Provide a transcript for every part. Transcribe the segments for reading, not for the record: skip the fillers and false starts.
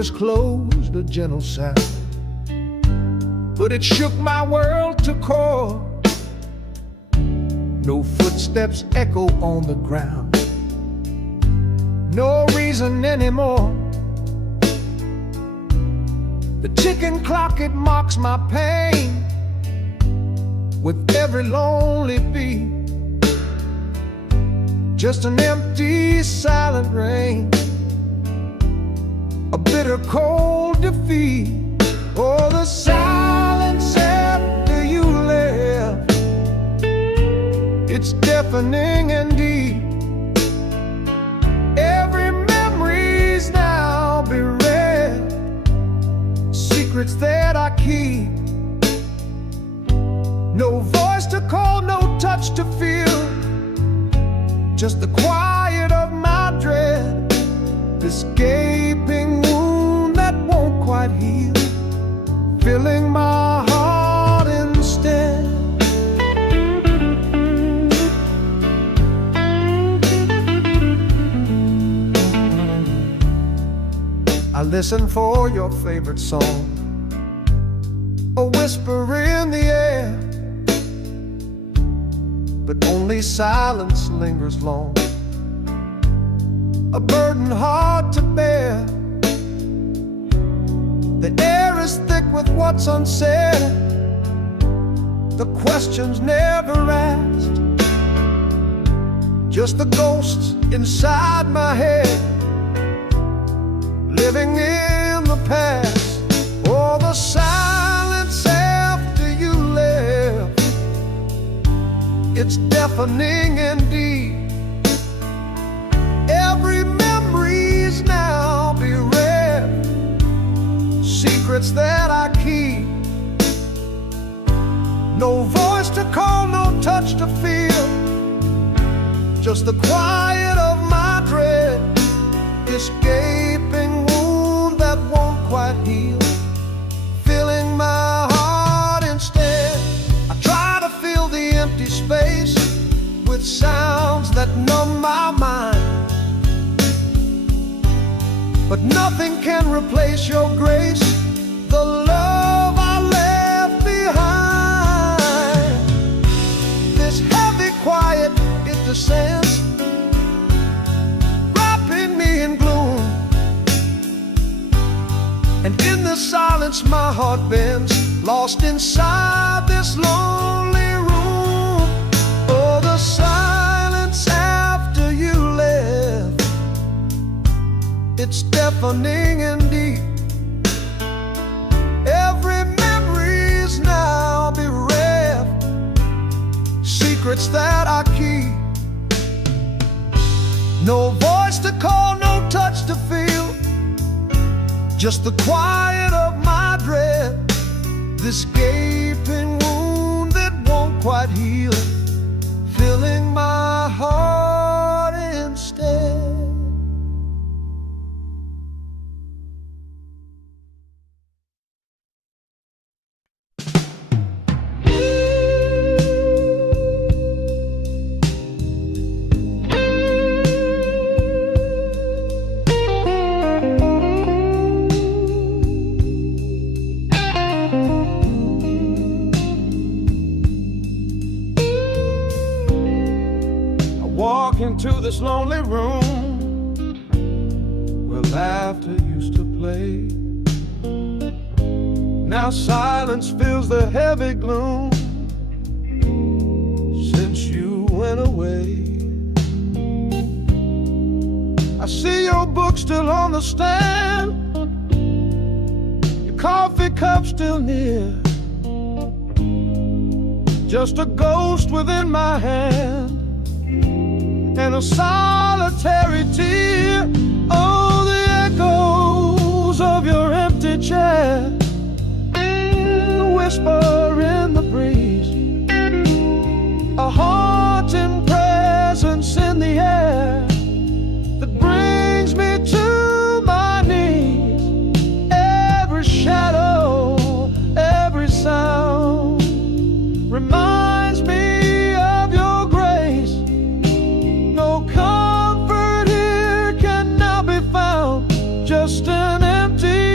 just closed a gentle sound, but it shook my world to core. No footsteps echo on the ground, no reason anymore. The ticking clock, it mocks my pain with every lonely beat. Just an empty, silent rain, a bitter, cold defeat. Oh, the silence after you left, it's deafening and deep. Every memory's now bereft, secrets that I keep. No voice to call, no touch to feel, just the quiet of my dread, this gaping wound that won't quite heal, filling my heart instead. I listen for your favorite song, a whisper in the air, but only silence lingers long, a burden hard to bear. The air is thick with what's unsaid, the questions never asked, just the ghosts inside my head, living in the past. Oh, the silence after you left, it's deafening and deep. Every memory's now bereft, secrets that I keep. No voice to call, no touch to feel, just the quiet of my dread, this gaping wound that won't quite heal, filling my heart instead. I try to fill the empty space with sounds that numb my mind, but nothing can replace your grace, the love I left behind. This heavy quiet, it descends, wrapping me in gloom, and in the silence my heart bends, lost inside this lonely room. Oh, the silence after you left, it's deafening and deep. Every memory's now bereft, secrets that I keep. No voice to call, no touch to feel, just the quiet of my dread, this gaping wound that won't quite heal, filling my heart instead. Into this lonely room where laughter used to play. Now silence fills the heavy gloom since you went away. I see your book still on the stand, your coffee cup still near, just a ghost within my hand and a solitary tear. Oh, the echoes of your empty chair, a whisper in the breeze, a haunting presence in the air that brings me to my knees. Every shadow, every sound reminds me of your grace. No comfort here can now be found, just an empty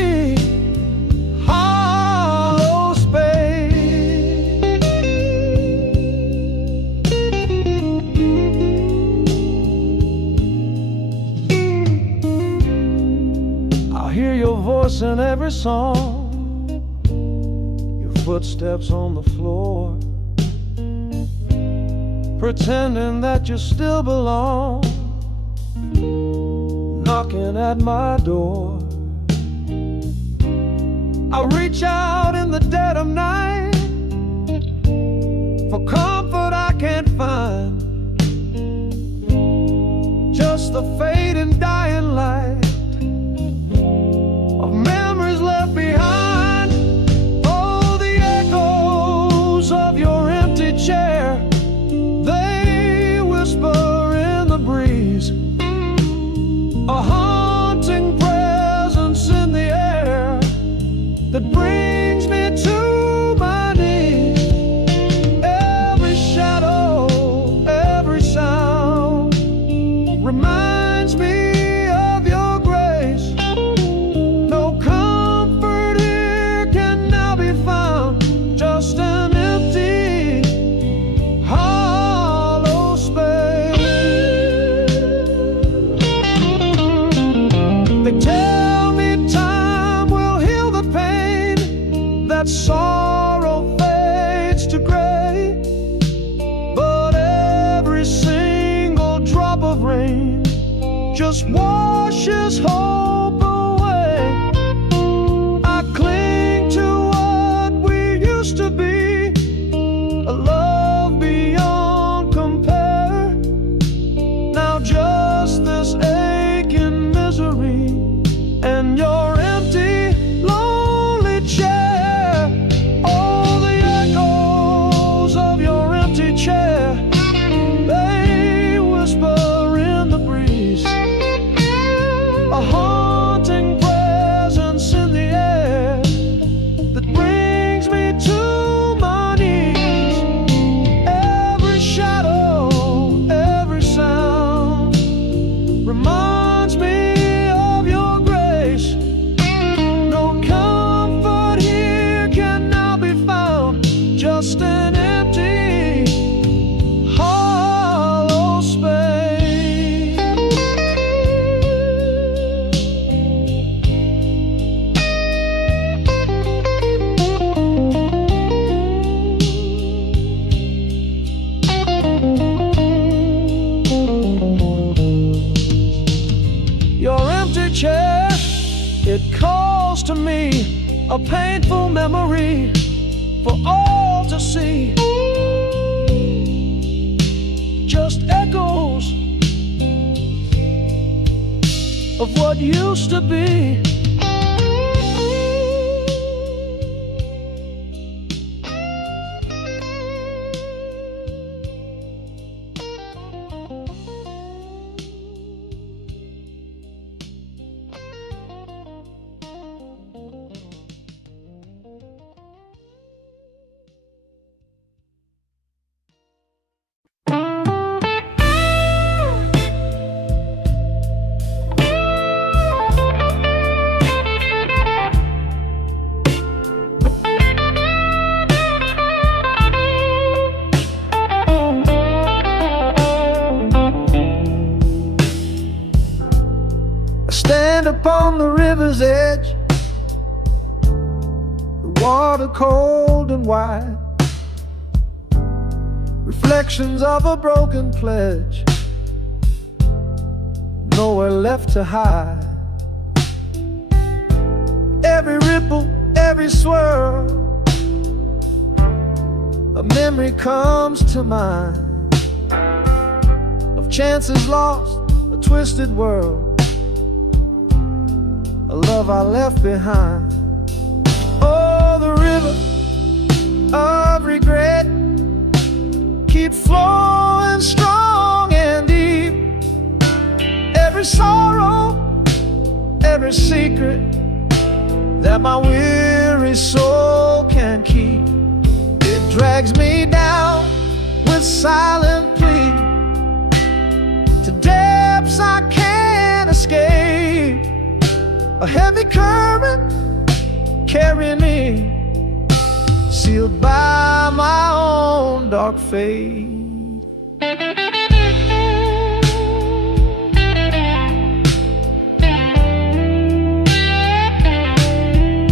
every song, your footsteps on the floor, pretending that you still belong, knocking at my door. I reach out in the dead of night for comfort I can't find, just the fading dying light of memories left behind. Oh, the echoes of your empty chair, they whisper in the breeze, a haunting presence in the air that brings me to my knees. Every shadow, every sound reminds me of your grace. No comfort here can now be found, just an empty, hollow space. They tell me time will heal the pain, that sorrow fades to gray, but every single drop of rain just washes hope away. I cling to what we used to be, a love beyond compare. Now just this aching misery and your empty, lonely chair. Oh, the echoes of your empty chair, they whisper in the breeze, a haunting presence in the air that brings me to my knees. Every shadow, every sound reminds me of your grace. No comfort here can now be found, just an empty, hollow space. Your empty chair, it calls to me, a painful memory for all to see. Just echoes of what used to be. Stand upon the river's edge, the water cold and wide, reflections of a broken pledge, nowhere left to hide. Every ripple, every swirl, a memory comes to mind of chances lost, a twisted world, a love I left behind. Oh, the river of regret keeps flowing strong and deep. Every sorrow, every secret that my weary soul can keep, it drags me down with silent plea to depths I can't escape. A heavy current carrying me, sealed by my own dark fate.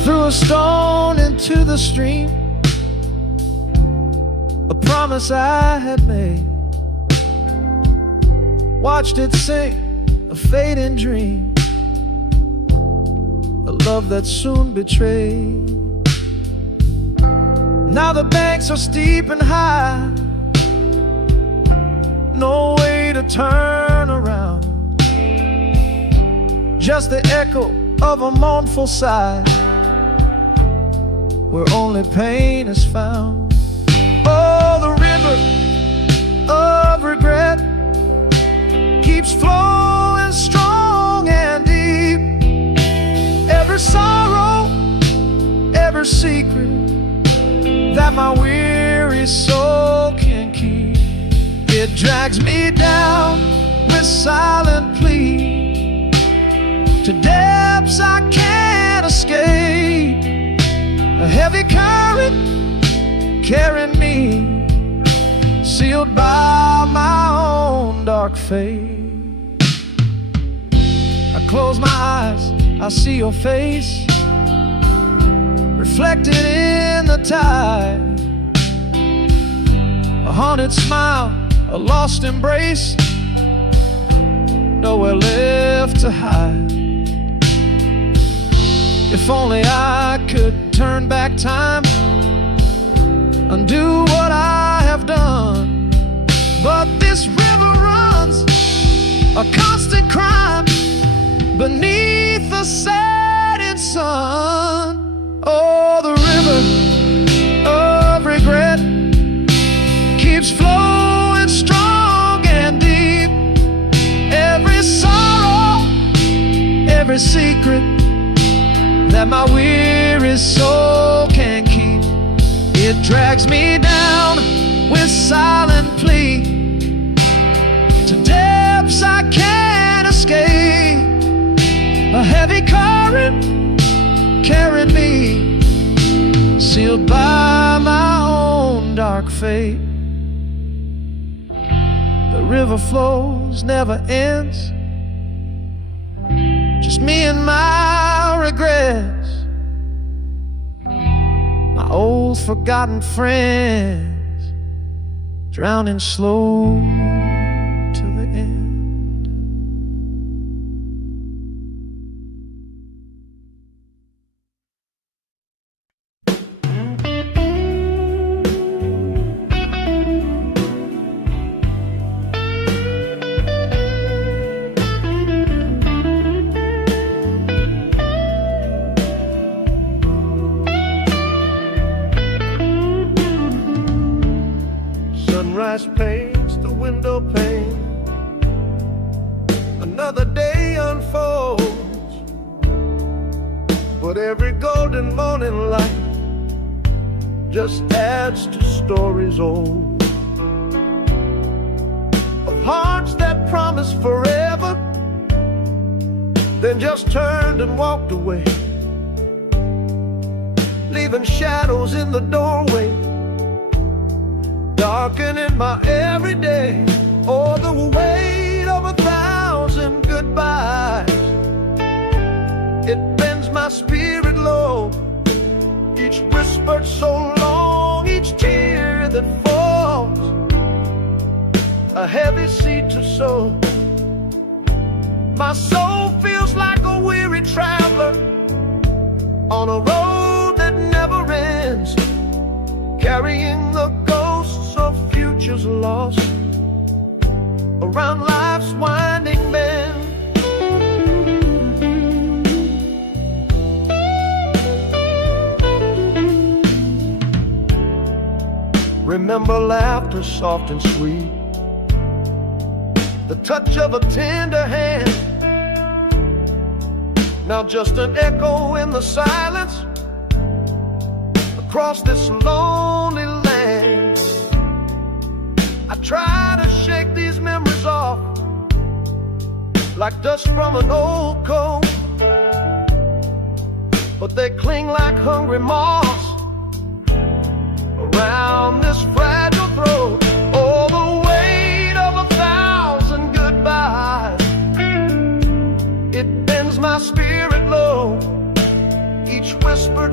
threw a stone into the stream, a promise I had made. Watched it sink, a fading dream, a love that soon betrayed. Now the banks are steep and high, no way to turn around, just the echo of a mournful sigh, where only pain is found. Oh, the river of regret keeps flowing strong and deep. Every sorrow, every secret that my weary soul can keep, it drags me down with silent plea to depths I can't escape. A heavy current carrying me, sealed by my own dark fate. I close my eyes, I see your face reflected in the tide. A haunted smile, a lost embrace, nowhere left to hide. If only I could turn back time, undo what I have done. But this river runs a constant crime beneath the setting sun. Oh, the river of regret keeps flowing strong and deep. Every sorrow, every secret that my weary soul can keep, it drags me down with silent plea to depths I can't escape. A heavy current carried me, sealed by my own dark fate. The river flows, never ends, just me and my regrets, my old forgotten friends, drowning slow till the end. Sunrise paints the window pane, another day unfolds, but every golden morning light just adds to stories old, of hearts that promised forever, then just turned and walked away, leaving shadows in the doorway, darkening my everyday. Oh, the weight of 1,000 goodbyes, it bends my spirit low. Each whispered so long, each tear that falls, a heavy seed to sow. My soul feels like a weary traveler on a road that never ends, carrying the ghosts of futures lost around life's winding bend. Remember laughter soft and sweet, the touch of a tender hand, now just an echo in the silence across this lonely land. I try to shake these memories off like dust from an old coat, but they cling like hungry moths around this fragile throat. Oh, the weight of 1,000 goodbyes, it bends my spirit low. Each whisper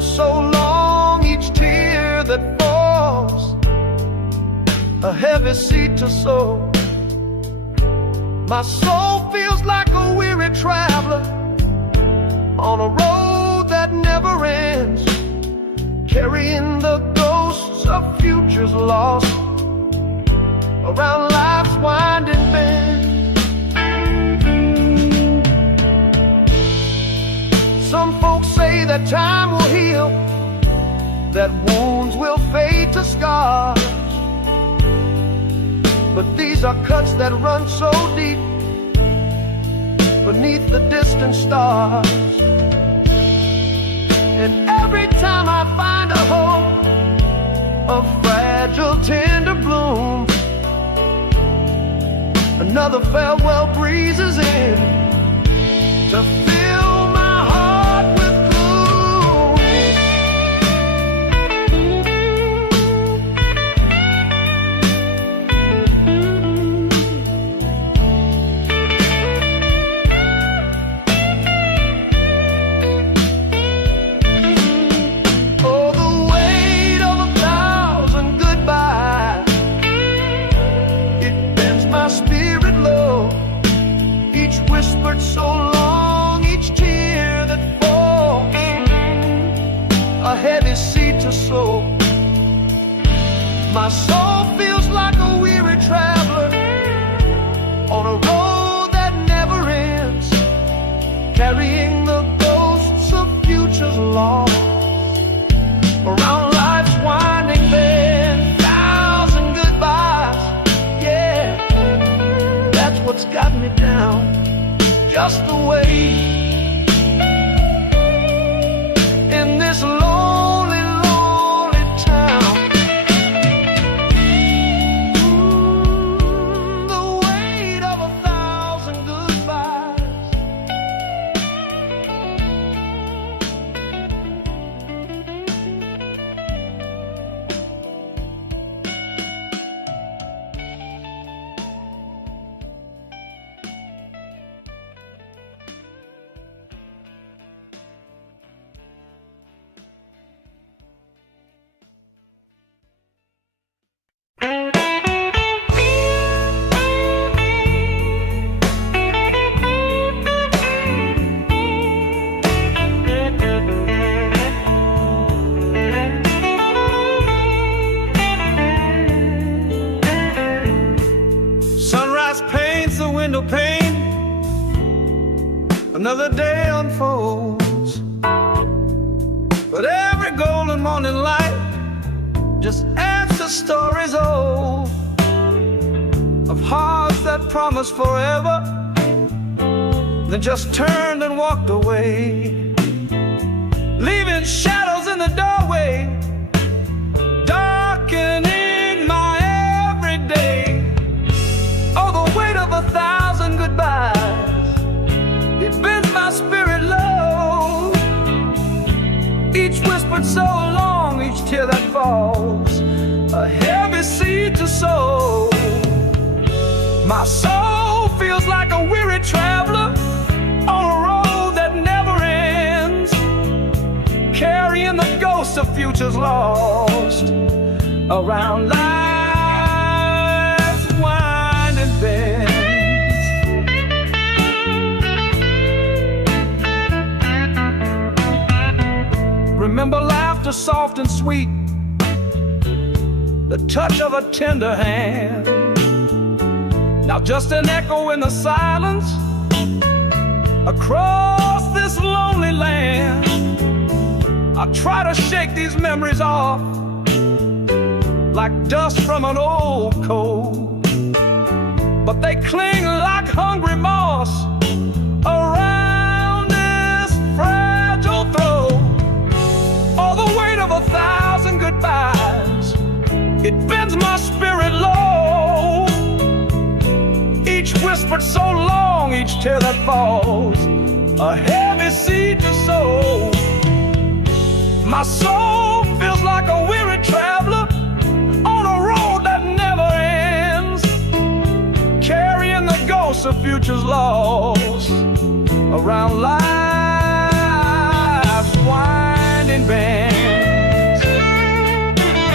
that falls, a heavy seed to sow. My soul feels like a weary traveler on a road that never ends, carrying the ghosts of futures lost around life's winding bend. Some folks say that time will heal, that wounds will fade to scars, but these are cuts that run so deep beneath the distant stars. And every time I find a hope, a fragile tender bloom, another farewell breezes in to fill my heart with gloom. Oh, the weight of 1,000 goodbyes, it bends my spirit low. Each whispered so long, each tear that falls, a heavy seed to sow. My soul feels like a weary traveler on a road that never ends, carrying the ghosts of futures lost around life's winding bend. 1,000 goodbyes, yeah, that's what's got me down, just the way in this lonely, lonely town. The weight of 1,000 goodbyes. Sunrise paints the window pane, another day unfolds, but every golden morning light just adds to stories old of hearts that promised forever, then just turned and walked away, leaving shadows in the doorway, darkening my everyday. Oh, the weight of 1,000 goodbyes, it bends my spirit low. Each whispered so long, each tear that falls, a heavy seed to sow. My soul feels like a weary traveler on a road that never ends, carrying the ghosts of futures lost around life's winding bends. Remember laughter soft and sweet, the touch of a tender hand. Now just an echo in the silence across this lonely land. I try to shake these memories off like dust from an old coat, but they cling like hungry moss around this fragile throat. All the weight of 1,000 goodbyes, it bends my spirit low. Each whispered so long, each tear that falls, a heavy seed to sow. My soul feels like a weary traveler on a road that never ends, carrying the ghosts of futures lost around life's winding bends.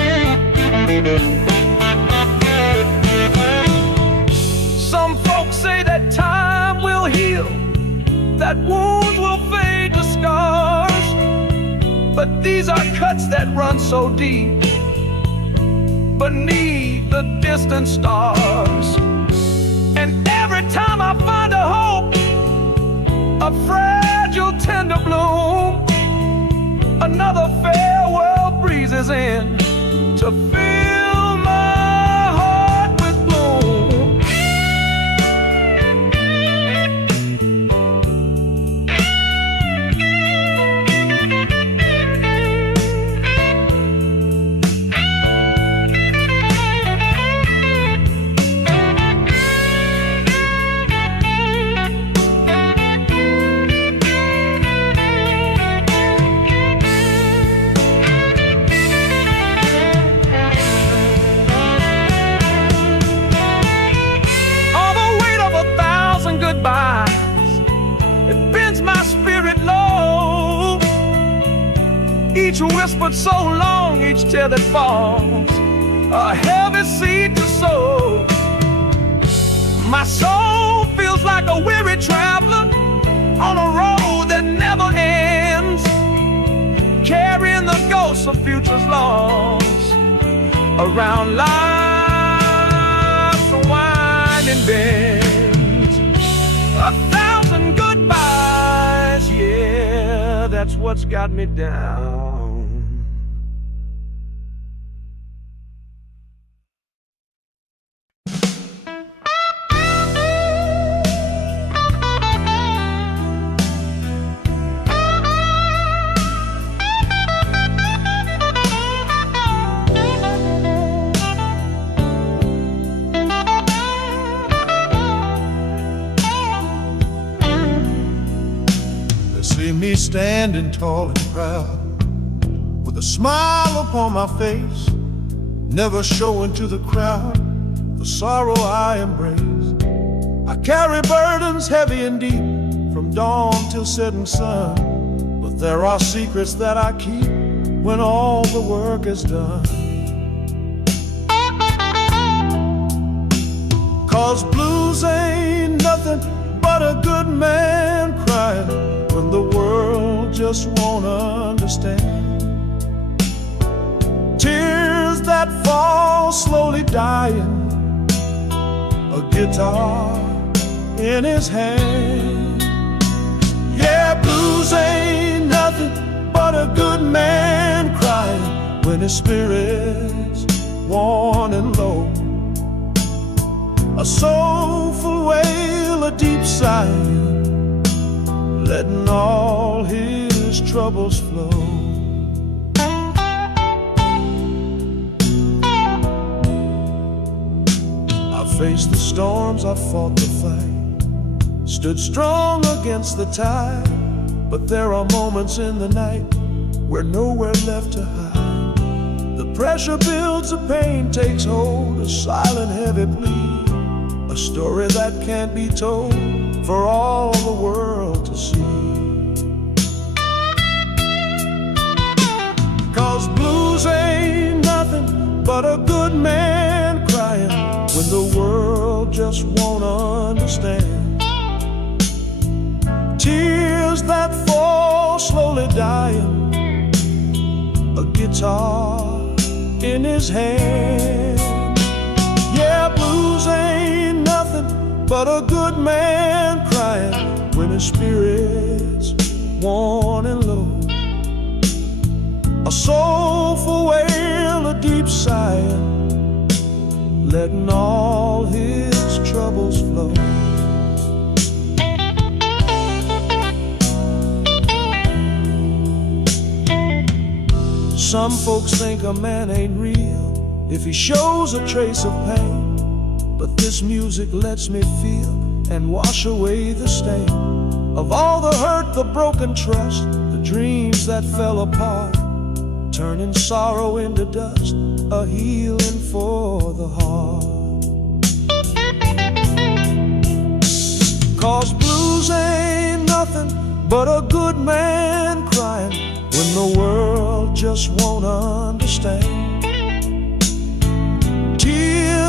Some folks say that time will heal, that wounds will fade to scars, but these are cuts that run so deep beneath the distant stars. And every time I find a hope, a fragile tender bloom, another farewell breezes in to fill my heart with gloom. It bends my spirit low. Each whispered so long, each tear that falls, a heavy seed to sow. My soul feels like a weary traveler on a road that never ends, carrying the ghosts of futures lost around life's winding bend. 1,000 goodbyes, yeah, that's what's got me down. See me standing tall and proud, with a smile upon my face, never showing to the crowd the sorrow I embrace. I carry burdens heavy and deep, from dawn till setting sun, but there are secrets that I keep when all the work is done. 'Cause blues ain't nothing but a good man crying when the world just won't understand. Tears that fall slowly dying, a guitar in his hand. Yeah, blues ain't nothing but a good man crying when his spirit's worn and low. A soulful wail, a deep sigh, letting all his troubles flow. I faced the storms, I fought the fight, stood strong against the tide, but there are moments in the night where nowhere left to hide. The pressure builds, the pain takes hold, a silent heavy plea, a story that can't be told for all the world to see. 'Cause blues ain't nothing but a good man crying when the world just won't understand. Tears that fall slowly dying, a guitar in his hand. Yeah, blues ain't nothing but a good man crying when his spirit's worn and low. A soulful wail, a deep sigh, letting all his troubles flow. Some folks think a man ain't real if he shows a trace of pain, but this music lets me feel and wash away the stain of all the hurt, the broken trust, the dreams that fell apart, turning sorrow into dust, a healing for the heart. 'Cause blues ain't nothing but a good man crying when the world just won't understand.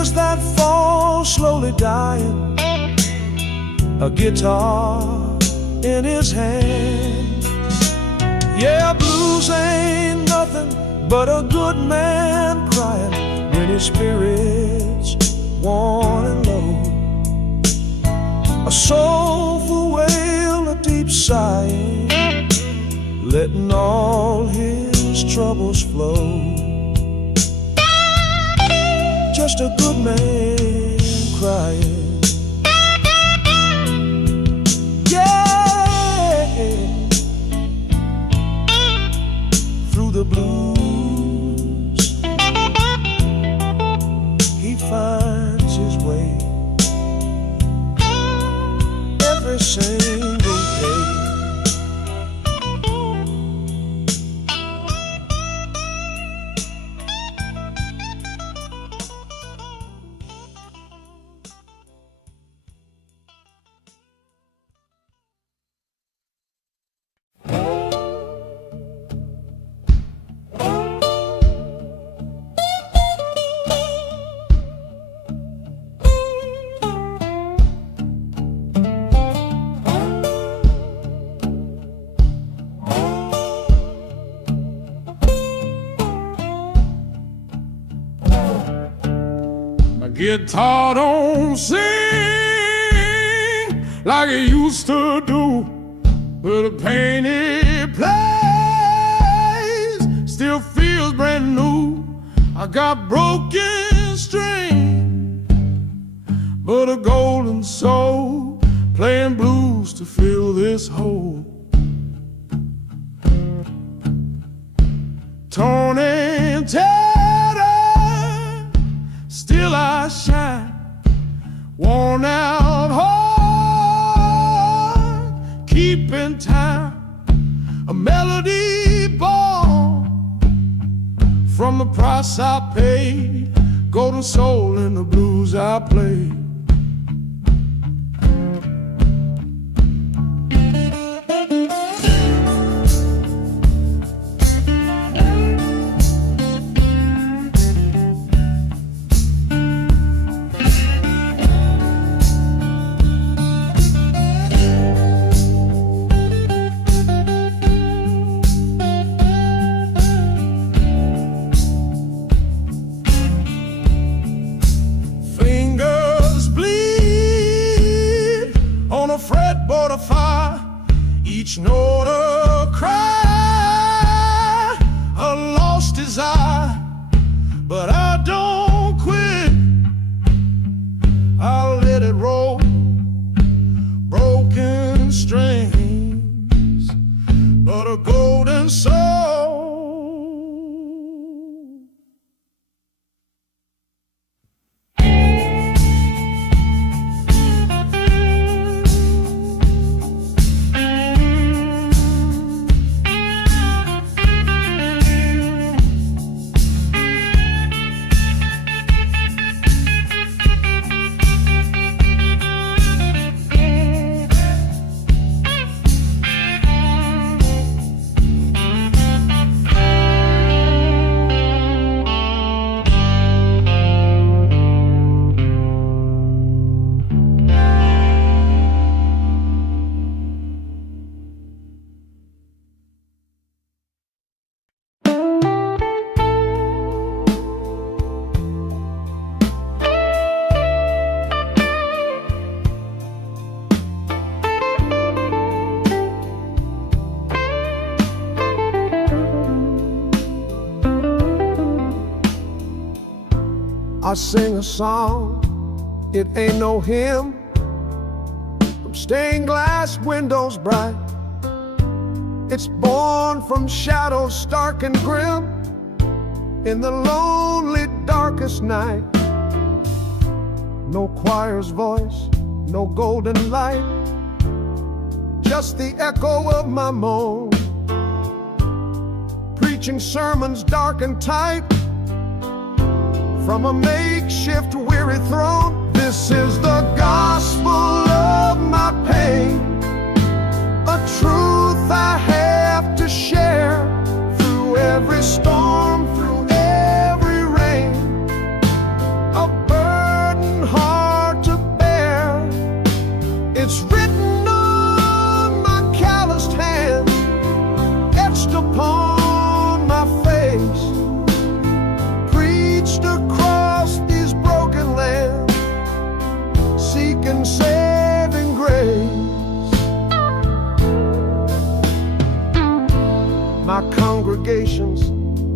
fingers that fall slowly dying, a guitar in his hand. Yeah, blues ain't nothing but a good man crying when his spirit's worn and low. A soulful wail, a deep sighing, letting all his troubles flow. Just a good man crying. Yeah, through the blues he finds his way every single day. Guitar don't sing like it used to do, but the pain it plays still feels brand new. I got broken string, but a golden soul playing blues to fill this hole. Torn and tattered, still I shine, worn out heart, keeping time, a melody born from the price I paid, golden soul in the blues I play. Fretboard of fire, each note a cry, a lost desire, but I don't quit. I'll let it roll, broken strings, but a golden soul. I sing a song, it ain't no hymn, from stained glass windows bright. It's born from shadows stark and grim, in the lonely darkest night. No choir's voice, no golden light, just the echo of my moan, preaching sermons dark and tight from a makeshift weary throne. This is the gospel of my pain, a truth I have to share through every storm, through every rain. A burden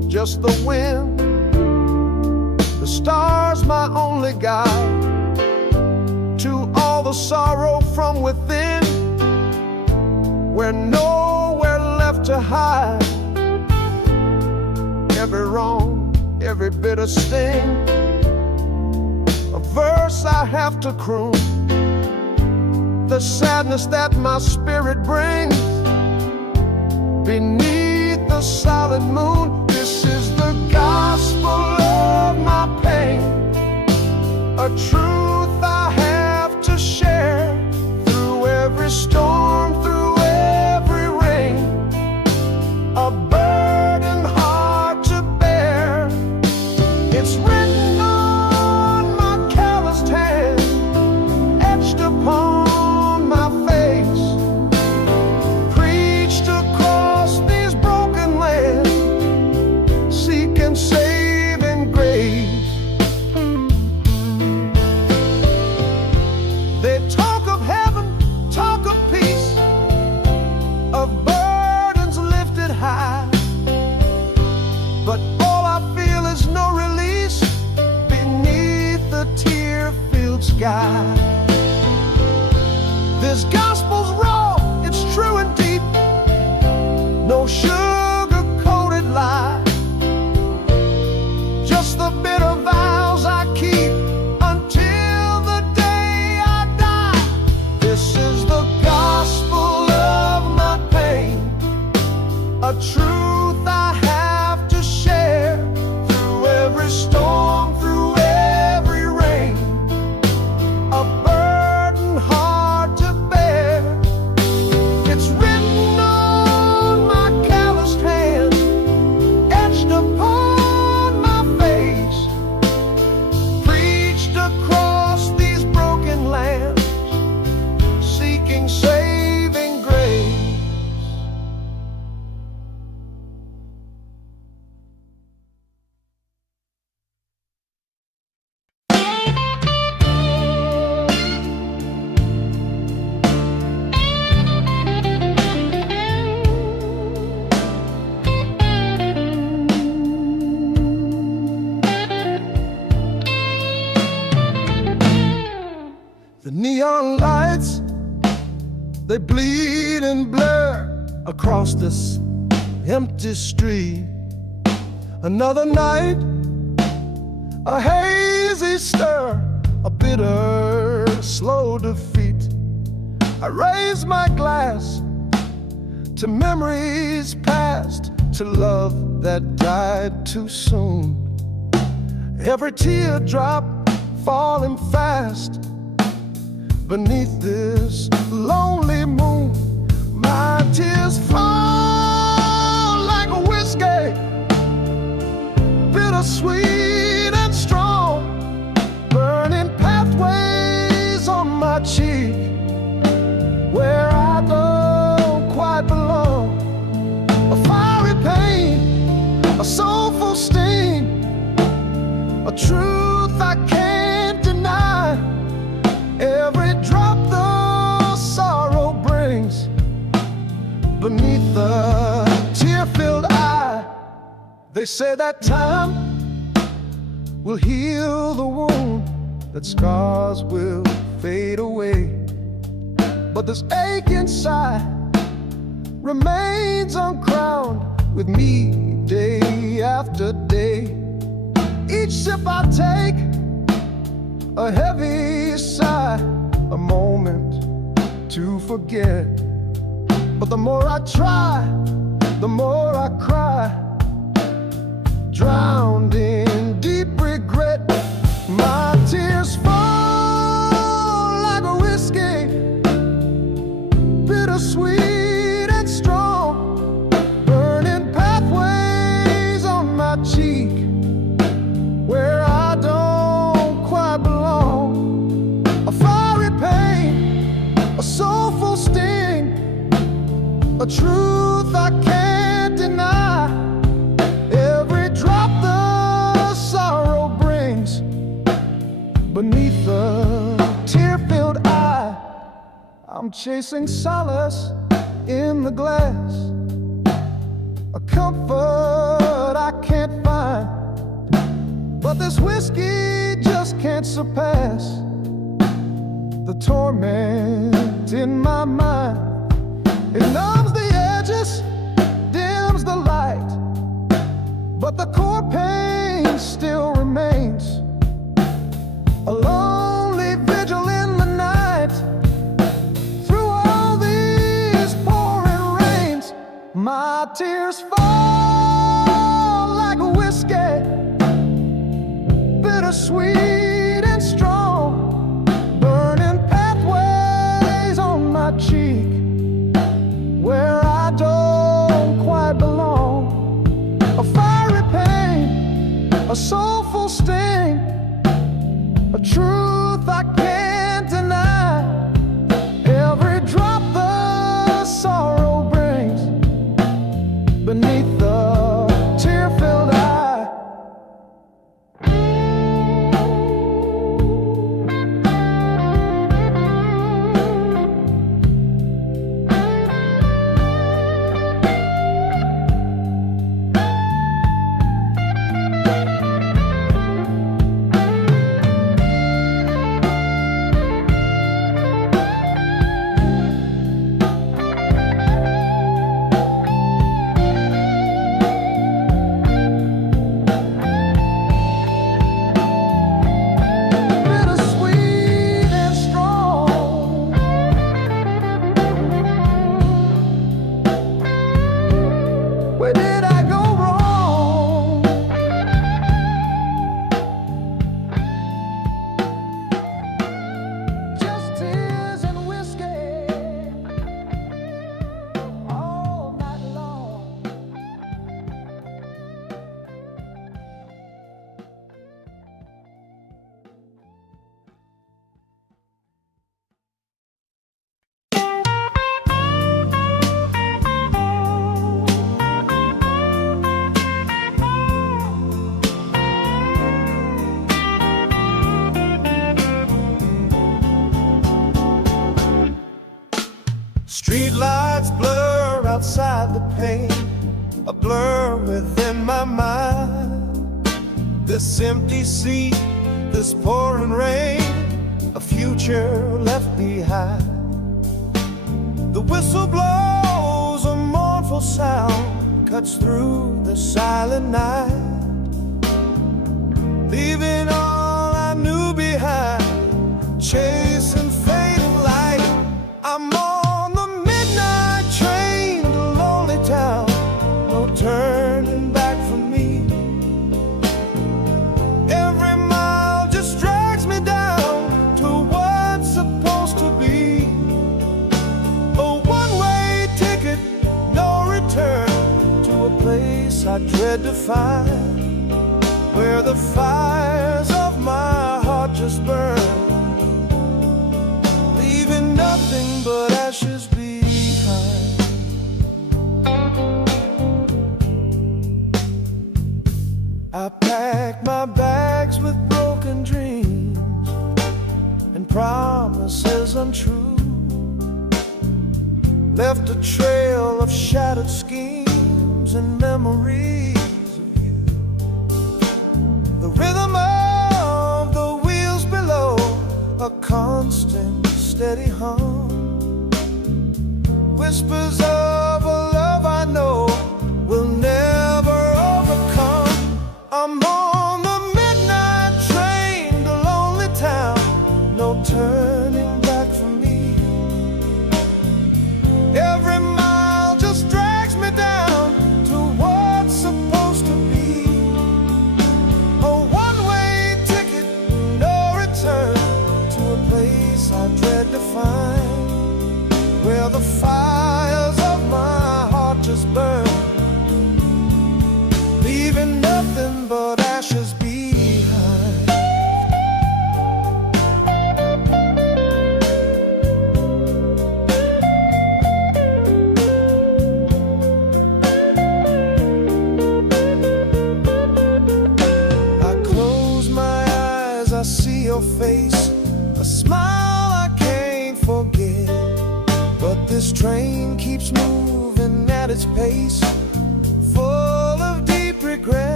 just the wind, the stars my only guide. To all the sorrow from within, we're nowhere left to hide. Every wrong, every bitter sting, a verse I have to croon. The sadness that my spirit brings beneath the solid moon. This is the gospel of my pain, a truth I have to share. Through every storm, through every rain, a burden hard to bear. It's written on my calloused hand, etched upon my face, preached across these broken lands, seeking saving grace. They talk of heaven, talk of peace, of burdens lifted high, but all I feel is no release beneath the tear-filled sky. This gospel's raw, it's true and deep, no sugar-coated lie, just the bitter vows I keep until the day I die. This is the gospel of my pain, a truth I have to share. Through every storm, through every rain, a burden hard to bear. It's written on my calloused hand, etched upon my face, preached across these broken lands, seeking saving grace. The neon lights, they bleed and blur across this empty street. Another night, a hazy stir, a bitter, slow defeat. I raise my glass to memories past, to love that died too soon. Every teardrop falling fast beneath this lonely moon. My tears fall like a whiskey, bittersweet and strong, burning pathways on my cheek where I don't quite belong. A fiery pain, a soulful sting, a truth I can't deny. Every drop the sorrow brings beneath the tear-filled eye. They say that time will heal the wound, that scars will fade away, but this ache inside remains uncrowned with me day after day. Each sip I take, a heavy sigh, a moment to forget. But the more I try, the more I cry, drowned in deep regret. My tears fall like a whiskey, bittersweet and strong, burning pathways on my cheek where I don't quite belong. A fiery pain, a soulful sting, a truth I can't deny. Every drop the sorrow brings beneath the tear-filled eye. I'm chasing solace in the glass, a comfort I can't find. But this whiskey just can't surpass the torment in my mind. It numbs the edges, dims the light, but the core pain still remains. A lonely vigil in the night. Through all these pouring rains, my tears fall like whiskey, bittersweet and strong, burning pathways on my cheek where I don't quite belong. A fiery pain, a soulful sting, a truth I can't deny. Every drop the sorrow brings beneath the tear-filled eye. Where did I go wrong? Just tears and whiskey all night long. Street lights blur outside the pane, a blur within my mind. This empty seat, this pouring rain, a future left behind. The whistle blows, a mournful sound cuts through the silent night, leaving all I knew behind, chasing fading light. I'm on the midnight train to lonely town, no turning back for me. Every mile just drags me down to what's supposed to be. A one-way ticket, no return, to a place I dread to find, where the fires of my heart just burn, leaving nothing but ashes behind. I packed my bags with broken dreams and promises untrue, left a trail of shattered schemes and memories of you. The rhythm of the wheels below, a constant steady hum, whispers of a love I know will never overcome. I'm on the midnight train to lonely town, no turning back for me. Every mile just drags me down to what's supposed to be. A one-way ticket, no return, to a place I dread to find, where the fires of my heart just burn, leaving nothing but ashes behind. I close my eyes, I see your face, a smile I can't forget. But this train keeps moving at its pace, full of deep regret.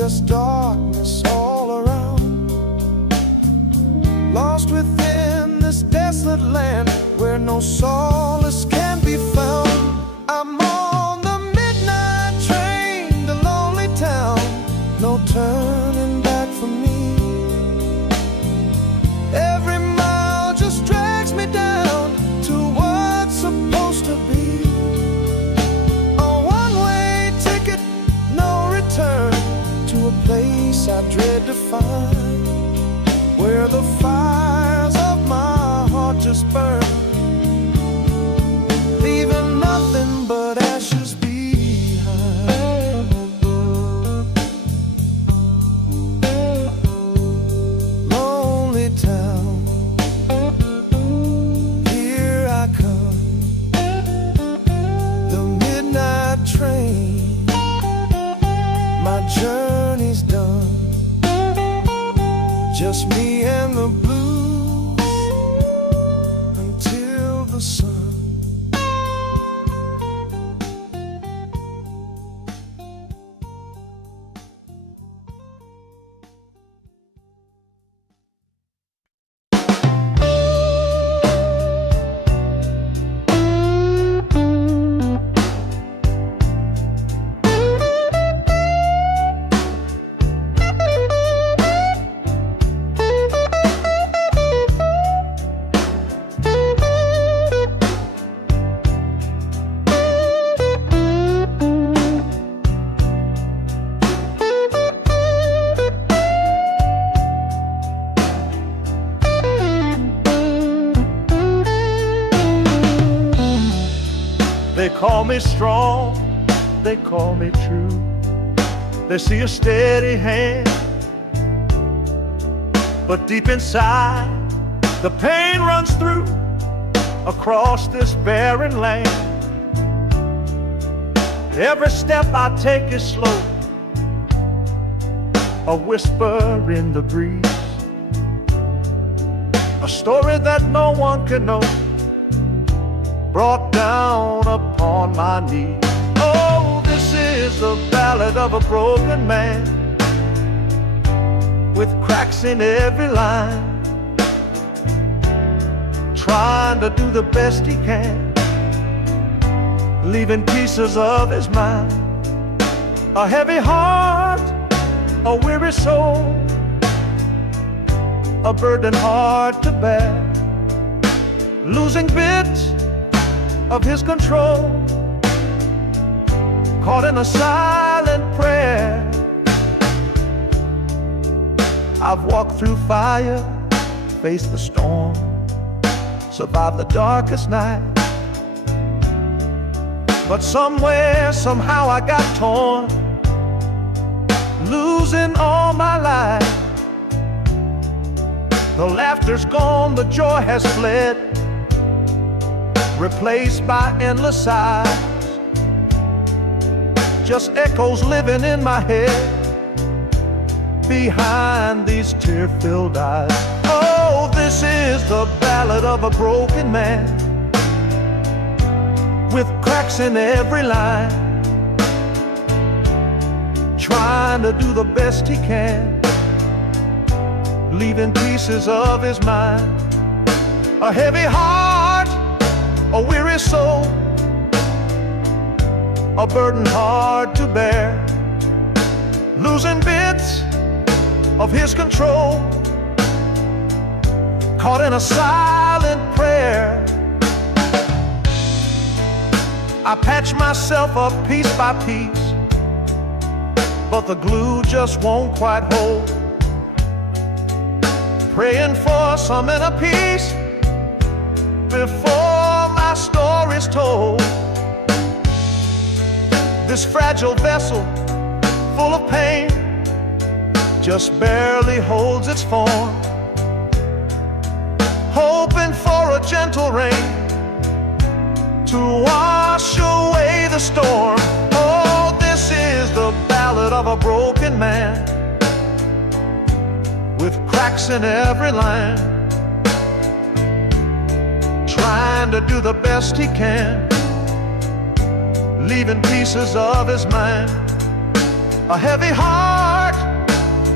just darkness all around. Lost within this desolate land where no solace can be found. I'm on the midnight train to lonely town, no turning back for me. Every mile just drags me down to what's supposed to be. A one-way ticket, no return, to a place I dread to find, where the fires of my heart just burn, leaving nothing but ashes behind. Lonely town, here I come, the midnight train, my journey's done. Just me and the blues until the sun. They call me strong, they call me true. They see a steady hand, but deep inside the pain runs through across this barren land. Every step I take is slow, a whisper in the breeze, a story that no one can know, brought down upon my knees. Oh, this is the ballad of a broken man, with cracks in every line, trying to do the best he can, leaving pieces of his mind. A heavy heart, a weary soul, a burden hard to bear, losing bits of his control, caught in a silent prayer. I've walked through fire, faced the storm, survived the darkest night, but somewhere, somehow I got torn, losing all my life. The laughter's gone, the joy has fled, replaced by endless sighs, just echoes living in my head behind these tear-filled eyes. Oh, this is the ballad of a broken man, with cracks in every line, trying to do the best he can, leaving pieces of his mind. A heavy heart, a weary soul, a burden hard to bear, losing bits of his control, caught in a silent prayer. I patch myself up piece by piece, but the glue just won't quite hold, praying for some inner peace before my story's told. This fragile vessel, full of pain, just barely holds its form, hoping for a gentle rain to wash away the storm. Oh, this is the ballad of a broken man, with cracks in every line, trying to do the best he can, leaving pieces of his mind. A heavy heart,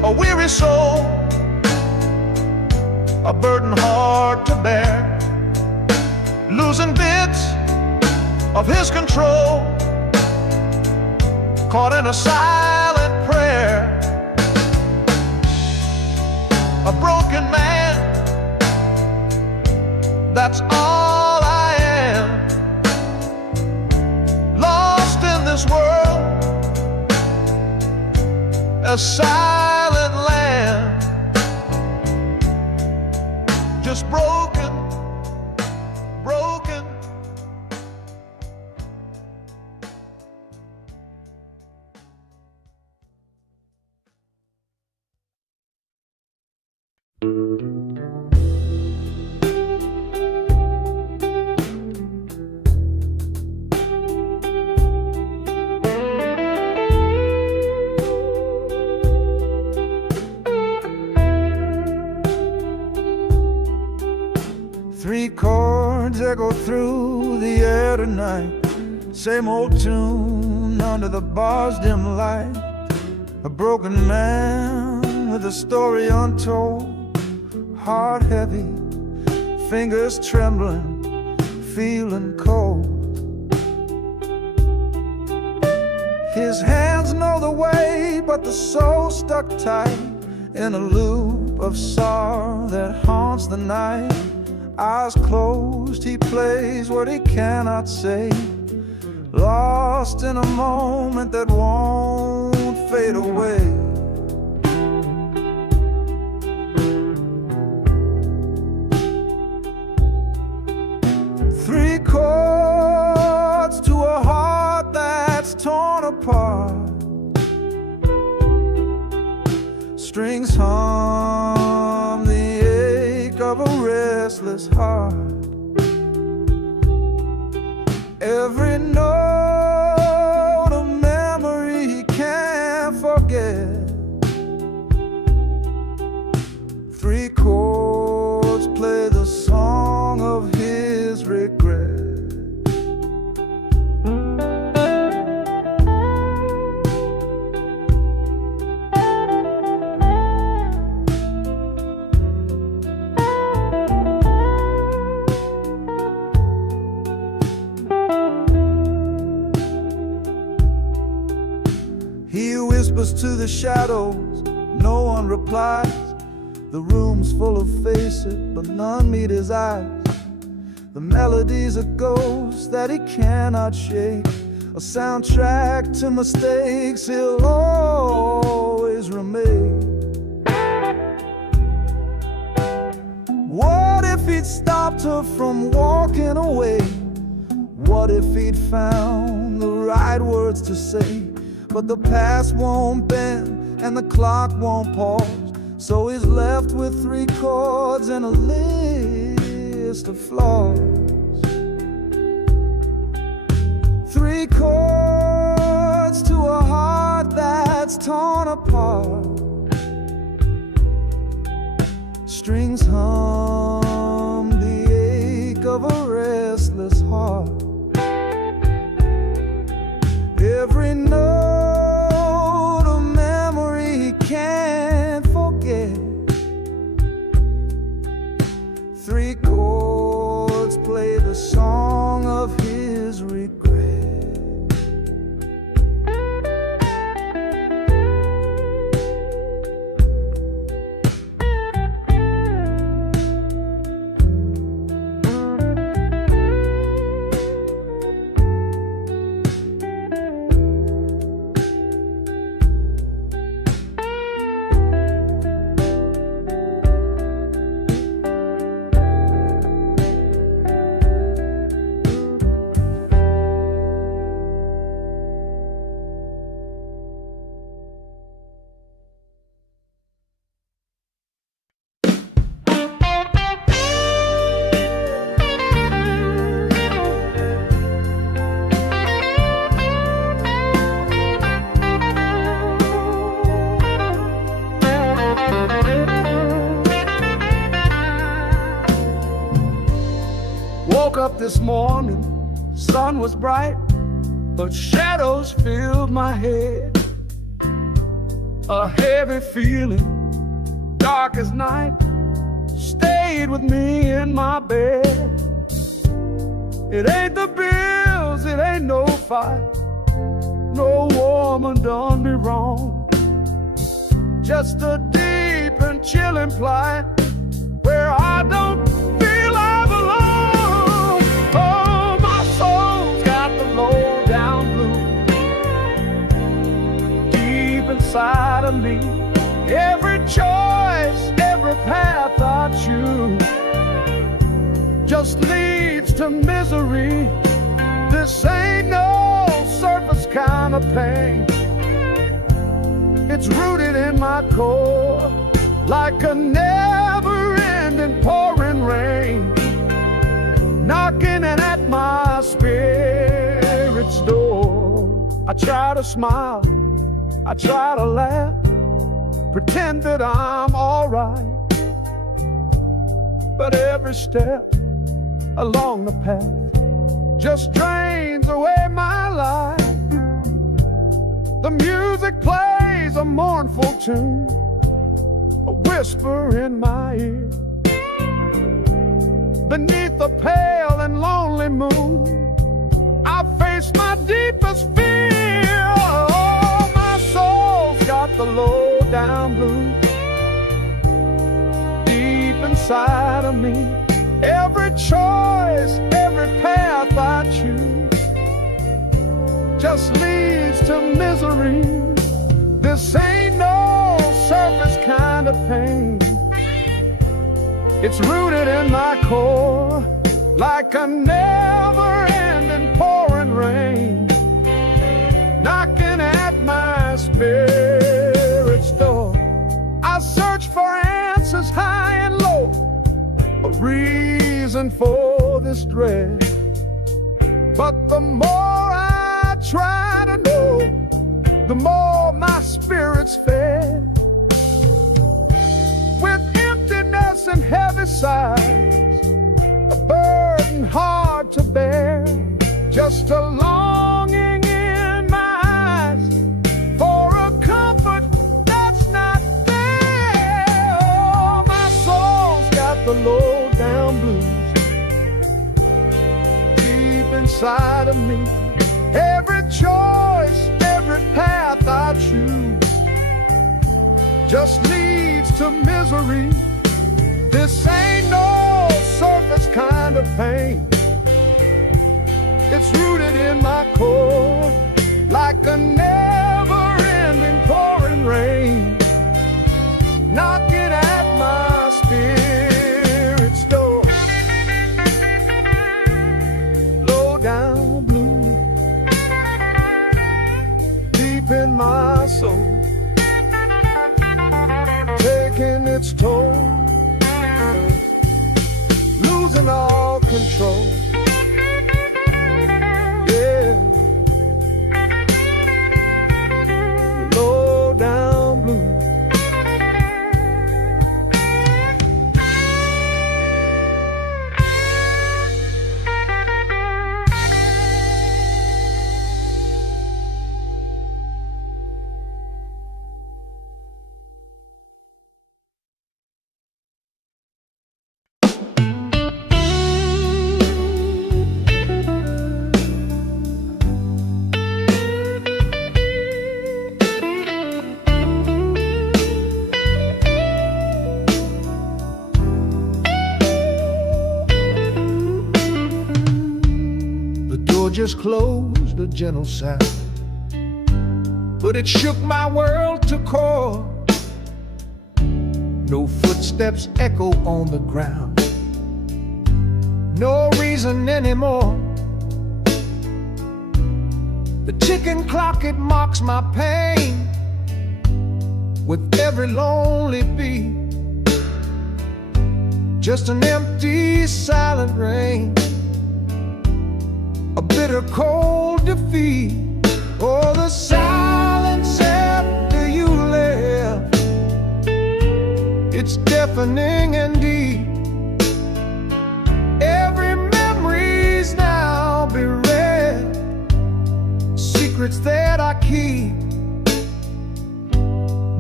a weary soul, a burden hard to bear, losing bits of his control, caught in a silent prayer, a broken man, that's all I am, lost in this world, a silent land, just broken, broken. Three chords echo through the air tonight. Same old tune under the bar's dim light. A broken man with a story untold. Heart heavy, fingers trembling, feeling cold. His hands know the way, but the soul stuck tight in a loop of sorrow that haunts the night. Eyes closed, he plays what he cannot say, lost in a moment that won't fade away. Three chords to a heart that's torn apart. Strings hum the ache of a restless heart. Every note a memory he can't forget. Three chords play the song of his regret. He whispers to the shadows, no one replies. The room's full of faces, but none meet his eyes. The melody's a ghost that he cannot shake, a soundtrack to mistakes he'll always remake. What if he'd stopped her from walking away? What if he'd found the right words to say? But the past won't bend and the clock won't pause, so he's left with three chords and a list of flaws. Three chords to a heart that's torn apart. Strings hum the ache of a restless heart. Every note a memory he can't forget. Three chords play the song of his regret. Woke up this morning, sun was bright, but shadows filled my head. A heavy feeling, dark as night, stayed with me in my bed. It ain't the bills, it ain't no fight, no woman done me wrong. Just a deep and chilling plight where I don't feel I belong. Oh, my soul's got the low down blues deep inside of me. Every choice, every path I choose just leads to misery. This ain't no surface kind of pain. It's rooted in my core like a never-ending pouring rain, knocking at my spirit's door. I try to smile, I try to laugh, pretend that I'm alright, but every step along the path just drains away my life. The music plays a mournful tune, a whisper in my ear. Beneath the pale and lonely moon, I face my deepest fear. Oh, my soul's got the low down blues deep inside of me. Every choice, every path I choose just leads to misery. This ain't no surface kind of pain. It's rooted in my core like a never-ending pouring rain, knocking at my spirit's door. I search for answers high and low, a reason for this dread, but the more I try to know, the more my spirit's fed. With emptiness and heavy sighs, a burden hard to bear, just a longing in my eyes for a comfort that's not there. Oh, my soul's got the low down blues deep inside of me. Every choice, every path I choose just leads to misery. This ain't no surface kind of pain. It's rooted in my core like a never-ending pouring rain, knocking at my spirit's door. Low down blue deep in my soul, taking its toll, losing all control. Yeah, low down blue. Just closed, a gentle sound, but it shook my world to core. No footsteps echo on the ground, no reason anymore. The ticking clock, it mocks my pain with every lonely beat. Just an empty, silent rain, a bitter cold defeat. Oh, the silence after you left, it's deafening and deep. Every memory's now bereft, secrets that I keep.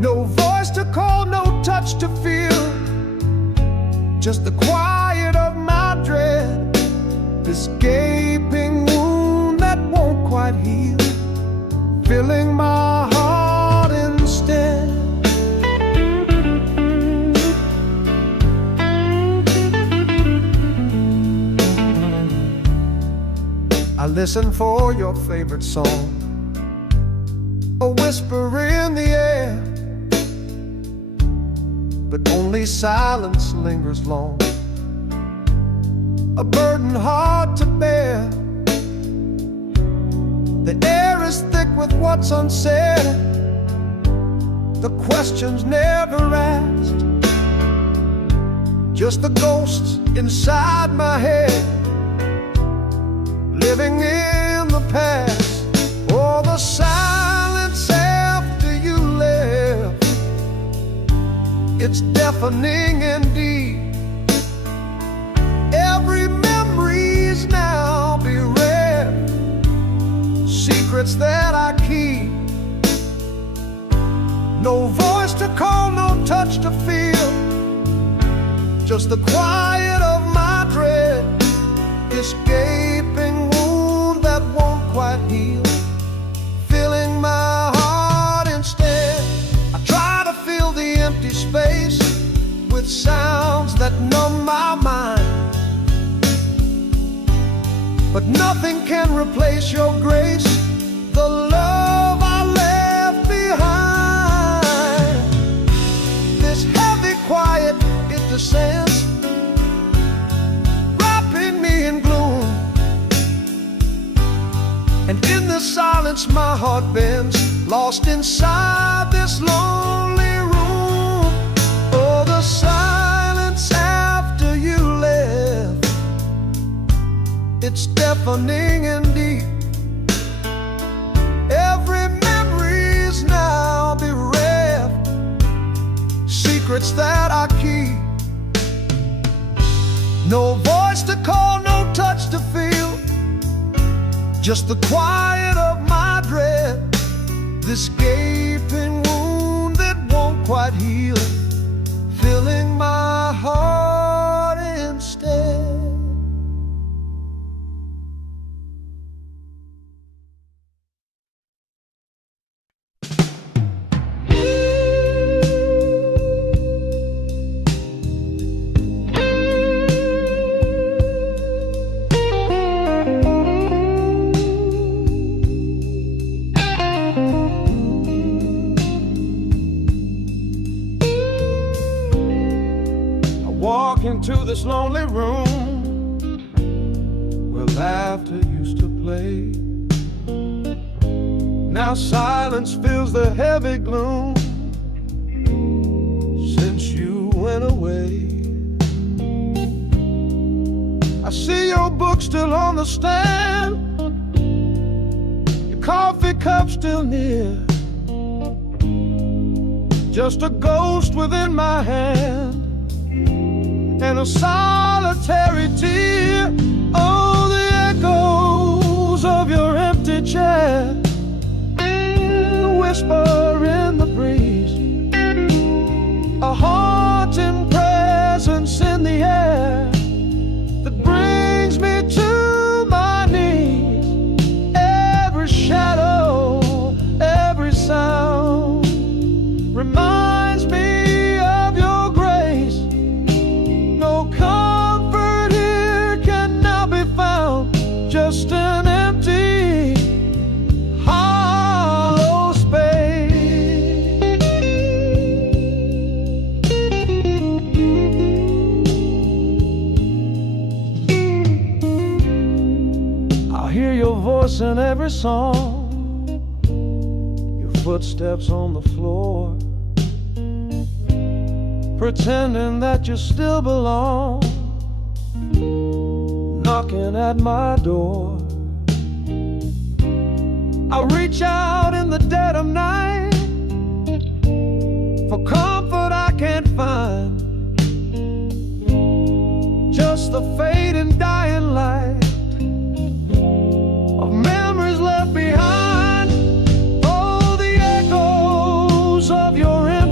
No voice to call, no touch to feel, just the quiet of my dread, this gaping wound that won't quite heal, filling my heart instead. I listen for your favorite song, a whisper in the air, but only silence lingers long, a burden hard to bear. The air is thick with what's unsaid, the questions never asked, just the ghosts inside my head, living in the past. Oh, the silence after you left, it's deafening indeed. Every memory's now bereft, secrets that I keep. No voice to call, no touch to feel, just the quiet of my dread, this gaping wound that won't quite heal, filling my heart instead. I try to fill the empty space with sounds that numb my mind, but nothing can replace your grace, the love I left behind. This heavy quiet, it descends, wrapping me in gloom, and in the silence my heart bends, lost inside this lonely room. Oh, the silence after you left, it's deafening indeed. Every memory's now bereft, secrets that I keep. No voice to call, no touch to feel, just the quiet of my dread, this gaping wound that won't quite heal, filling my heart instead. Into this lonely room where laughter used to play. Now silence fills the heavy gloom since you went away. I see your book still on the stand, your coffee cup still near, just a ghost within my hand and a solitary tear. Oh, the echoes of your empty chair, a whisper in the breeze, a haunting presence in the air that brings me to my knees. Every shadow, every sound reminds me of your grace. No comfort here can now be found, just an empty, hollow space. I'll hear your voice in every song, your footsteps on the floor, pretending that you still belong, knocking at my door. I reach out in the dead of night for comfort I can't find, just the fading dying light of memories left behind. Oh, the echoes of your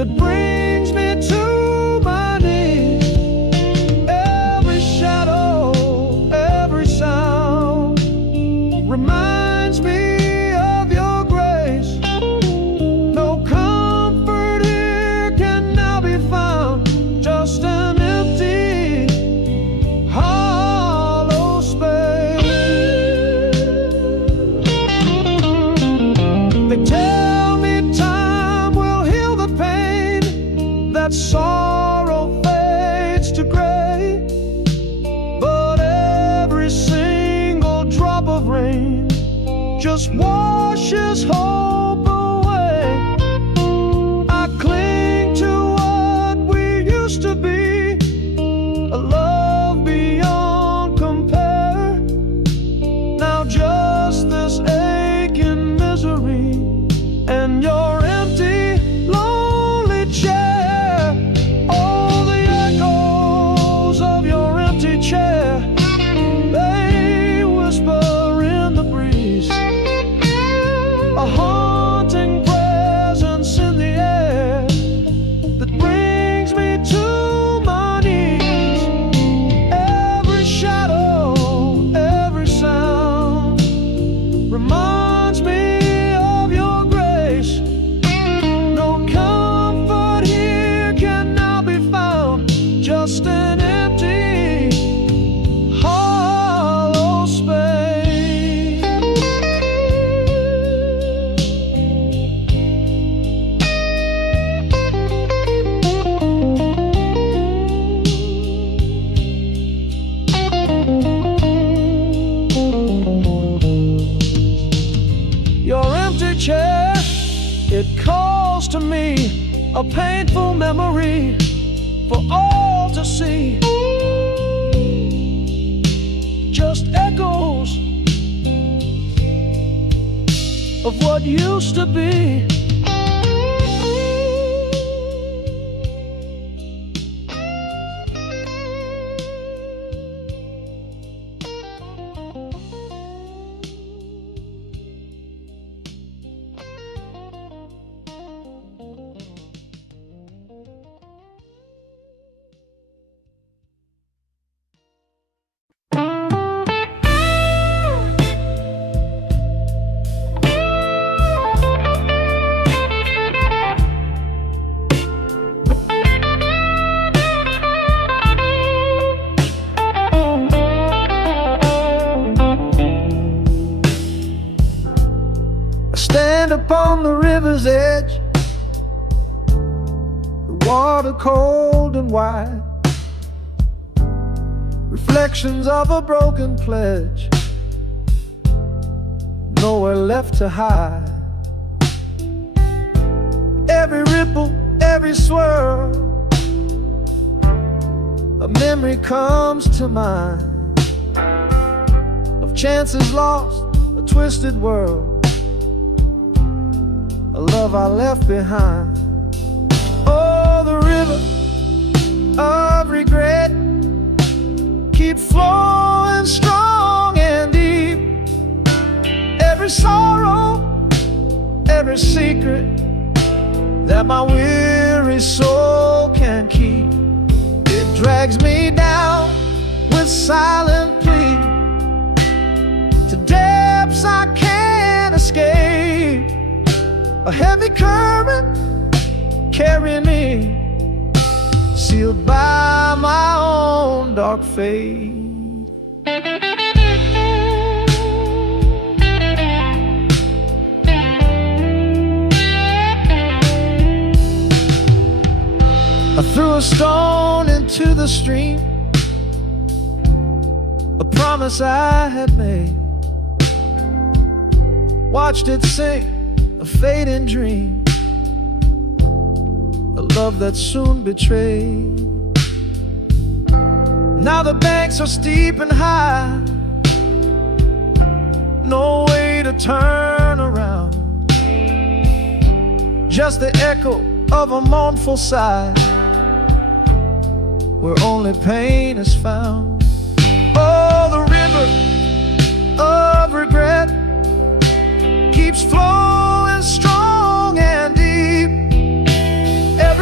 that brings me to my knees. Every shadow, every sound reminds me of your grace. No comfort here can now be found, just an empty, hollow space. They tell me time will heal the pain, that sorrow fades to gray, but every single drop of rain just washes hope away. I cling to what we used to be, a love beyond compare. Now just this aching misery and your empty, lonely chair. All the echoes of your empty chair, they whisper in the breeze, a haunting presence in the air that brings me to my knees. Every shadow, every sound reminds me of your grace. No comfort here can now be found, just an empty, hollow space. Your empty chair, it calls to me, a painful memory for all to see. Just echoes of what used to be. I stand upon the river's edge, the water cold and wide, reflections of a broken pledge, nowhere left to hide. Every ripple, every swirl, a memory comes to mind of chances lost, a twisted world, a love I left behind. Oh, the river of regret keeps flowing strong and deep. Every sorrow, every secret that my weary soul can keep, it drags me down with silent plea to depths I can't escape. A heavy current carrying me, sealed by my own dark fate. I threw a stone into the stream, a promise I had made, watched it sink, a fading dream, a love that soon betrayed. Now the banks are steep and high, no way to turn around, just the echo of a mournful sigh, where only pain is found. Oh, the river of regret keeps flowing strong and deep.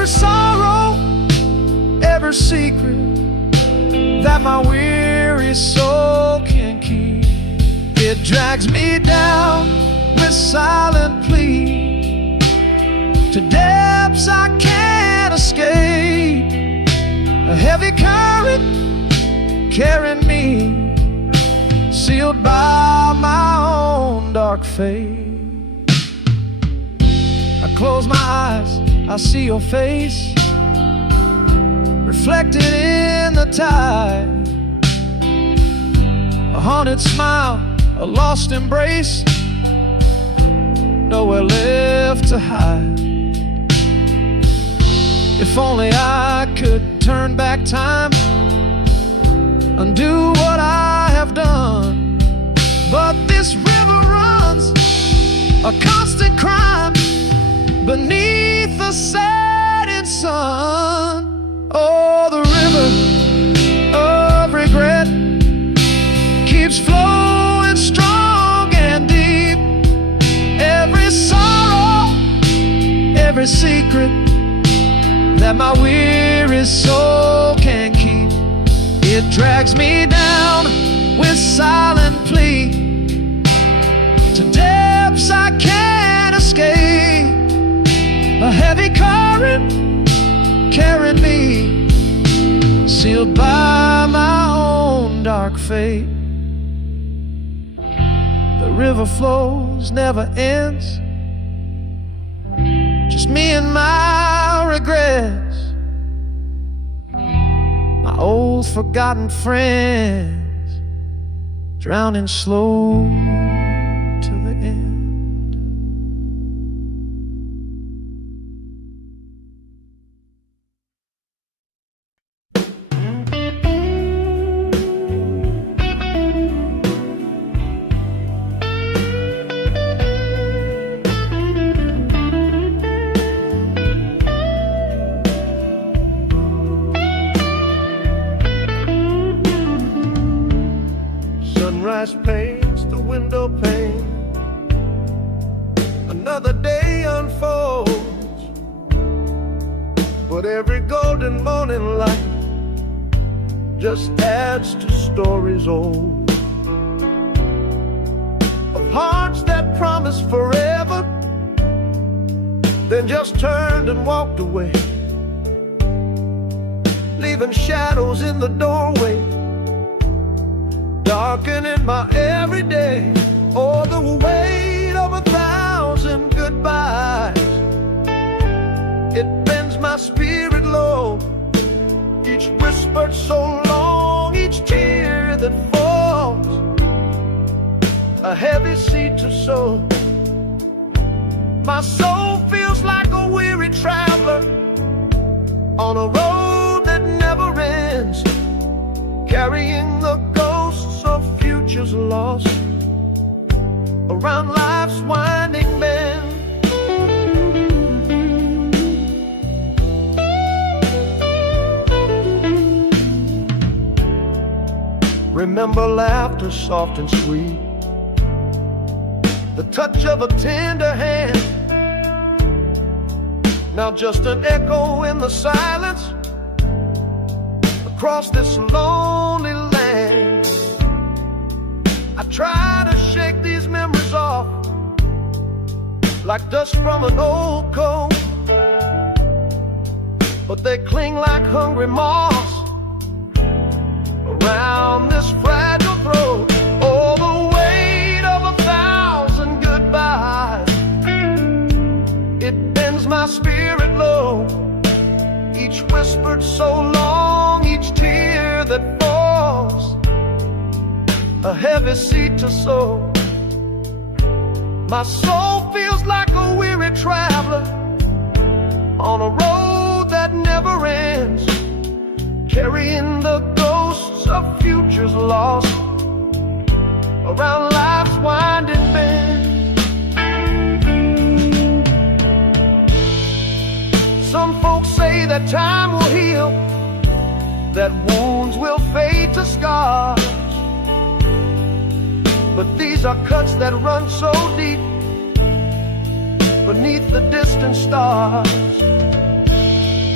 sorrow, every secret that my weary soul can keep. It drags me down with silent plea to depths I can't escape. A heavy current carrying me, sealed by my own dark fate. I close my eyes, I see your face reflected in the tide. A haunted smile, a lost embrace, nowhere left to hide. If only I could turn back time, undo what I have done. But this river runs a constant crime beneath the setting sun. Oh, the river of regret keeps flowing strong and deep. Every sorrow, every secret that my weary soul can keep, it drags me down with silent plea to depths I can't escape. A heavy current carrying me, sealed by my own dark fate. The river flows, never ends, just me and my regrets, my old forgotten friends, drowning slow to the end. Sunrise paints the window pane, another day unfolds, but every golden morning light just adds to stories old, of hearts that promised forever, then just turned and walked away, leaving shadows in the doorway, darkening my everyday. Oh, the weight of 1,000 goodbyes, it bends my spirit low. Each whispered so long, each tear that falls, a heavy seed to sow. My soul feels like a weary traveler on a road that never ends, carrying the ghosts of futures lost around life's winding bend. Remember laughter soft and sweet, the touch of a tender hand, now just an echo in the silence across this lonely land. I try to shake these memories off like dust from an old coat, but they cling like hungry moths around this fragile throat. Oh, the weight of 1,000 goodbyes, it bends my spirit low. Each whispered so long, each tear that falls, a heavy seed to sow. My soul feels like a weary traveler on a road that never ends, carrying the ghosts of futures lost around life's winding bend. Some folks say that time will heal, that wounds will fade to scars, but these are cuts that run so deep beneath the distant stars.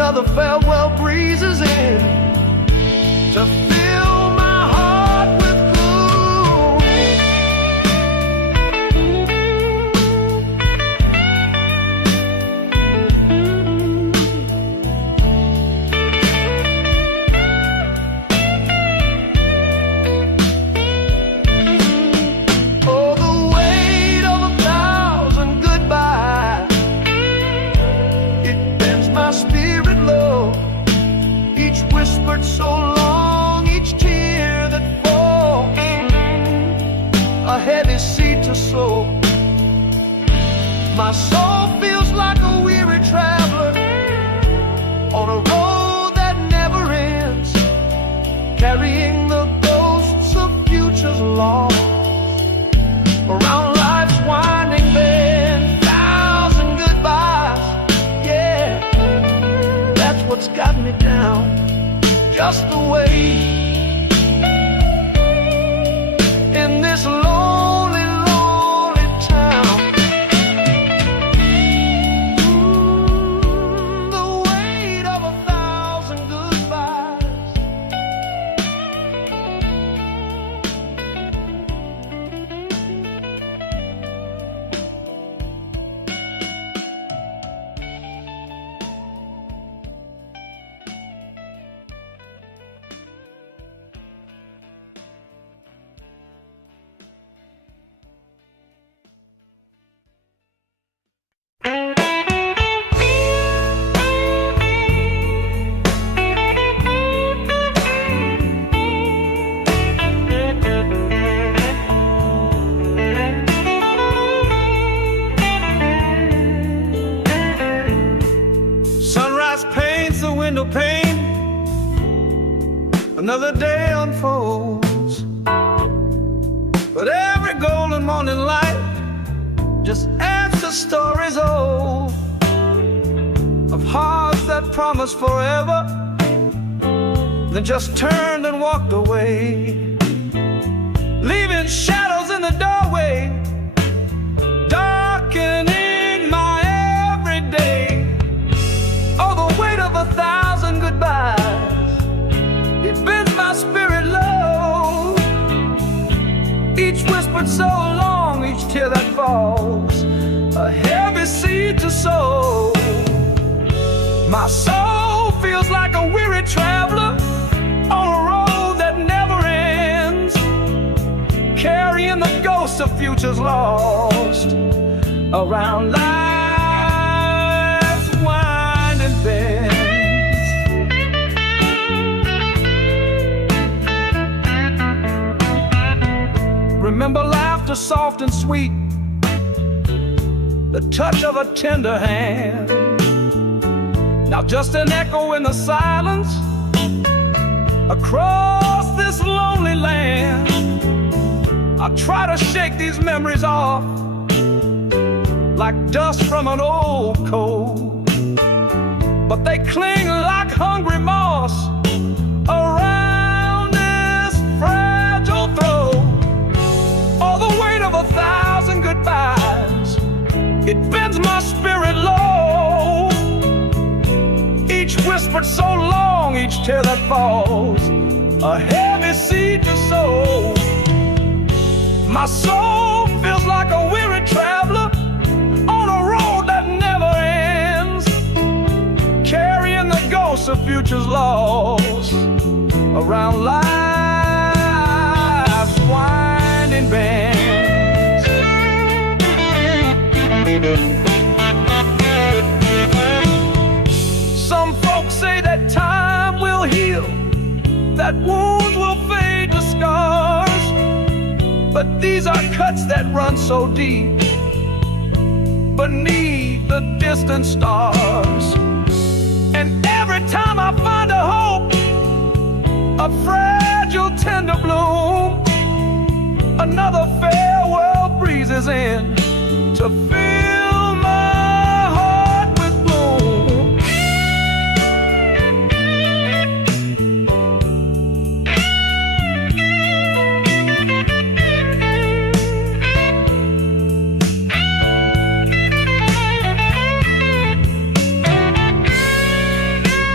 Another farewell breeze is in to fill my heart with gloom. Oh, the weight of 1,000 goodbyes, it bends my spirit low. Each whispered so long, each tear that falls, a heavy seed to sow. My soul feels like a weary traveler on a road that never ends, carrying the ghosts of futures lost around life's winding bend. 1,000 goodbyes, yeah, that's what's got me down. Just the way in this lonely, lonely town. The weight of 1,000 goodbyes. Sunrise paints the window pane, another day unfolds, but every golden morning light just adds to stories old of hearts that promised forever, then just turned and walked away, leaving shadows in the doorway, darkening my everyday. Oh, the weight of 1,000 goodbyes, it bends my spirit low. Each whispered so long, each tear that falls, a heavy seed to sow. My soul feels like a weary traveler on a road that never ends, carrying the ghosts of futures lost around life's winding bends. Remember laughter soft and sweet, the touch of a tender hand. Now just an echo in the silence across this lonely land. I try to shake these memories off like dust from an old coat, but they cling like hungry moss around this fragile throat. All the weight of 1,000 goodbyes, it bends my spirit low. Each whispered so long, each tear that falls, a heavy seed to sow. My soul feels like a weary traveler on a road that never ends, carrying the ghosts of futures lost around life's winding bends. Some folks say that time will heal, that wounds will fade to scars, but these are cuts that run so deep beneath the distant stars. And every time I find a hope, a fragile tender bloom, another farewell breezes in to fill my heart with gloom.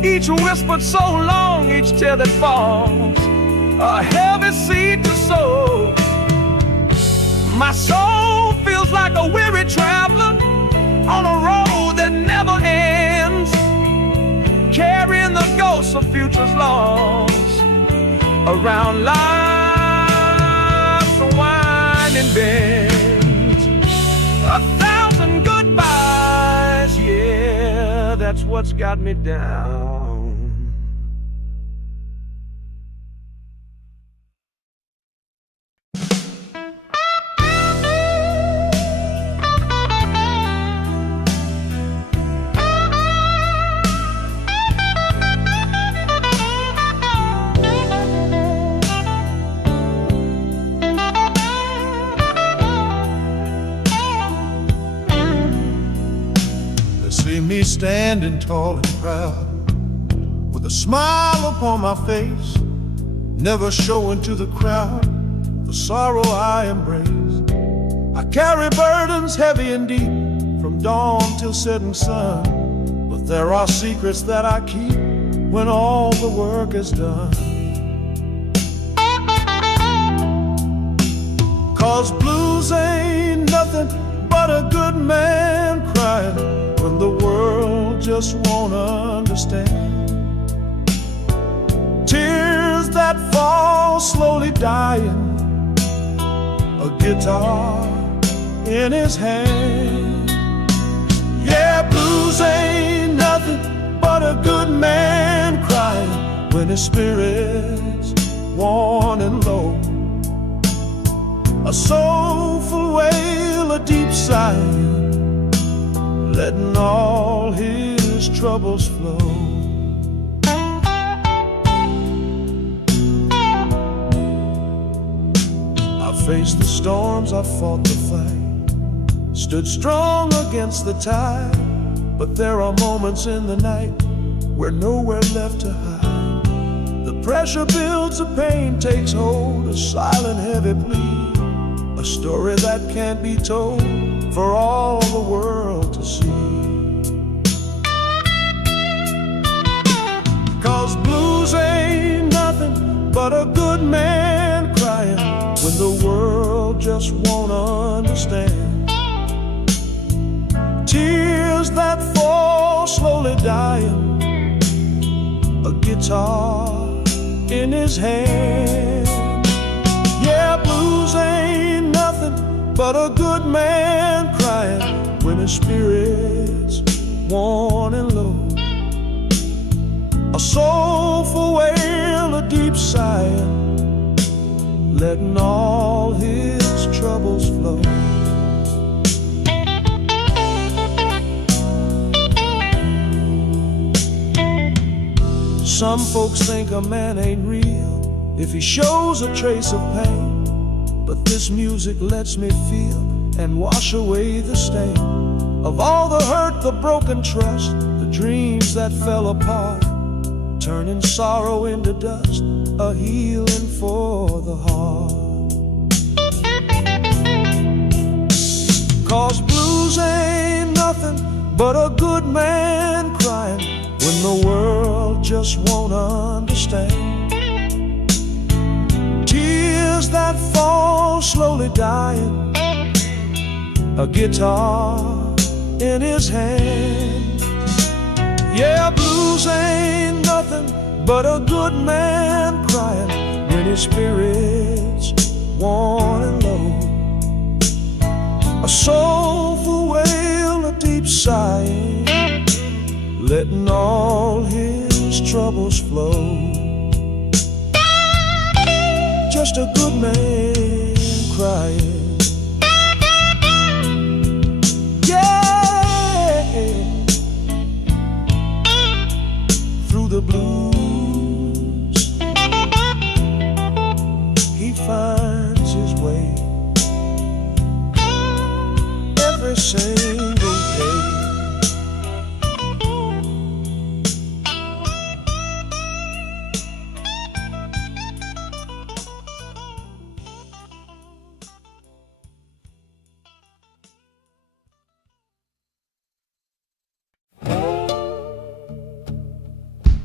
Each whispered so long, each tear that falls, a heavy seed to sow. My soul feels like a weary traveler on a road that never ends, carrying the ghosts of futures lost around life's winding bends. 1,000 goodbyes, yeah, that's what's got me down. See me standing tall and proud, with a smile upon my face, never showing to the crowd the sorrow I embrace. I carry burdens heavy and deep, from dawn till setting sun, but there are secrets that I keep when all the work is done. 'Cause blues ain't nothing but a good man crying when the world just won't understand. Tears that fall slowly dying, a guitar in his hand. Yeah, blues ain't nothing but a good man crying when his spirit's worn and low. A soulful wail, a deep sigh, letting all his troubles flow. I faced the storms, I fought the fight, stood strong against the tide, but there are moments in the night where nowhere left to hide. The pressure builds, the pain takes hold, a silent heavy plea, a story that can't be told for all the world to see. 'Cause blues ain't nothing but a good man crying when the world just won't understand. Tears that fall slowly dying, a guitar in his hand. Yeah, blues ain't nothing but a good man crying when his spirit's worn and low. A soulful wail, a deep sigh, letting all his troubles flow. Some folks think a man ain't real if he shows a trace of pain, but this music lets me feel and wash away the stain of all the hurt, the broken trust, the dreams that fell apart, turning sorrow into dust, a healing for the heart. 'Cause blues ain't nothing but a good man crying when the world just won't understand. Tears that fall slowly dying, a guitar in his hand. Yeah, blues ain't nothing but a good man crying when his spirit's worn and low. A soulful wail, a deep sigh, letting all his troubles flow. Just a good man crying. Yeah, through the blues he finds his way every single day.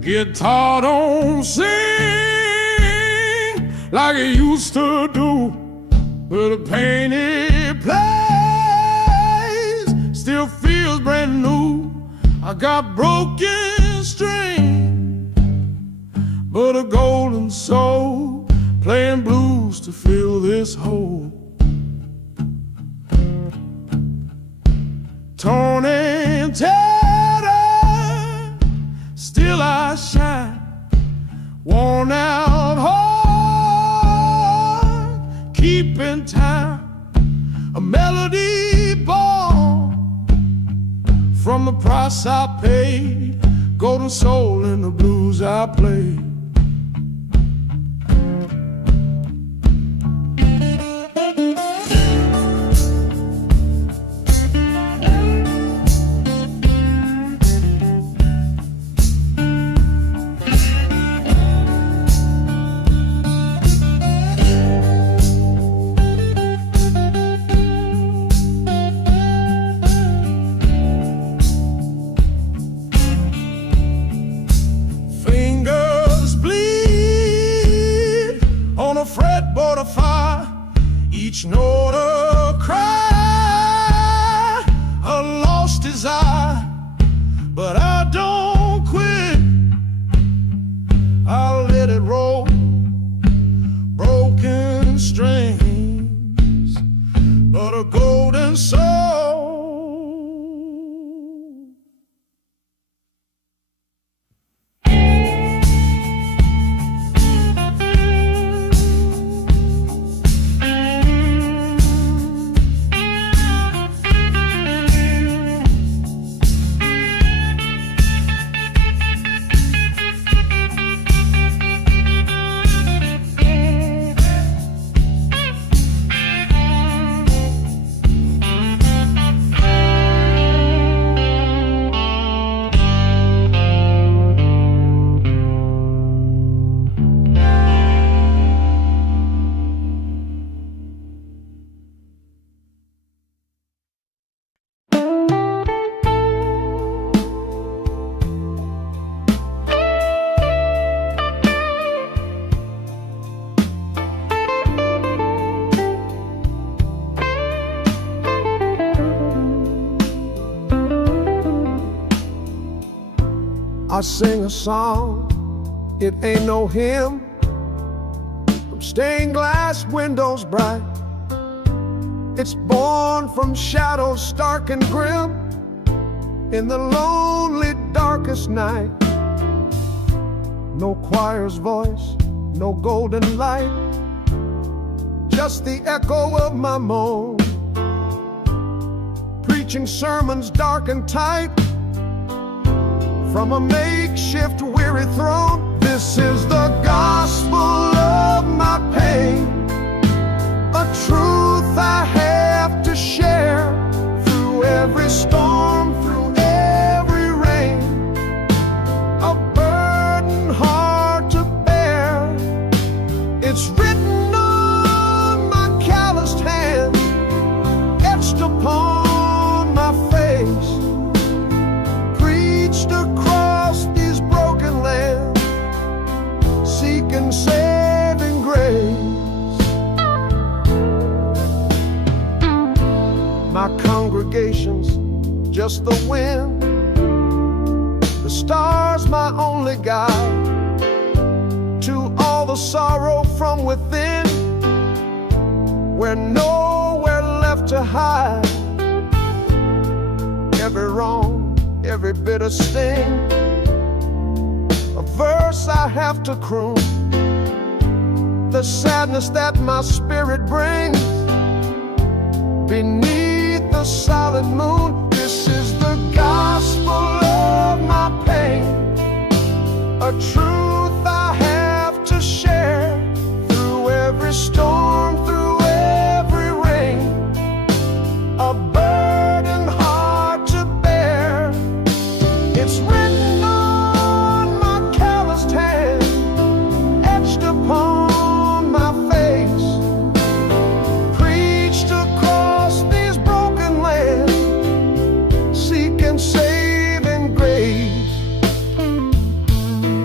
guitar don't sing like it used to do, but the pain it plays still feels brand new. I got broken strings, but a golden soul playing blues to fill this hole. Torn and tattered, still I shine. Worn out heart, keeping time. A melody born from the price I paid. Golden soul in the blues I play. Fretboard of fire, each note a cry, a lost desire. But I don't quit, I'll let it roll. Broken strings, but a golden soul. I sing a song, it ain't no hymn, from stained glass windows bright. It's born from shadows stark and grim, in the lonely darkest night. No choir's voice, no golden light, just the echo of my moan, preaching sermons dark and tight from a makeshift weary throne. This is the gospel of my pain, a truth I have to share through every storm, through every rain, a burden hard to bear. It's written on my calloused hand, etched upon my face, preached across these broken lands, seeking saving grace. My congregation's just the wind, the stars my only guide to all the sorrow from within, we're nowhere left to hide. Every wrong, every bitter sting, a verse I have to croon, the sadness that my spirit brings beneath the solid moon. This is the gospel of my pain, a truth I have to share through every storm, through every rain, a burden hard to bear. It's written on my calloused hand, etched upon my face, preached across these broken lands, seeking saving grace.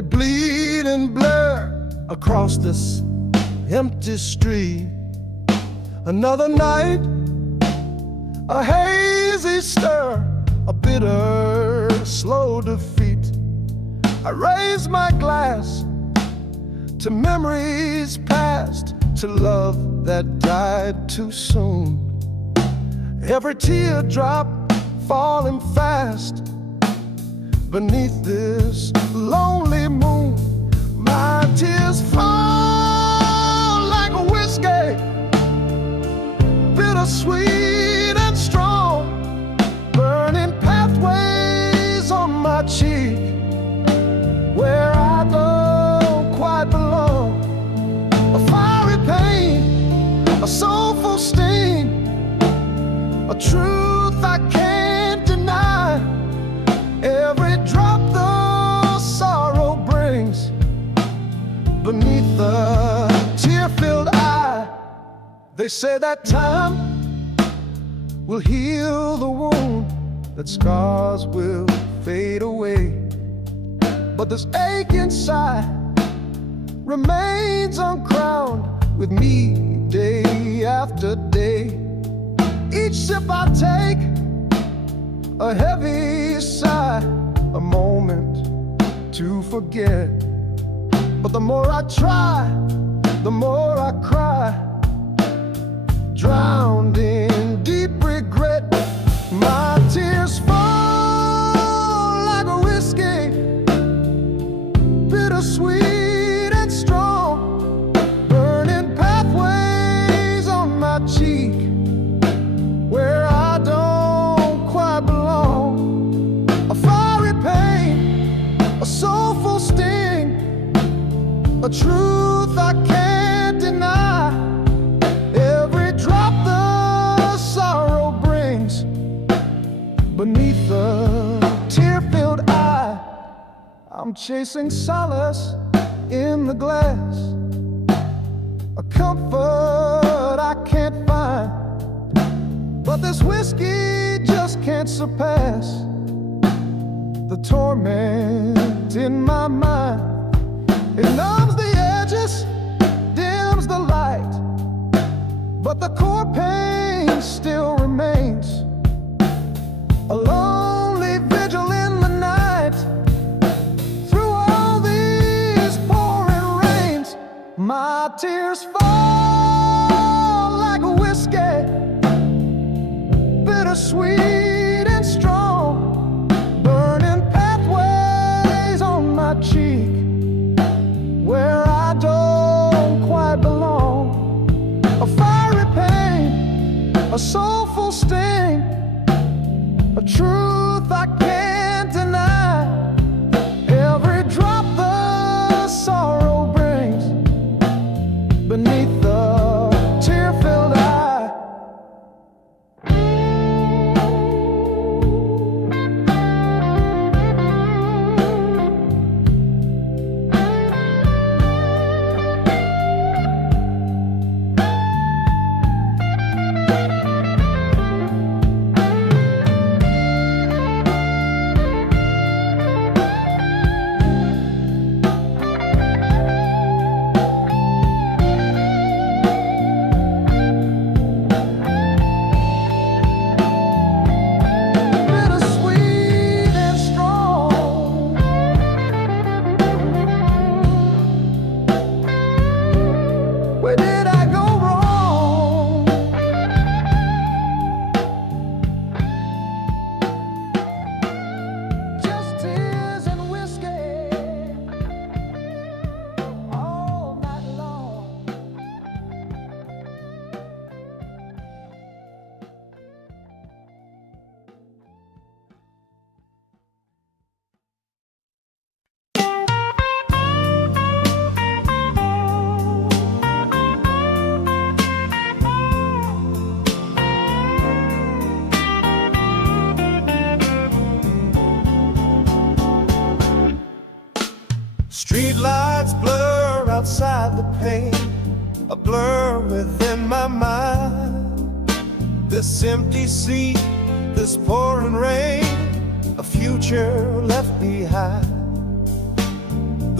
They bleed and blur across this empty street. Another night, a hazy stir, a bitter, slow defeat. I raise my glass to memories past, to love that died too soon. Every teardrop falling fast beneath this lonely moon. My tears fall like a whiskey, bittersweet and strong, burning pathways on my cheek where I don't quite belong. A fiery pain, a soulful sting, a truth I can't deny. Every drop the sorrow brings beneath the tear-filled eye. They say that time will heal the wound, that scars will fade away, but this ache inside remains uncrowned with me day after day. Each sip I take, a heavy sigh, a moment to forget. But the more I try, the more I cry, drowned in deep regret. My tears fall like a whiskey, bittersweet and strong, burning pathways on my cheek where I don't quite belong. A fiery pain, a soulful sting, a truth I can't deny. Every drop the sorrow brings beneath the tear-filled eye. I'm chasing solace in the glass, a comfort I can't find, but this whiskey just can't surpass the torment in my mind. It numbs the edges, dims the light, but the core pain still remains. A lonely vigil in the night, through all these pouring rains. My tears fall like a whiskey, bittersweet and strong, burning pathways on my cheek where I don't quite belong. A fiery pain, a soulful sting, a truth I can't deny. Every drop the sorrow brings beneath the tear-filled eye. Streetlights blur outside the pane, a blur within my mind. This empty seat, this pouring rain, a future left behind.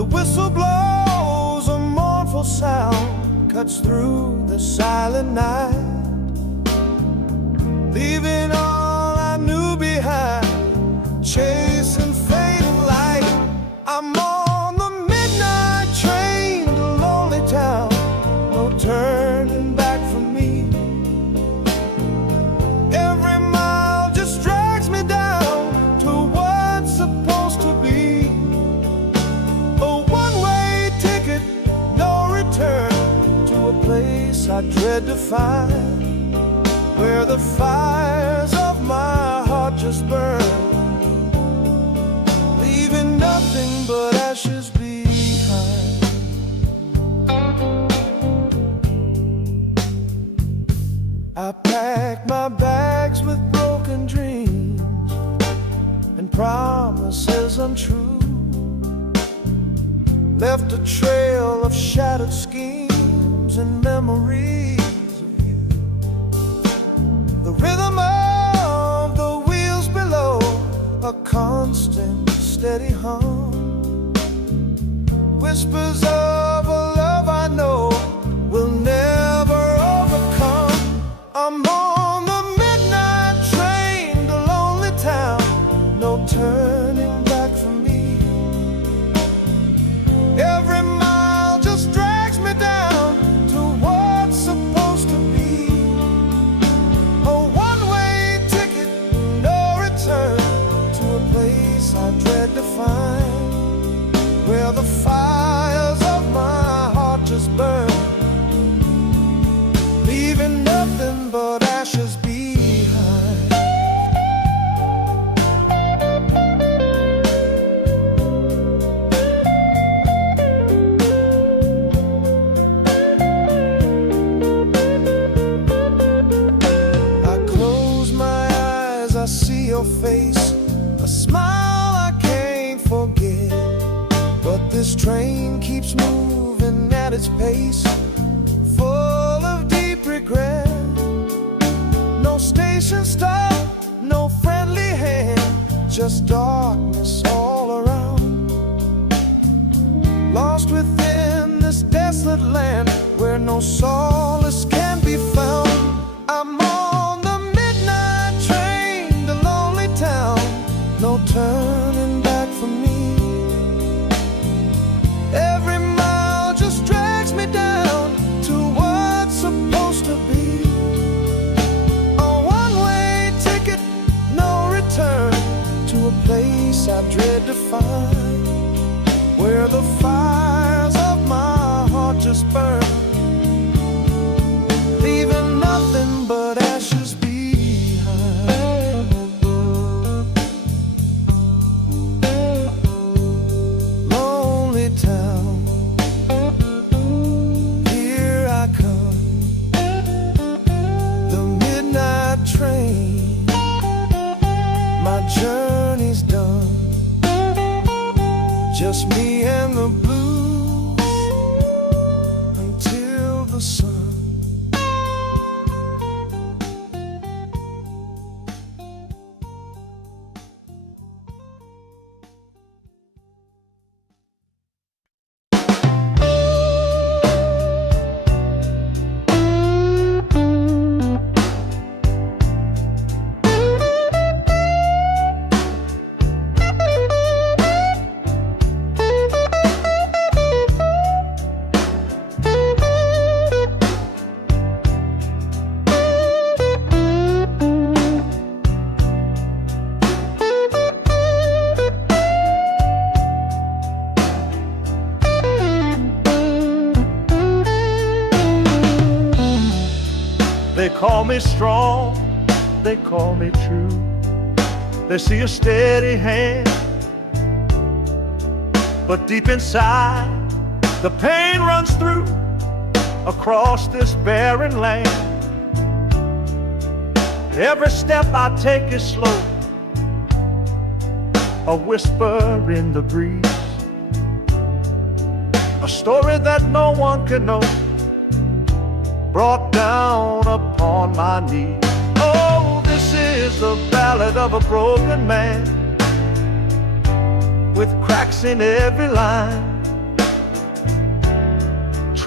The whistle blows, a mournful sound cuts through the silent night, leaving all I knew behind, chasing fading light. I'm on the midnight train to lonely town, no turning back for me. Every mile just drags me down to what's supposed to be. A one-way ticket, no return, to a place I dread to find, where the fires of my heart just burn, leaving nothing but ashes behind. I packed my bags with broken dreams and promises untrue, left a trail of shattered schemes and memories of you. The rhythm of the wheels below, a constant steady hum, whispers of a love I know will never overcome. I'm on the midnight train to lonely town, no turning back for me. Every mile just drags me down to what's supposed to be. A one-way ticket, no return, to a place I dread to find, where the fires of my heart just burn, leaving nothing but ashes behind. I close my eyes, I see your face, a smile I can't forget. But this train keeps moving at its pace, full of deep regret. No station stop, no friendly hand, just darkness all around. Lost within this desolate land, where no solace can be found. I'm on the midnight train to lonely town, no turning back for me. Every mile just drags me down to what's supposed to be. A one-way ticket, no return, to a place I dread to find, where the fires of my heart just burn, leaving nothing but ashes behind. Lonely town, here I come, the midnight train, my journey's done, just me and the blues until the sun. They call me strong, they call me true. They see a steady hand, but deep inside the pain runs through across this barren land. Every step I take is slow, a whisper in the breeze, a story that no one can know, brought down upon my knees. Oh, this is the ballad of a broken man, with cracks in every line.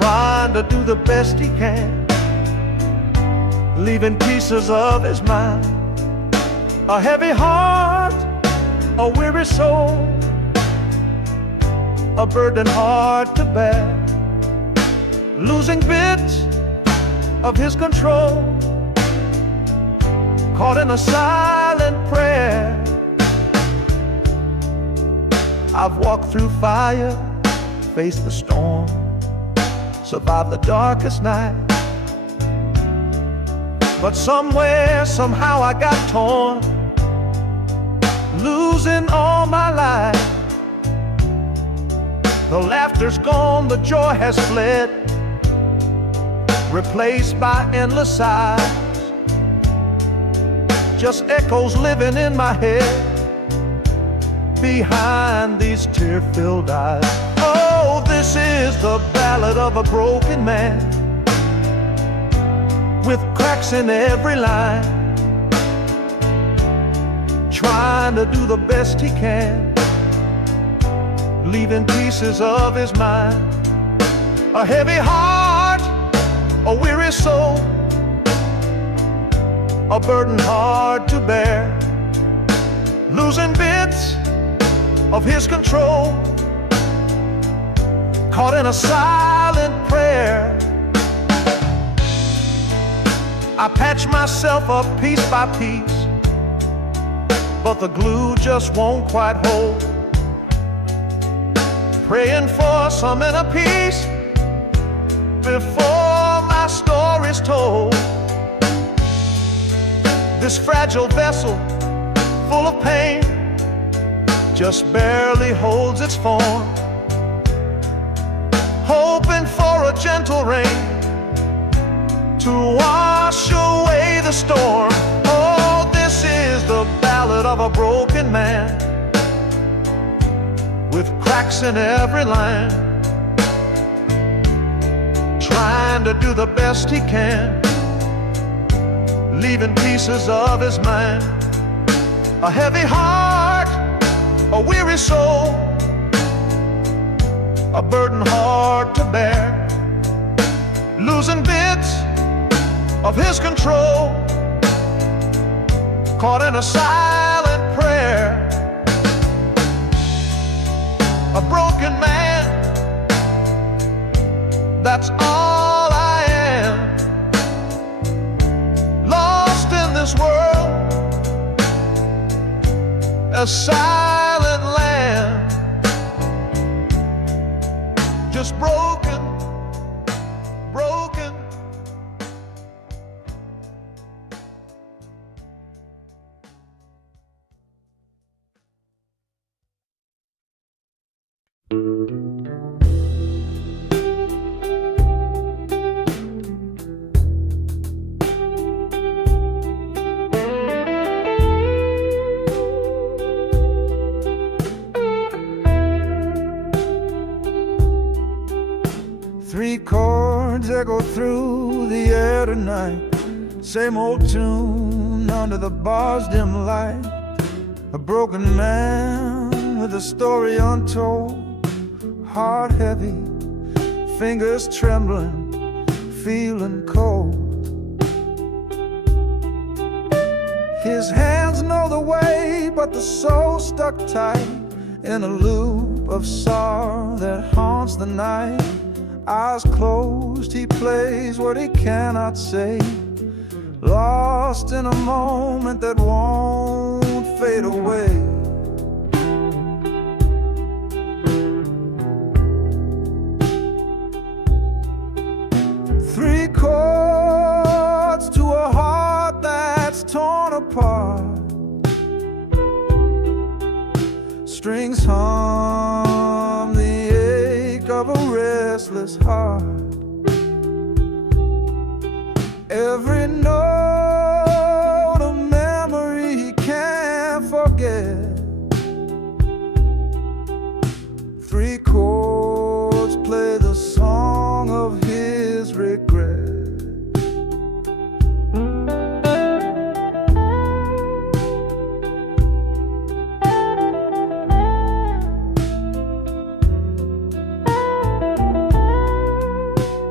trying to do the best he can, leaving pieces of his mind. A heavy heart, a weary soul, a burden hard to bear, losing bits of his control, caught in a silent prayer. I've walked through fire, faced the storm, survived the darkest night. But somewhere, somehow I got torn, losing all my life. The laughter's gone, the joy has fled, replaced by endless sighs. Just echoes living in my head, behind these tear-filled eyes. Oh, this is the ballad of a broken man, with cracks in every line, trying to do the best he can, leaving pieces of his mind. A heavy heart, a weary soul, a burden hard to bear, losing bits of his control, caught in a silent prayer. I patch myself up piece by piece, but the glue just won't quite hold. Praying for some inner peace before my story's told. This fragile vessel, full of pain, just barely holds its form, hoping for a gentle rain to wash away the storm. Oh, this is the ballad of a broken man, with cracks in every line, trying to do the best he can, leaving pieces of his mind. A heavy heart, a weary soul, a burden hard to bear, losing bits of his control, caught in a silent prayer. A broken man, that's all I am, lost in this world, a silent land, just broken, broken. Three chords echo through the air tonight, same old tune under the bar's dim light. A broken man with a story untold, heart heavy, fingers trembling, feeling cold. His hands know the way, but the soul stuck tight in a loop of sorrow that haunts the night. Eyes closed, he plays what he cannot say, lost in a moment that won't fade away. Three chords to a heart that's torn apart, strings hum the ache of a restless heart. Every note a memory he can't forget. Three chords play the song of his regret.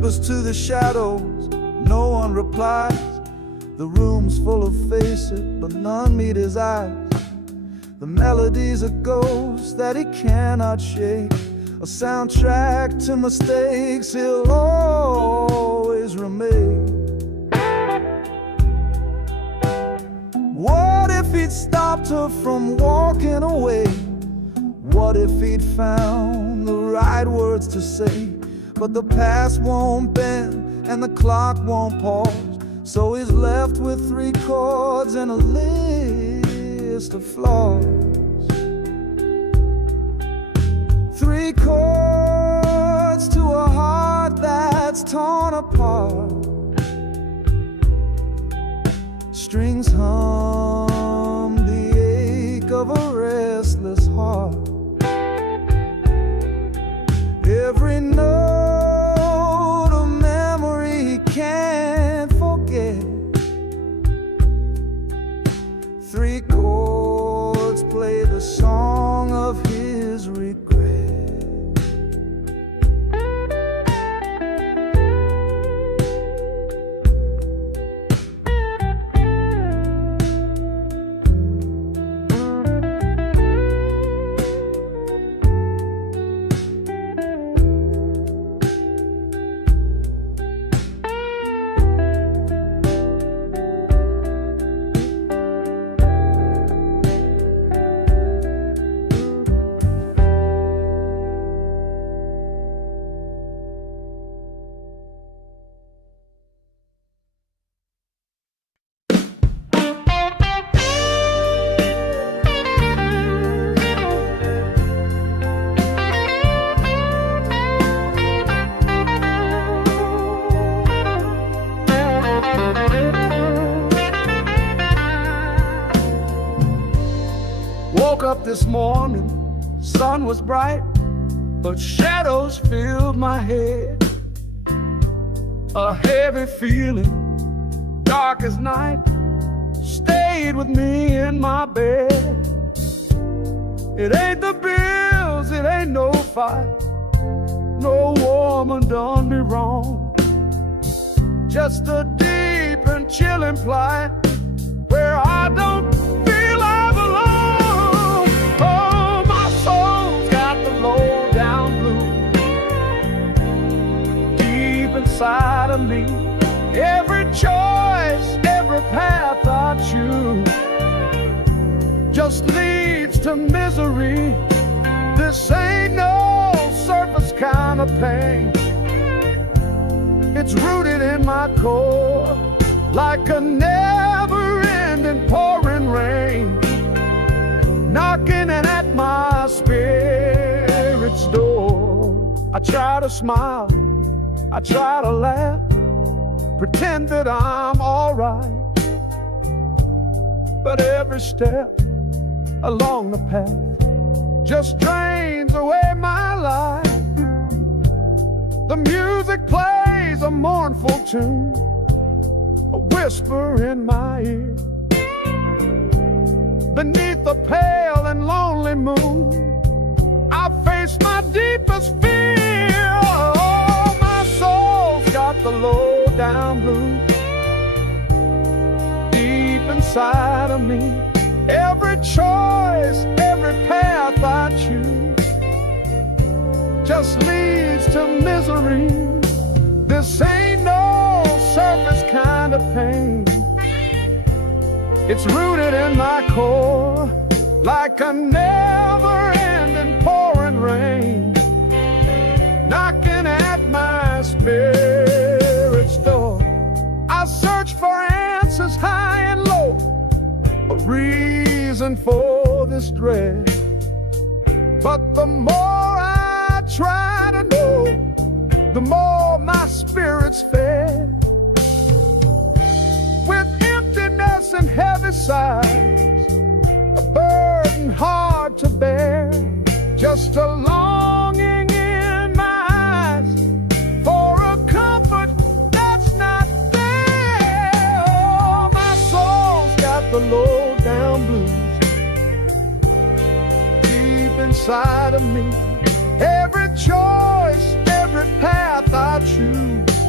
whispers to the shadows, no one replies. The room's full of faces, but none meet his eyes. The melody's a ghost that he cannot shake, a soundtrack to mistakes he'll always remain. What if he'd stopped her from walking away? What if he'd found the right words to say? But the past won't bend and the clock won't pause, so he's left with 3 chords and a list of flaws. 3 chords to a heart that's torn apart. Strings hum the ache of a restless heart. Every note a memory he can't forget. 3 chords play the song of his regret. Woke up this morning, sun was bright, but shadows filled my head. A heavy feeling, dark as night, stayed with me in my bed. It ain't the bills, it ain't no fight, no woman done me wrong. Just a deep and chilling plight where I don't feel I belong. Oh, my soul's got the low down blues deep inside of me. Every choice, every path I choose just leads to misery. This ain't no surface kind of pain. It's rooted in my core like a never-ending pouring rain, knocking at my spirit's door. I try to smile, I try to laugh, pretend that I'm all right, but every step along the path just drains away my life. The music plays a mournful tune, a whisper in my ear. Beneath the pale and lonely moon, I face my deepest fear. Oh, my soul's got the low down blues deep inside of me. Every choice, every path I choose just leads to misery. This ain't no surface kind of pain. It's rooted in my core like a never-ending pouring rain, knocking at my spirit's door. I search for answers high and low, a reason for this dread, but the more I try to know, the more my spirit's fed. With emptiness and heavy sighs, a burden hard to bear, just a longing in my eyes for a comfort that's not there. Oh, my soul's got the low down blues deep inside of me. Every choice, every path I choose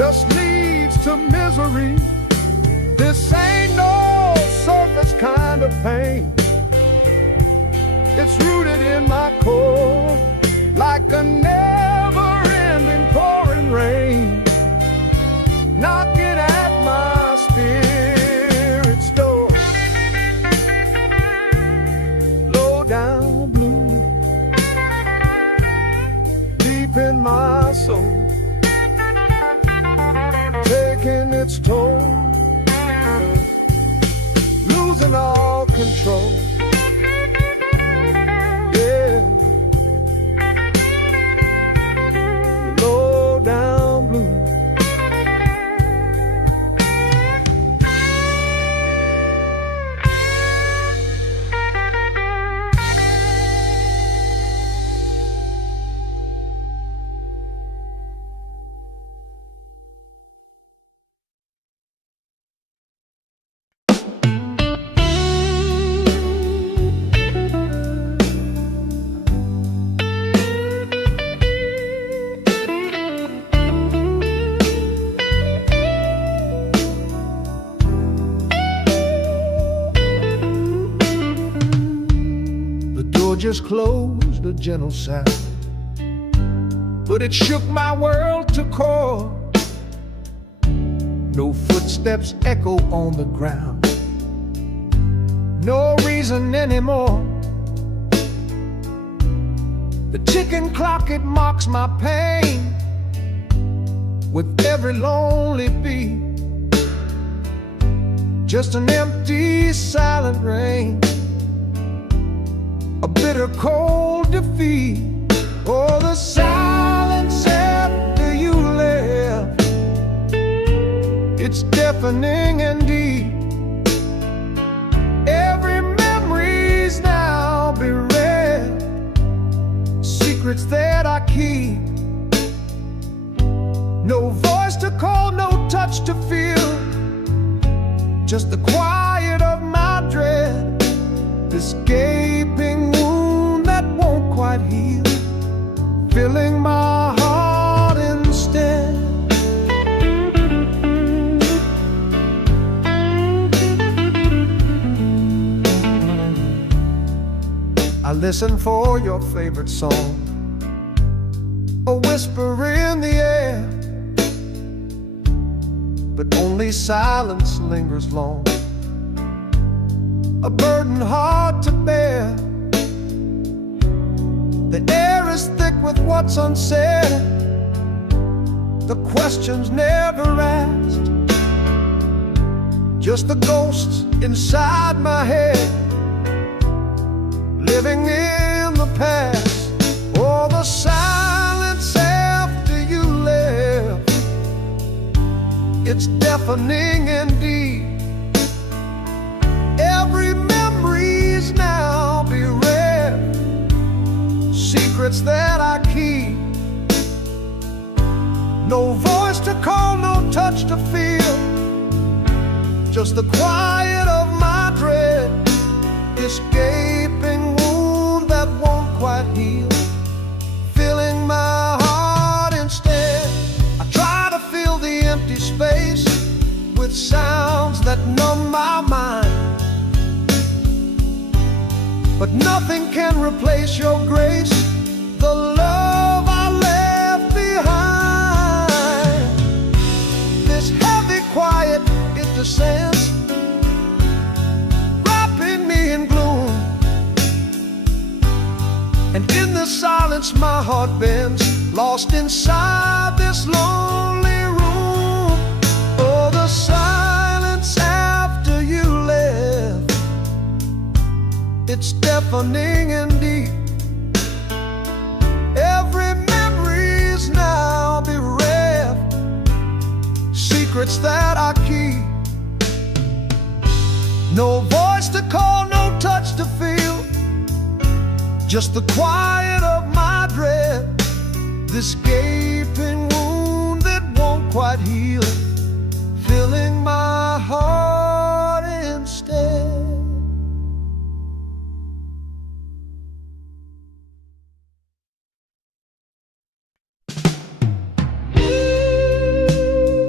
just leads to misery. This ain't no surface kind of pain. It's rooted in my core, like a never-ending pouring rain, knocking at my spirit's door. Low down blue, deep in my soul, taking its toll, losing all control. Yeah, low down blue. Just closed, a gentle sound, but it shook my world to core. No footsteps echo on the ground, no reason anymore. The ticking clock, it mocks my pain with every lonely beat. Just an empty, silent rain, a bitter cold defeat. Oh, the silence after you left, it's deafening and deep. Every memory's now bereft, secrets that I keep. No voice to call, no touch to feel, just the quiet of my dread. This gaping wound that won't quite heal, filling my heart instead. I listen for your favorite song, a whisper in the air, but only silence lingers long, a burden hard to bear. The air is thick with what's unsaid, the questions never asked, just the ghosts inside my head, living in the past. Oh, the silence after you left, it's deafening indeed. Every memory's now bereft, secrets that I keep. No voice to call, no touch to feel, just the quiet of my dread. This gaping wound that won't quite heal, filling my heart instead. I try to fill the empty space with sounds that numb my mind, but nothing can replace your grace, the love I left behind. This heavy quiet, it descends, wrapping me in gloom, and in the silence my heart bends, lost inside this lonely room. Oh, the silence after you left, it's deafening and deep. Every memory's now bereft, secrets that I keep. No voice to call, no touch to feel, just the quiet of my dread. This gaping wound that won't quite heal, filling my heart instead.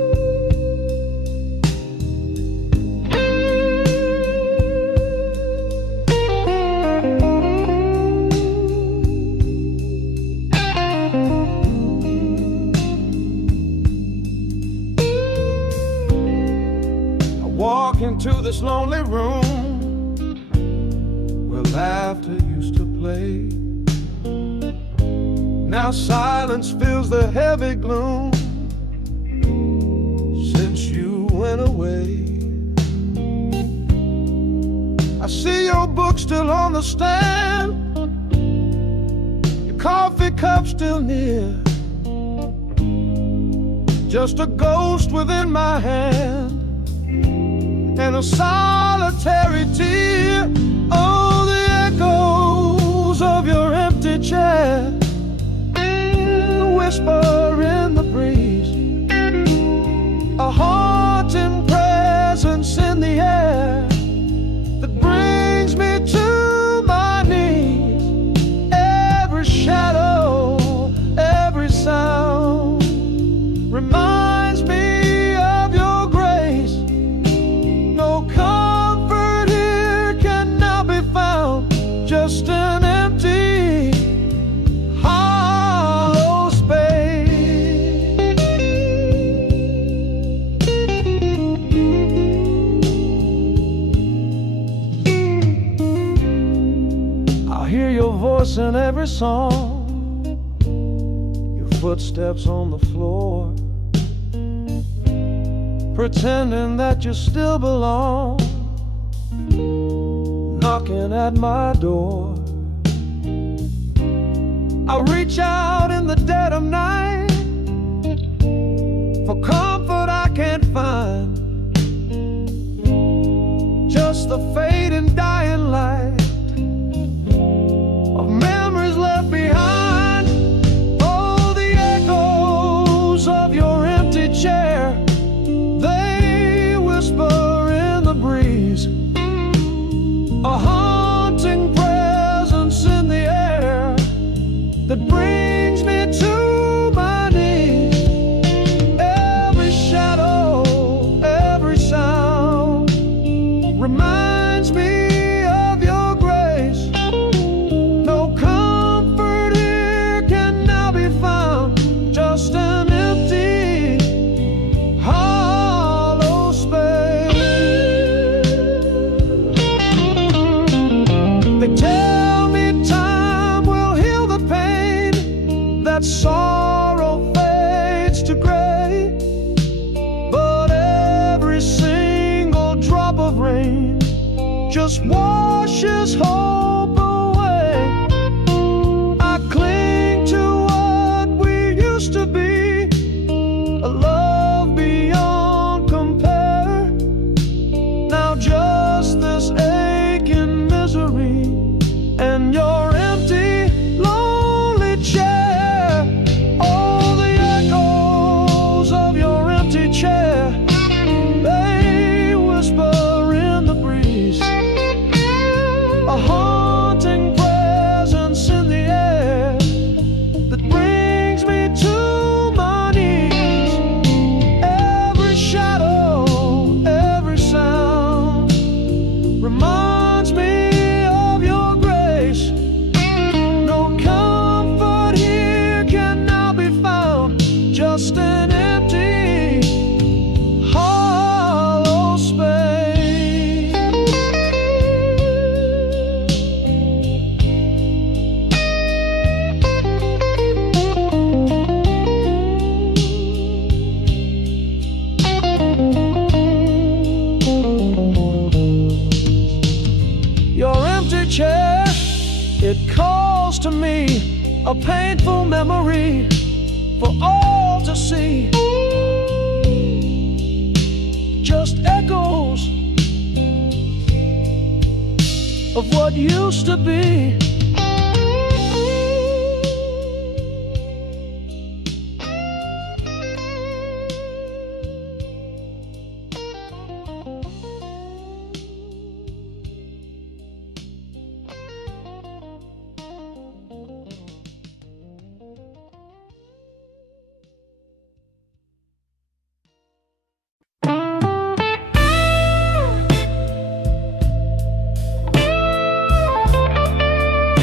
lonely room where laughter used to play. Now silence fills the heavy gloom since you went away. I see your book still on the stand, your coffee cup still near, just a ghost within my hand and a solitary tear. Oh, the echoes of your empty chair, whisper in the breeze, a haunting presence in the air that brings me to my knees. Every shadow, every sound reminds me of your grace. No comfort here can now be found, just an empty hollow space. I hear your voice in every song, your footsteps on the floor, pretending that you still belong, knocking at my door. I reach out in the dead of night for comfort I can't find, just the fading dying light of memories left behind. Oh, the echoes of your empty chair, they whisper in the breeze, a haunting presence in the air that brings me to my knees. Every shadow, every sound reminds me of your grace. No comfort here can now be found, just an empty hollow space. They tell me time will heal the pain, that sorrow fades to gray, but every single drop of rain just washes hope away. I cling to what we used to be, a love beyond compare. Now just this aching misery and your empty, lonely chair. All the echoes of your empty chair, they whisper in the breeze, a haunting presence in the air that brings me to my knees. Every shadow, every sound reminds me of your grace. No comfort here can now be found, just an empty hollow space. Your empty chair, it calls to me, a painful memory for all to see. Just echoes of what used to be.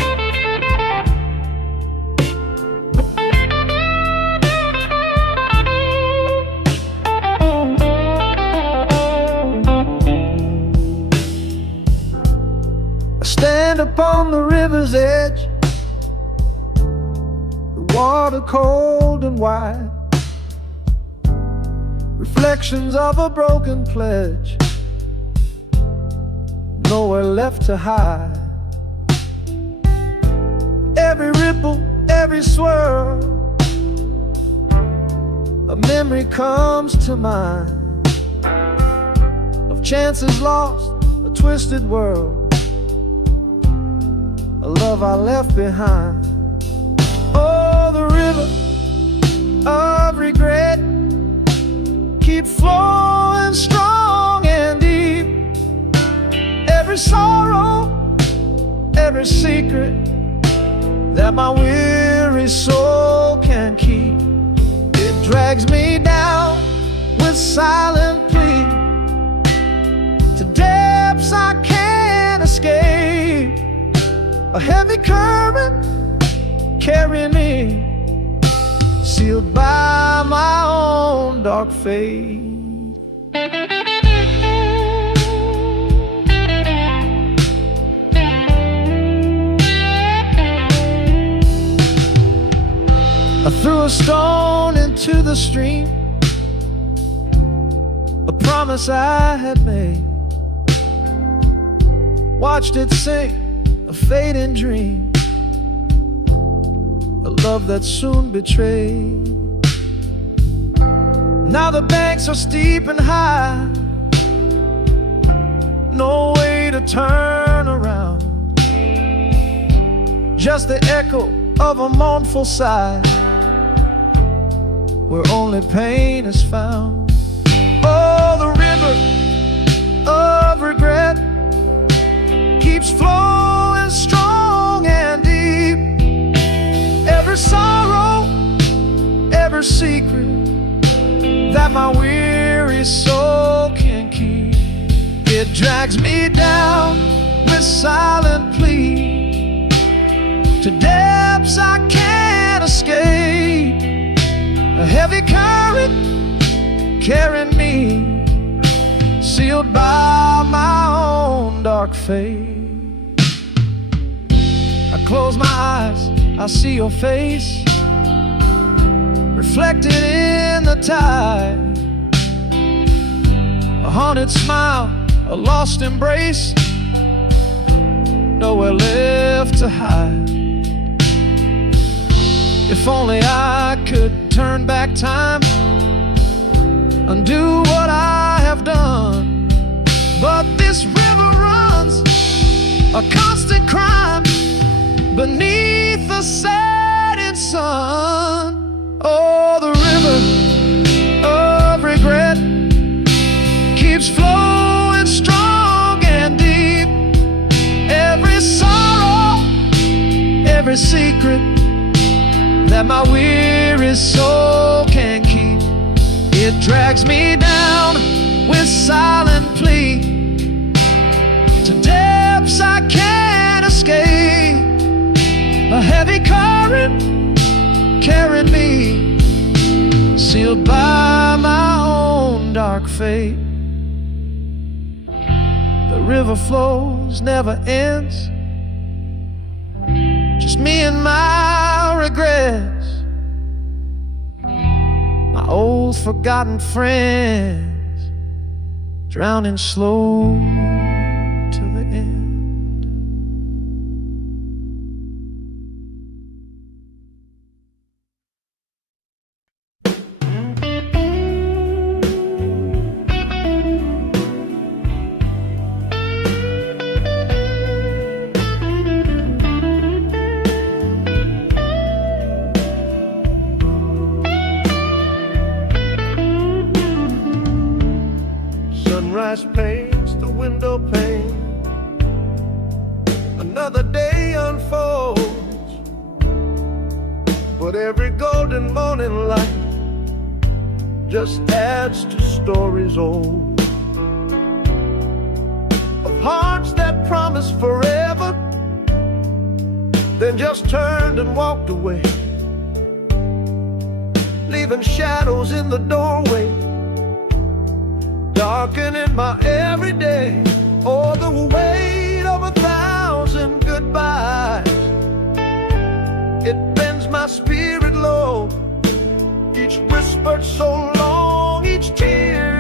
water cold and wide, reflections of a broken pledge, nowhere left to hide. Every ripple, every swirl, a memory comes to mind of chances lost, a twisted world, a love I left behind. Oh, the river of regret keeps flowing strong and deep. Every sorrow, every secret that my weary soul can keep, it drags me down with silent plea to depths I can't escape. A heavy current carrying me, sealed by my own dark fate. I threw a stone into the stream, a promise I had made, watched it sink, a fading dream, a love that soon betrayed. Now the banks are steep and high, no way to turn around, just the echo of a mournful sigh, where only pain is found. Oh, the river of regret keeps flowing strong and deep. Every sorrow, every secret that my weary soul can keep, it drags me down with silent plea to depths I can't escape. A heavy current carrying me, sealed by my own dark fate. I close my eyes, I see your face reflected in the tide, a haunted smile, a lost embrace, nowhere left to hide. If only I could turn back time, undo what I have done, but this river runs a constant crime beneath the setting sun. Oh, the river of regret keeps flowing strong and deep. Every sorrow, every secret that my weary soul can keep, it drags me down with silent plea to depths I can't escape. A heavy current carrying me, sealed by my own dark fate. The river flows, never ends, just me and my regrets, my old forgotten friends, drowning slow to the end. Sunrise paints the window pane, another day unfolds, but every golden morning light just adds to stories old, of hearts that promised forever, then just turned and walked away, leaving shadows in the doorway, darkening my everyday. Oh, the weight of 1,000 goodbyes, it bends my spirit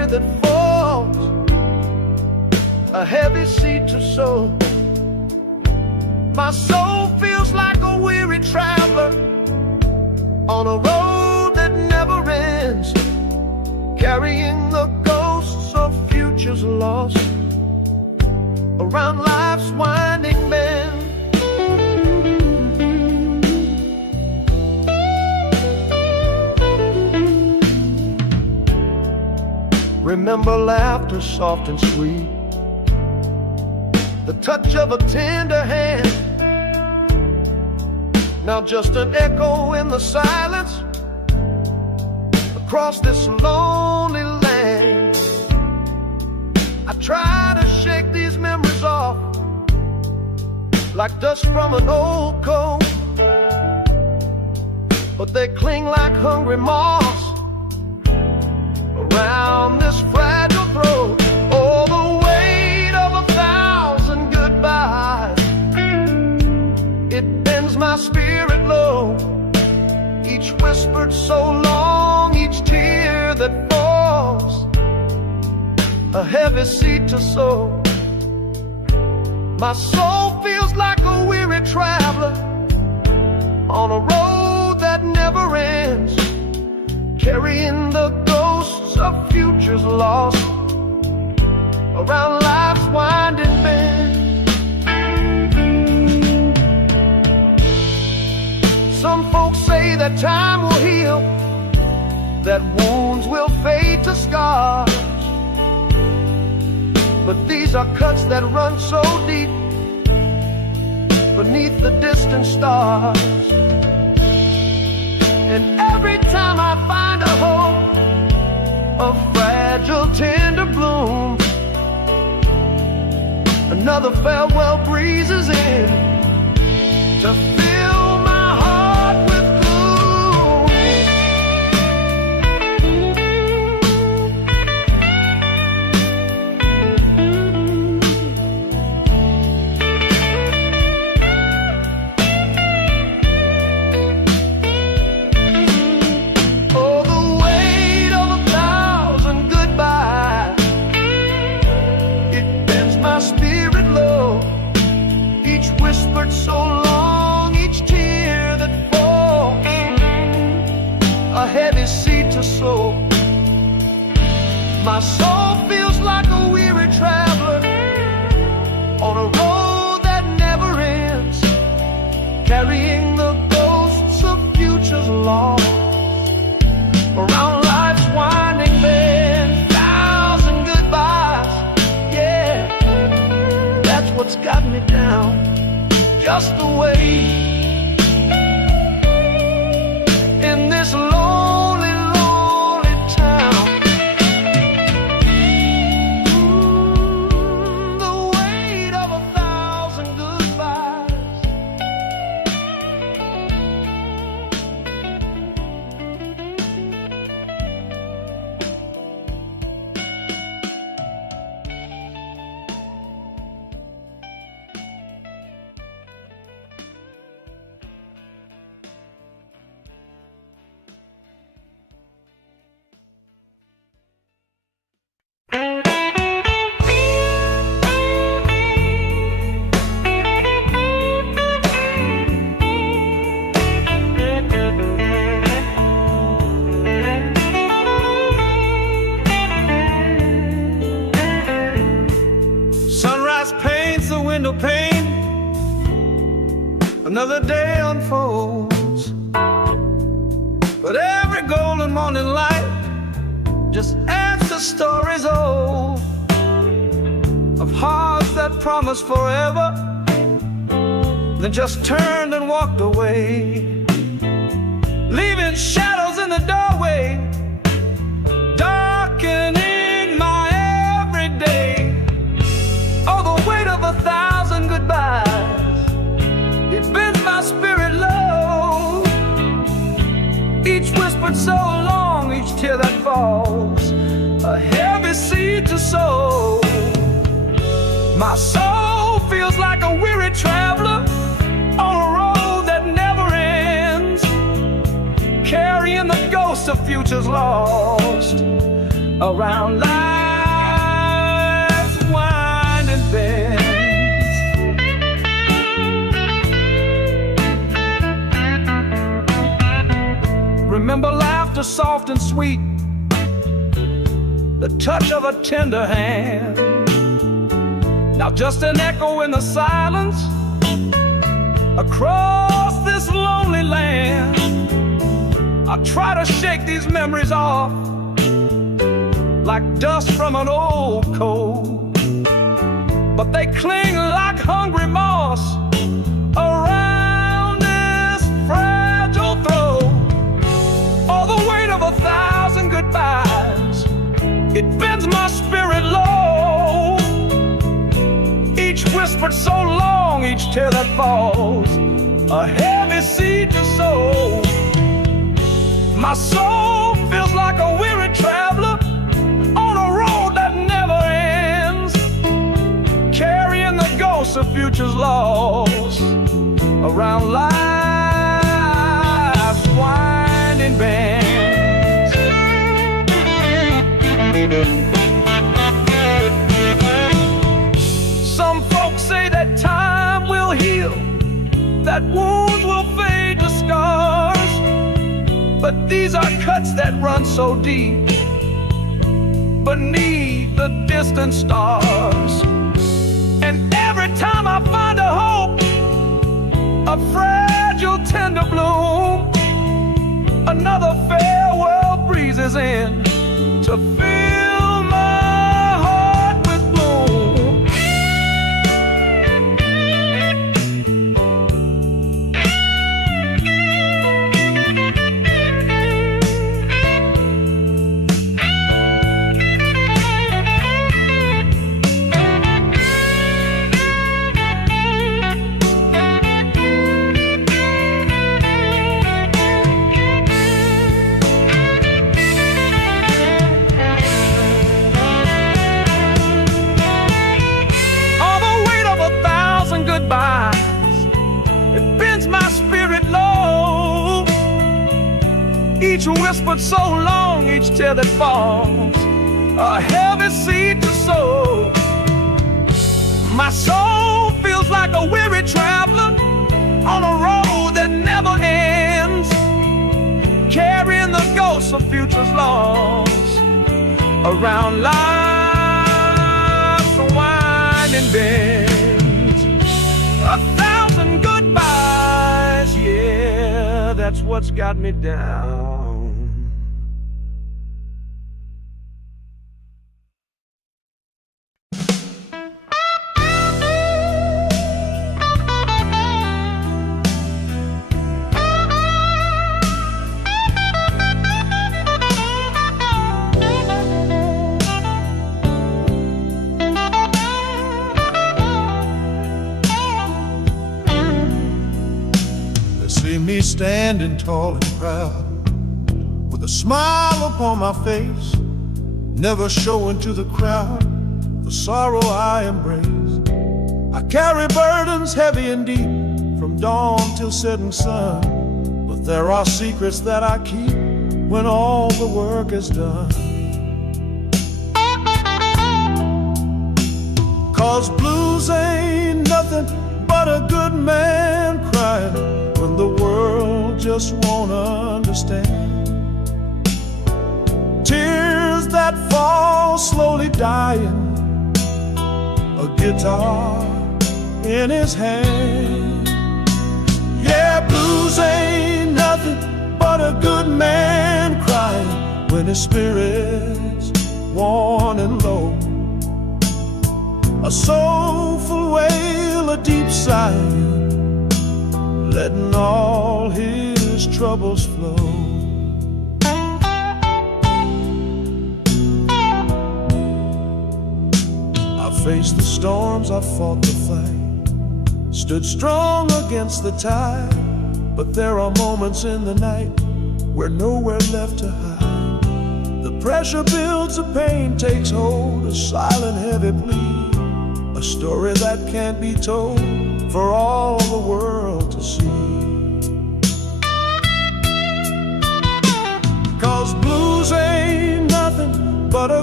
that falls, a heavy seed to sow. My soul feels like a weary traveler on a road that never ends, carrying the ghosts of futures lost around life's winding bend. Remember laughter soft and sweet, the touch of a tender hand. Now just an echo in the silence across this lonely land. I try to shake these memories off like dust from an old coat, but they cling like hungry moths around this fragile throat. Oh, the weight of 1,000 goodbyes, it bends my spirit low. Each whispered so long, each tear that falls, a heavy seed to sow. My soul feels like a weary traveler on a road that never ends, carrying the ghosts of futures lost around life's winding bend. Some folks say that time will heal, that wounds will fade to scars, but these are cuts that run so deep beneath the distant stars. And every time I find a hope, a fragile tender bloom, another farewell breezes in to fill my heart with gloom. Oh, the weight of 1,000 goodbyes, it bends my spirit low. Each whispered so long, each tear that falls, a heavy seed to sow. My soul feels like a weary traveler on a road that never ends, carrying the ghosts of futures lost around life's winding bend. 1,000 goodbyes, yeah, that's what's got me down, just the way in this lonely, lonely town. The weight of 1,000 goodbyes. Sunrise paints the window pane, another day unfolds, but every golden morning light just adds to stories old of hearts that promised forever, then just turned and walked away, leaving shadows in the doorway, darkening my everyday. Oh, the weight of 1,000 goodbyes, it bends my spirit low. Each whispered so long, each tear that falls, a heavy seed to sow. My soul feels like a weary traveler on a road that never ends, carrying the ghosts of futures lost around life's winding bends. Remember laughter soft and sweet, the touch of a tender hand. Now just an echo in the silence across this lonely land. I try to shake these memories off like dust from an old coat, but they cling like hungry moss around this fragile throat. All the weight of 1,000 goodbyes, it bends my spirit low. Each whispered so long, each tear that falls, a heavy seed to sow. My soul feels like a weary traveler on a road that never ends, carrying the ghosts of futures lost around life's winding bends. Some folks say that time will heal, that wounds will fade to scars, but these are cuts that run so deep beneath the distant stars. And every time I find a hope, a fragile tender bloom, another farewell breezes in to fill my heart with gloom. It bends my spirit low. Each whispered so long, each tear that falls, a heavy seed to sow. My soul feels like a weary traveler on a road that never ends, carrying the ghosts of futures lost around life's winding bend. 1,000 goodbyes, yeah, that's what's got me down. See me standing tall and proud, with a smile upon my face, never showing to the crowd the sorrow I embrace. I carry burdens heavy and deep, from dawn till setting sun, but there are secrets that I keep when all the work is done. 'Cause blues ain't nothing but a good man crying when the world just won't understand. Tears that fall slowly dying, a guitar in his hand. Yeah, blues ain't nothing but a good man crying when his spirit's worn and low. A soulful wail, a deep sigh, letting all his troubles flow. I faced the storms, I fought the fight, stood strong against the tide, but there are moments in the night where nowhere left to hide. The pressure builds, the pain takes hold, a silent heavy plea, a story that can't be told for all the world to see. 'Cause blues ain't nothing but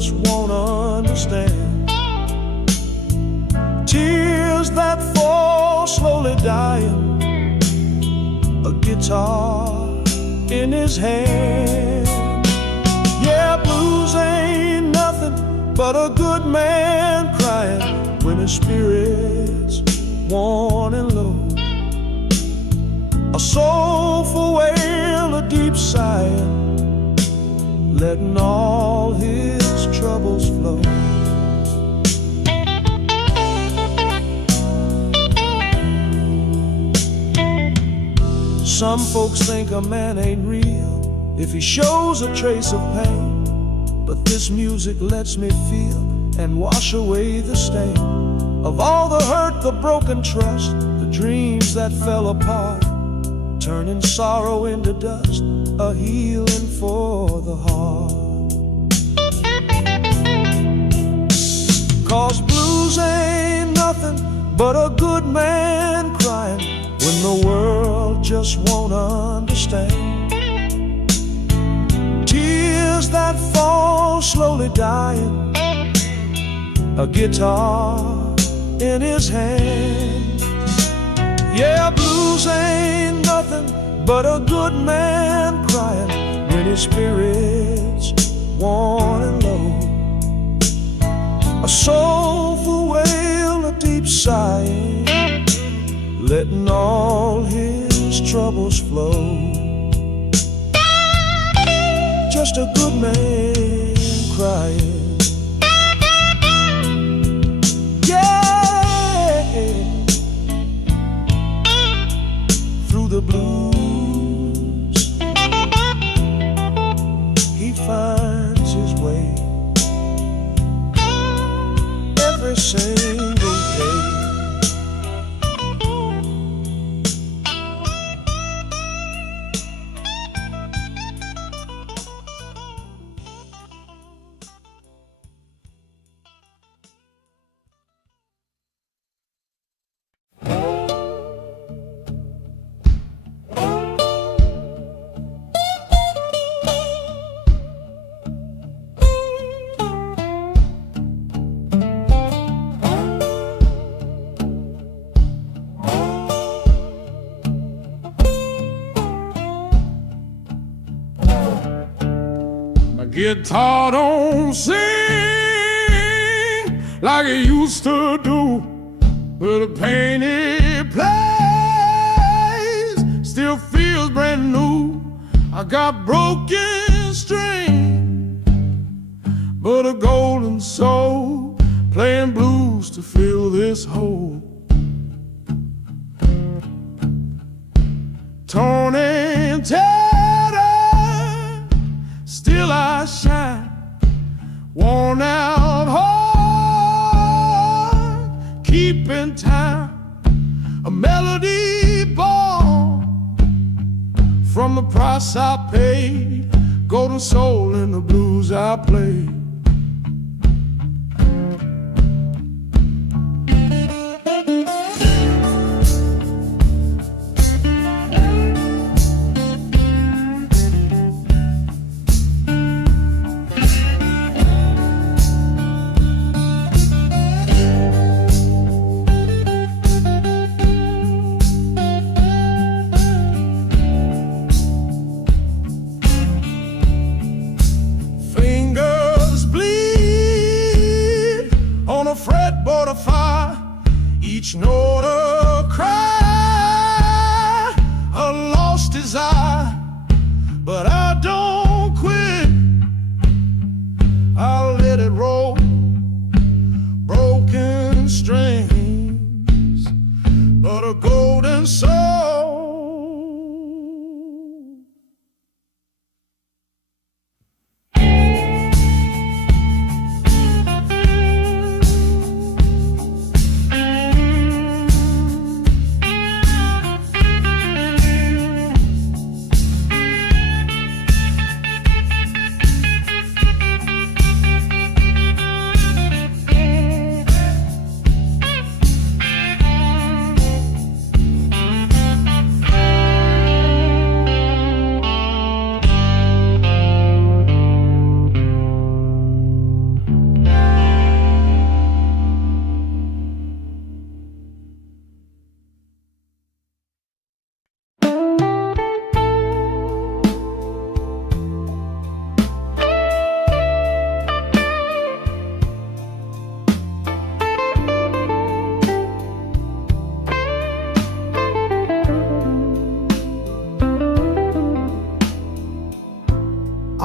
just won't understand. Tears that fall slowly dying, a guitar in his hand. Yeah, blues ain't nothing but a good man crying when his spirit's worn and low. A soulful wail, a deep sigh, letting all his troubles flow. Some folks think a man ain't real if he shows a trace of pain, but this music lets me feel and wash away the stain of all the hurt, the broken trust, the dreams that fell apart, turning sorrow into dust, a healing for the heart. 'Cause blues ain't nothing but a good man crying when the world just won't understand. Tears that fall slowly dying, a guitar in his hand. Yeah, blues ain't nothing but a good man crying when his spirit's worn and low. A soulful wail, a deep sighing, letting all his troubles flow. Just a good man crying. Yeah, through the blues he finds his way every single day. Guitar don't sing like it used to do, but the pain it plays still feels brand new. I got broken strings, but a golden soul playing blues to fill this hole. Torn and tattered, still I shine, worn out heart, keeping time, a melody born from the price I paid, golden soul in the blues I play. Fretboard of fire, each note a cry, a lost desire, but I don't quit. I'll let it roll, broken strings, but a golden soul.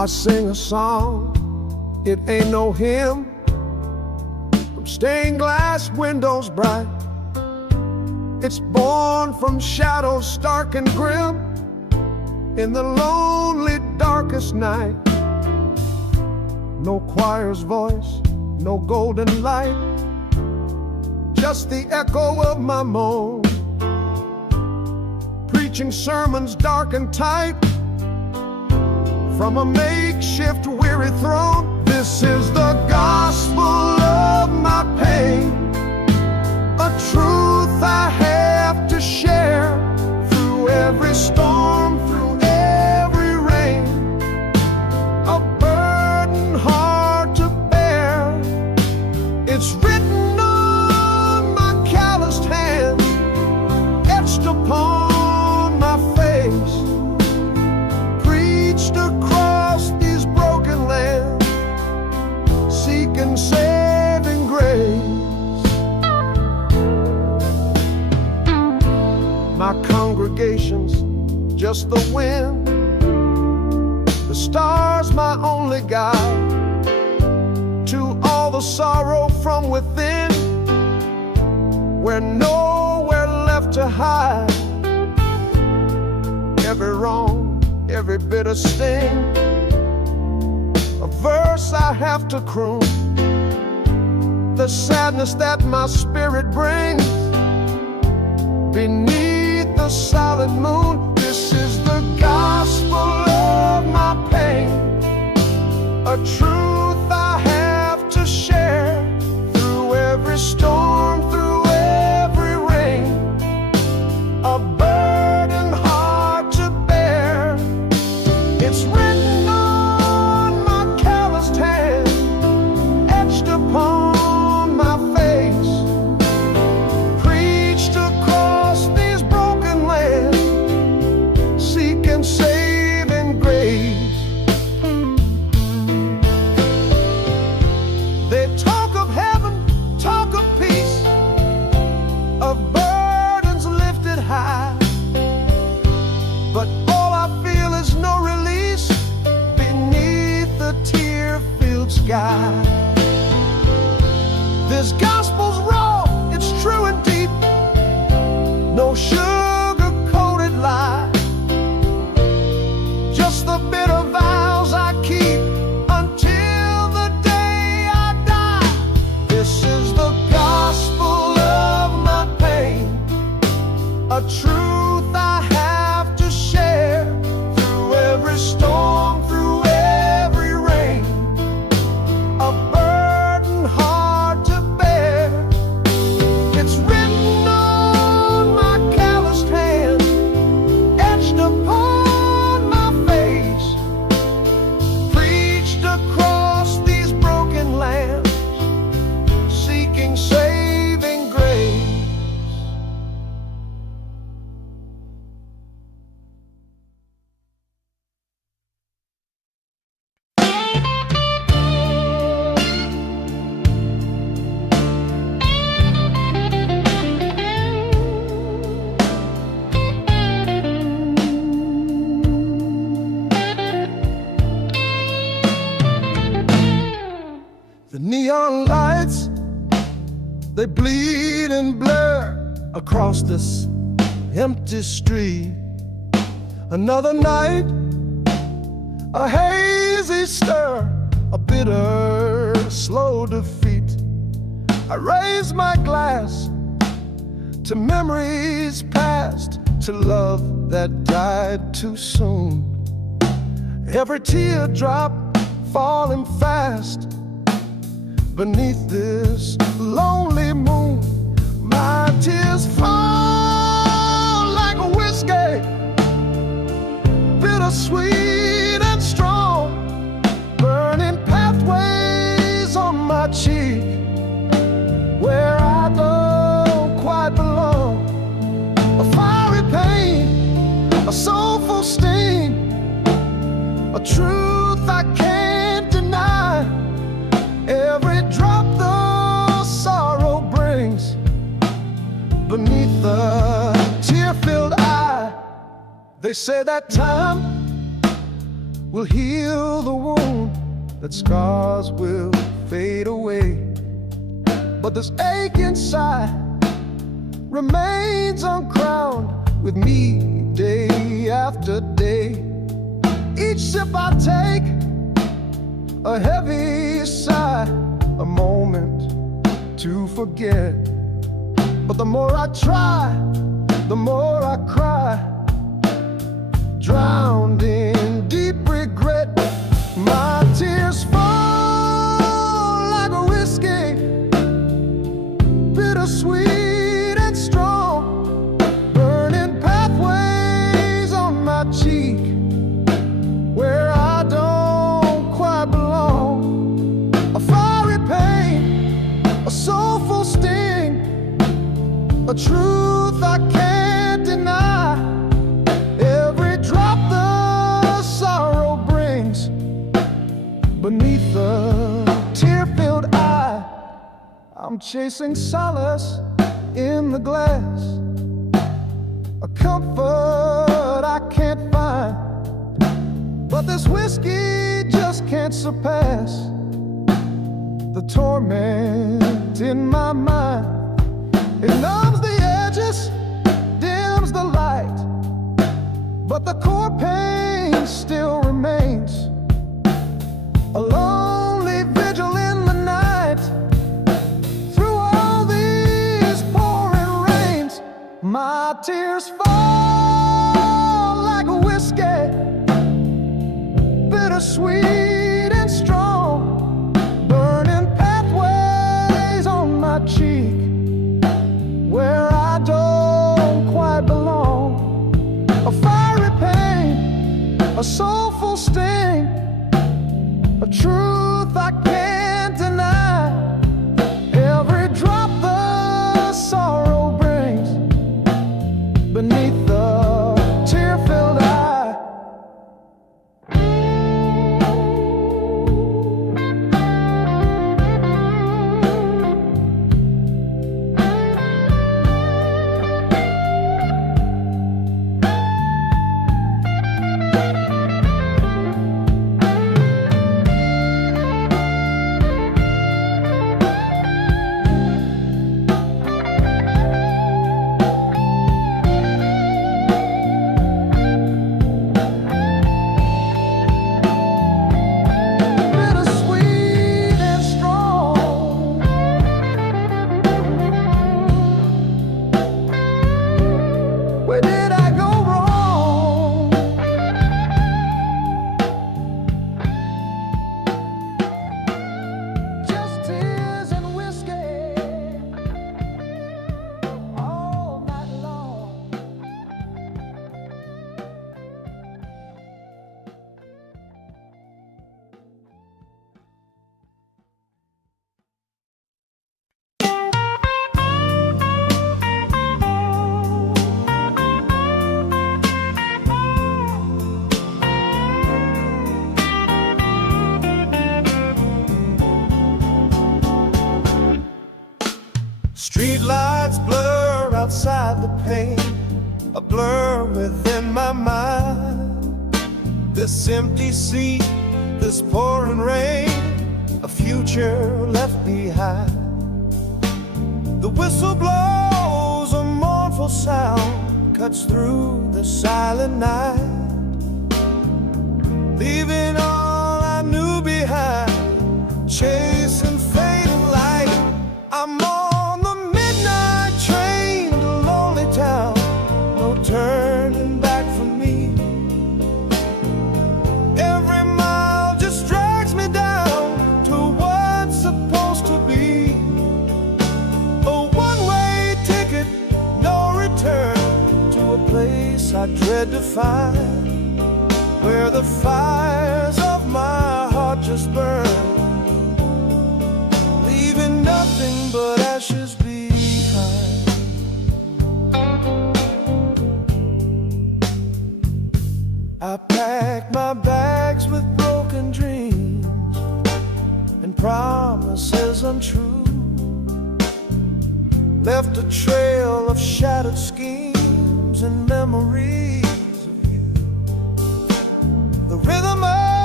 I sing a song, it ain't no hymn, from stained glass windows bright. It's born from shadows stark and grim, in the lonely darkest night. No choir's voice, no golden light, just the echo of my moan, preaching sermons dark and tight from a makeshift weary throne. This is the gospel of my pain, a truth I have to share through every storm, through every rain, a burden hard to bear. It's written on my calloused hand, etched upon my face, preached across these broken lands, seeking saving grace. My congregation's just the wind, the stars my only guide to all the sorrow from within, where nowhere left to hide. Every wrong, every bitter sting, a verse I have to croon, the sadness that my spirit brings beneath the solid moon. This is the gospel of my pain, a truth I have to share through every storm, through every rain, a burden hard to bear. It's written on my calloused hand, etched upon my face, preached across these broken lands, seeking saving grace. They talk of heaven, talk of peace, of burdens lifted high, but all I feel is no release beneath the tear-filled sky. This gospel's raw, it's true and deep, no sugar-coated lie, just the bitter vows I keep until the day I die. This is the gospel of my pain, a truth I have to share through every storm, through every rain, a burden hard to bear. It's written on my calloused hand, etched upon my face, preached across these broken lands, seeking saving grace. The neon lights, they bleed and blur across this empty street. Another night, a hazy stir, a bitter, slow defeat. I raise my glass to memories past, to love that died too soon. Every teardrop falling fast beneath this lonely moon. My tears fall like a whiskey, bittersweet and strong, burning pathways on my cheek where I don't quite belong. A fiery pain, a soulful sting, a truth I can't deny. Every drop the sorrow brings beneath the tear-filled eye. They say that time will heal the wound, that scars will fade away. But this ache inside remains uncrowned with me day after day. Each sip I take, a heavy sigh, a moment to forget. But the more I try, the more I cry, drowned in deep regret. My tears fall like a whiskey, bittersweet and strong, burning pathways on my cheek where I don't quite belong. A fiery pain, a soulful sting, a truth I can't deny. Every drop the sorrow brings beneath the tear-filled eye. I'm chasing solace in the glass, a comfort I can't find. But this whiskey just can't surpass the torment in my mind. It numbs the edges, dims the light, but the core pain still remains. A lonely vigil in the night, through all these pouring rains. My tears fall like a whiskey, bittersweet and strong, burning pathways on my cheek where I don't quite belong. A fiery pain, a soulful sting, a truth I can't deny. Every drop the sorrow brings beneath the tear-filled eye. Where did I go wrong? Just tears and whiskey all night long. Street lights blur outside the pane, a blur within my mind. This empty seat, this pouring rain, a future left behind. The whistle blows, a mournful sound cuts through the silent night, leaving all I knew behind, chasing fading light. I'm on the midnight train to lonely town, no turning back for me. Every mile just drags me down to what's supposed to be a one-way ticket, no return, to a place I dread to find, where the fires of my heart just burn, leaving nothing but ashes behind. I packed my bags with broken dreams and promises untrue, left a trail of shattered schemes and memories of you. The rhythm of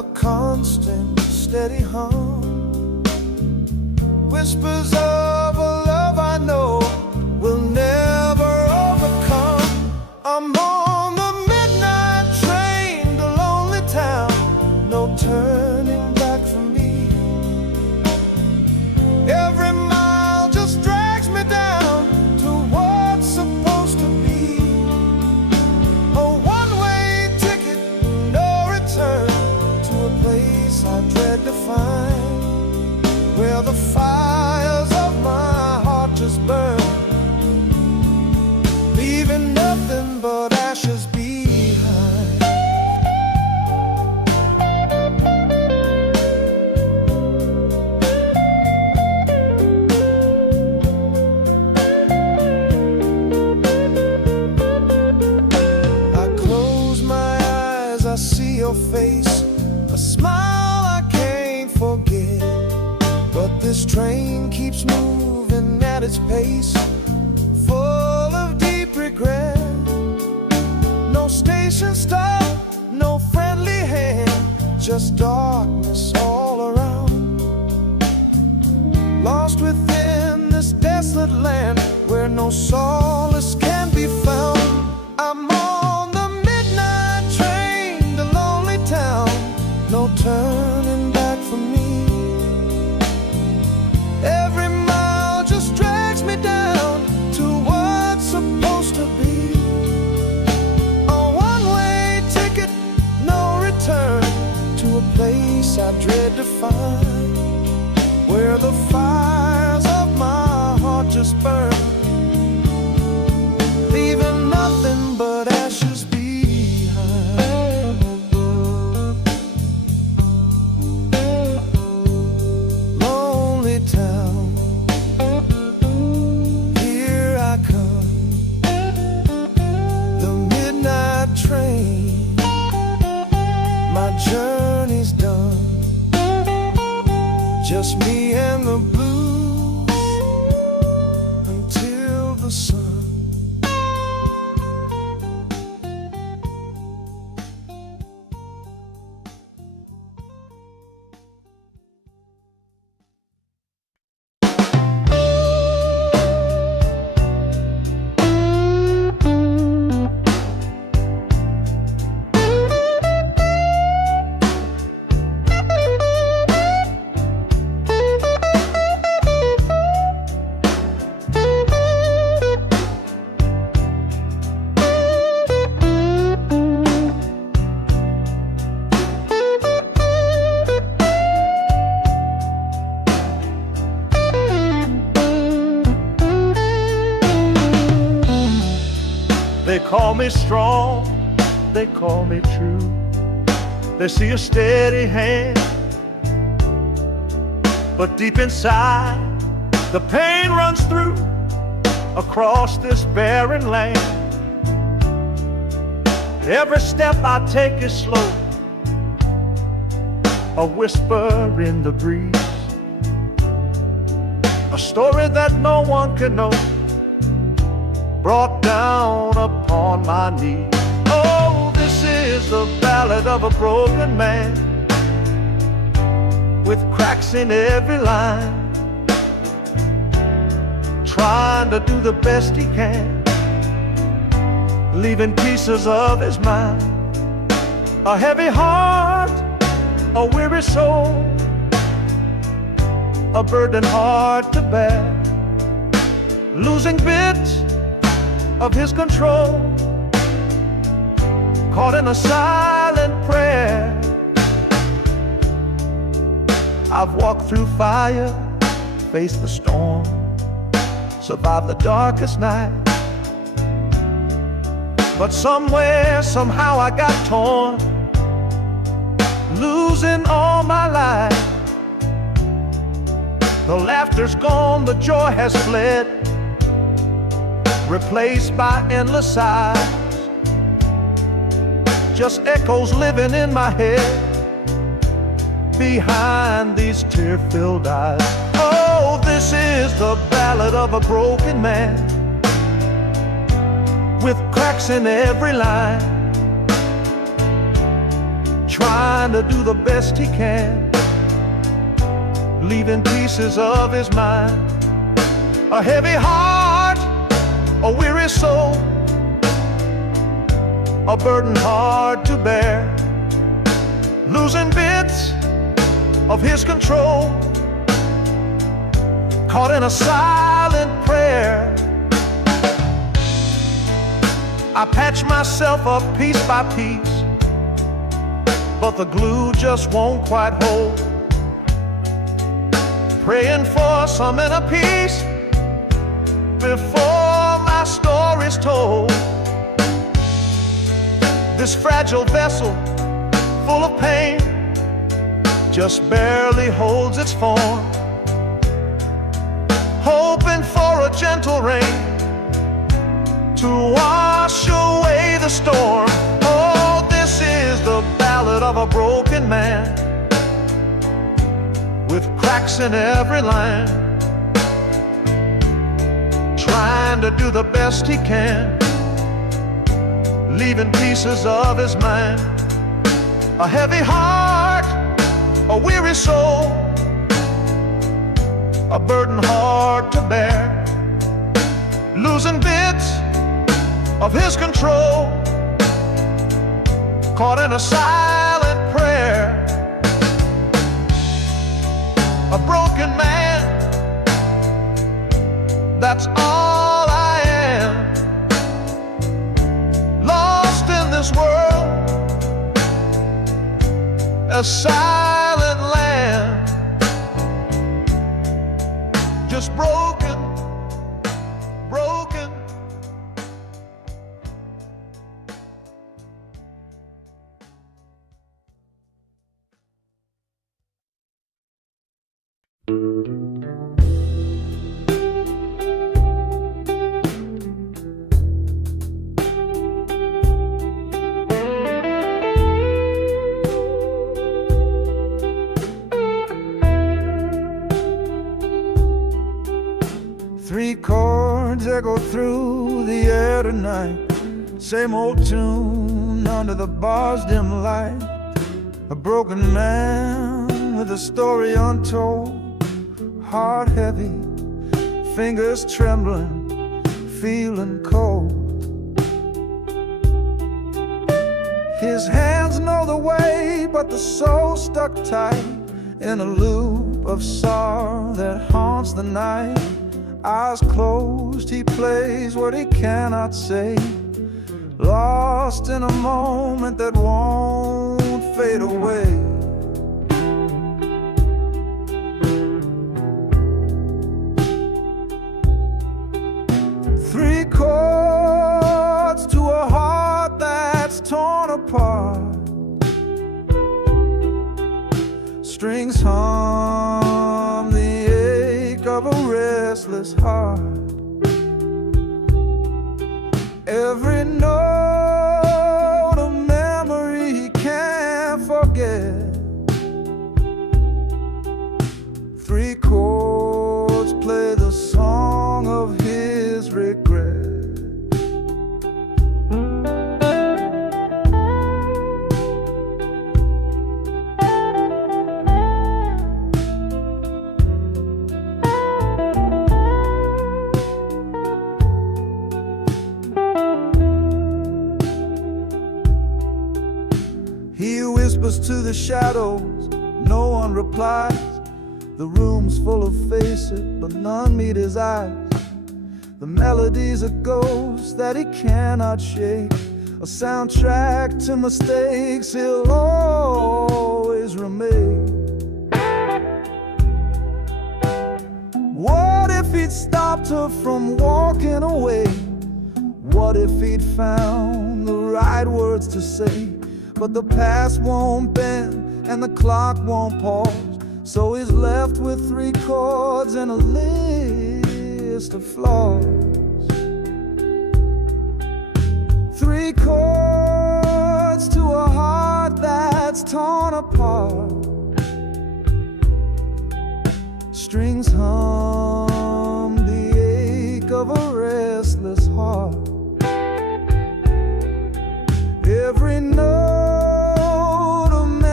a constant, steady hum. Whispers of a love I know will never overcome. I'm on the midnight train to lonely town, no turning back for me. Every mile just drags me down to what's supposed to be. A one-way ticket, no return, to a place I dread to find, where the fires of my heart just burn, leaving nothing but ashes behind. I close my eyes, I see your face, a smile I can't forget. But this train keeps moving at its pace, full of deep regret. No station stop, no friendly hand, just darkness all around. Lost within this desolate land where no solace can be found. I'm on the midnight train to lonely town, no turning back for me. Every mile just drags me down to what's supposed to be. A one-way ticket, no return, to a place I dread to find, where the fires of my heart just burn, leaving nothing but ashes behind. Lonely town, here I come, the midnight train, my journey's done, just me and the blues until the sun. They call me strong, they call me true. They see a steady hand, but deep inside the pain runs through across this barren land. Every step I take is slow, a whisper in the breeze, a story that no one can know, brought down upon my knees. Oh, this is the ballad of a broken man, with cracks in every line, trying to do the best he can, leaving pieces of his mind. A heavy heart, a weary soul, a burden hard to bear, losing bits of his control, caught in a silent prayer. I've walked through fire, faced the storm, survived the darkest night, but somewhere, somehow I got torn, losing all my life. The laughter's gone, the joy has fled, replaced by endless sighs, just echoes living in my head behind these tear-filled eyes. Oh, this is the ballad of a broken man, with cracks in every line, trying to do the best he can, leaving pieces of his mind. A heavy heart, a weary soul, a burden hard to bear, losing bits of his control, caught in a silent prayer. I patch myself up piece by piece, but the glue just won't quite hold. Praying for some inner peace before my story's told. This fragile vessel, full of pain, just barely holds its form, hoping for a gentle rain to wash away the storm. Oh, this is the ballad of a broken man, with cracks in every line, trying to do the best he can, leaving pieces of his mind. A heavy heart, a weary soul, a burden hard to bear, losing bits of his control, caught in a silent prayer. A broken man, that's all I am, lost in this world, a silent land, just broken, broken. Three chords echo through the air tonight, same old tune under the bar's dim light. A broken man with a story untold, heart heavy, fingers trembling, feeling cold. His hands know the way, but the soul stuck tight in a loop of sorrow that haunts the night. Eyes closed, he plays what he cannot say, lost in a moment that won't fade away. Three chords to a heart that's torn apart, strings hum the ache of a restless heart. Every note a memory he can't forget. Three chords play the song of his regret. He whispers to the shadows, no one replies. The room's full of faces, but none meet his eyes. The melody's a ghost that he cannot shake, a soundtrack to mistakes he'll always remake. What if he'd stopped her from walking away? What if he'd found the right words to say? But the past won't bend and the clock won't pause, so he's left with three chords and a list of flaws. Three chords to a heart that's torn apart, strings hum the ache of a restless heart. Every note a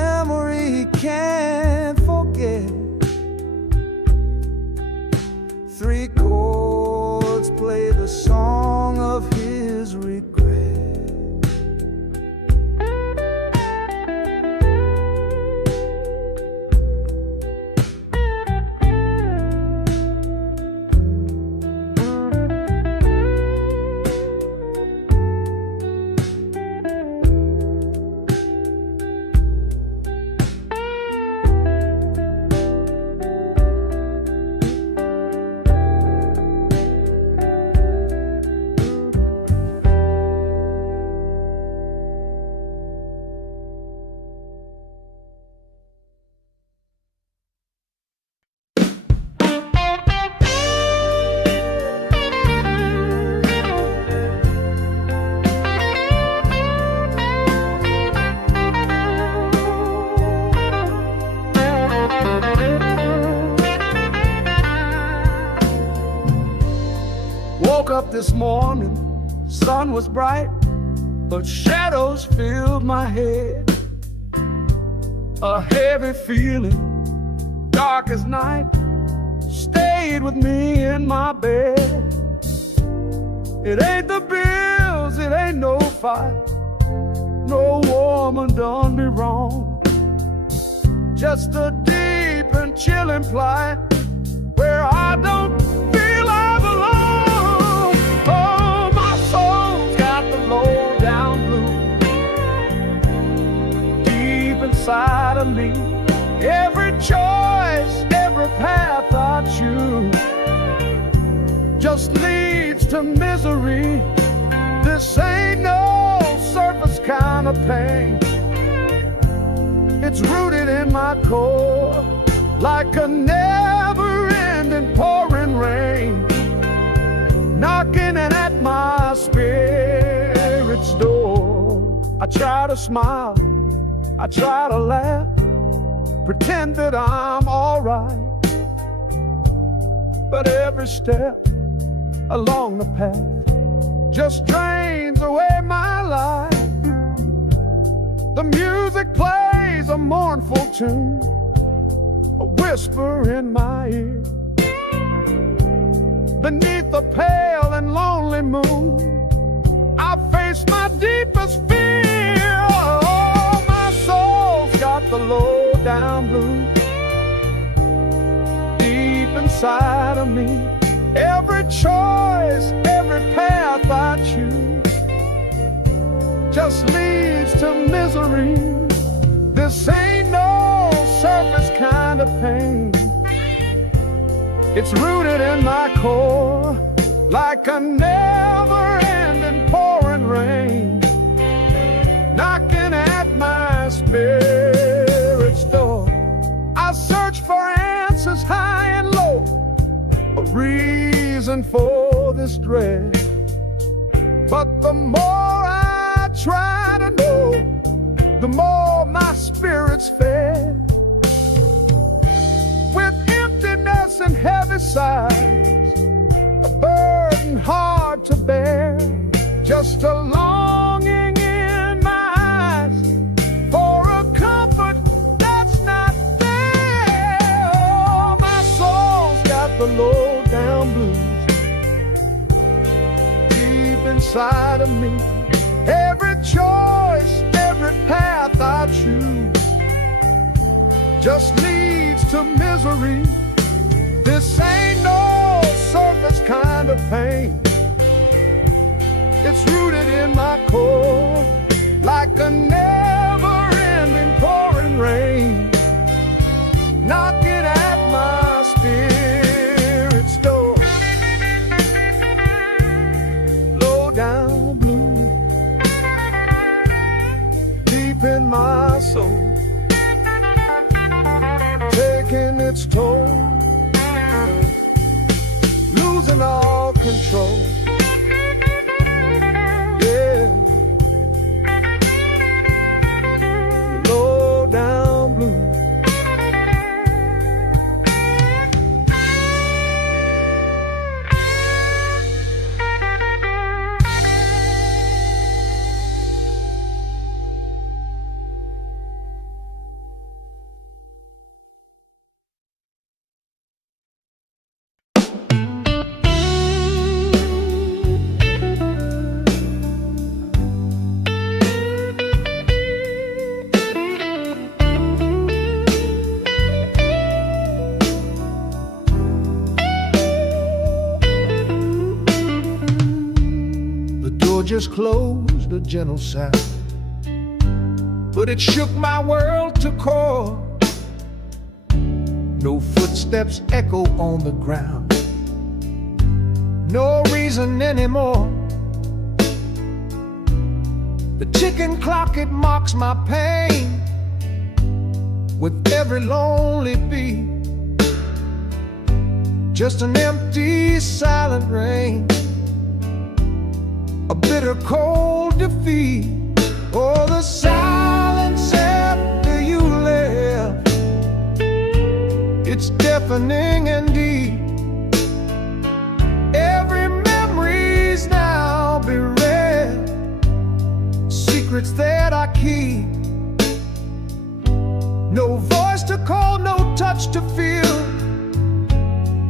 woke up this morning, sun was bright, but shadows filled my head. A heavy feeling, dark as night, stayed with me in my bed. It ain't the bills, it ain't no fight, no woman done me wrong. Just a deep and chilling plight where I don't feel I belong. Oh, my soul's got the low down blues deep inside of me. Every choice, every path I choose just leads to misery. This ain't no surface kind of pain. It's rooted in my core like a never-ending pouring rain, knocking at my spirit's door. I try to smile, I try to laugh, pretend that I'm alright, but every step along the path just drains away my life. The music plays a mournful tune, a whisper in my ear. Beneath the pale and lonely moon, I face my deepest fear. Oh, my soul's got the low down blues deep inside of me. Every choice, every path I choose just leads to misery. This ain't no surface kind of pain. It's rooted in my core like a never-ending pouring rain, knocking at my spirit's door. I search for answers high and low, a reason for this dread, but the more I try to know, the more my spirit's fed. With emptiness and heavy sighs, a burden hard to bear, just a longing in my eyes for a comfort that's not there. Oh, my soul's got the low down blues deep inside of me. Every choice, every path I choose just leads to misery. This ain't no surface kind of pain. It's rooted in my core like a never-ending pouring rain, knocking at my spirit's door. Low down blue deep in my soul, taking its toll, losing all control. Yeah, low down blue. Just closed, a gentle sound, but it shook my world to core. No footsteps echo on the ground, no reason anymore. The ticking clock, it mocks my pain with every lonely beat. Just an empty, silent rain, a bitter cold defeat. Oh, the silence after you left, it's deafening and deep. Every memory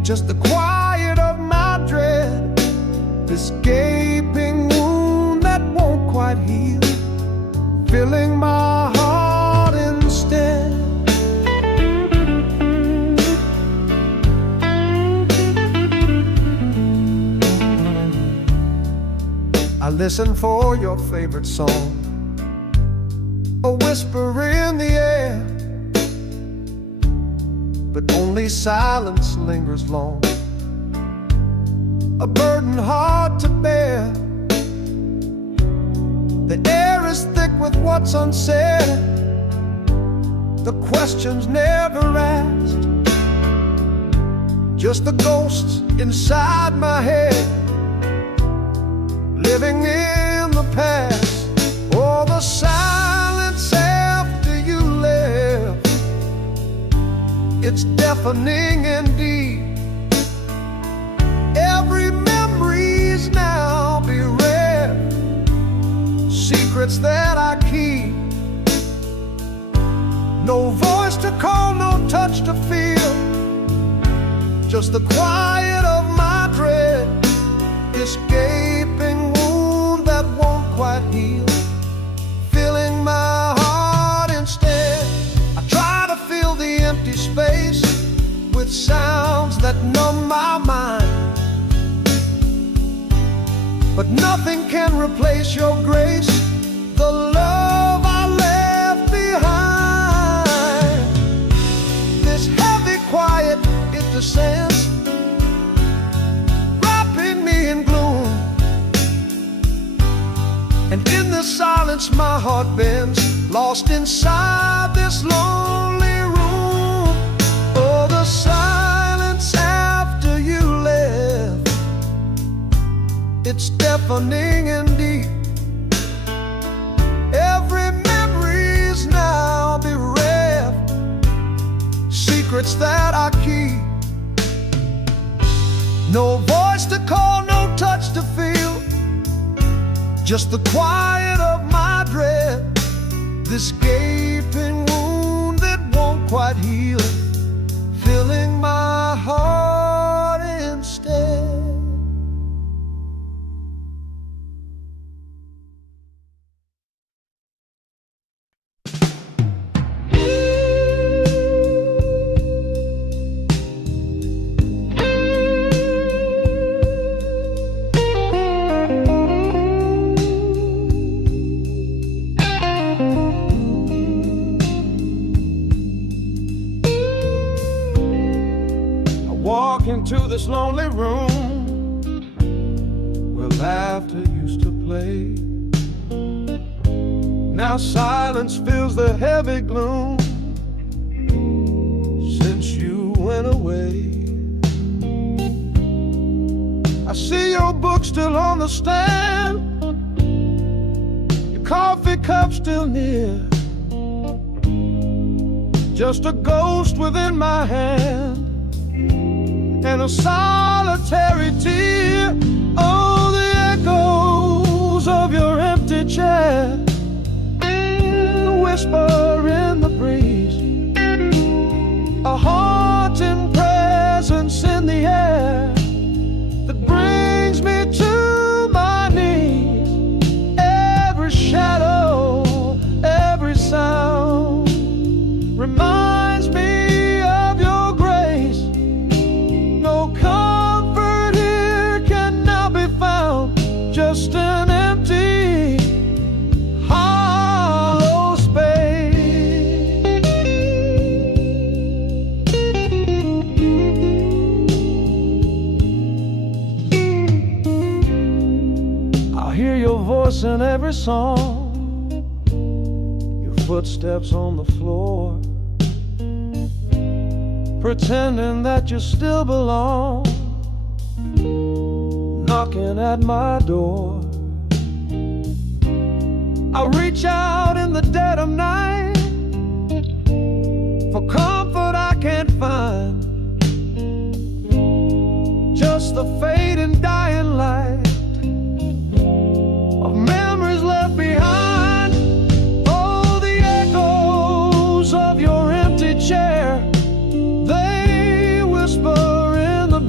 just the quiet of my dread, this gaping wound that won't quite heal, filling my heart instead. I listen for your favorite song, a whisper in the air, but only silence lingers long, a burden hard to bear. The air is thick with what's unsaid, the questions never asked, just the ghosts inside my head, living in the past. Oh, the silence after you left, it's deafening indeed. Every memory's now bereft, secrets that I keep. No voice to call, no touch to feel, just the quiet of my dread, this gaping wound that won't quite heal, filling my heart instead. I try to fill the empty space with sounds that numb my mind, but nothing can replace your grace, the love I left behind. This heavy quiet, it descends, wrapping me in gloom, and in the silence my heart bends, lost inside this lonely room. Oh, the silence after you left, it's deafening indeed. Every memory's now bereft, secrets that I keep. No voice to call, no touch to feel, just the quiet of my dread, this gaping wound that won't quite heal, filling my heart instead. Into this lonely room where laughter used to play. Now silence fills the heavy gloom since you went away. I see your book still on the stand, your coffee cup still near, just a ghost within my hand and a solitary tear. Oh, the echoes of your empty chair, the whisper in the breeze, a haunting presence in the air that brings me to my knees. Every shadow, every sound reminds me of your grace. No comfort here can now be found, just an empty, hollow space. I'll hear your voice in every song, your footsteps on the floor, pretending that you still belong, knocking at my door. I reach out in the dead of night for comfort I can't find, just the fading dying light of memories left behind. Oh, the echoes of your empty chair, they whisper in the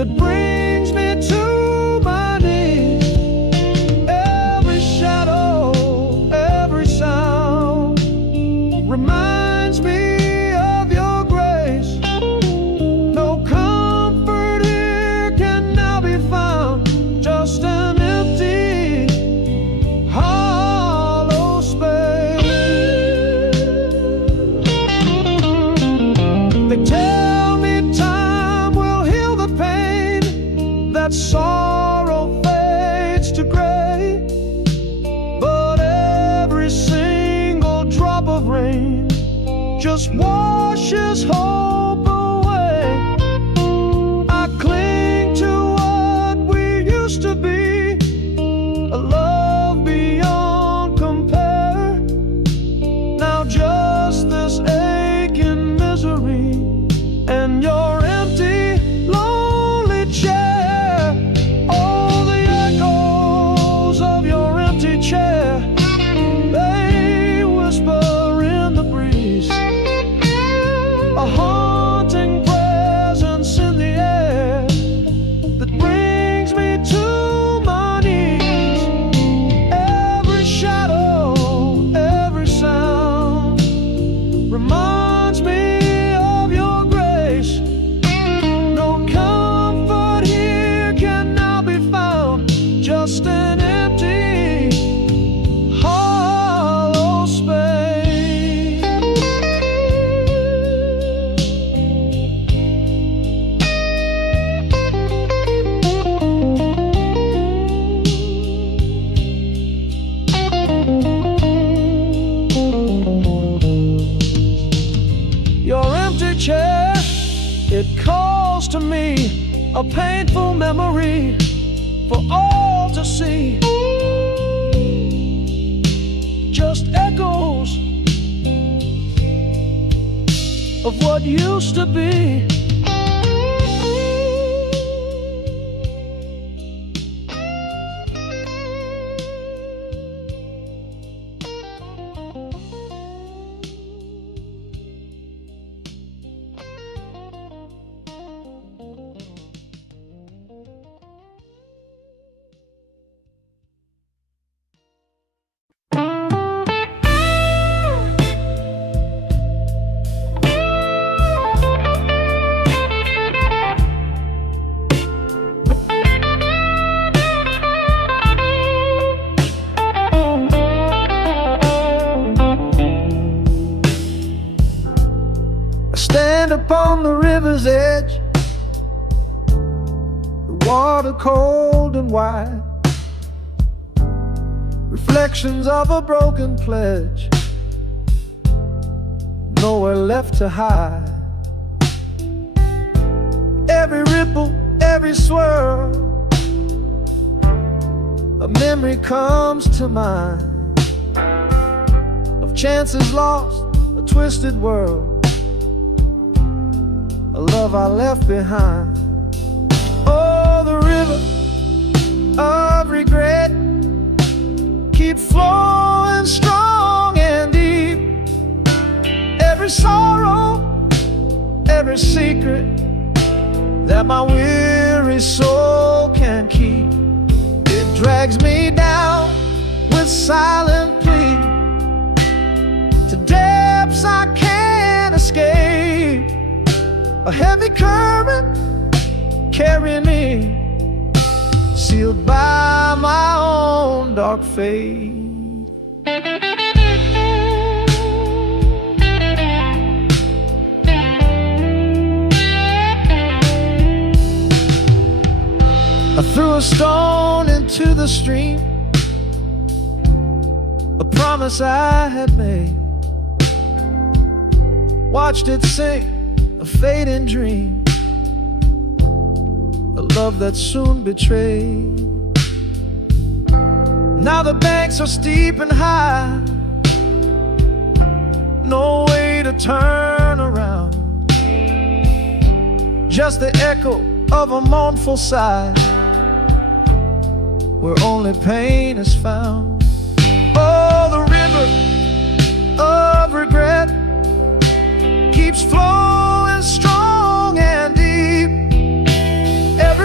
that brings me to my knees. Every shadow, every sound reminds me of your grace. No comfort here can now be found, just an empty, hollow space. They tell me time will heal the pain, that sorrow fades to gray, but every single drop of rain just washes hope away. I cling to what we used to be, a love beyond compare. Now just this aching misery and your empty, lonely chair. All the echoes of your empty chair, they whisper in the breeze, a haunting presence in the air that brings me to my knees. Every shadow, every sound reminds me of your grace. No comfort here can now be found, just an empty, hollow space. Your empty chair, it calls to me, a painful memory for all to see. Just echoes of what used to be. I stand upon the river's edge, the water cold and wide, reflections of a broken pledge, nowhere left to hide. Every ripple, every swirl, a memory comes to mind of chances lost, a twisted world, a love I left behind. Oh, the river of regret keeps flowing strong and deep. Every sorrow, every secret that my weary soul can keep, it drags me down with silent plea to depths I can't escape. A heavy current carrying me, sealed by my own dark fate. I threw a stone into the stream, a promise I had made, watched it sink, a fading dream, a love that soon betrayed. Now the banks are steep and high, no way to turn around, just the echo of a mournful sigh, where only pain is found. Oh, the river of regret keeps flowing strong and deep.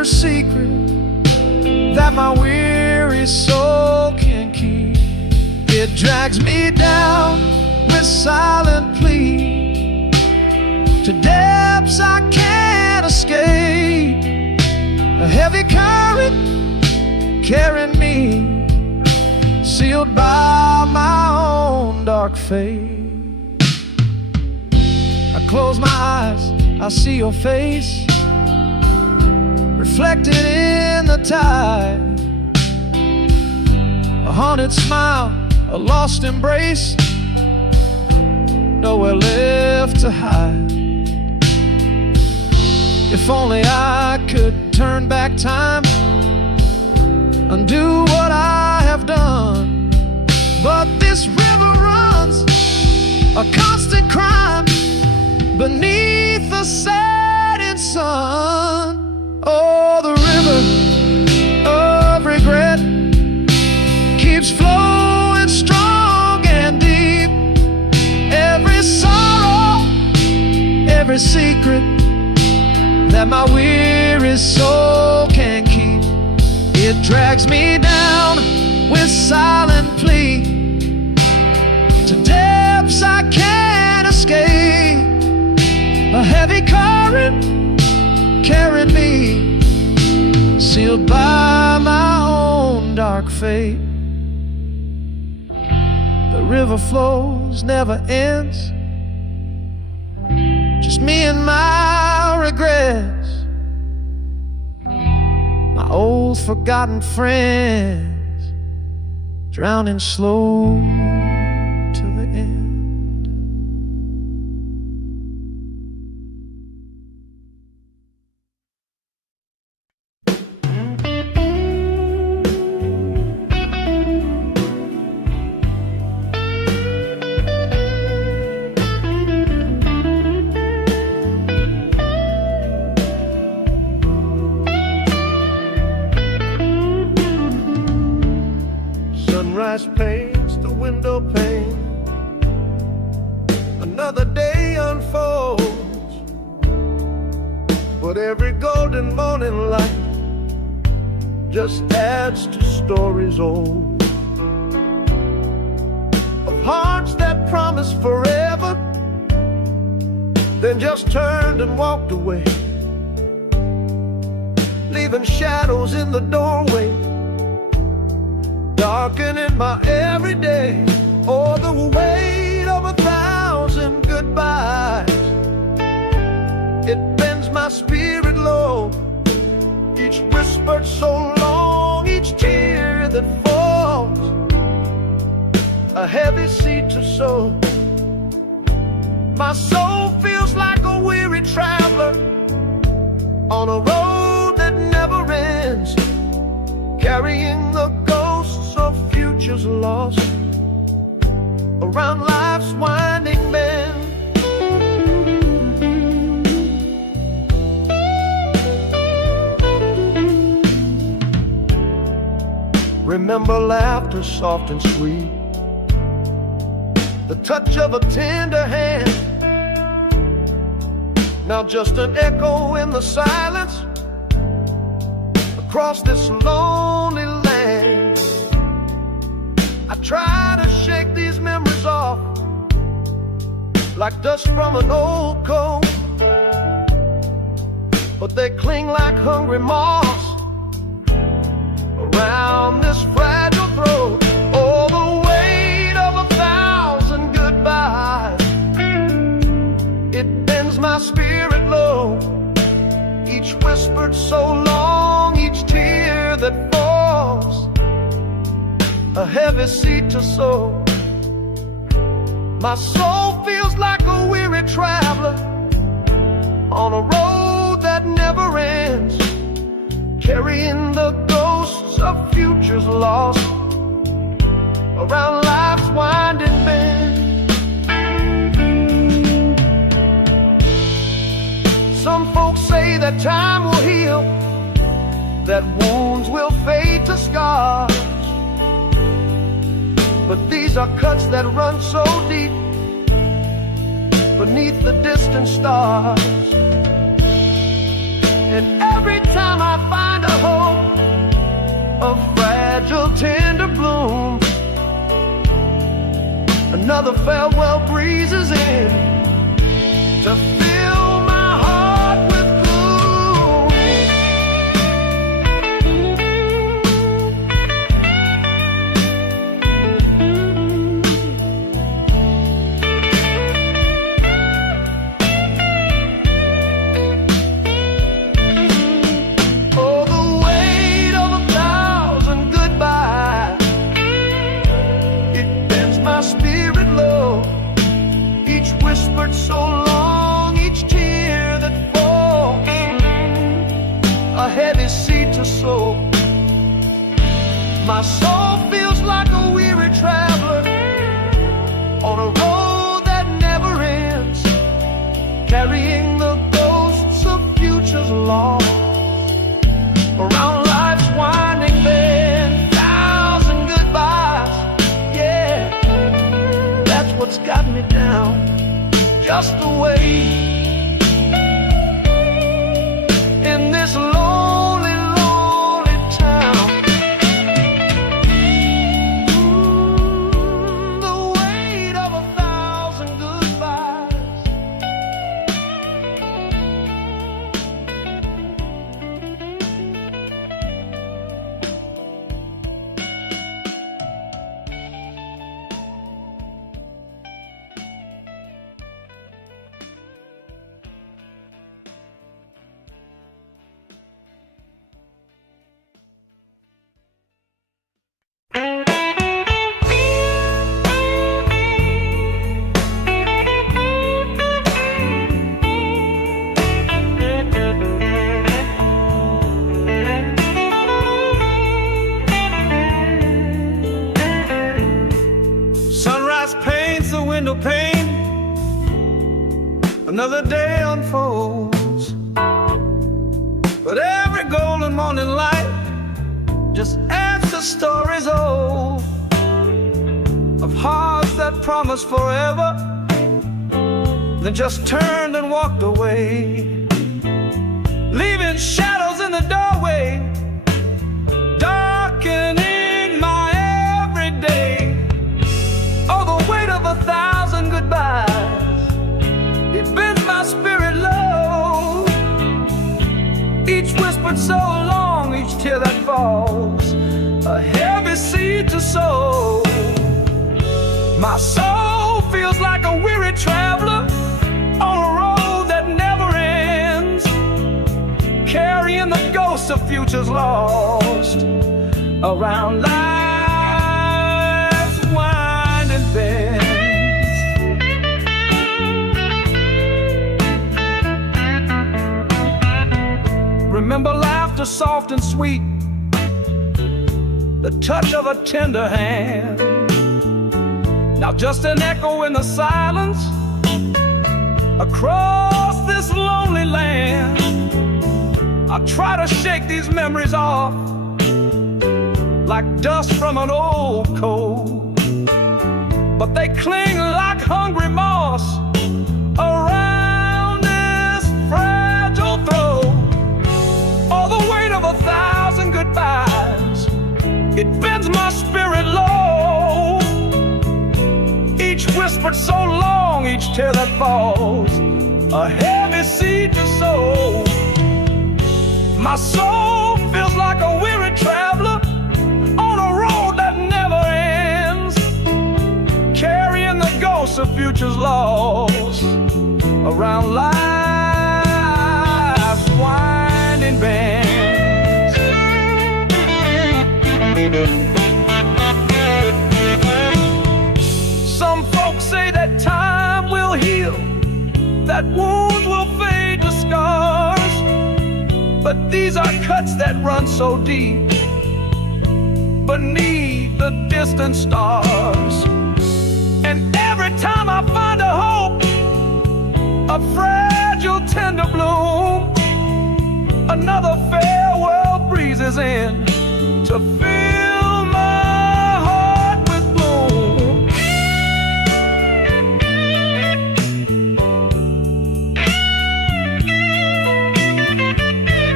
every secret that my weary soul can keep. It drags me down with silent plea to depths I can't escape. A heavy current carrying me, sealed by my own dark fate. I close my eyes, I see your face reflected in the tide. A haunted smile, a lost embrace, nowhere left to hide. If only I could turn back time, undo what I have done. But this river runs a constant crime beneath the setting sun. Oh, the river of regret keeps flowing strong and deep. Every sorrow, every secret that my weary soul can keep, it drags me down with silent plea to depths I can't escape. A heavy current carried me, sealed by my own dark fate. The river flows, never ends, just me and my regrets, my old forgotten friends, drowning slow till the end. Sunrise paints the window pane, another day unfolds, but every golden morning light just adds to stories old, of hearts that promised forever, then just turned and walked away, leaving shadows in the doorway, darkening my everyday. Oh, the weight of 1,000 goodbyes, it bends my spirit low. Each whispered so long, each tear that falls, a heavy seed to sow. My soul feels like a weary traveler on a road that never ends, carrying the ghosts of futures lost around life's winding bend. Remember laughter soft and sweet, the touch of a tender hand, now just an echo in the silence across this lonely land. I try to shake these memories off like dust from an old coat, but they cling like hungry moths around this fragile throat. Oh, the weight of 1,000 goodbyes, it bends my spirit low. Each whispered so long, each tear that falls, a heavy seed to sow. My soul feels like a weary traveler on a road that never ends, carrying the ghosts of futures lost around life's winding bend. Some folks say that time will heal, that wounds will fade to scars, but these are cuts that run so deep beneath the distant stars. And every time I find a hope, a fragile, tender bloom, another farewell breezes in to fill my heart with gloom. Oh, the weight of 1,000 goodbyes, it bends my spirit low. Each whispered so long, each tear that falls, a heavy seed to sow. My soul feels like a weary traveler on a road that never ends, carrying the ghosts of futures lost around life's winding bend. 1,000 goodbyes, yeah, that's what's got me down. Just the way in this lonely, lonely town. The weight of 1,000 goodbyes. Sunrise paints the window pane, another day unfolds, but every golden morning light just adds to stories old of hearts that promised forever, then just turned and walked away, leaving shadows in the doorway, darkening my everyday. Oh, the weight of 1,000 goodbyes, it bends my spirit low. Each whispered so long, each tear that falls, a heavy seed to sow. My soul feels like a weary traveler on a road that never ends, carrying the ghosts of futures lost around life's winding bends. Remember laughter soft and sweet, the touch of a tender hand. Now just an echo in the silence across this lonely land. I try to shake these memories off like dust from an old coat, but they cling like hungry moss around this fragile throat. Oh, the weight of 1,000 goodbyes, it bends my spirit low. Each whispered so long, each tear that falls, a heavy seed to sow. My soul feels like a weary traveler on a road that never ends, carrying the ghosts of futures lost around life's winding bends. Some folks say that time will heal, that wounds will fade to scars, but these are cuts that run so deep beneath the distant stars. And every time I find a hope, a fragile tender bloom, another farewell breezes in to fill my heart with gloom.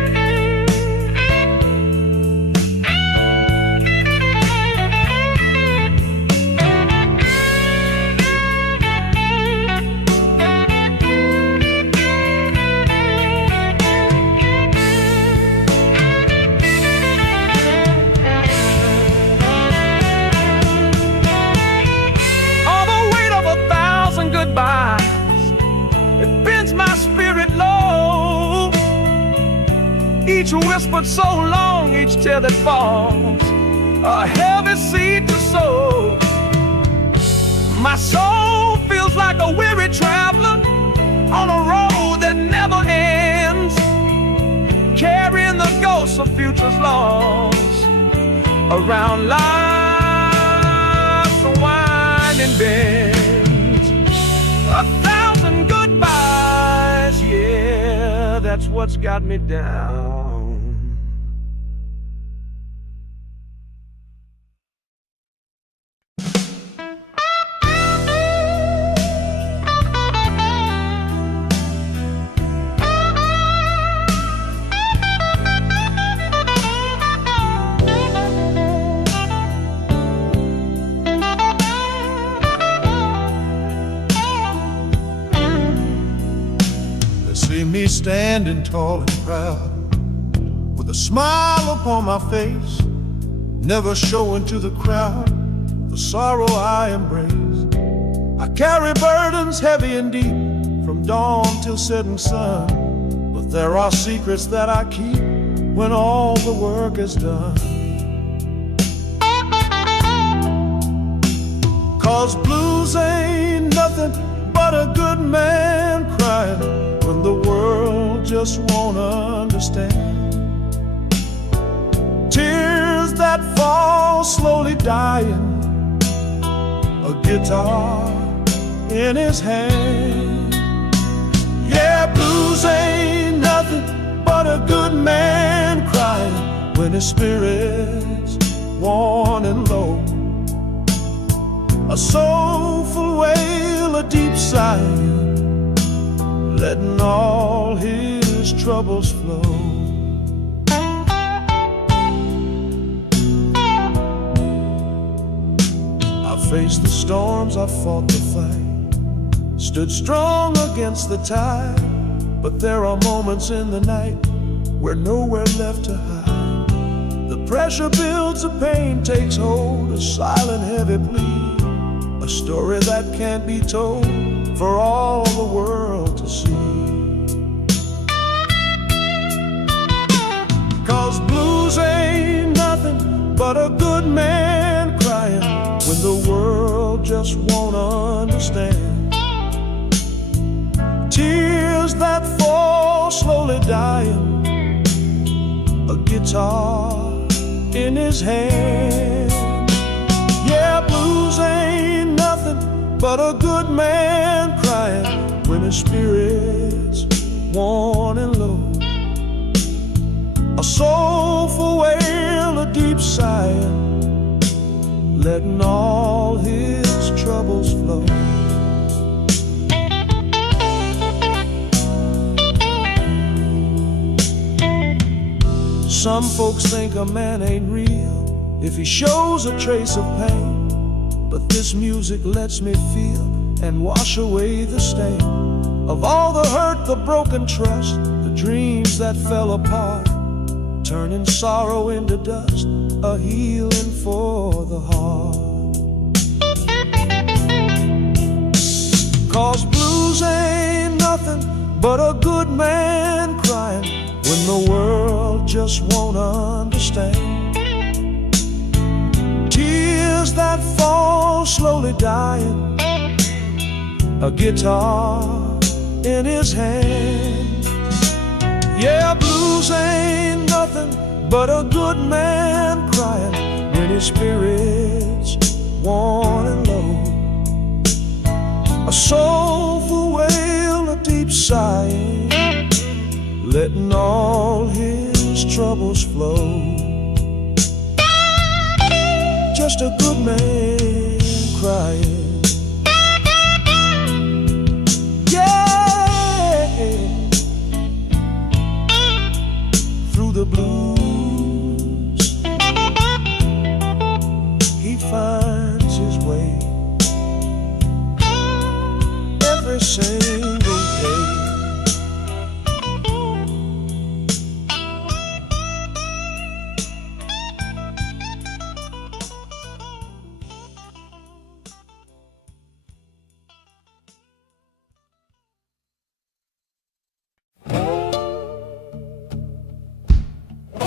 whispered so long, each tear that falls a heavy seed to sow. My soul feels like a weary traveler on a road that never ends, carrying the ghosts of futures lost around life's winding bends. 1,000 goodbyes, yeah, that's what's got me down. See me standing tall and proud, with a smile upon my face, never showing to the crowd the sorrow I embrace. I carry burdens heavy and deep, from dawn till setting sun, but there are secrets that I keep when all the work is done. 'Cause blues ain't nothing but a good man crying when the world just won't understand. Tears that fall slowly dying, a guitar in his hand. Yeah, blues ain't nothing but a good man crying when his spirit's worn and low. A soulful wail, a deep sigh, letting all his troubles flow. I faced the storms, I fought the fight, stood strong against the tide, but there are moments in the night where nowhere left to hide. The pressure builds, the pain takes hold, a silent heavy plea, a story that can't be told for all the world to see. 'Cause blues ain't nothing but a good man crying when the world just won't understand. Tears that fall slowly dying, a guitar in his hand. Yeah, blues ain't nothing but a good man crying when his spirit's worn and low. A soulful wail, a deep sigh, letting all his troubles flow. Some folks think a man ain't real if he shows a trace of pain, but this music lets me feel and wash away the stain of all the hurt, the broken trust, the dreams that fell apart, turning sorrow into dust, a healing for the heart. 'Cause blues ain't nothing but a good man crying when the world just won't understand. Tears that fall slowly dying, a guitar in his hand. Yeah, blues ain't nothing but a good man crying when his spirit's worn and low. A soulful wail, a deep sigh, letting all his troubles flow. Just a good man crying. Yeah, through the blues he finds his way every single day.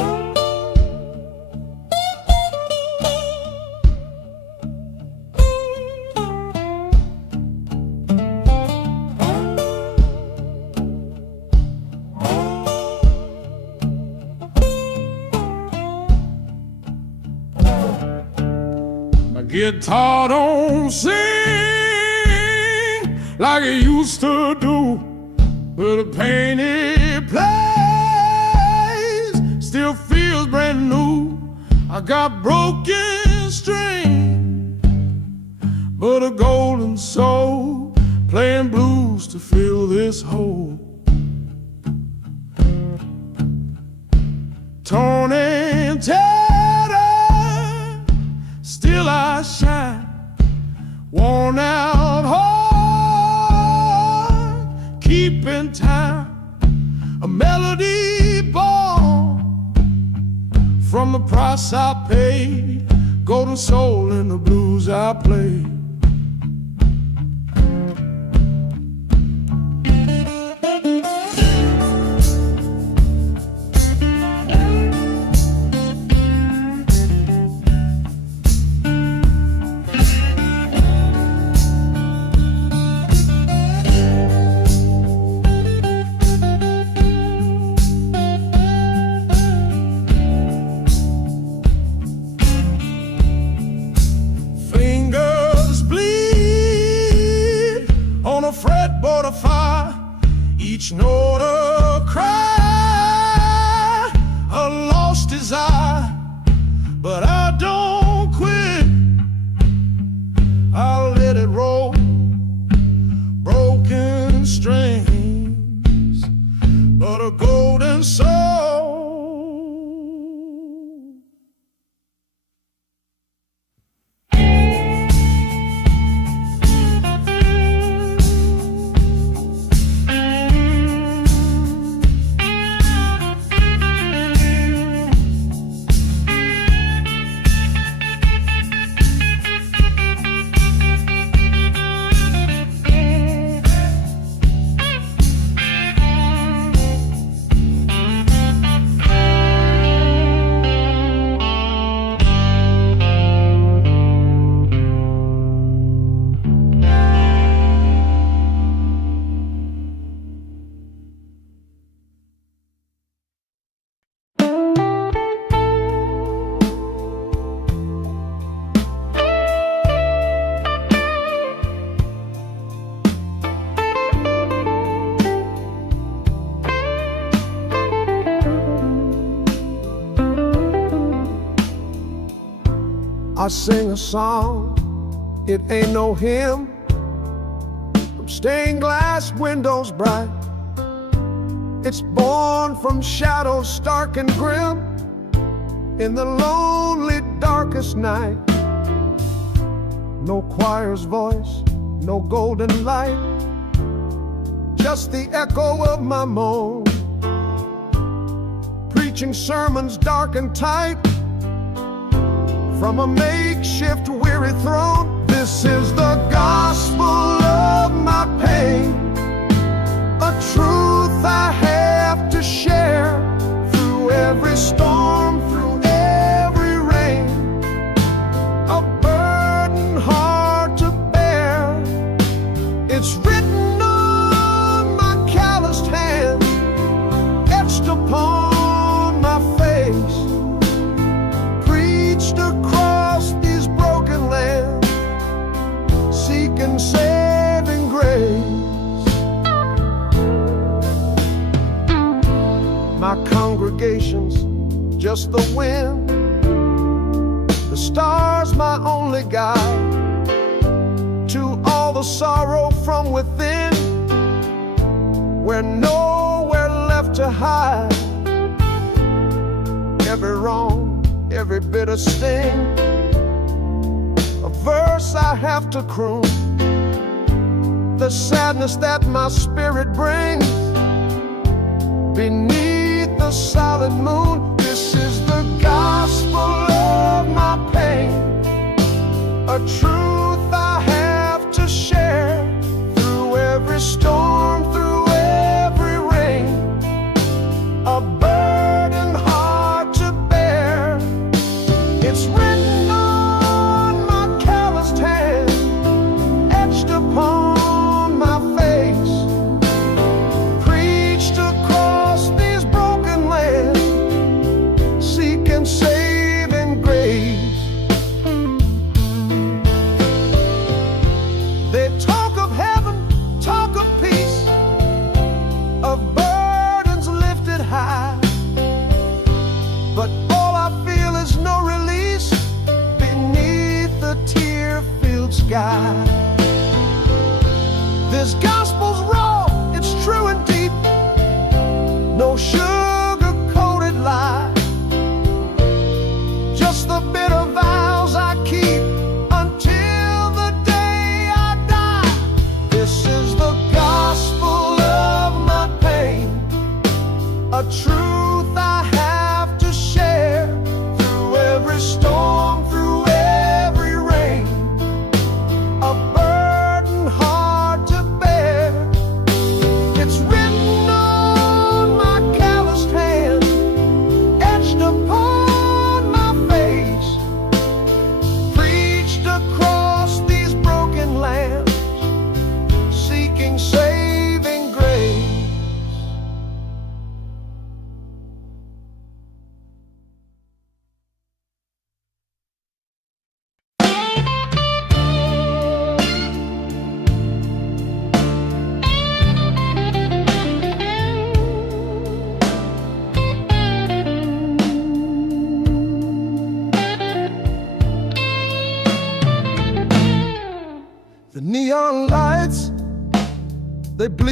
Guitar don't sing like it used to do, but the pain it plays still feels brand new. I got broken strings, but a golden soul, playing blues to fill this hole. Torn and tattered, still I shine. Worn out heart, keeping time. A melody born from the price I paid. Golden soul in the blues I play. Fretboard of fire, each note a cry, a lost desire. But I don't quit, I'll let it roll. Broken strings, but a golden soul. I sing a song, it ain't no hymn, from stained glass windows bright. It's born from shadows stark and grim, in the lonely darkest night. No choir's voice, no golden light, just the echo of my moan, preaching sermons dark and tight from a makeshift weary throne. This is the gospel of my pain, a truth I have to share through every storm, through every rain, a burden hard to bear. It's written on my calloused hand, etched upon my face, preached across these broken lands, seeking saving grace. My congregation's just the wind, the stars my only guide to all the sorrow from within, we're nowhere left to hide. Every wrong, every bitter sting, a verse I have to croon, the sadness that my spirit brings beneath the solid moon. This is the gospel of my pain, a truth I have to share through every storm, through every rain, a burden hard to bear. It's written on my calloused hand, etched upon my face, preached across these broken lands, seeking saving grace.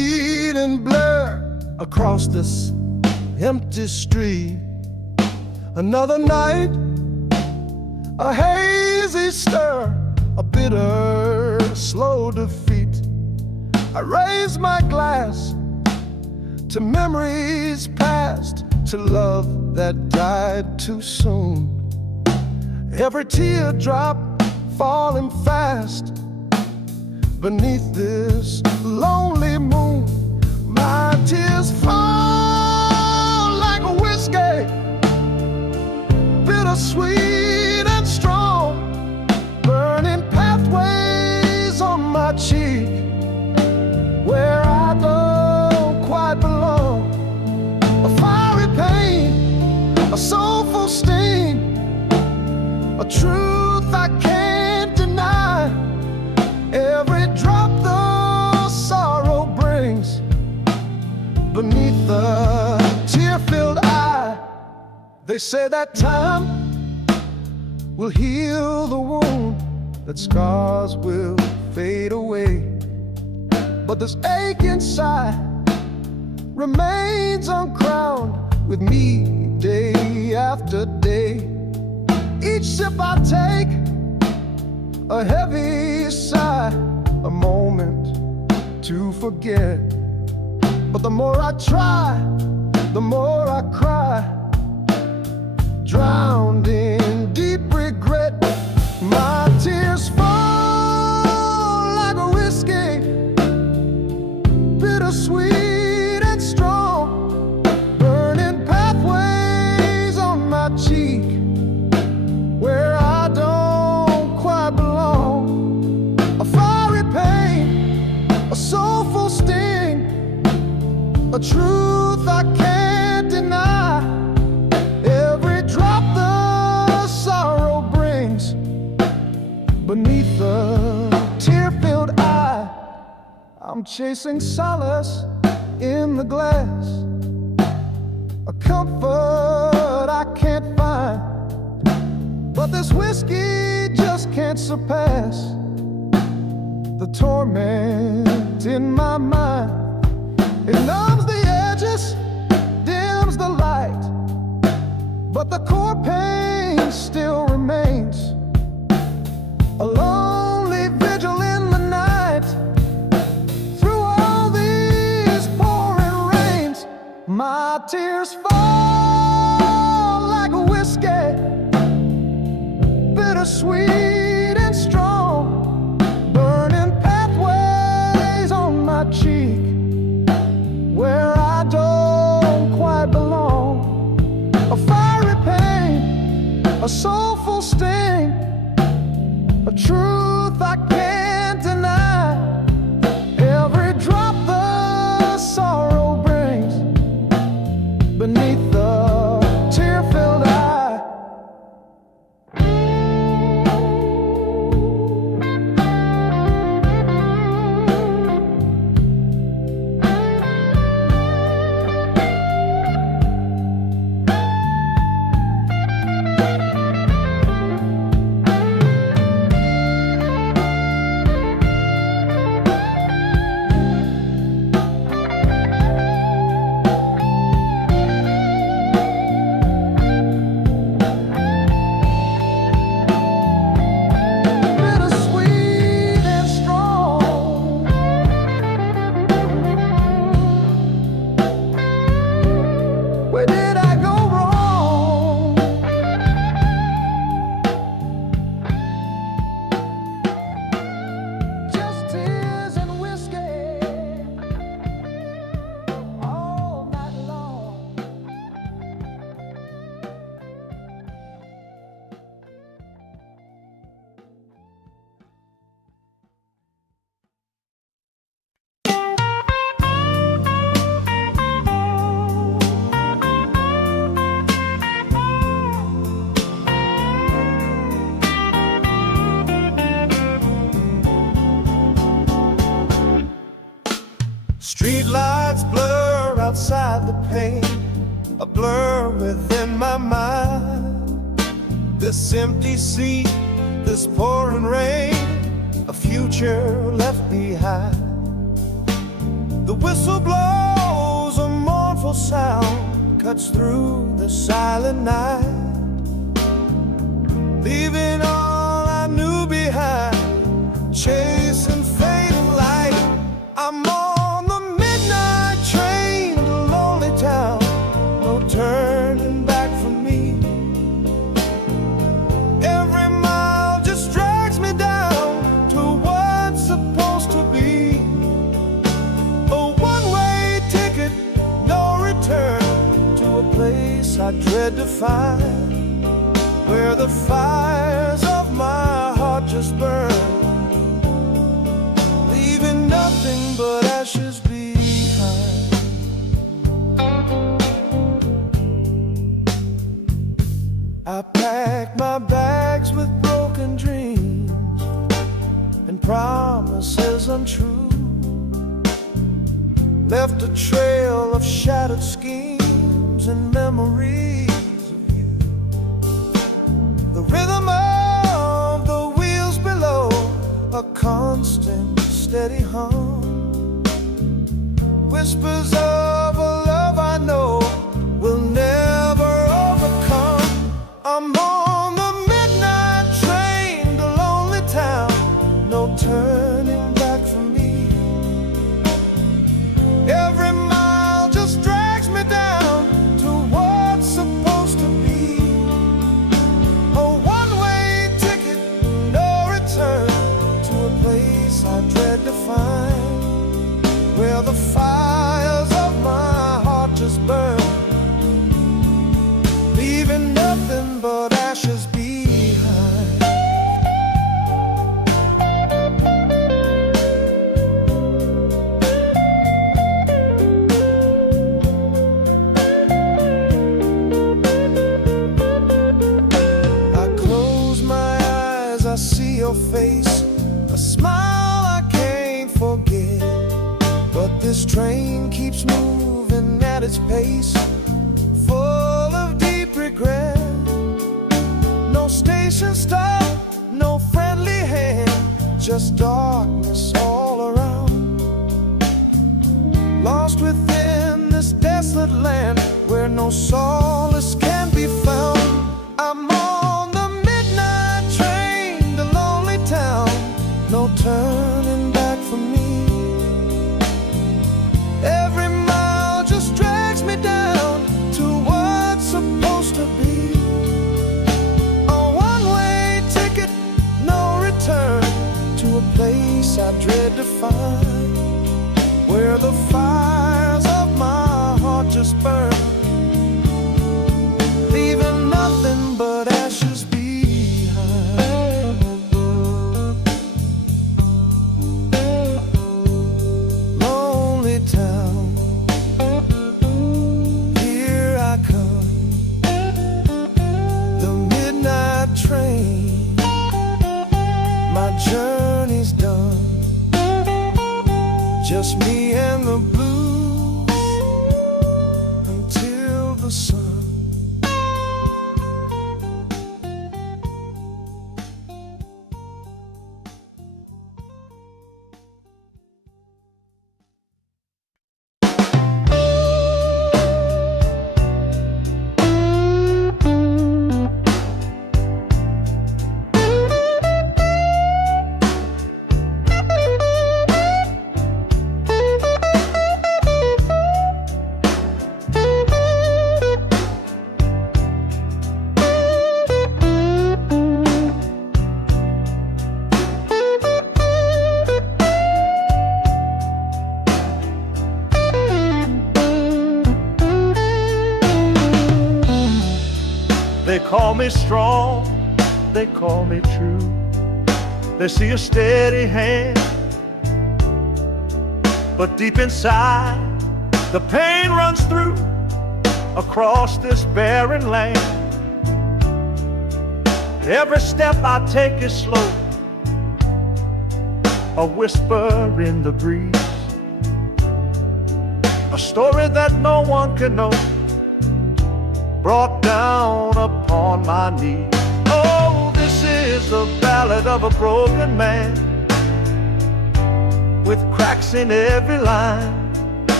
fleeting blur across this empty street. Another night, a hazy stir, a bitter, slow defeat. I raise my glass to memories past, to love that died too soon. Every teardrop falling fast beneath this lonely moon. My tears fall like a whiskey, bittersweet and strong, burning pathways on my cheek where I don't quite belong. A fiery pain, a soulful sting, a truth I can't deny. Every drop the sorrow brings beneath the tear-filled eye. They say that time will heal the wound, that scars will fade away, but this ache inside remains uncrowned with me day after day. Each sip I take, a heavy sigh, a moment to forget. But the more I try, the more I cry, drowned in deep regret. My tears fall like a whiskey, bittersweet and strong, burning pathways on my cheek where I don't quite belong. A fiery pain, a soulful sting, a truth I can't deny. Every drop the sorrow brings beneath the tear-filled eye. I'm chasing solace in the glass, a comfort I can't find, but this whiskey just can't surpass the torment in my mind. It numbs the edges, dims the light, but the core pain still remains. A lonely vigil in the night, through all these pouring rains. My tears fall like a whiskey, bittersweet and strong, burning pathways on my cheek where I don't quite belong. A fiery pain, a soulful sting, a truth I can't deny. Every drop the sorrow brings beneath the tear-filled eye. Streetlights blur outside the pane, a blur within my mind. This empty seat, this pouring rain, a future left behind. The whistle blows, a mournful sound cuts through the silent night, leaving all I knew behind, chasing fading light. I'm on the midnight train to lonely town, no turning back for me. Every mile just drags me down to what's supposed to be. A one-way ticket, no return, to a place I dread to find, where the fires of my heart just burn, leaving nothing but ashes behind. I packed my bags with broken dreams and promises untrue, left a trail of shattered schemes and memories of you. The rhythm of the wheels below, a constant steady hum, whispers of a love I know will never overcome. I'm on the midnight train to lonely town, no turning back for me. Every mile just drags me down to what's supposed to be. A one-way ticket, no return, to a place I dread to find, where the fires of my heart just burn, leaving nothing but ashes behind. I close my eyes, I see your face, a smile I can't forget. But this train keeps moving at its pace, full of deep regret. No station stop, no friendly hand, just darkness all around. Lost within this desolate land, where no solace can be found. I'm on the midnight train to lonely town, no turning back for me. Every mile just drags me down to what's supposed to be. A one-way ticket, no return, to a place I dread to find, where the fires of my heart just burn, leaving nothing but ashes behind. Lonely town, here I come, the midnight train, my journey's done, just me and the blues until the sun. They call me strong, they call me true. They see a steady hand, but deep inside the pain runs through across this barren land. Every step I take is slow, a whisper in the breeze, a story that no one can know, brought down upon my knees. Oh, this is the ballad of a broken man, with cracks in every line.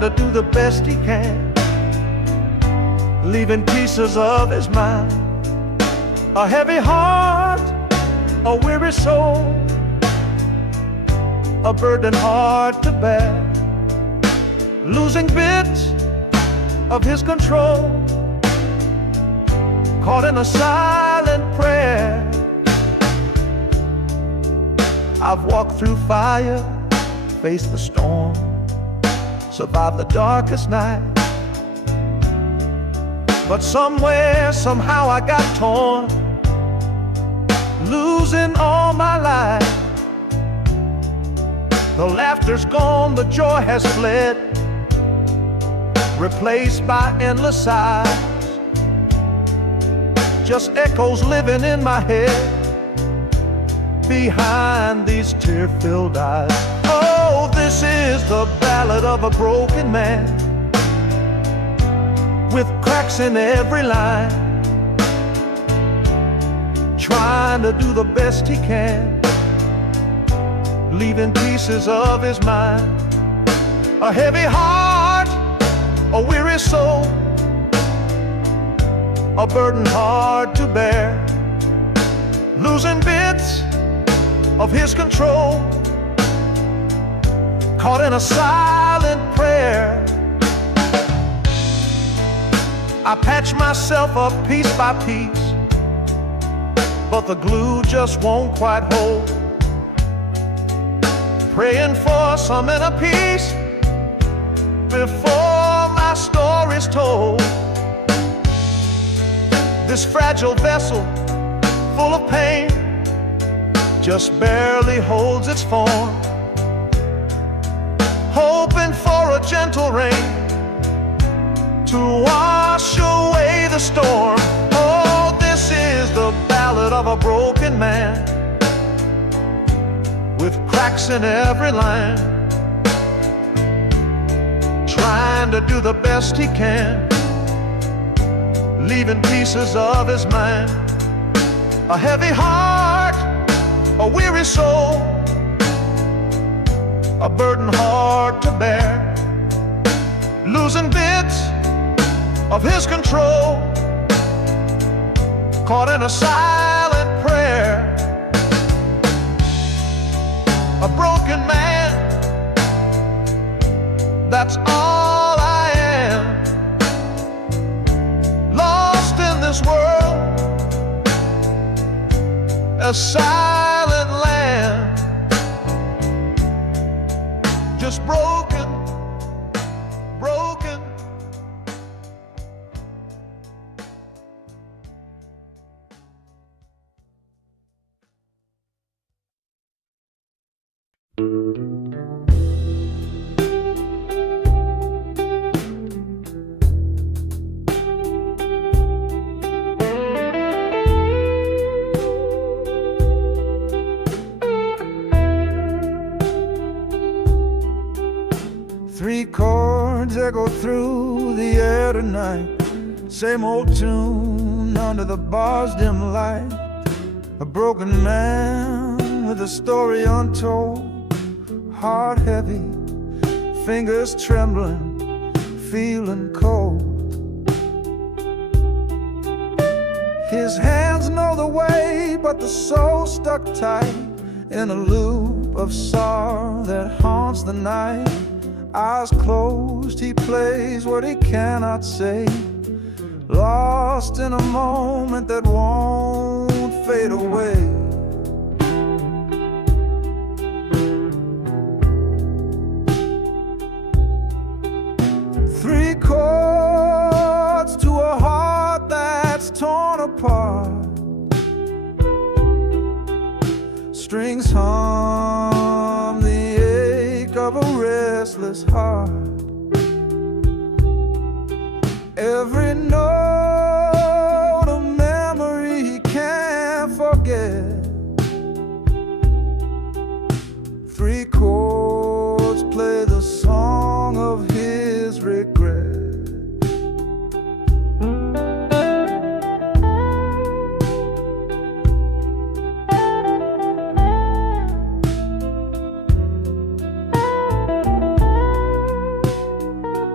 to do the best he can, leaving pieces of his mind. A heavy heart, a weary soul, a burden hard to bear, losing bits of his control, caught in a silent prayer. I've walked through fire, faced the storm, survived the darkest night. But somewhere, somehow I got torn, losing all my life. The laughter's gone, the joy has fled, replaced by endless sighs. Just echoes living in my head, behind these tear-filled eyes. Oh, this is the ballad of a broken man, with cracks in every line, trying to do the best he can, leaving pieces of his mind. A heavy heart, a weary soul, a burden hard to bear, losing bits of his control, caught in a silent prayer. I patch myself up piece by piece, but the glue just won't quite hold. Praying for some inner peace before my story's told. This fragile vessel, full of pain, just barely holds its form, hoping for a gentle rain to wash away the storm. Oh, this is the ballad of a broken man, with cracks in every line, trying to do the best he can, leaving pieces of his mind. A heavy heart, a weary soul, a burden hard to bear, losing bits of his control, caught in a silent prayer. A broken man, that's all I am, lost in this world, a silent land, just broken, broken. Three chords echo through the air tonight, same old tune under the bar's dim light. A broken man with a story untold, heart heavy, fingers trembling, feeling cold. His hands know the way, but the soul stuck tight in a loop of sorrow that haunts the night. Eyes closed, he plays what he cannot say, lost in a moment that won't fade away. Three chords to a heart that's torn apart, strings hum the ache of a restless heart. Every note a memory he can't forget. Three chords play the song of his regret.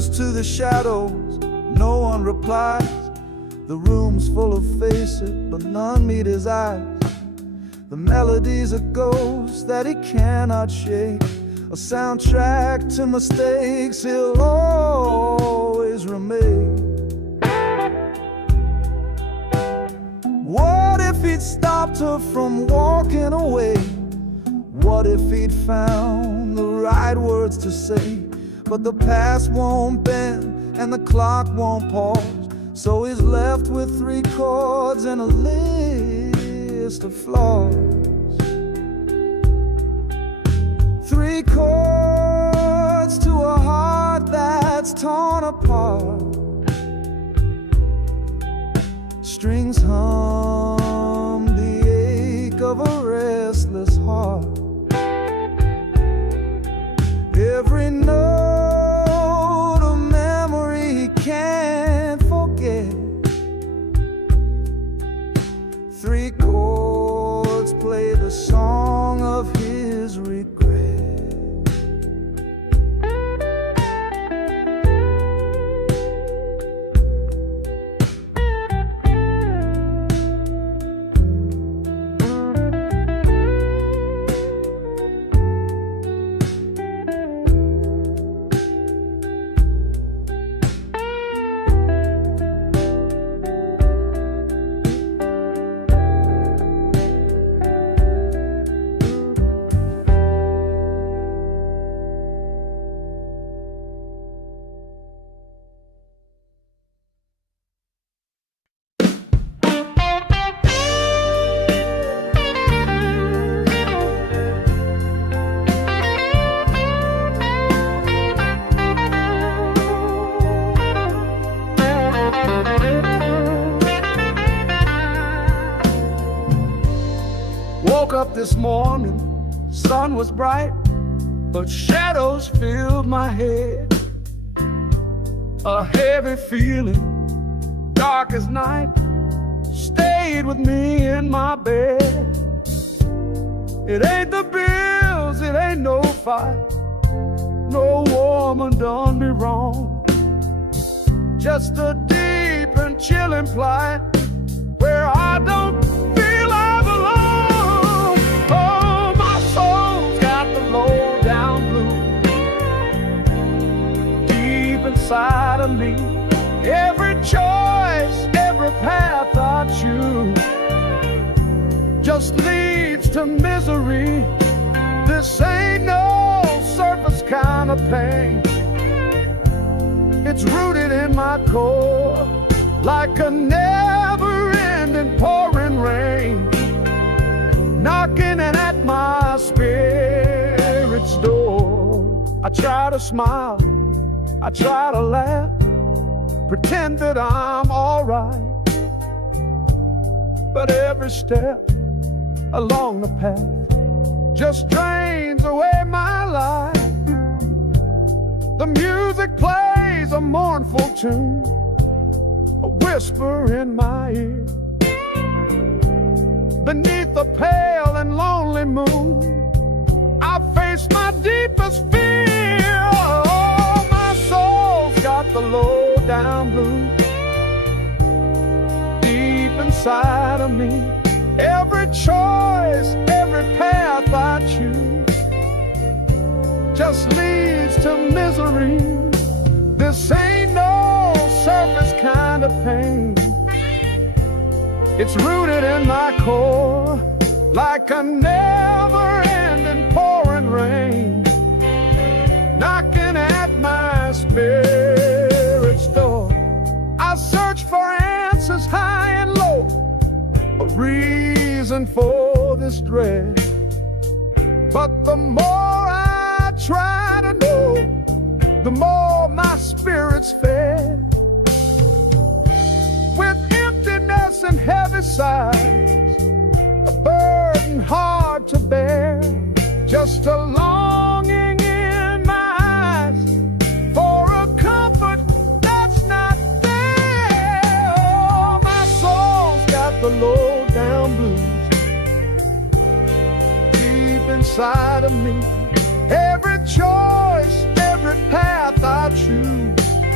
whispers to the shadows, no one replies. The room's full of faces, but none meet his eyes. The melody's a ghost that he cannot shake, a soundtrack to mistakes he'll always remain. What if he'd stopped her from walking away? What if he'd found the right words to say? But the past won't bend and the clock won't pause, so he's left with 3 chords and a list of flaws. 3 chords to a heart that's torn apart. Strings hum the ache of a restless heart. Every note a memory he can't forget. 3 chords play the song of his regret. Woke up this morning, sun was bright, but shadows filled my head. A heavy feeling, dark as night, stayed with me in my bed. It ain't the bills, it ain't no fight, no woman done me wrong. Just a deep and chilling plight where I don't feel I belong. Oh, my soul's got the low down blues deep inside of me. Every choice, every path I choose just leads to misery. This ain't no surface kind of pain. It's rooted in my core like a never-ending pouring rain, knocking at my spirit's door. I try to smile, I try to laugh, pretend that I'm all right, but every step along the path just drains away my life. The music plays a mournful tune, a whisper in my ear. Beneath the pale and lonely moon, I face my deepest fear. Oh, my soul's got the low down blues deep inside of me. Every choice, every path I choose just leads to misery. This ain't no surface kind of pain. It's rooted in my core like a never-ending pouring rain, knocking at my spirit's door. I search for answers high and low, a reason for this dread, but the more I try to know, the more my spirit's fed. With emptiness and heavy sighs, a burden hard to bear, just a longing in my eyes for a comfort that's not there. Oh, my soul's got the low down blues deep inside of me. Every choice, every path I choose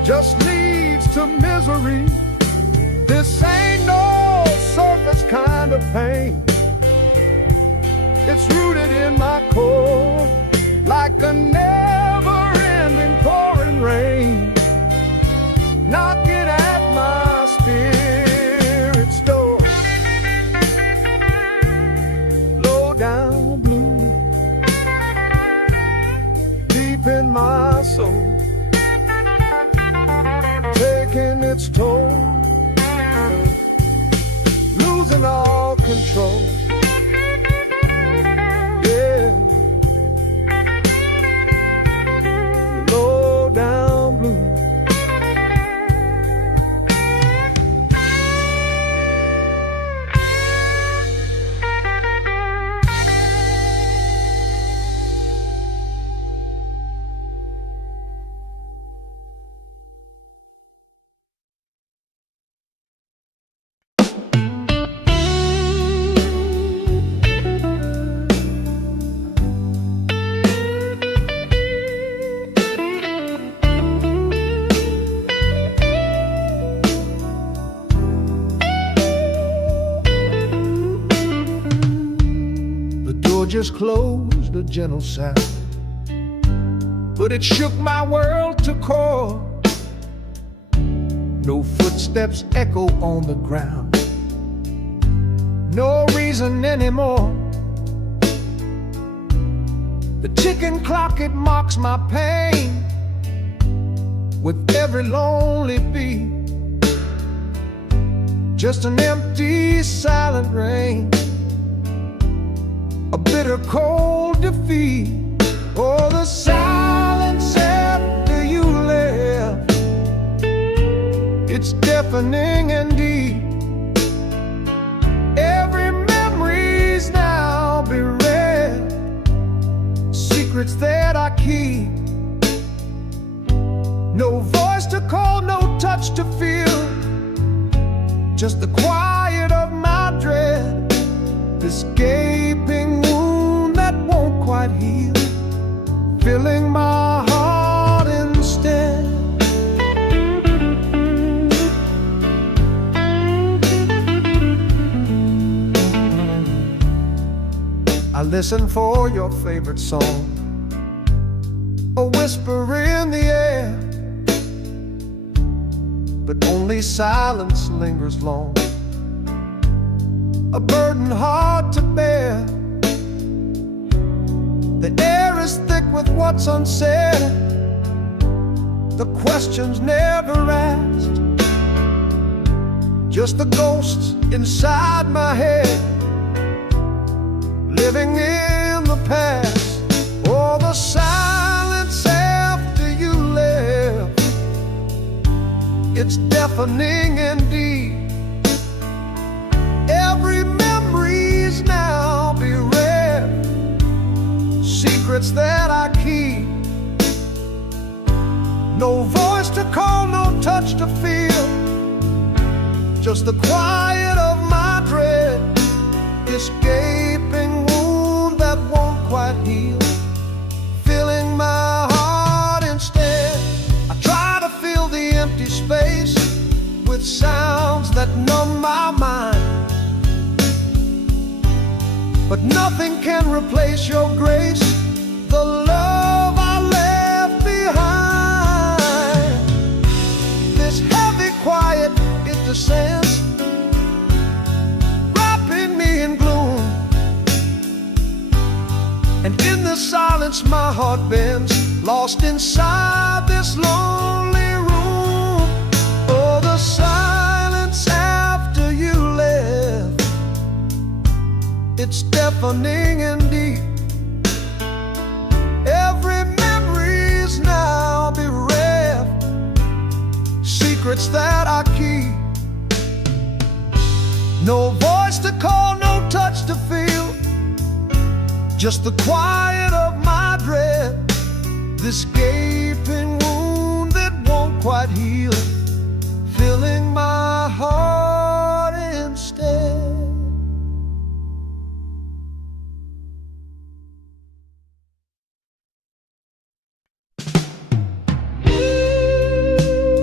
just leads to misery. This ain't no surface kind of pain. It's rooted in my core, like a never-ending pouring rain, knocking at my spirit's door. Low down blue, deep in my soul, taking its toll, losing all control. Yeah, low down blue. Just closed, a gentle sound, but it shook my world to core. No footsteps echo on the ground, no reason anymore. The ticking clock, it mocks my pain with every lonely beat. Just an empty, silent rain, a bitter cold defeat. Oh, the silence after you left, it's deafening and deep. Every memory's now bereft, secrets that I keep. No voice to call, no touch to feel, just the quiet of my dread. This gaping wound that won't quite heal, filling my heart instead. I listen for your favorite song, a whisper in the air, but only silence lingers long, a burden hard to bear. The air is thick with what's unsaid, the questions never asked, just the ghosts inside my head, living in the past. Oh, the silence after you left, it's deafening and deep. Every memory's now bereft, secrets that I keep. No voice to call, no touch to feel, just the quiet of my dread. This gaping wound that won't quite heal, filling my heart instead. I try to fill the empty space with sounds that numb my mind, but nothing can replace your grace, the love I left behind. This heavy quiet, it descends, wrapping me in gloom, and in the silence my heart bends, lost inside this lonely room. Oh, the silence after you left, it's deafening and deep. Every memory's now bereft, secrets that I keep. No voice to call, no touch to feel, just the quiet of my dread. This gaping wound that won't quite heal, filling my heart instead.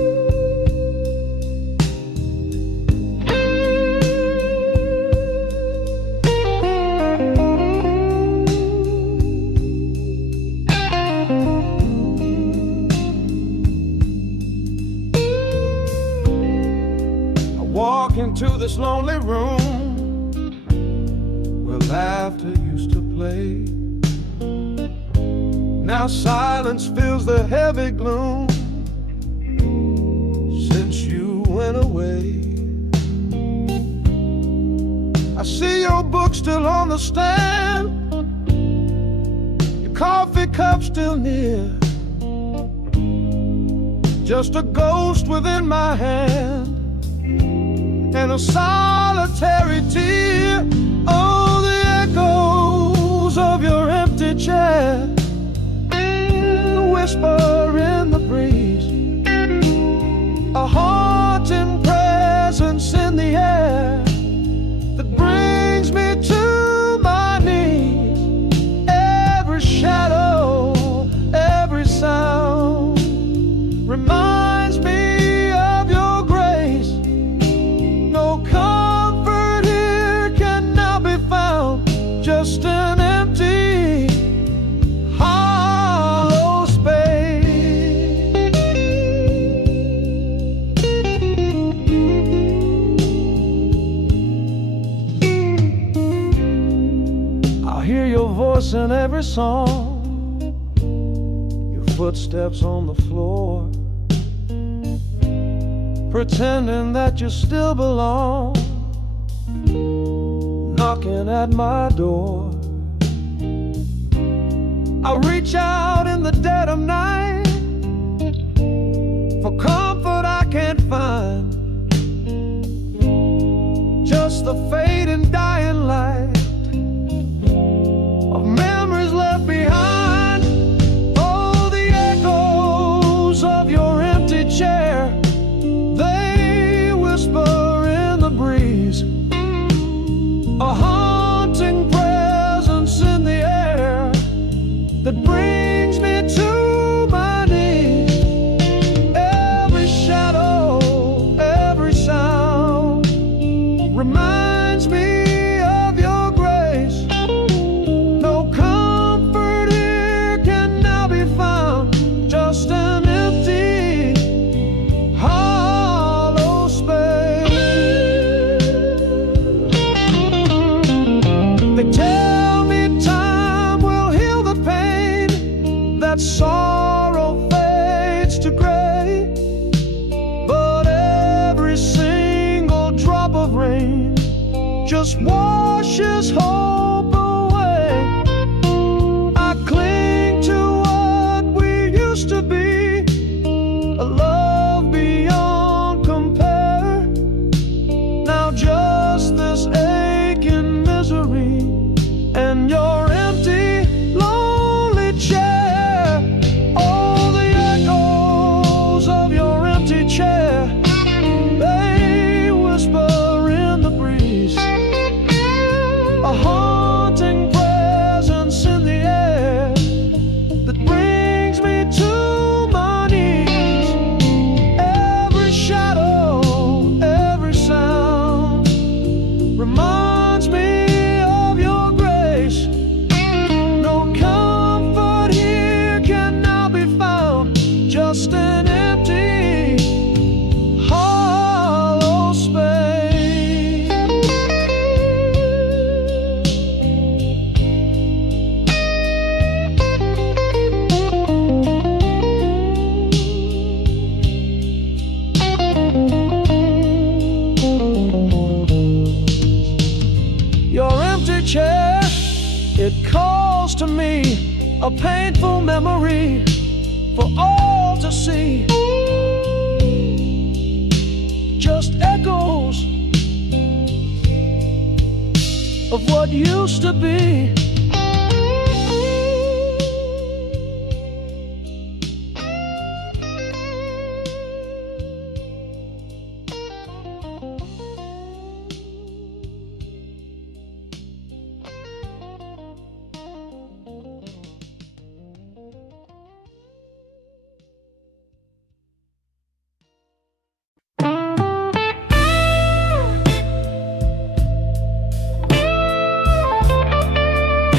this lonely room where laughter used to play. Now silence fills the heavy gloom since you went away. I see your book still on the stand, your coffee cup still near, just a ghost within my hand and a solitary tear. Oh, the echoes of your empty chair, the whisper in the breeze, a haunting presence in the air that brings me to my knees. Every shadow, every sound reminds me of your grace. No comfort here can now be found, just an empty, hollow space. I'll hear your voice in every song, your footsteps on the floor, pretending that you still belong, knocking at my door. I reach out in the dead of night for comfort I can't find, just the fading dying light of memories left behind. Oh, the echoes of your empty chair, they whisper in the breeze, a haunting presence in the air that brings me to my knees. Every shadow, every sound reminds me of your grace. No comfort here can now be found, just an empty, hollow space. They tell me time will heal the pain, that sorrow fades to gray, but every single drop of rain just washes hope away. I cling to what we used to be, a love beyond compare. Now just this aching misery and your empty, lonely chair. Oh, the echoes of your empty chair, they whisper in the breeze, a haunting presence in the air that brings me to my knees. Every shadow, every sound reminds me of your grace. No comfort here can now be found, just an empty, hollow space. Your empty chair, it calls to me, a painful memory for all to see. Just echoes of what used to be.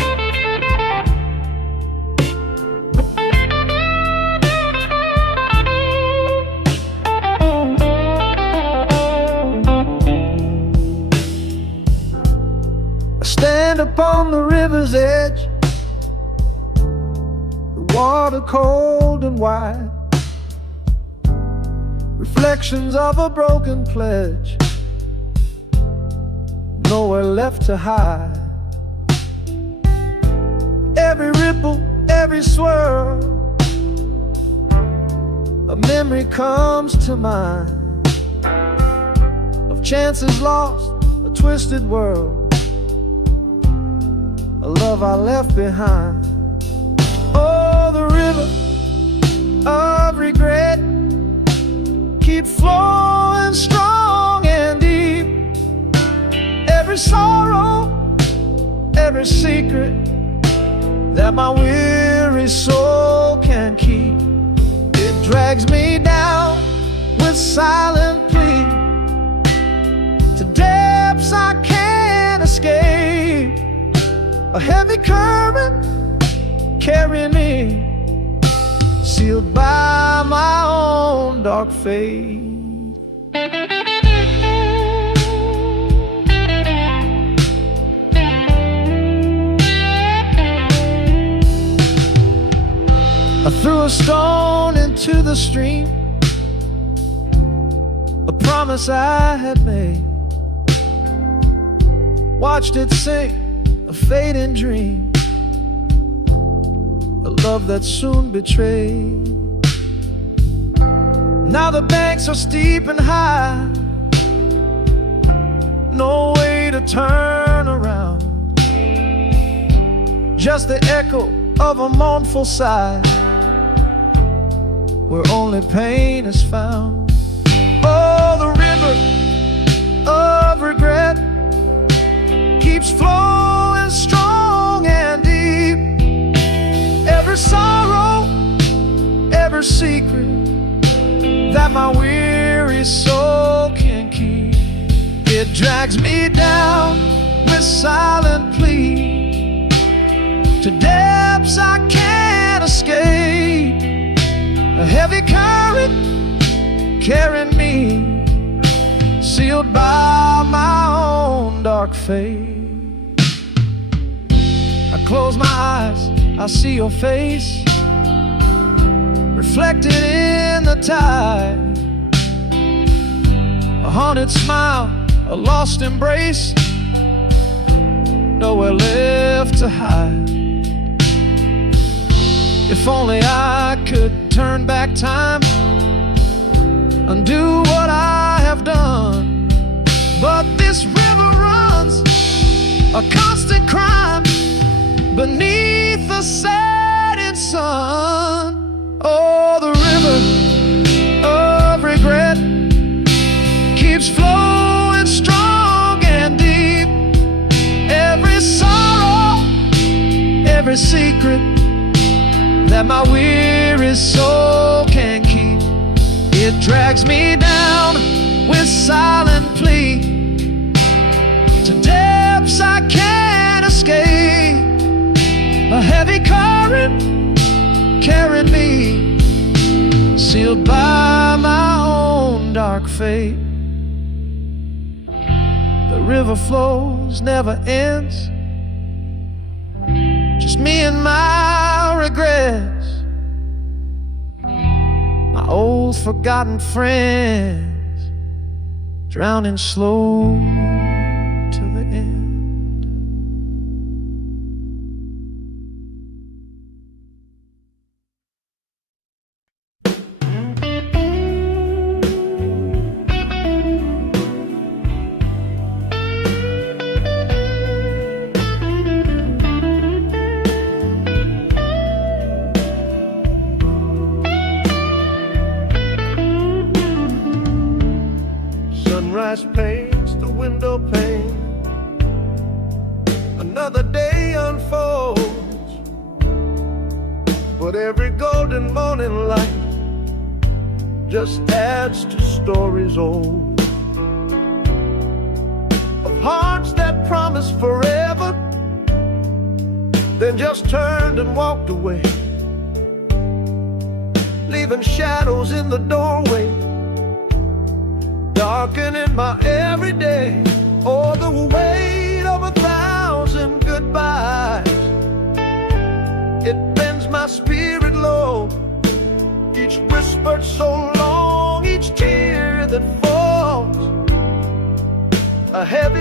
stand upon the river's edge, the water cold and wide, reflections of a broken pledge, nowhere left to hide. Every ripple, every swirl, a memory comes to mind of chances lost, a twisted world, a love I left behind. Oh, the river of regret keeps flowing strong and deep. Every sorrow, every secret that my weary soul can keep, it drags me down with silent plea to depths I can't escape. A heavy current carrying me, sealed by my own dark fate. I threw a stone into the stream, a promise I had made, watched it sink, a fading dream, a love that soon betrayed. Now the banks are steep and high, no way to turn around, just the echo of a mournful sigh, where only pain is found. Oh, the river of regret keeps flowing strong and deep. Every sorrow, every secret that my weary soul can keep, it drags me down with silent plea to depths I can't escape. A heavy current carrying me, sealed by my own dark fate. I close my eyes, I see your face reflected in the tide, a haunted smile, a lost embrace, nowhere left to hide. If only I could turn back time, undo what I have done, but this river runs a constant crime beneath the setting sun. Oh, the river of regret keeps flowing strong and deep. Every sorrow, every secret that my weary soul can keep, it drags me down with silent plea to depths I can't escape. A heavy current carrying me, sealed by my own dark fate. The river flows, never ends, just me and my regrets, my old forgotten friends, drowning slow till the end. Sunrise paints the window pane, another day unfolds, but every golden morning light just adds to stories old, of hearts that promised forever, then just turned and walked away, leaving shadows in the doorway, darkening my everyday. Oh, the weight of 1,000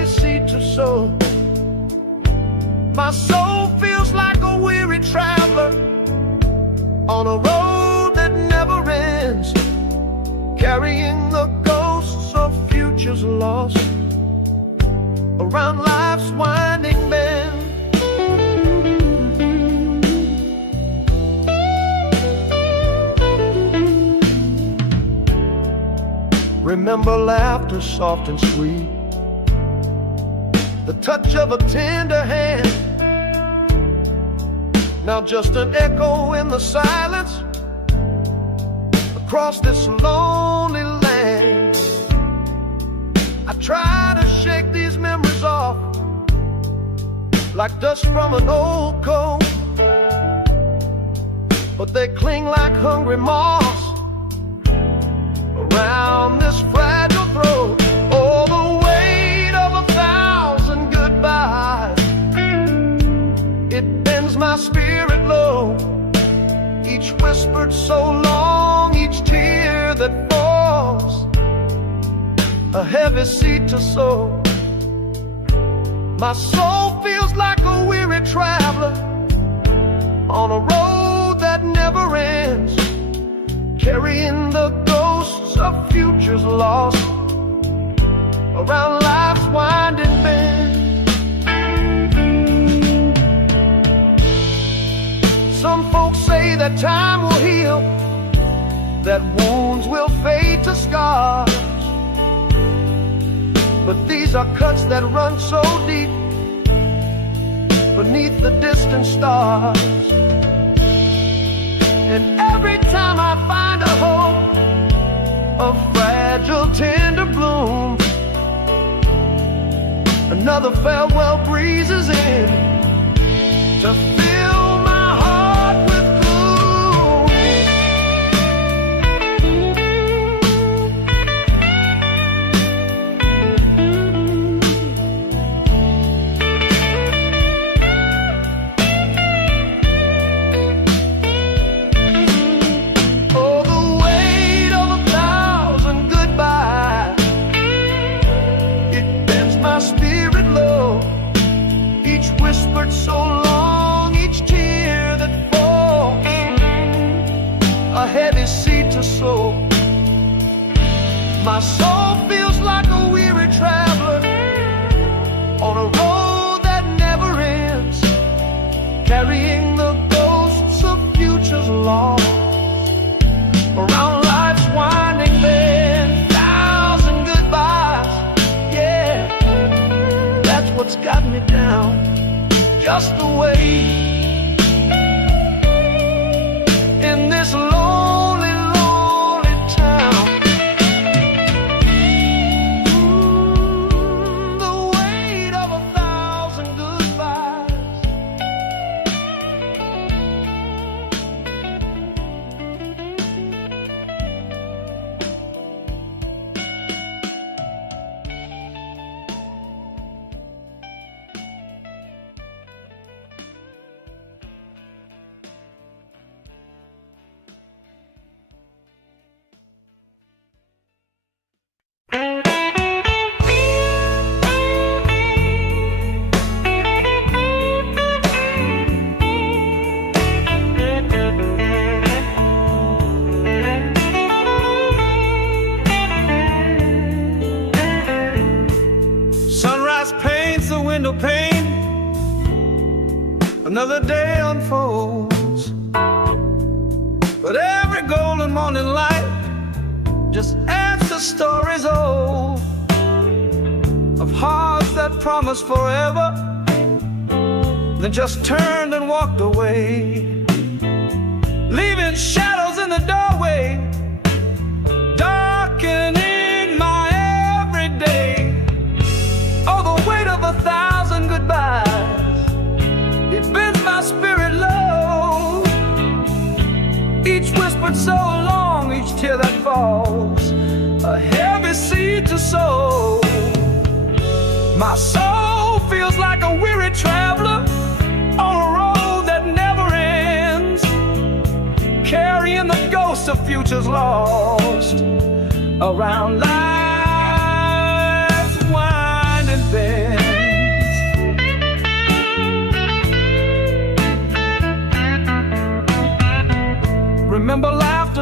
seed to sow. My soul feels like a weary traveler on a road that never ends, carrying the ghosts of futures lost around life's winding bend. Remember laughter soft and sweet, the touch of a tender hand. Now just an echo in the silence across this lonely land. I try to shake these memories off like dust from an old coat, but they cling like hungry moths around this fragile throat. Oh, the weight of 1,000 goodbyes, it bends my spirit low. Each whispered so long, each tear that falls, a heavy seed to sow. My soul feels like a weary traveler on a road that never ends, carrying the ghosts of futures lost around life's winding bend. Some folks say that time will heal, that wounds will fade to scars, but these are cuts that run so deep beneath the distant stars. And every time I find a hope, a fragile tender bloom, another farewell breezes in to fill my heart with gloom. Oh, the weight of 1,000 goodbyes, it bends my spirit low. Each whispered so long, each tear that falls, a heavy seed to sow. My soul feels like a weary traveler on a road that never ends, carrying the ghosts of futures lost around life's winding bend. 1,000 goodbyes, yeah, that's what's got me down, just the way in this lonely, lonely town. The weight of 1,000 goodbyes. Sunrise paints the window pane, another day unfolds, but every golden morning light just adds to stories old of hearts that promised forever, then just turned and walked away, leaving shadows in the doorway, darkening my everyday. Oh, the weight of 1,000 goodbyes, it bends my spirit low. Each whispered so long, each tear that falls, a heavy seed to sow. My soul feels like a weary traveler on a road that never ends, carrying the ghosts of futures lost around life's winding bend.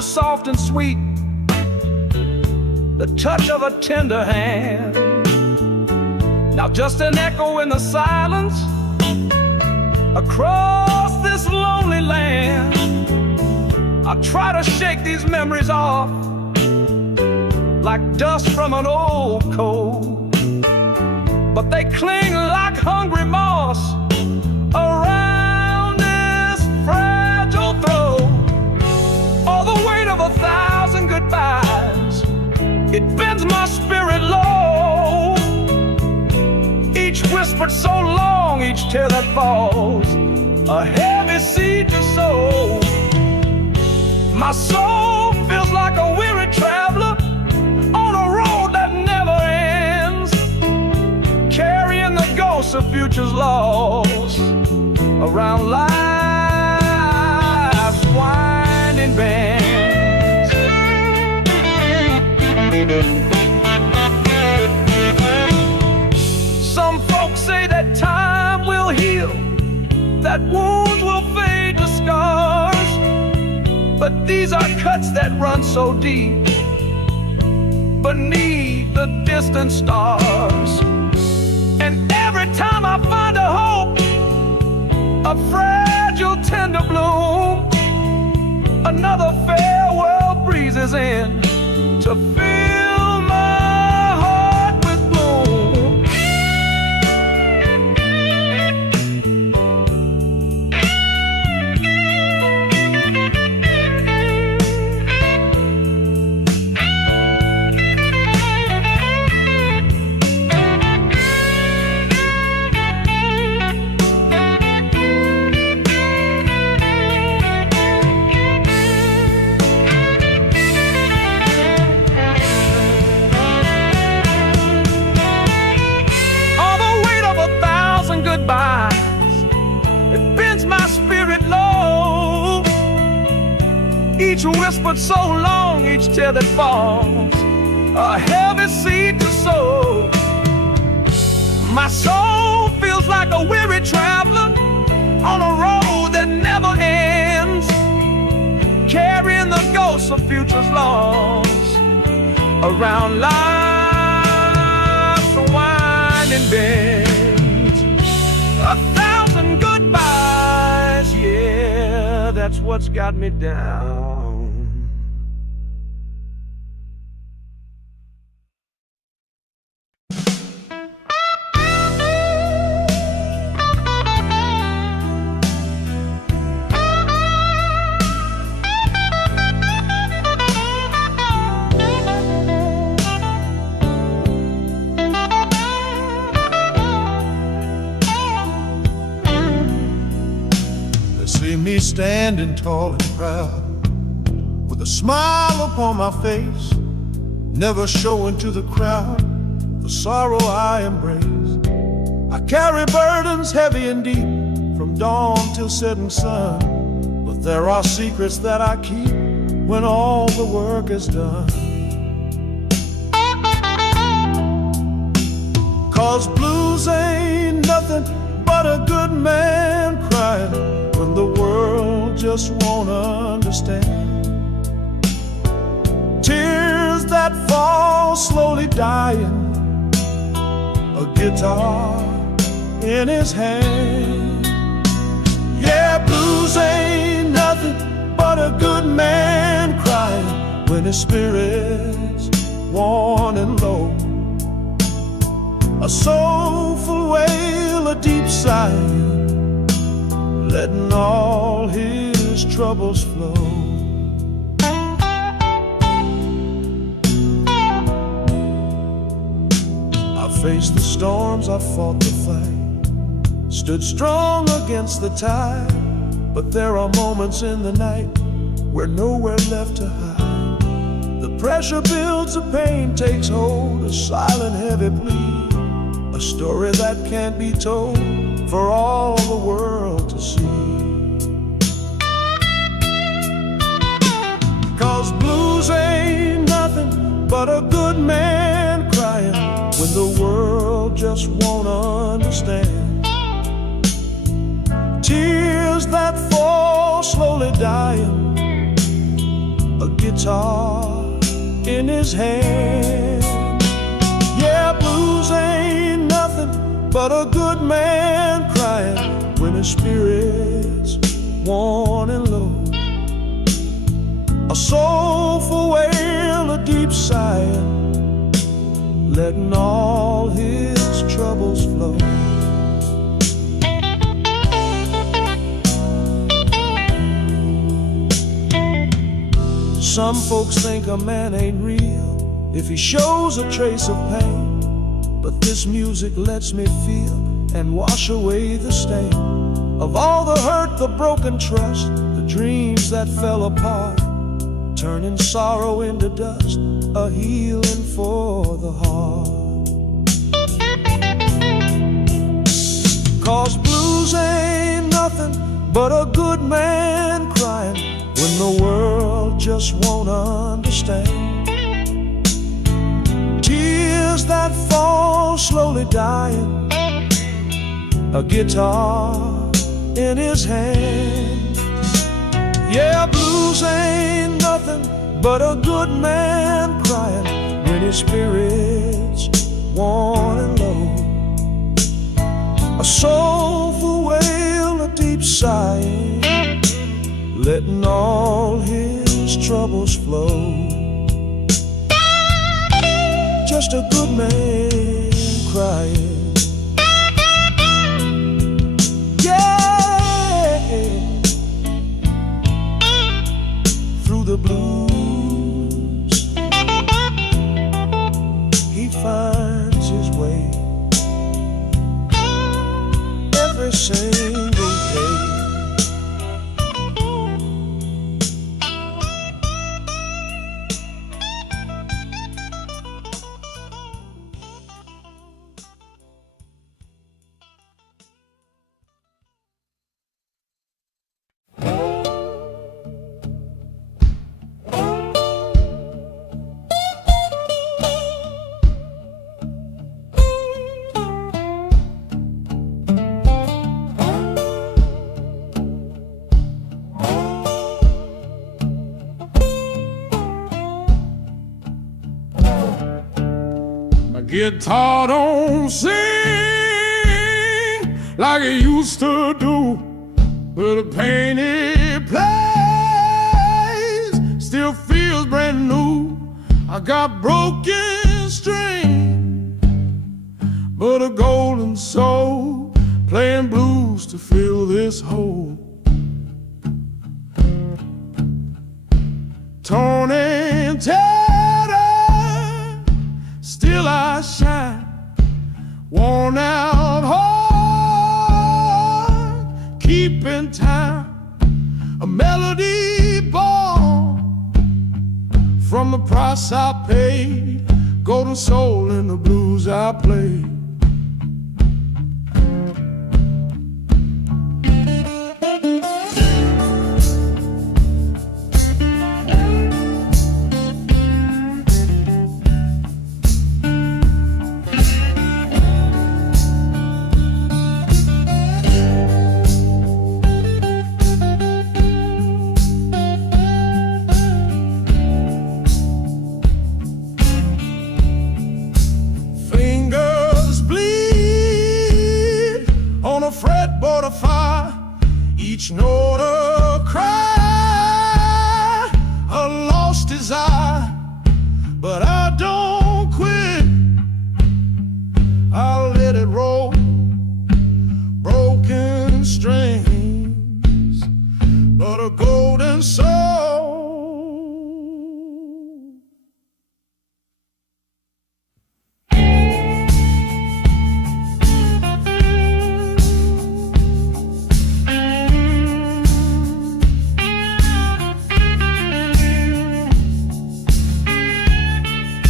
soft and sweet, the touch of a tender hand. Now just an echo in the silence across this lonely land. I try to shake these memories off like dust from an old coat, but they cling like hungry moss around this fragile throat. Oh, the weight of 1,000 goodbyes, it bends my spirit low. Each whispered so long, each tear that falls, a heavy seed to sow. My soul feels like a weary traveler on a road that never ends, carrying the ghosts of futures lost around life's winding bends. Some folks say that time will heal, that wounds will fade to scars, but these are cuts that run so deep beneath the distant stars. And every time I find a hope, a fragile tender bloom, another farewell breezes in to fill my heart with gloom. It bends my spirit low. Each whispered so long, each tear that falls, a heavy seed to sow. My soul feels like a weary traveler on a road that never ends, carrying the ghosts of futures lost around life's winding bend. 1,000 goodbyes, yeah, that's what's got me down. Me standing tall and proud, with a smile upon my face, never showing to the crowd the sorrow I embrace. I carry burdens heavy and deep, from dawn till setting sun, but there are secrets that I keep when all the work is done. 'Cause blues ain't nothing but a good man crying when the world just won't understand. Tears that fall slowly dying, a guitar in his hand. Yeah, blues ain't nothing but a good man crying when his spirit's worn and low. A soulful wail, a deep sigh, letting all his troubles flow. I faced the storms, I fought the fight, stood strong against the tide, but there are moments in the night where nowhere left to hide. The pressure builds, the pain takes hold, a silent heavy plea, a story that can't be told for all the world to see. 'Cause blues ain't nothing but a good man crying when the world just won't understand. Tears that fall slowly dying, a guitar in his hand. Yeah, blues ain't nothing but a good man crying when his spirit's worn and low. A soulful wail, a deep sighing, letting all his troubles flow. Some folks think a man ain't real if he shows a trace of pain, but this music lets me feel and wash away the stain of all the hurt, the broken trust, the dreams that fell apart, turning sorrow into dust, a healing for the heart. 'Cause blues ain't nothing but a good man crying when the world just won't understand. Tears that fall slowly dying, a guitar in his hand. Yeah, blues ain't nothing but a good man crying when his spirit's worn and low. A soulful wail, a deep sighing, letting all his troubles flow. Just a good man crying. Yeah, through the blues he finds his way every single day. Guitar don't sing like it used to do, but the pain it plays still feels brand new. I got broken strings, but a golden soul playing blues to fill this hole. Torn and tattered, still I shine, worn out heart, keeping time, a melody born from the price I paid, golden soul in the blues I play. Fretboard of fire, each note a cry, a lost desire, but I don't quit. I'll let it roll, broken strings, but a golden soul.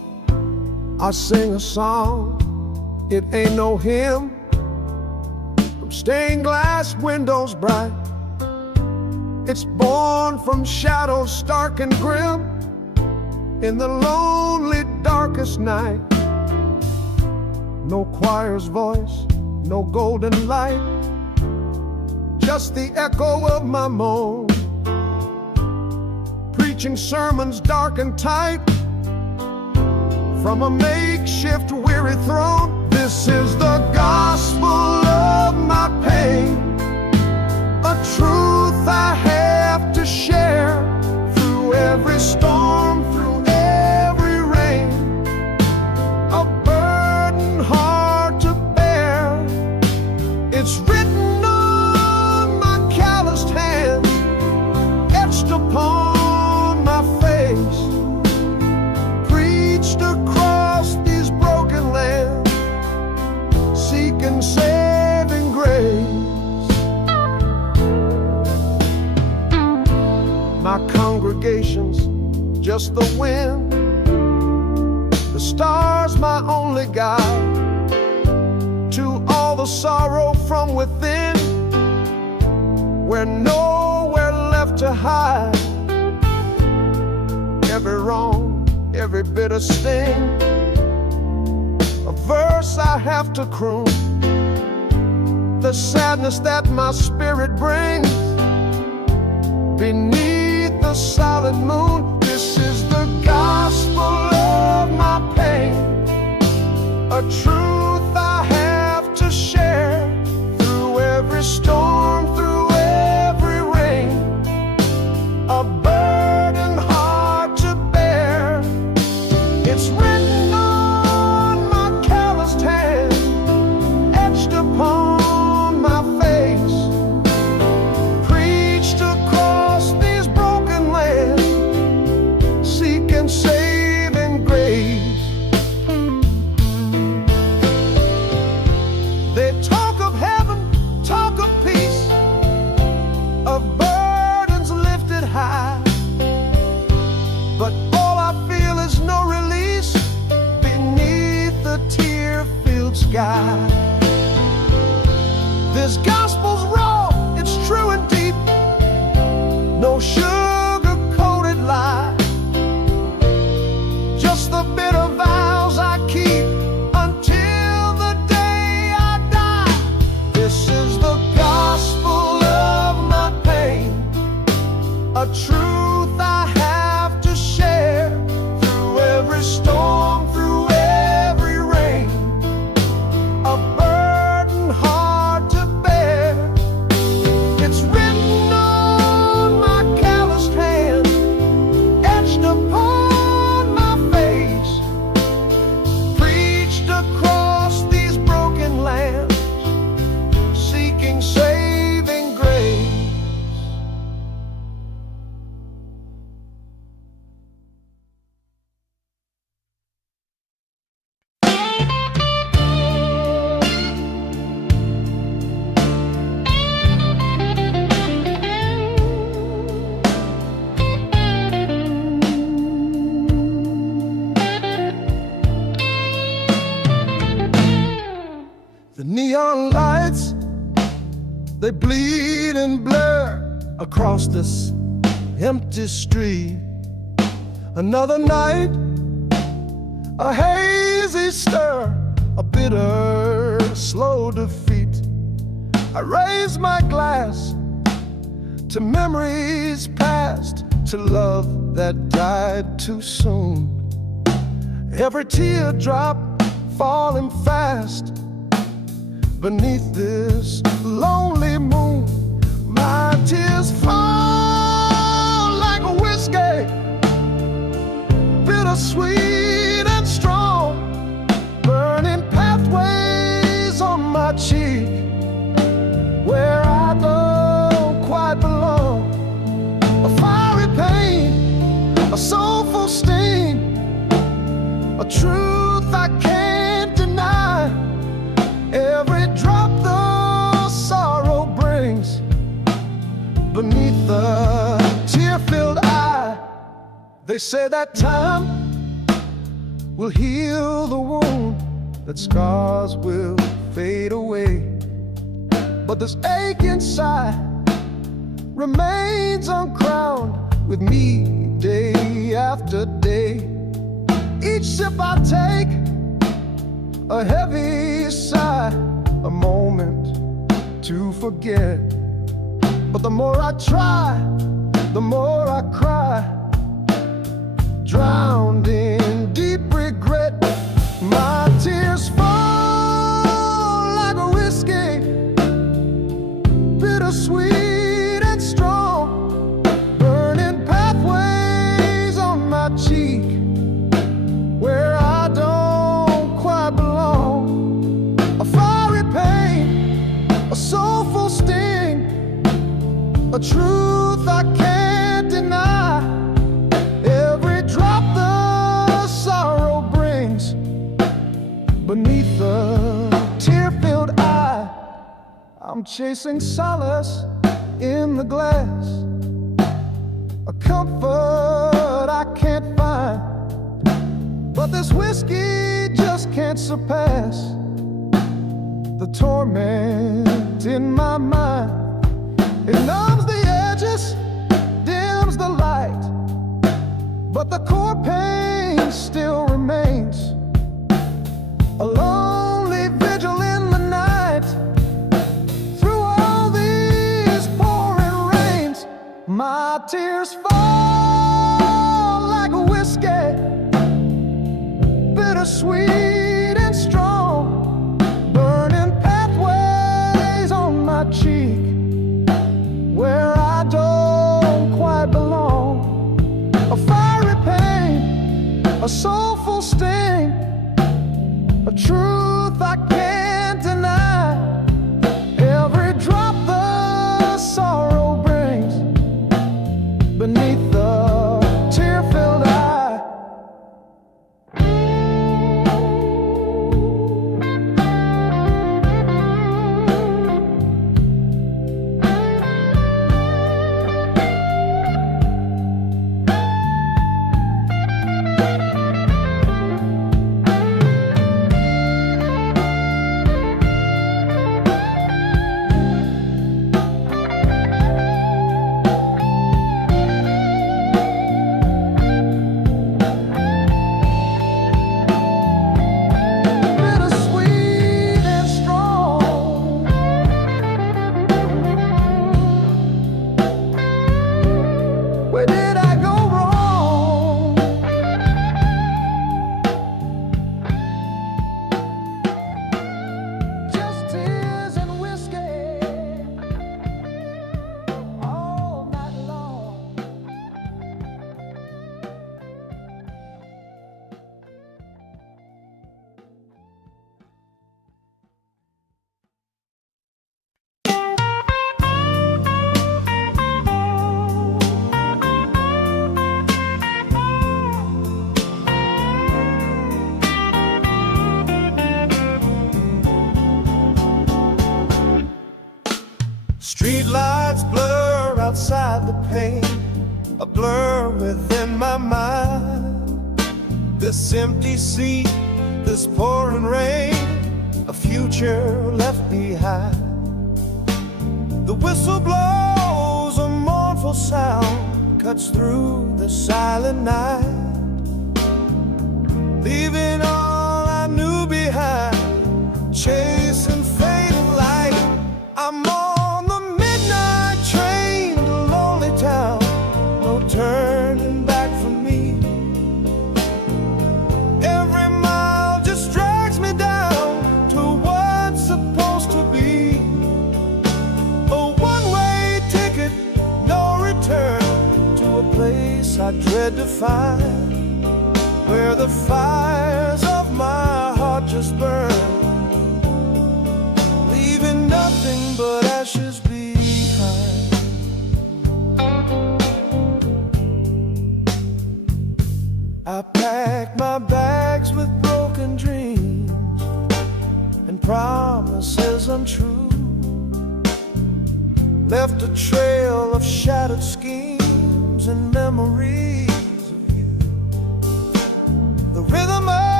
I sing a song, it ain't no hymn, from stained glass windows bright. It's born from shadows stark and grim, in the lonely darkest night. No choir's voice, no golden light, just the echo of my moan, preaching sermons dark and tight from a makeshift weary throne. This is the gospel of my pain, a truth I have to share through every storm, through every rain, a burden hard to bear. It's written on my calloused hands, etched upon my face, preached across these broken lands, seeking saving grace. My congregation's just the wind, the stars my only guide to all the sorrow from within, where nowhere left to hide. Every wrong, every bitter sting, a verse I have to croon, the sadness that my spirit brings beneath the solid moon. This is the gospel of my pain, a truth I have to share through every storm, through every rain, a burden hard to bear. It's written on my calloused hand, etched upon my face, preached across these broken lands, seeking saving grace. They talk of heaven, talk of peace, of burdens lifted high, but all I feel is no release beneath the tear-filled sky. This gospel's raw, it's true and deep, no sugar-coated lie, just the bitter vows I keep until the day I die. This is the gospel of my pain, a truth I have to share through every storm, through every rain, a burden hard to bear. It's written on my calloused hand, etched upon my face, preached across these broken lands, seeking saving grace. The neon lights, they bleed and blur across this empty street. Another night, a hazy stir, a bitter, slow defeat. I raise my glass to memories past, to love that died too soon. Every teardrop falling fast beneath this lonely moon. My tears fall like whiskey, bittersweet and strong, burning pathways on my cheek where I don't quite belong. A fiery pain, a soulful sting, a truth I can't deny. Every drop the sorrow brings beneath the tear-filled eye. They say that time will heal the wound, that scars will fade away. But this ache inside remains uncrowned with me day after day. Each sip I take, a heavy sigh, a moment to forget. But the more I try, the more I cry, drowned in deep regret. My tears fall like a whiskey, bittersweet and strong, burning pathways on my cheek where I don't quite belong. A fiery pain, a soulful sting, a truth I can't deny. Every drop the sorrow brings beneath the tear-filled eye. I'm chasing solace in the glass, a comfort I can't find. But this whiskey just can't surpass the torment in my mind. It numbs the edges, dims the light, but the core pain still remains. A lonely vigil in the night, through all these pouring rains. My tears fall like a whiskey, bittersweet and strong, burning pathways on my cheek where I don't quite belong. A fiery pain, a soulful sting, a truth I can't deny. Every drop the sorrow brings beneath the tear-filled eye. Where did I go wrong? Just tears and whiskey all night long. Street lights blur outside the pane, a blur within my mind. This empty seat, this pouring rain, a future left behind. The whistle blows, a mournful sound cuts through the silent night, leaving all I knew behind, chasing fading light. I'm on the midnight train to lonely town, no turning back for me. Every mile just drags me down to what's supposed to be a one-way ticket, no return, to a place I dread to find, where the fires of my heart just burn, leaving nothing but ashes behind. I packed my bags with broken dreams and promises untrue, left a trail of shattered schemes and memories of you. The rhythm of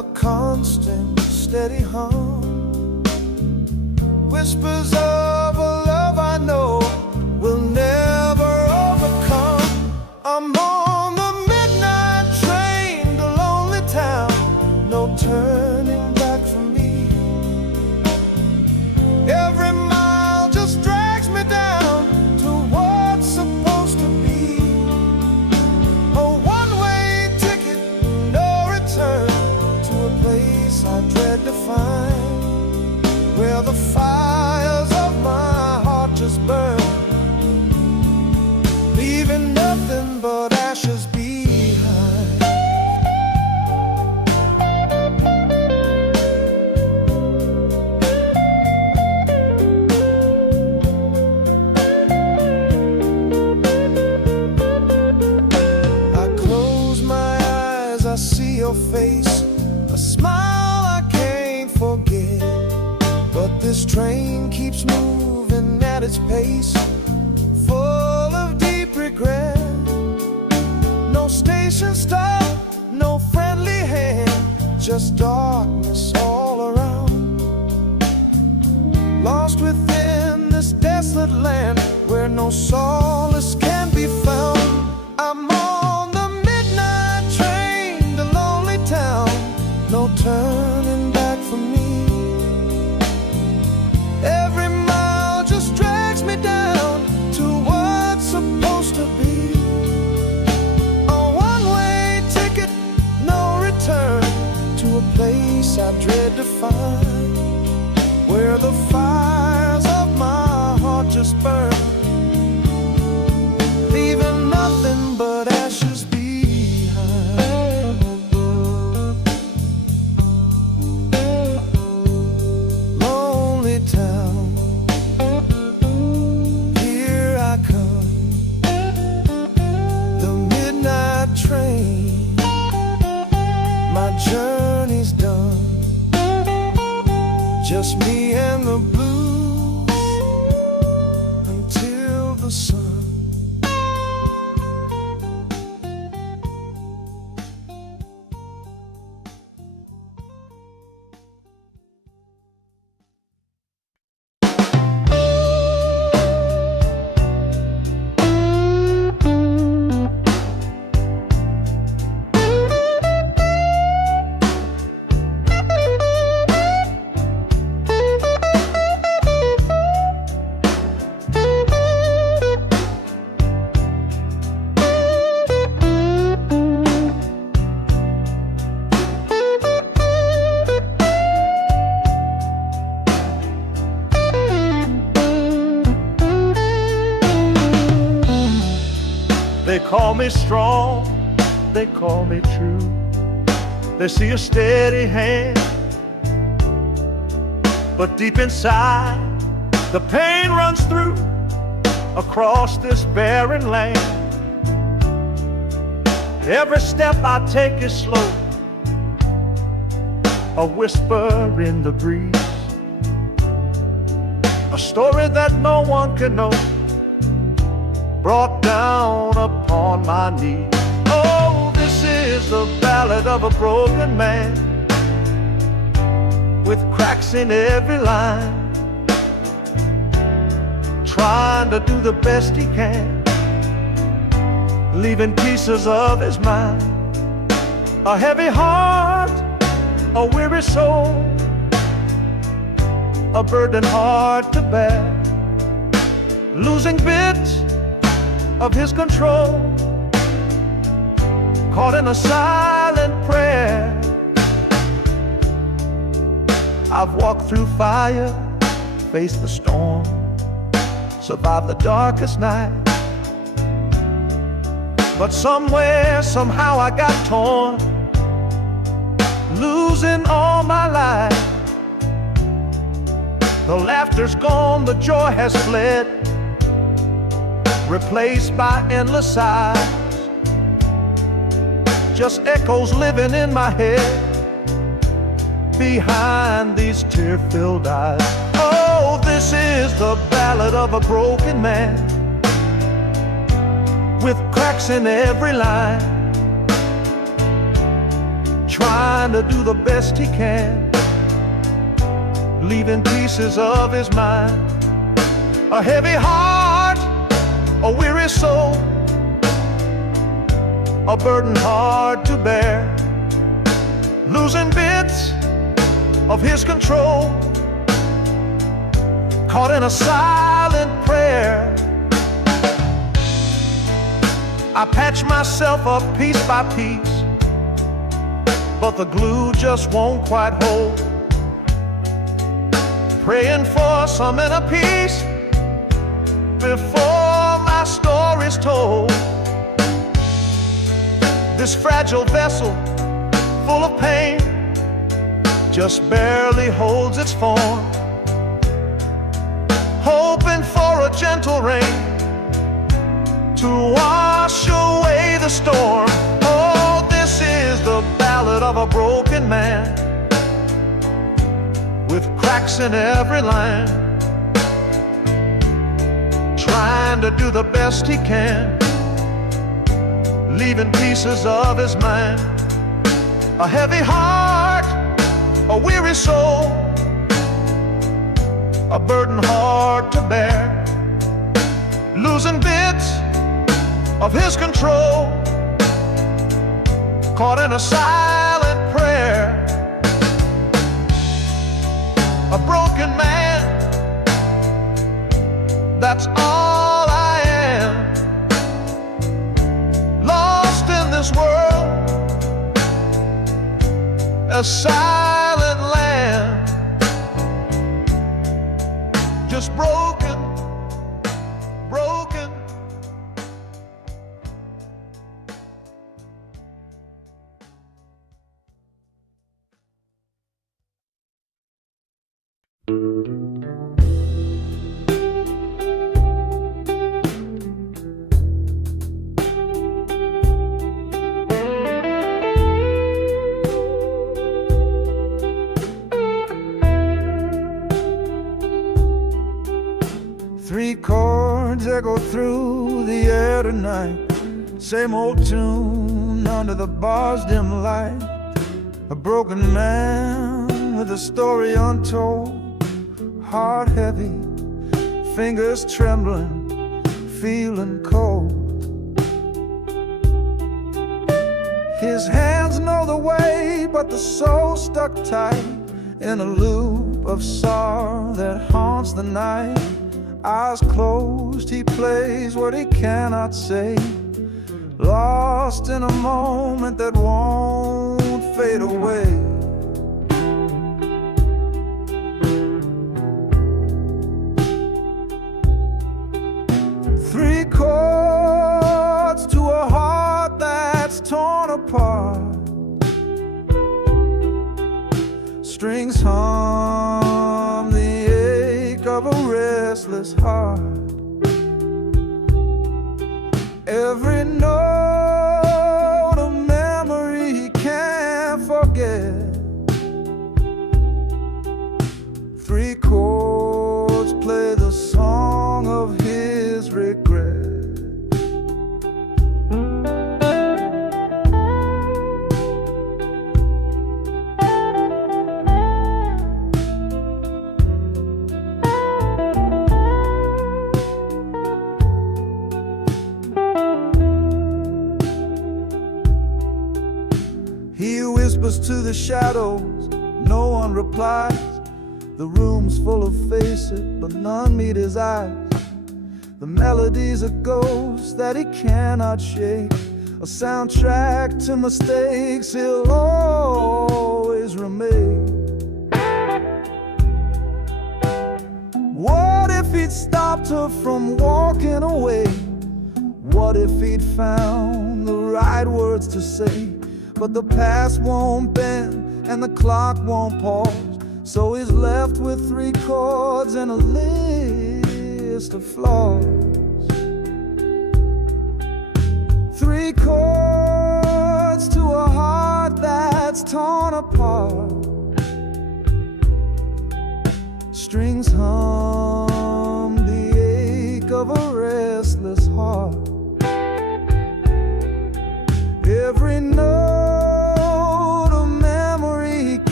a constant, steady hum. Whispers of a love I know will never overcome. I'm on the midnight train to lonely town, no turning back for me. Every mile just drags me down to what's supposed to be. A one-way ticket, no return, to a place I dread to find, where the fires of my heart just burn, leaving nothing but ashes behind. I close my eyes, I see your face, a smile I can't forget. But this train keeps moving at its pace, full of deep regret. No station stop, no friendly hand, just darkness all around. Lost within this desolate land where no solace can be found. I'm on the midnight train to lonely town, no turning back for me. Every mile just drags me down to what's supposed to be. A one-way ticket, no return, to a place I dread to find, where the fires of my heart just burn, leaving nothing but ashes behind. Lonely town, here I come, the midnight train, my journey's done, just me and the blues until the sun. They call me strong, they call me true. They see a steady hand, but deep inside the pain runs through across this barren land. Every step I take is slow, a whisper in the breeze, a story that no one can know, brought down upon my knees. Oh, this is the ballad of a broken man, with cracks in every line, trying to do the best he can, leaving pieces of his mind. A heavy heart, a weary soul, a burden hard to bear, losing bits of his control, caught in a silent prayer. I've walked through fire, faced the storm, survived the darkest night, but somewhere, somehow I got torn, losing all my life. The laughter's gone, the joy has fled, replaced by endless sighs, just echoes living in my head behind these tear-filled eyes. Oh, this is the ballad of a broken man, with cracks in every line, trying to do the best he can, leaving pieces of his mind. A heavy heart, a weary soul, a burden hard to bear, losing bits of his control, caught in a silent prayer. I patch myself up piece by piece, but the glue just won't quite hold. Praying for some inner peace before my story's told. This fragile vessel, full of pain, just barely holds its form, hoping for a gentle rain to wash away the storm. Oh, this is the ballad of a broken man, with cracks in every line, trying to do the best he can, leaving pieces of his mind. A heavy heart, a weary soul, a burden hard to bear, losing bits of his control, caught in a silent prayer. A broken man, that's all I am, lost in this world, a silent land, just broken, broken. Three chords echo through the air tonight, same old tune under the bar's dim light. A broken man with a story untold, heart heavy, fingers trembling, feeling cold. His hands know the way, but the soul stuck tight in a loop of sorrow that haunts the night. Eyes closed, he plays what he cannot say, lost in a moment that won't fade away. Three chords to a heart that's torn apart, strings hum the ache of a restless heart. Every note a memory he can't forget. Three chords play the song of his regret. He whispers to the shadows, no one replies. The room's full of faces, but none meet his eyes. The melody's a ghost that he cannot shake, a soundtrack to mistakes he'll always remake. What if he'd stopped her from walking away? What if he'd found the right words to say? But the past won't bend and the clock won't pause, so he's left with three chords and a list of flaws. Three chords to a heart that's torn apart, strings hum the ache of a restless heart. Every note a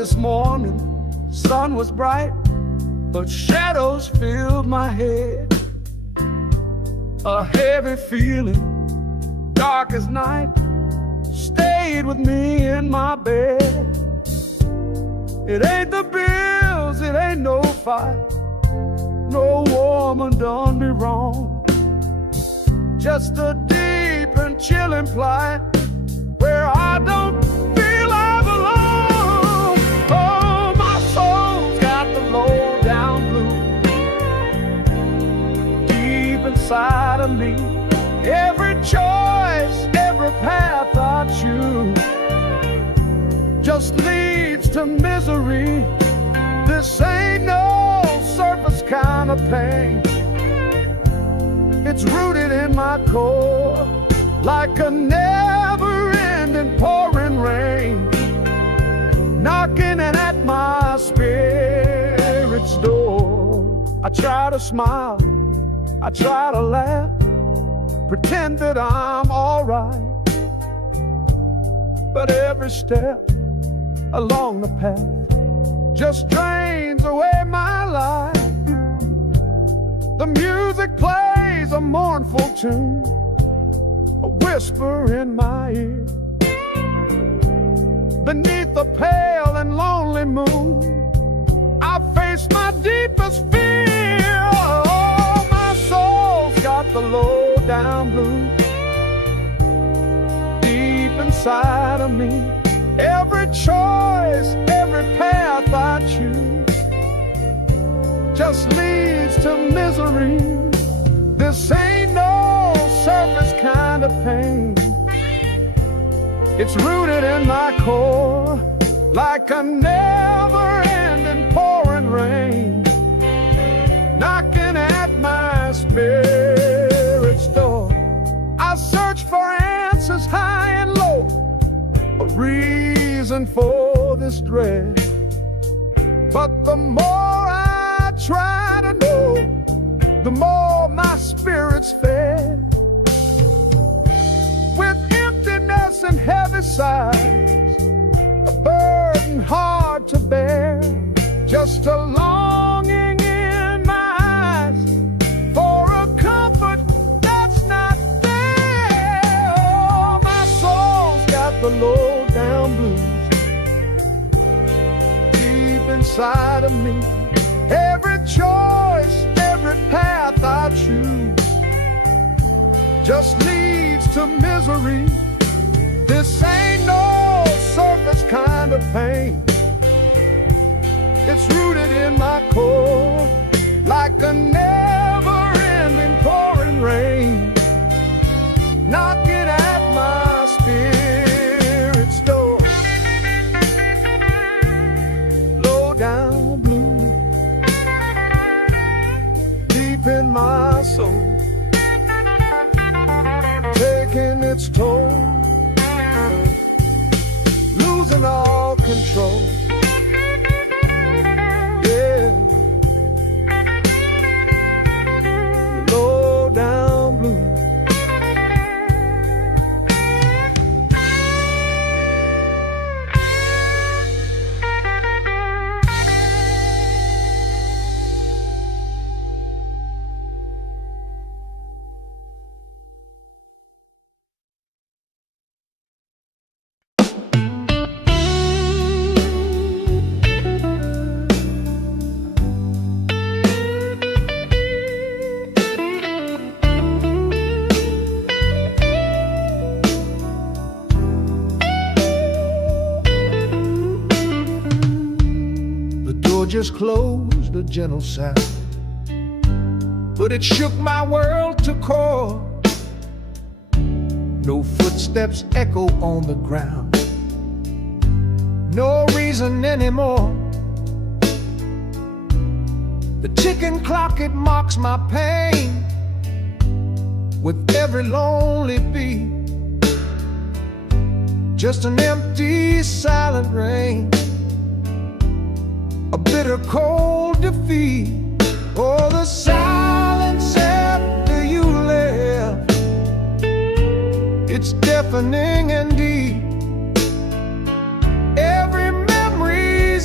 this morning, sun was bright, but shadows filled my head. A heavy feeling, dark as night, stayed with me in my bed. It ain't the bills, it ain't no fight, no woman done me wrong. Just a deep and chilling plight where I don't feel I belong. Oh, my soul's got the low down blues deep inside of me. Every choice, every path I choose just leads to misery. This ain't no surface kind of pain. It's rooted in my core like a never-ending pouring rain, knocking at my spirit's door. I try to smile, I try to laugh, pretend that I'm all right, but every step along the path just drains away my life. The music plays a mournful tune, a whisper in my ear. Beneath the pale and lonely moon, I face my deepest fear. Oh, my soul's got the low down blues deep inside of me. Every choice, every path I choose just leads to misery. This ain't no surface kind of pain. It's rooted in my core like a never-ending pouring rain, knocking at my spirit's door. I search for answers high and low, a reason for this dread, but the more I try to know, the more my spirit's fed. With emptiness and heavy sighs, a burden hard to bear, just a longing in my eyes for a comfort that's not there. Oh, my soul's got the low down blues deep inside of me. Every choice, every path I choose just leads to misery. This ain't no surface kind of pain. It's rooted in my core like a never-ending pouring rain, knocking at my spirit's door. Low down blue deep in my soul, taking its toll, losing all control. Yeah, low down blue. Just closed, a gentle sound, but it shook my world to core. No footsteps echo on the ground, no reason anymore. The ticking clock, it mocks my pain with every lonely beat. Just an empty, silent rain, a bitter cold defeat. Oh, the silence after you left, it's deafening and deep. Every memory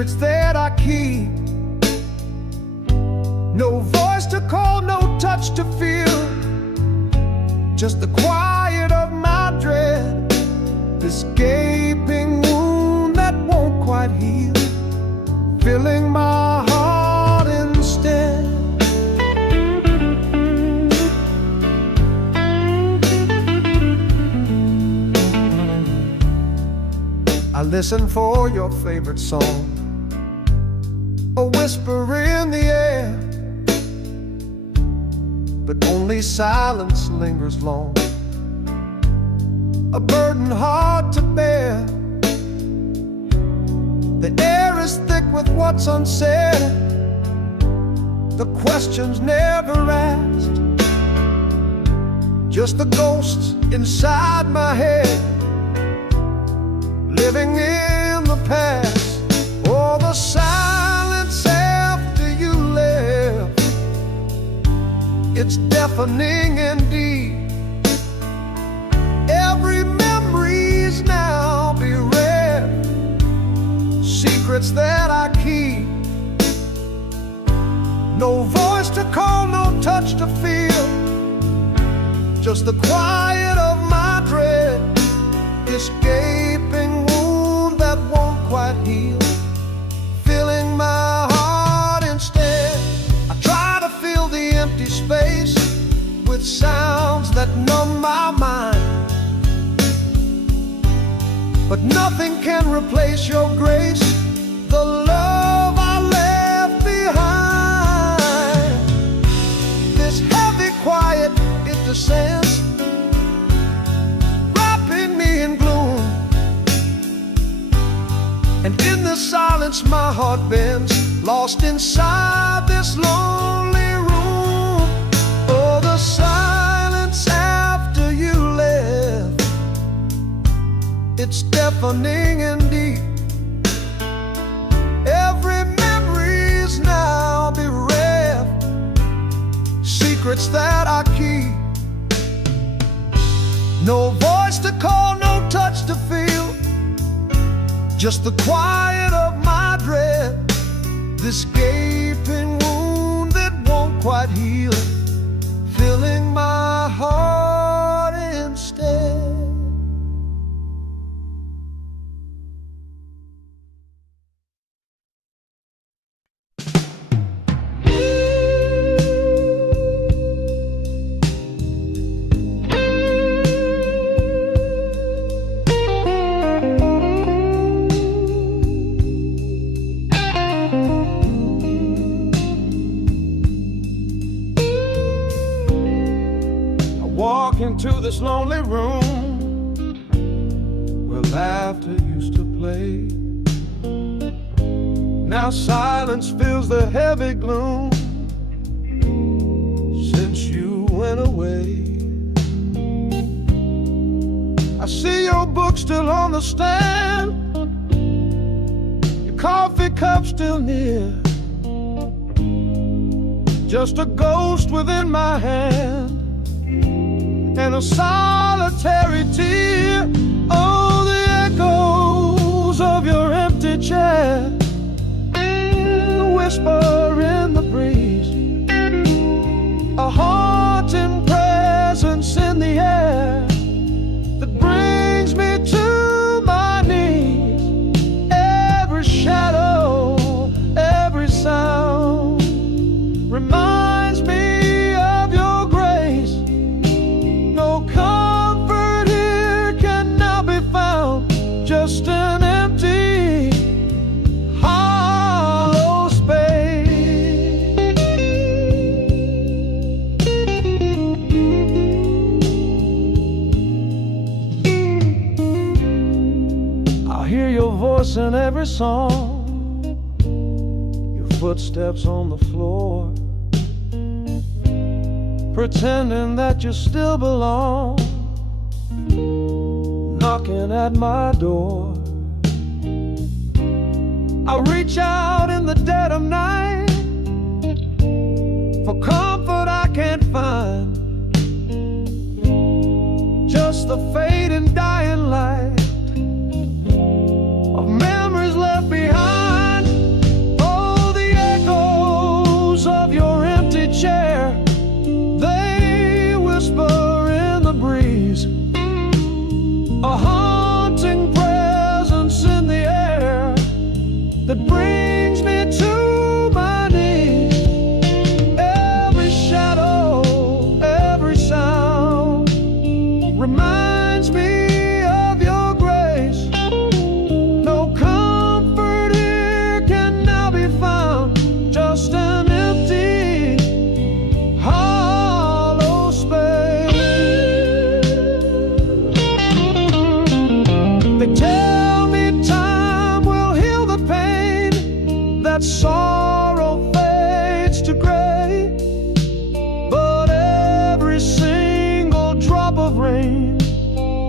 secrets that I keep. No voice to call, no touch to feel, just the quiet of my dread, this gaping wound that won't quite heal, filling my heart instead. I listen for your favorite song, a whisper in the air, but only silence lingers long, a burden hard to bear. The air is thick with what's unsaid, the questions never asked, just the ghosts inside my head, living in the past. Oh, the silence after you left, it's deafening indeed. Every memory's now bereft, secrets that I keep. No voice to call, no touch to feel, just the quiet of my dread, this gaping wound that won't quite heal, filling my heart instead. I try to fill the empty space with sounds that numb my mind, but nothing can replace your grace, the love I left behind. This heavy quiet, it descends, wrapping me in gloom, and in the silence my heart bends, lost inside this lonely room. Oh, the silence after you left, it's deafening indeed. Every memory's now bereft, secrets that I keep. No voice to call, no touch to feel, just the quiet of my dread, this gaping wound that won't quite heal, filling my heart instead. Into this lonely room where laughter used to play. Now silence fills the heavy gloom since you went away. I see your book still on the stand, your coffee cup still near, just a ghost within my hand and a solitary tear. Oh, the echoes of your empty chair, a whisper in the breeze, a haunting presence in the air that brings me to my knees. Every shadow, every sound reminds me of your grace. No comfort here can now be found, just an empty, hollow space. I hear your voice in every song, your footsteps on the floor, pretending that you still belong, knocking at my door. I reach out in the dead of night for comfort I can't find, just the fading dying light of memories left behind.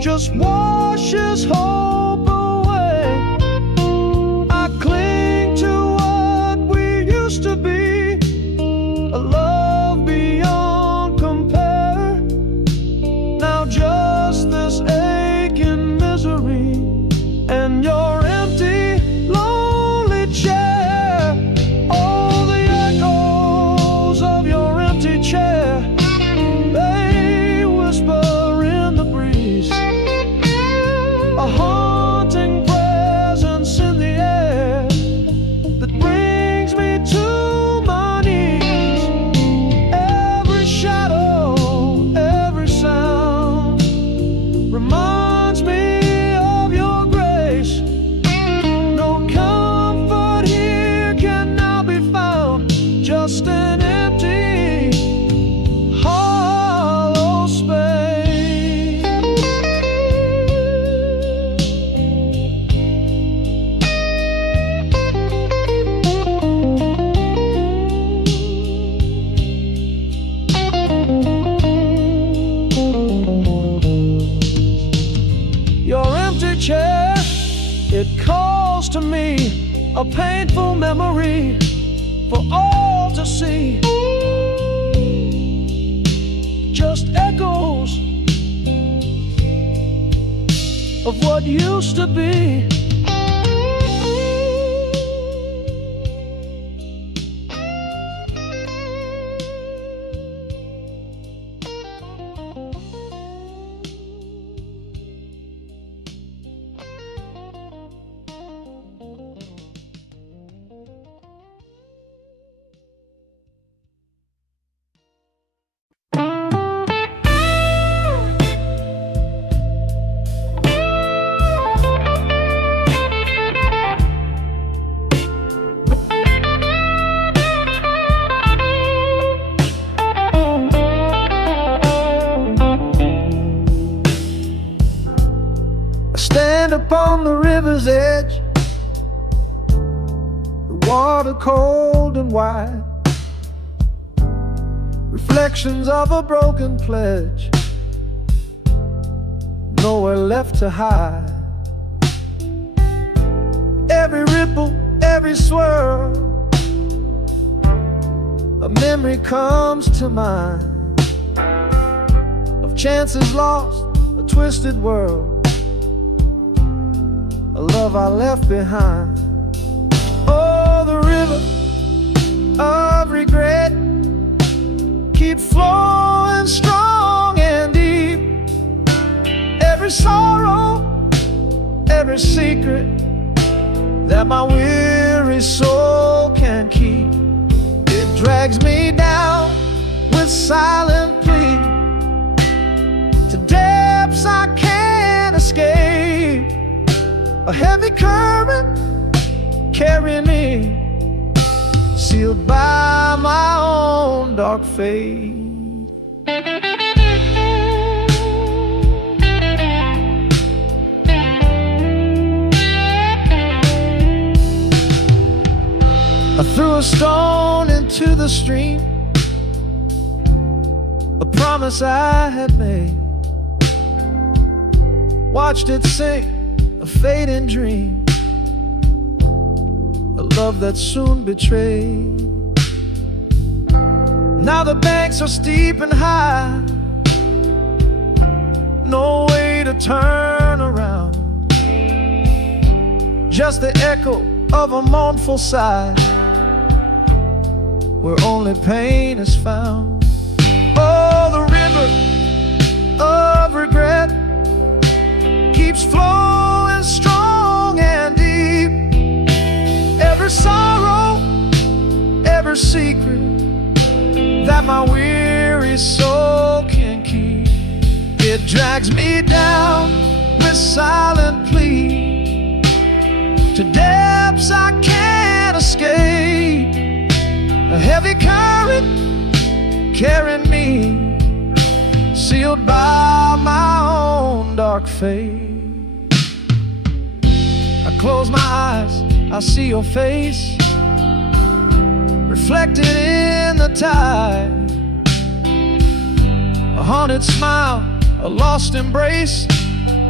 just washes hope away. I cling to what we used to be, a love beyond compare. Now just this aching misery and your empty, lonely chair. All the echoes of your empty chair, they whisper in the breeze, a haunting presence in the air that brings me to my knees. Every shadow, every sound reminds me of your grace. No comfort here can now be found, just an empty, hollow space. Your empty chair, it calls to me, a painful memory for all to see. Just echoes of what used to be. I stand upon the river's edge, the water cold and wide, reflections of a broken pledge, nowhere left to hide. Every ripple, every swirl, a memory comes to mind of chances lost, a twisted world, a love I left behind. Oh, the river of regret keeps flowing strong and deep. Every sorrow, every secret that my weary soul can keep, it drags me down with silent plea to depths I can't escape. A heavy current carrying me, sealed by my own dark fate. I threw a stone into the stream, a promise I had made, watched it sink, a fading dream, a love that soon betrayed. Now the banks are steep and high, no way to turn around, just the echo of a mournful sigh, where only pain is found. Oh, the river of regret keeps flowing strong and deep. Every sorrow, every secret that my weary soul can keep, it drags me down with silent plea to depths I can't escape. A heavy current carrying me, sealed by my own dark fate. I close my eyes, I see your face reflected in the tide, a haunted smile, a lost embrace,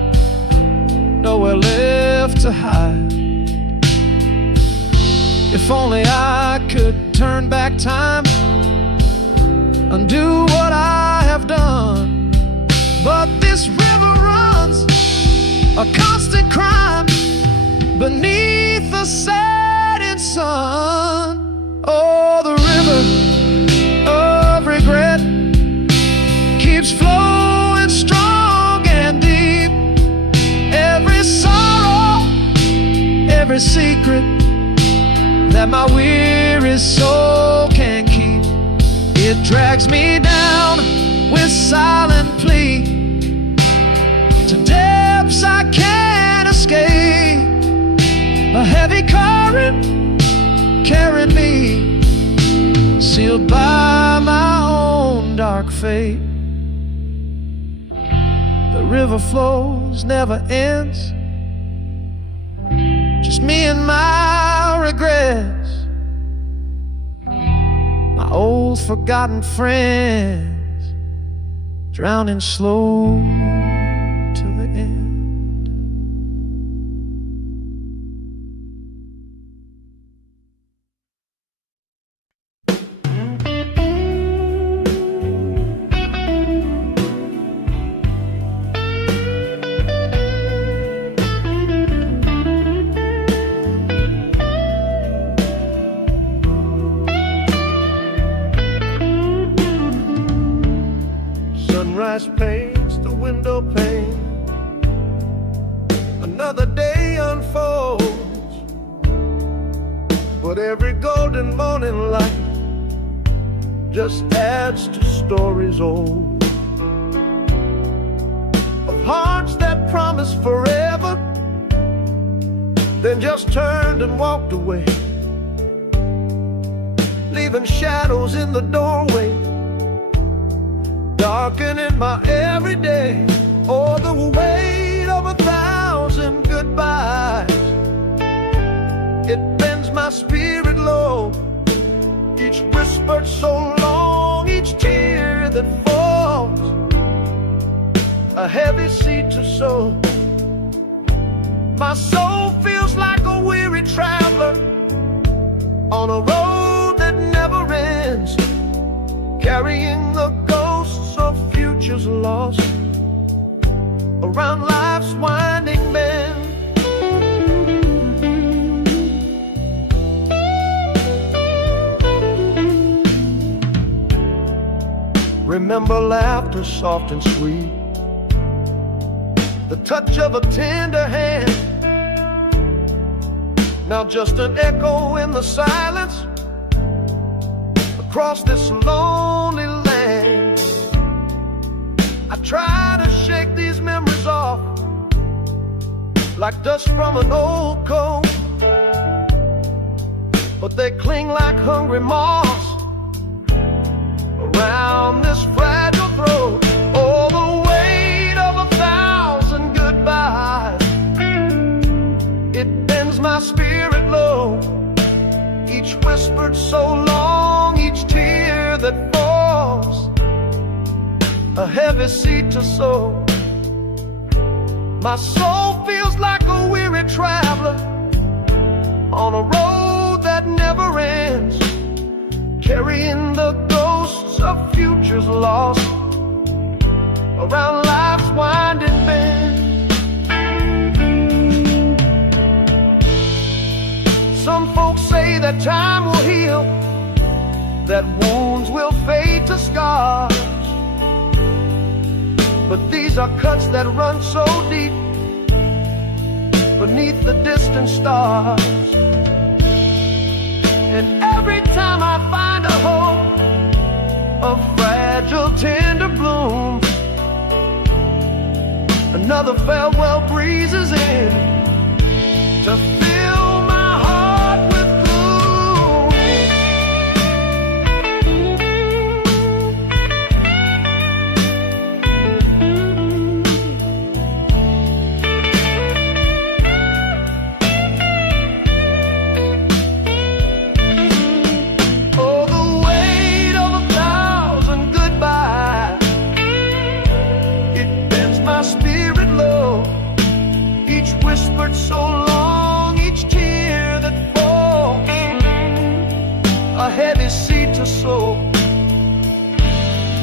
nowhere left to hide. If only I could turn back time, undo what I have done. But this river runs a constant crime beneath the setting sun. Oh, the river of regret keeps flowing strong and deep. Every sorrow, every secret that my weary soul can keep, it drags me down with silent plea to depths I can't escape. A heavy current carried me, sealed by my own dark fate. The river flows, never ends, just me and my regrets, my old forgotten friends, drowning slow to the end. Sunrise paints the window pane, another day unfolds, but every golden morning light just adds to stories old, of hearts that promised forever, then just turned and walked away, leaving shadows in the doorway, darkening my everyday. Oh, the weight of 1,000 goodbyes, it bends my spirit low. Each whispered so long, each tear that falls, a heavy seed to sow. My soul feels like a weary traveler on a road that never ends, carrying the ghosts of futures lost around life's winding bend. Remember laughter soft and sweet, the touch of a tender hand, now just an echo in the silence across this lonely land. I try to shake these memories off like dust from an old coat, but they cling like hungry moths around this fragile throat. Oh, the weight of 1,000 goodbyes, it bends my spirit low. Each whispered so long, each tear that falls, a heavy seed to sow. My soul feels like a weary traveler on a road that never ends, carrying the ghosts of futures lost around life's winding bend. Some folks say that time will heal, that wounds will fade to scars, but these are cuts that run so deep beneath the distant stars. And every time I find a hope, a fragile tender bloom, another farewell breezes in to fill my heart with gloom. Oh, the weight of 1,000 goodbyes, it bends my spirit low. Each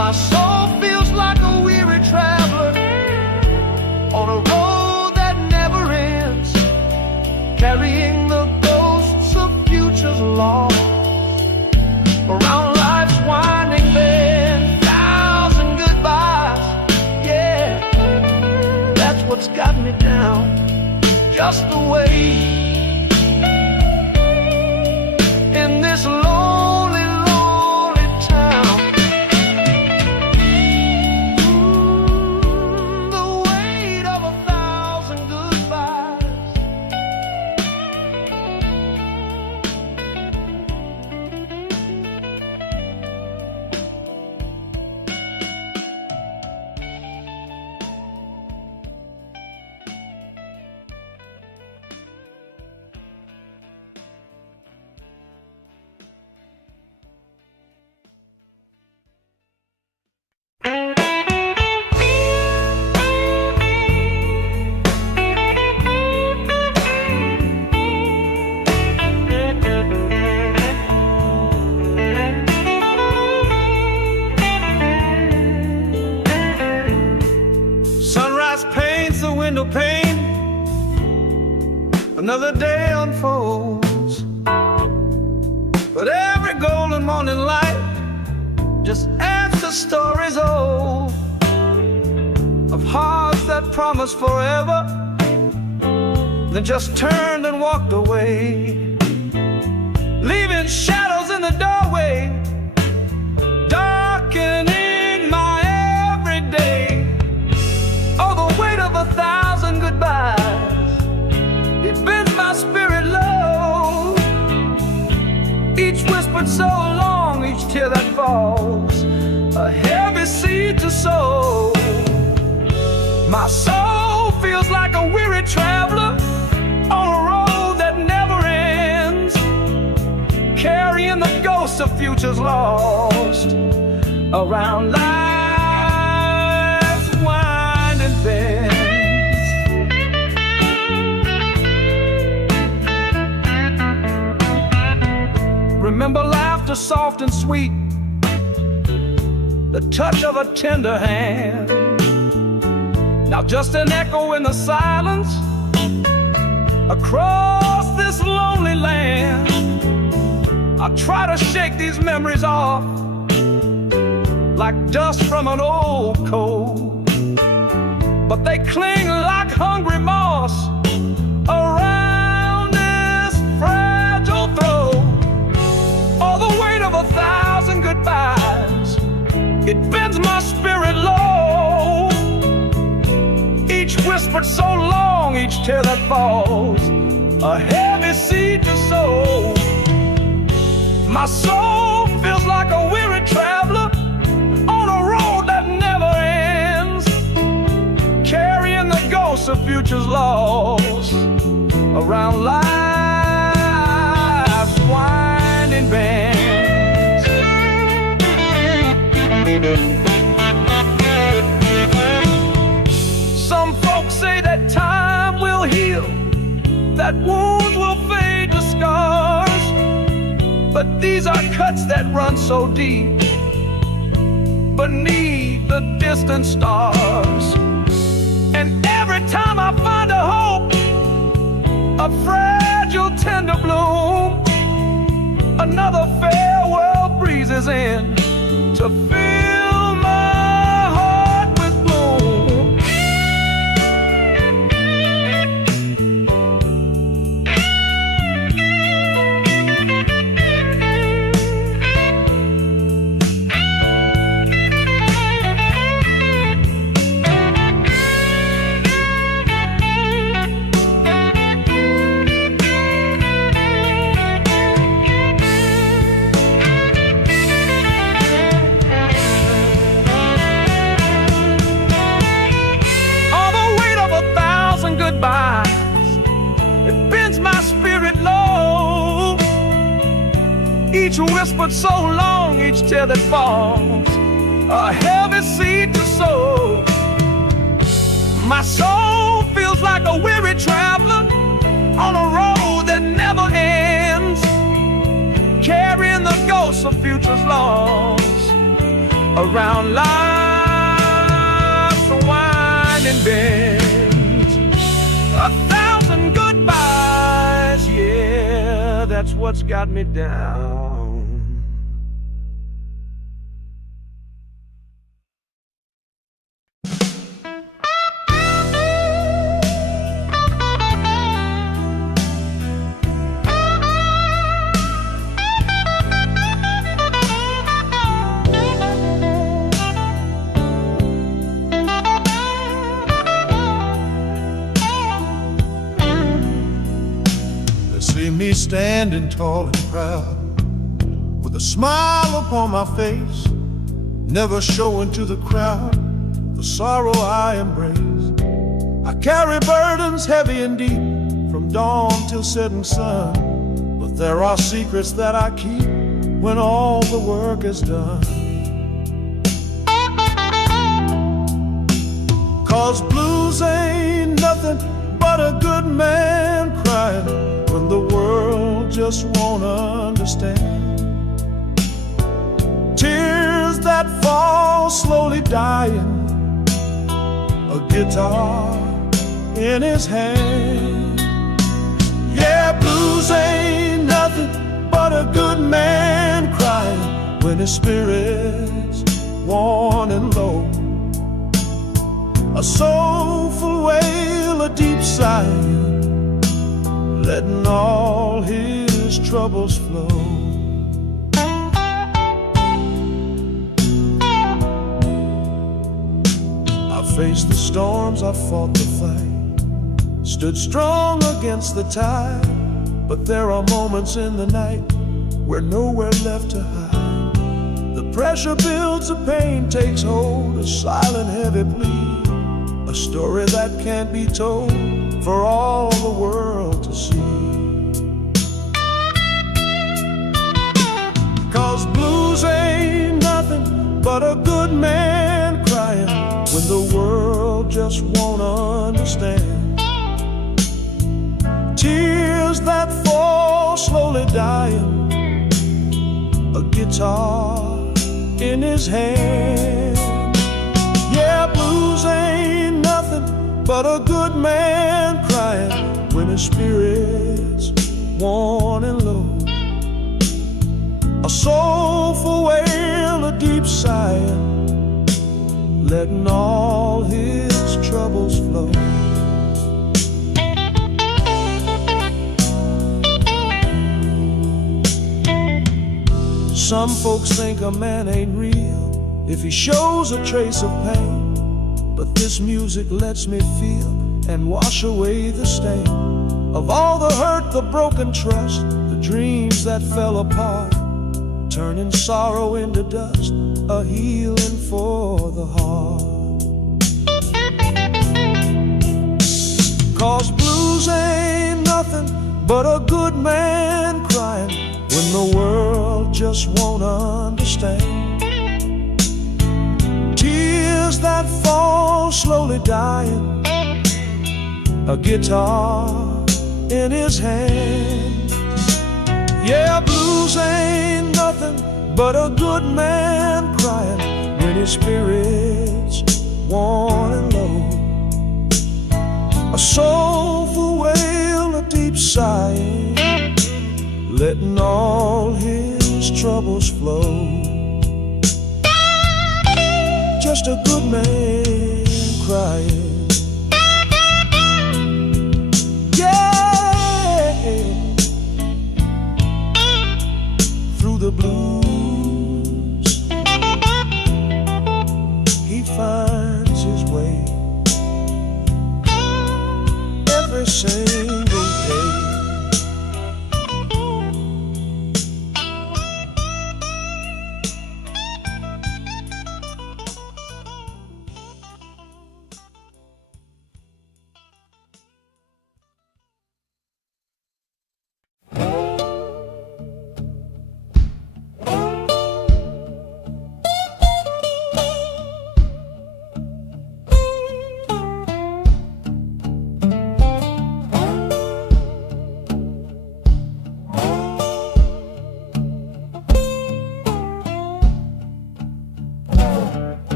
My soul feels like a weary traveler on a road that never ends, carrying the ghosts of futures lost around life's winding bend. Thousand goodbyes, yeah, that's what's got me down. Just the way in this lonely, lonely town. The weight of 1,000 goodbyes. Sunrise paints the window pane, another day unfolds, but every golden morning light just adds to stories old of hearts that promised forever, then just turned and walked away, leaving shadows in the doorway, darkening my everyday. Oh, the weight of 1,000 goodbyes, it bends my spirit low. Each whispered so long, each tear that falls, a heavy seed to sow. My soul feels like a weary traveler on a road that never ends, carrying the ghosts of futures lost around life's winding bends. Remember laughter soft and sweet, the touch of a tender hand. Now just an echo in the silence across this lonely land. I try to shake these memories off like dust from an old coat, but they cling like hungry moss around this fragile throat. Oh, the weight of 1,000 goodbyes, it bends my spirit low. Each whispered so long, each tear that falls, a heavy seed to sow. My soul feels like a weary traveler on a road that never ends, carrying the ghosts of futures lost around life's winding bends. Some folks say that time will heal, that wounds will fade to scars, but these are cuts that run so deep beneath the distant stars. And every time I find a hope, a fragile tender bloom, another farewell breezes in to fill my heart with gloom. It bends my spirit low. Each whispered so long, each tear that falls, a heavy seed to sow. My soul feels like a weary traveler on a road that never ends, carrying the ghosts of futures lost around life's winding bends. 1,000 goodbyes, yeah, that's what's got me down. See me standing tall and proud, with a smile upon my face, never showing to the crowd the sorrow I embrace. I carry burdens heavy and deep, from dawn till setting sun, but there are secrets that I keep when all the work is done. 'Cause blues ain't nothing but a good man crying when the world just won't understand. Tears that fall slowly dying, a guitar in his hand. Yeah, blues ain't nothing but a good man crying when his spirit's worn and low. A soulful wail, a deep sigh, letting all his troubles flow. I faced the storms, I fought the fight, stood strong against the tide, but there are moments in the night where nowhere left to hide. The pressure builds, the pain takes hold, a silent heavy plea, a story that can't be told for all the world to see. 'Cause blues ain't nothing but a good man crying when the world just won't understand. Tears that fall slowly dying, a guitar in his hand. Yeah, blues ain't nothing but a good man crying when his spirit's worn and low. A soulful wail, a deep sigh, letting all his troubles flow. Some folks think a man ain't real if he shows a trace of pain, but this music lets me feel and wash away the stain of all the hurt, the broken trust, the dreams that fell apart, turning sorrow into dust, a healing for the heart. 'Cause blues ain't nothing but a good man crying when the world just won't understand. Tears that fall slowly dying, a guitar in his hand. Yeah, blues ain't nothing but a good man crying when his spirit's worn and low. A soulful wail, a deep sigh, letting all his troubles flow. Just a good man crying. Yeah, through the blues he finds his way every single day.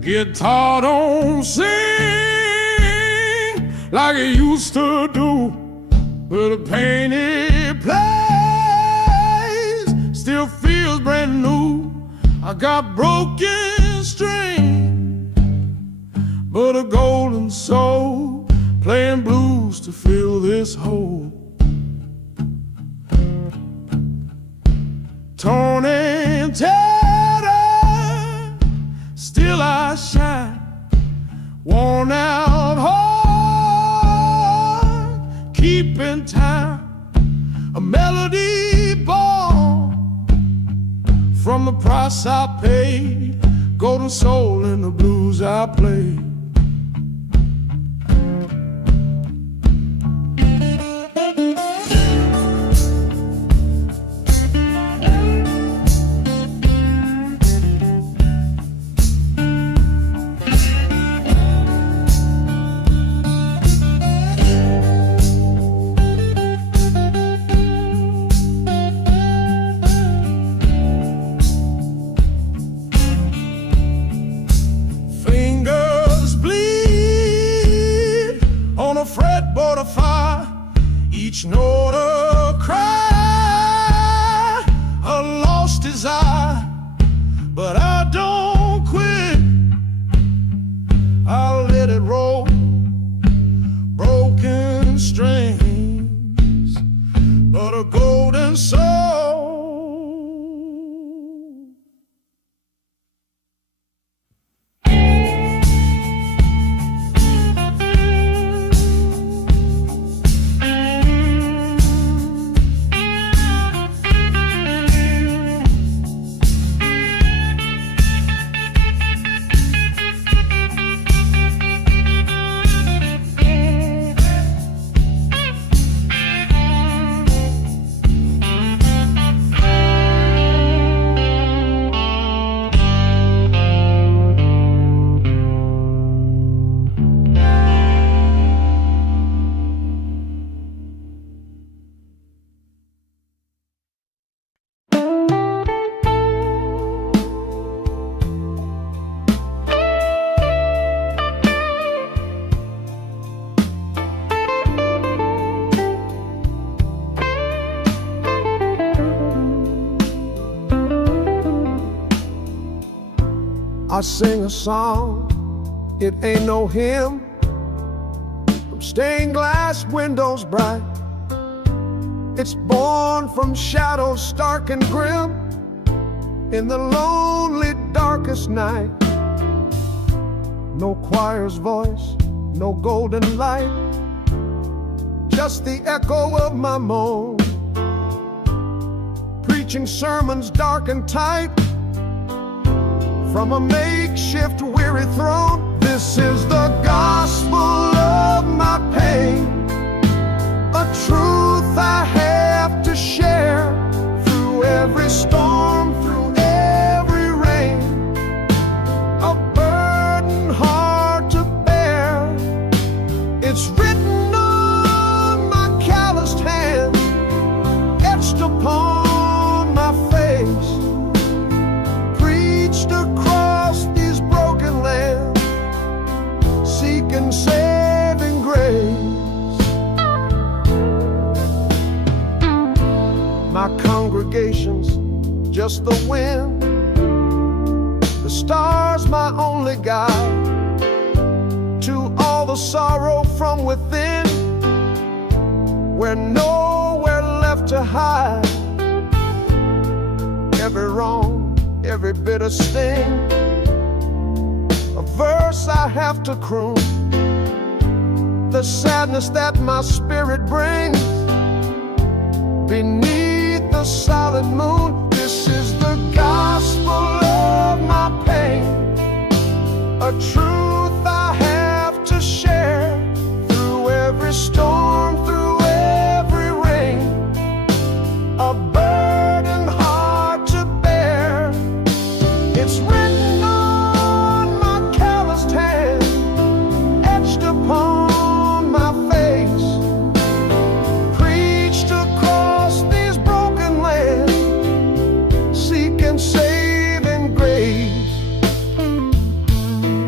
guitar don't sing like it used to do, but the pain it plays still feels brand new. I got broken strings, but a golden soul playing blues to fill this hole. Torn and tattered, still I shine. Worn out heart, keeping time. A melody born from the price I paid. Golden soul in the blues I play. Fretboard of fire, each note a cry, a lost desire. But I don't quit, I'll let it roll. Broken strings, but a golden soul. I sing a song, it ain't no hymn, from stained glass windows bright. It's born from shadows stark and grim, in the lonely darkest night. No choir's voice, no golden light, just the echo of my moan, preaching sermons dark and tight from a makeshift weary throne. This is the gospel of my pain, a truth I have to share through every storm, through every rain, a burden hard to bear. It's written on my calloused hand, etched upon my face, preached across these broken lands, seeking saving grace. My congregation's just the wind, the stars my only guide to all the sorrow from within, where nowhere left to hide. Every wrong, every bitter sting, a verse I have to croon, the sadness that my spirit brings beneath the solid moon. This is the gospel of my pain, a truth I have to share through every storm, through every rain, a burden hard to bear. It's written on my calloused hand, etched upon my face, preached across these broken lands, seeking saving grace.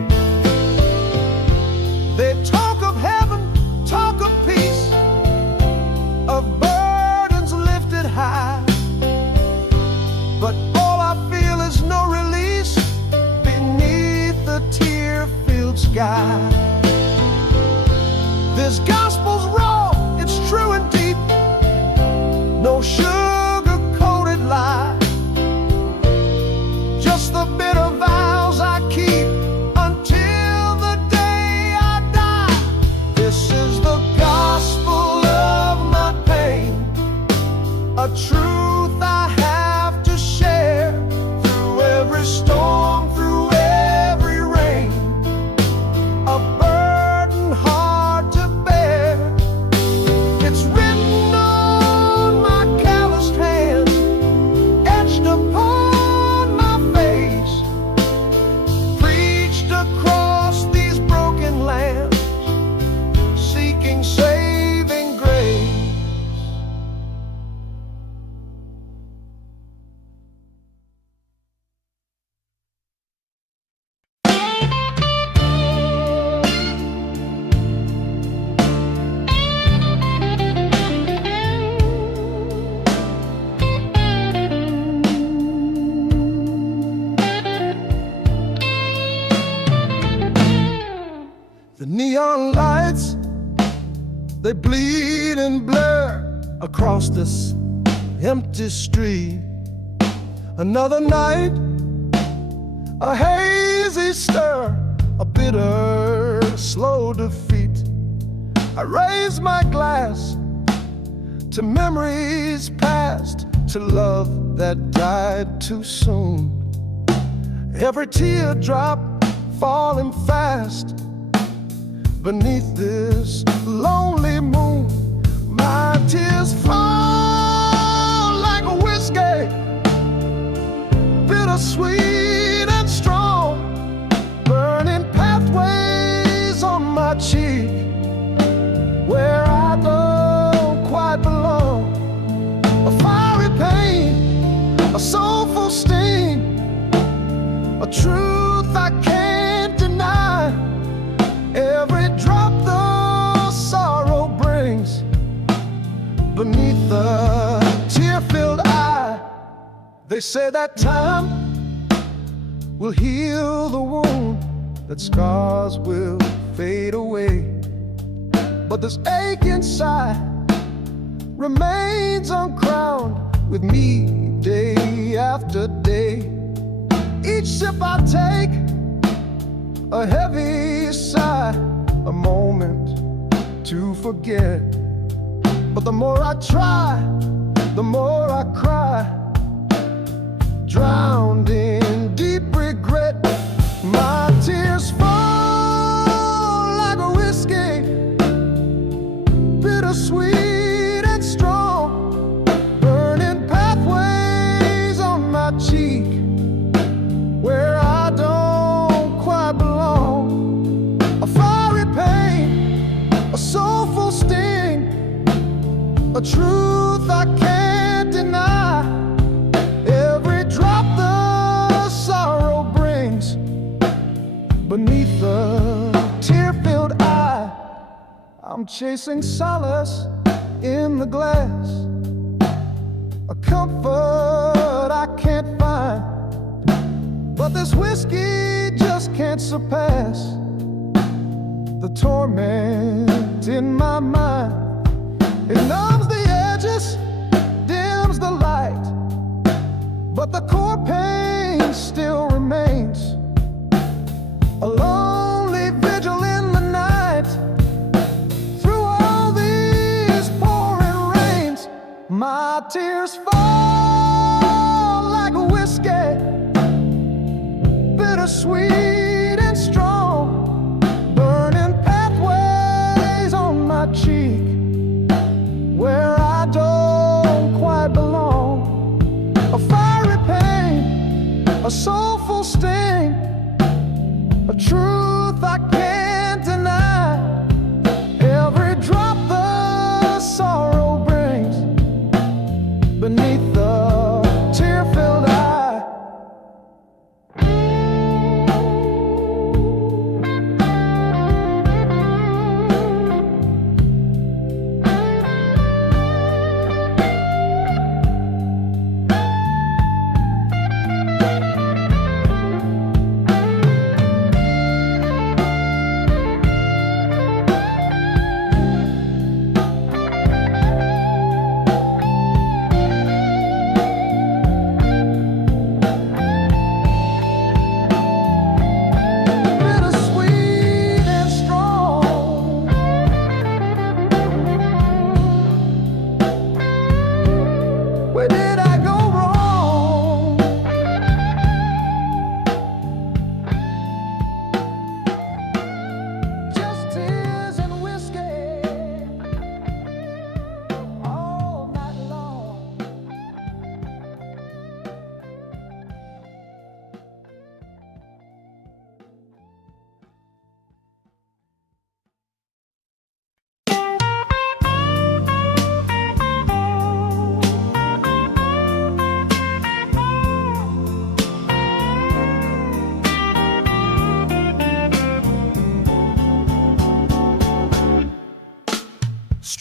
sky. This gospel's raw, it's true and deep, no sugar-coated lie, just the bitter vows I keep until the day I die. This is the gospel of my pain, a truth I have to share through every storm, through every rain, a burden hard to bear. It's written on my calloused hand, etched upon my face, preached across these broken lands, seeking saving grace. The neon lights, they bleed and blur across this empty street. Another night, a hazy stir, a bitter, slow defeat. I raise my glass to memories past, to love that died too soon. Every teardrop falling fast beneath this lonely moon. My tears fall like a whiskey, bittersweet and strong, burning pathways on my cheek where I don't quite belong. A fiery pain, a soulful sting, a truth I can't deny. Every drop the sorrow brings beneath the tear-filled eye. They say that time will heal the wound, that scars will fade away, but this ache inside remains uncrowned with me day after day. Each sip I take, a heavy sigh, a moment to forget. But the more I try, the more I cry, drowned in deep regret. My tears fall like a whiskey, bittersweet and strong, burning pathways on my cheek where I don't quite belong. A fiery pain, a soulful sting, a truth I can't deny. Every drop the sorrow brings beneath the tear-filled eye. I'm chasing solace in the glass, a comfort I can't find, but this whiskey just can't surpass the torment in my mind. It numbs the edges, dims the light, but the core pain still remains. A lonely vigil in the night, through all these pouring rains. My tears fall like a whiskey, bittersweet and strong, burning pathways on my cheek where I don't quite belong. A fiery pain, a soulful sting, a true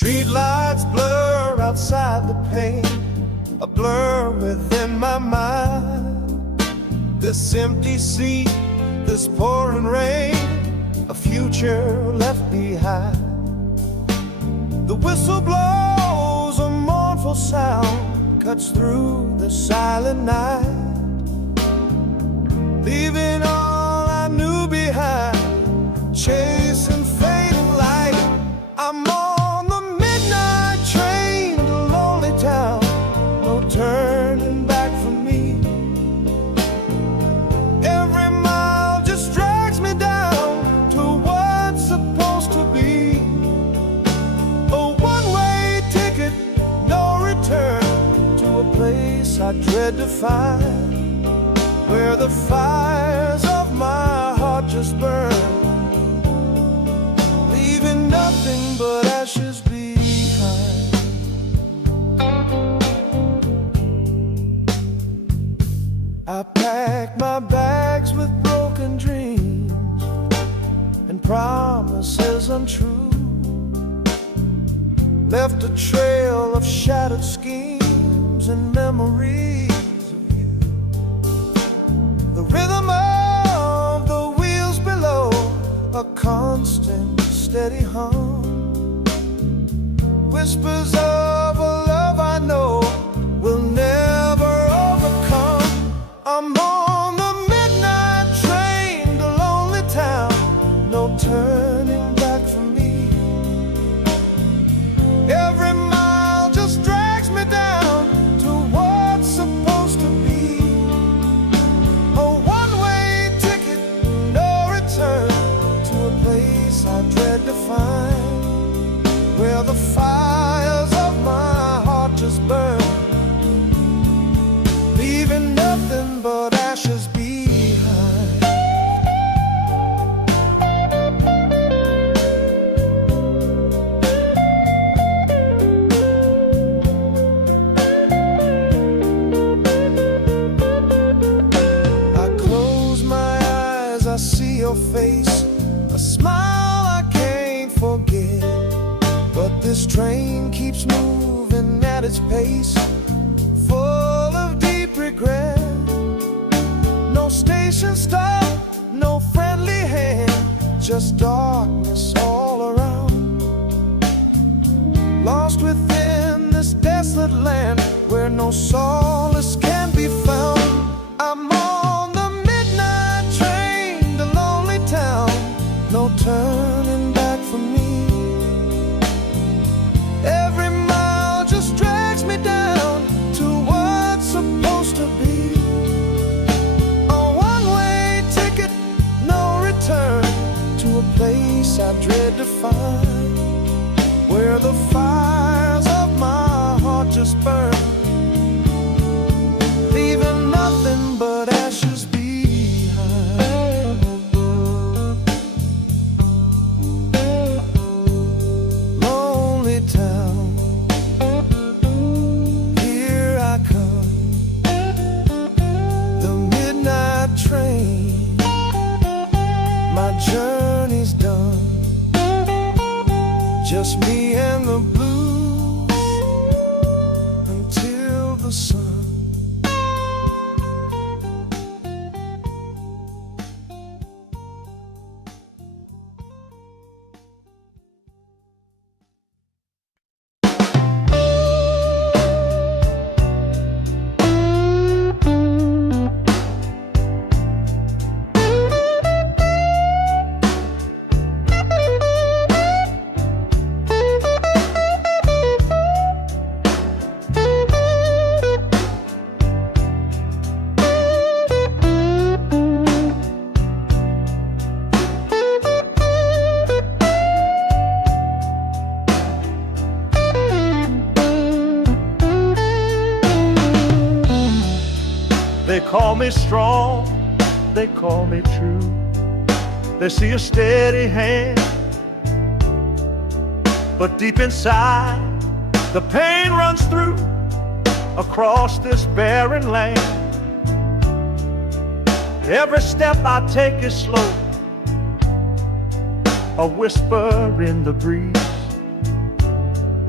Streetlights blur outside the pane, a blur within my mind. This empty seat, this pouring rain, a future left behind. The whistle blows, a mournful sound cuts through the silent night, leaving all I knew behind, chasing fading light. I'm on the midnight train to lonely town, no turning back for me. Every mile just drags me down to what's supposed to be. A one-way ticket, no return, to a place I dread to find, where the fires of my heart just burn, leaving nothing but ashes behind. I packed my bags with broken dreams and promises untrue, left a trail of shattered schemes and memories of you. The rhythm of the wheels below, a constant steady hum, whispers of a love I know will never overcome. I'm on the midnight train to lonely town, no turning back for me. Every mile just drags me down to what's supposed to be. A one-way ticket, no return, to a place I dread to find, where the fires of my heart just burn, leaving nothing but ashes behind. I close my eyes, I see your face, a smile I can't forget. But this train keeps moving at its pace, full of deep regret. No station stop, no friendly hand, just darkness all around. Lost within this desolate land, where no solace can be found. I'm on the midnight train to lonely town, no turning back for me. Every mile just drags me down to what's supposed to be. A one-way ticket, no return, to a place I dread to find, where the fires of my heart just burn, leaving nothing but ashes behind. Lonely town, here I come, the midnight train, my journey's done, just me and the blues until the sun. They call me strong, they call me true. They see a steady hand, but deep inside the pain runs through across this barren land. Every step I take is slow, a whisper in the breeze.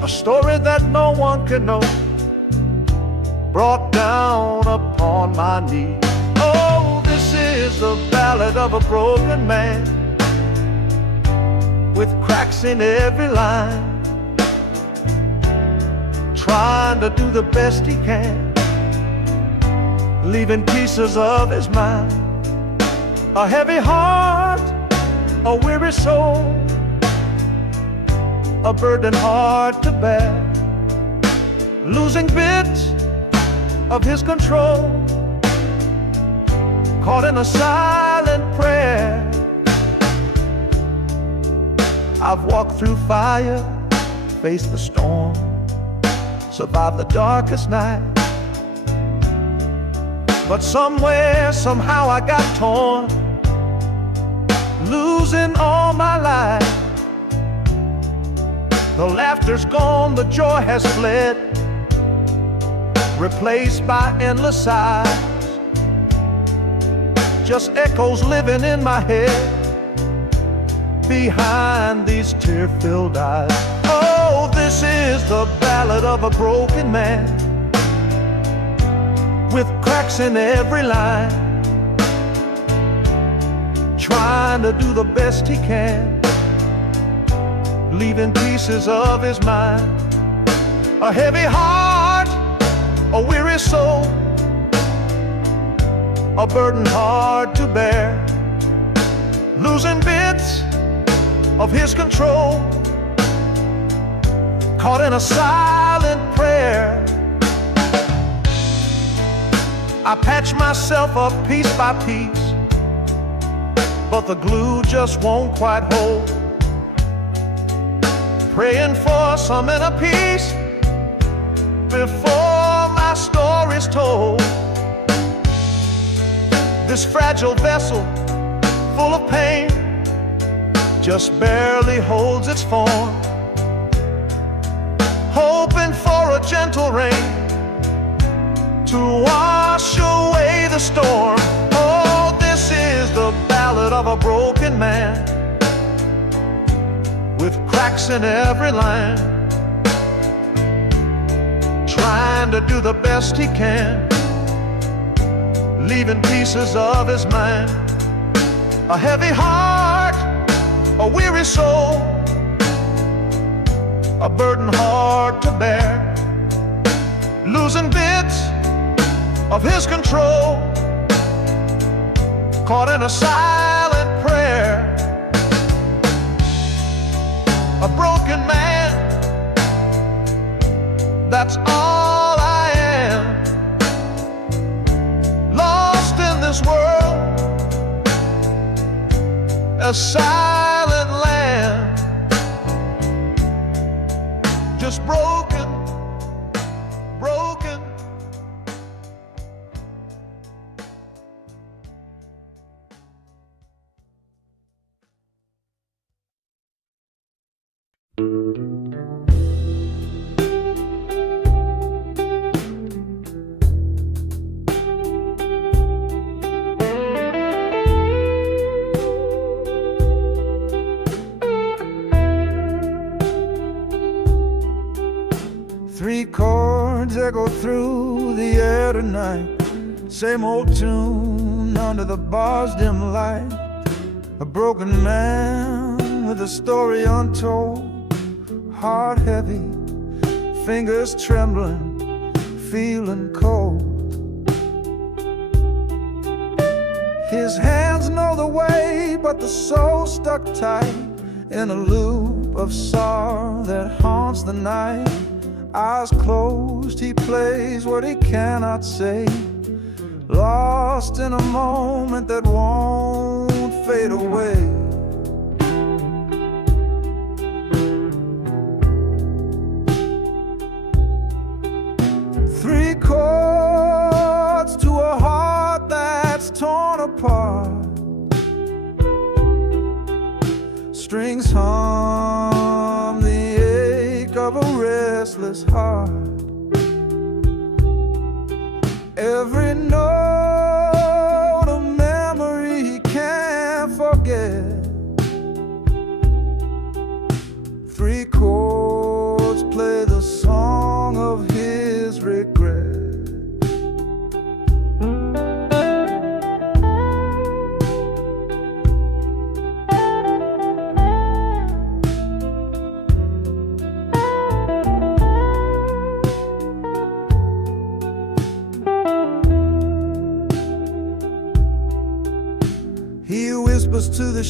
a story that no one can know, brought down upon my knee. Oh, this is the ballad of a broken man, with cracks in every line, trying to do the best he can, leaving pieces of his mind. A heavy heart, a weary soul, a burden hard to bear, losing bits of his control, caught in a silent prayer. I've walked through fire, faced the storm, survived the darkest night, but somewhere, somehow I got torn, losing all my life. The laughter's gone, the joy has fled, replaced by endless sighs, just echoes living in my head behind these tear-filled eyes. Oh, this is the ballad of a broken man, with cracks in every line, trying to do the best he can, leaving pieces of his mind. A heavy heart, a weary soul, a burden hard to bear, losing bits of his control, caught in a silent prayer. I patch myself up piece by piece, but the glue just won't quite hold, praying for some inner peace before my story's told. This fragile vessel, full of pain, just barely holds its form, hoping for a gentle rain to wash away the storm. Oh, this is the ballad of a broken man, with cracks in every line, trying to do the best he can, leaving pieces of his mind. A heavy heart, a weary soul, a burden hard to bear, losing bits of his control, caught in a silent prayer. A broken man, that's all I am, lost in this world, a silent land, just broken, broken. Three chords echo through the air tonight, same old tune under the bar's dim light. A broken man with a story untold, heart heavy, fingers trembling, feeling cold. His hands know the way, but the soul stuck tight in a loop of sorrow that haunts the night. Eyes closed, he plays what he cannot say, lost in a moment that won't fade away. Three chords to a heart that's torn apart, strings hum the ache of a restless heart. Every note a memory he can't forget. Three chords play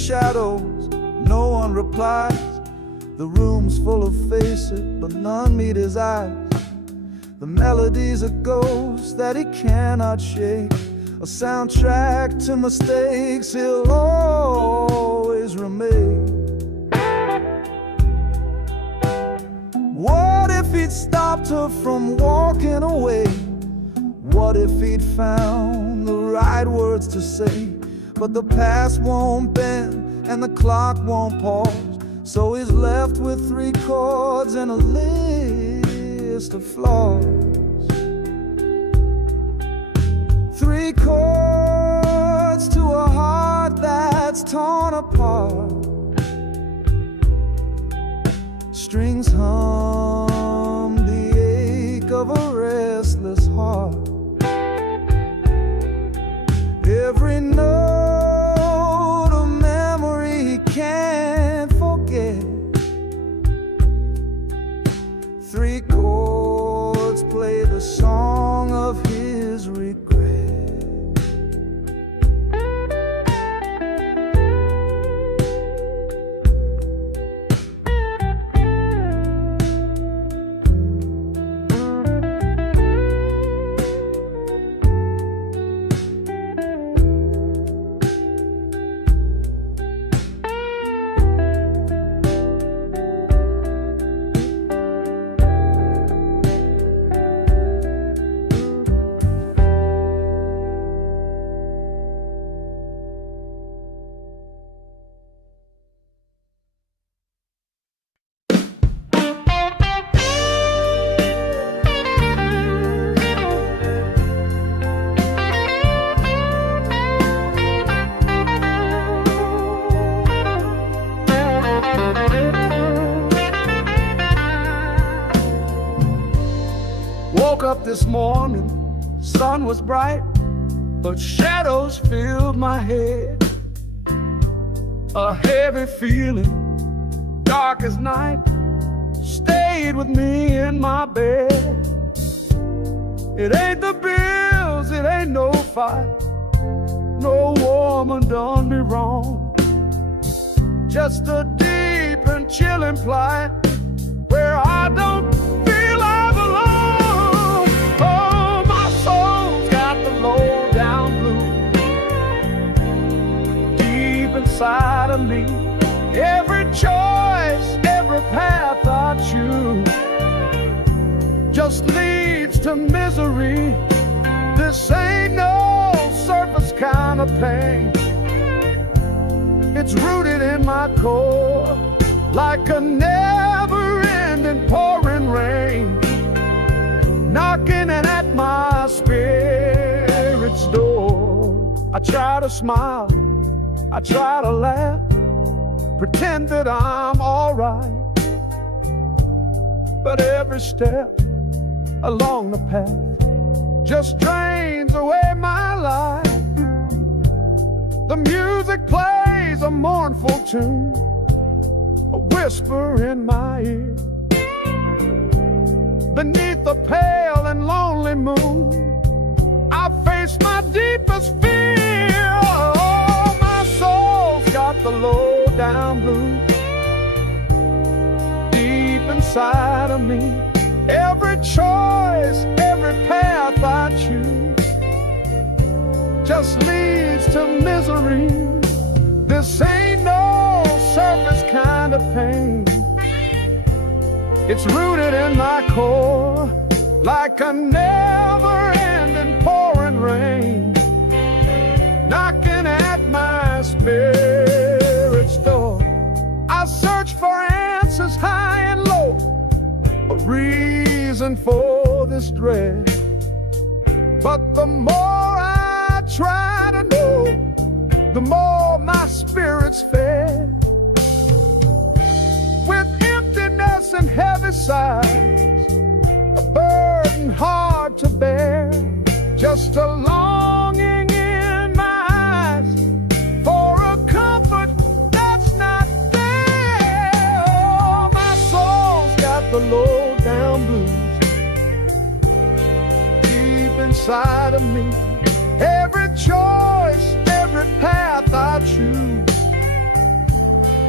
shadows, no one replies. The room's full of faces, but none meet his eyes. The melody's a ghost that he cannot shake, a soundtrack to mistakes he'll always remain. What if he'd stopped her from walking away? What if he'd found the right words to say? But the past won't bend and the clock won't pause, so he's left with 3 chords and a list of flaws. 3 chords to a heart that's torn apart. Strings hum the ache of a restless heart. Every note a memory he can't forget. 3 chords play the song of his regret. Woke up this morning, sun was bright, but shadows filled my head. A heavy feeling, dark as night, stayed with me in my bed. It ain't the bills, it ain't no fight, no woman done me wrong. Just a deep and chilling plight where I don't feel I belong. Oh, my soul's got the low down blues deep inside of me. Every choice, every path I choose just leads to misery. This ain't no surface kind of pain. It's rooted in my core like a never-ending pouring rain, knocking at my spirit's door. I try to smile, I try to laugh, pretend that I'm all right, but every step along the path just drains away my life. The music plays a mournful tune, a whisper in my ear. Beneath the pale and lonely moon, I face my deepest fear. Oh, my soul's got the low down blues deep inside of me. Every choice, every path I choose just leads to misery. This ain't no surface kind of pain. It's rooted in my core like a never-ending pouring rain, knocking at my spirit's door. I search for answers high and low, a reason for this dread, but the more I try to know, the more my spirit's fed. With emptiness and heavy sighs, a burden hard to bear, just a longing in my eyes for a comfort that's not there. Oh, my soul's got the low down blues deep inside of me. Every choice, every path I choose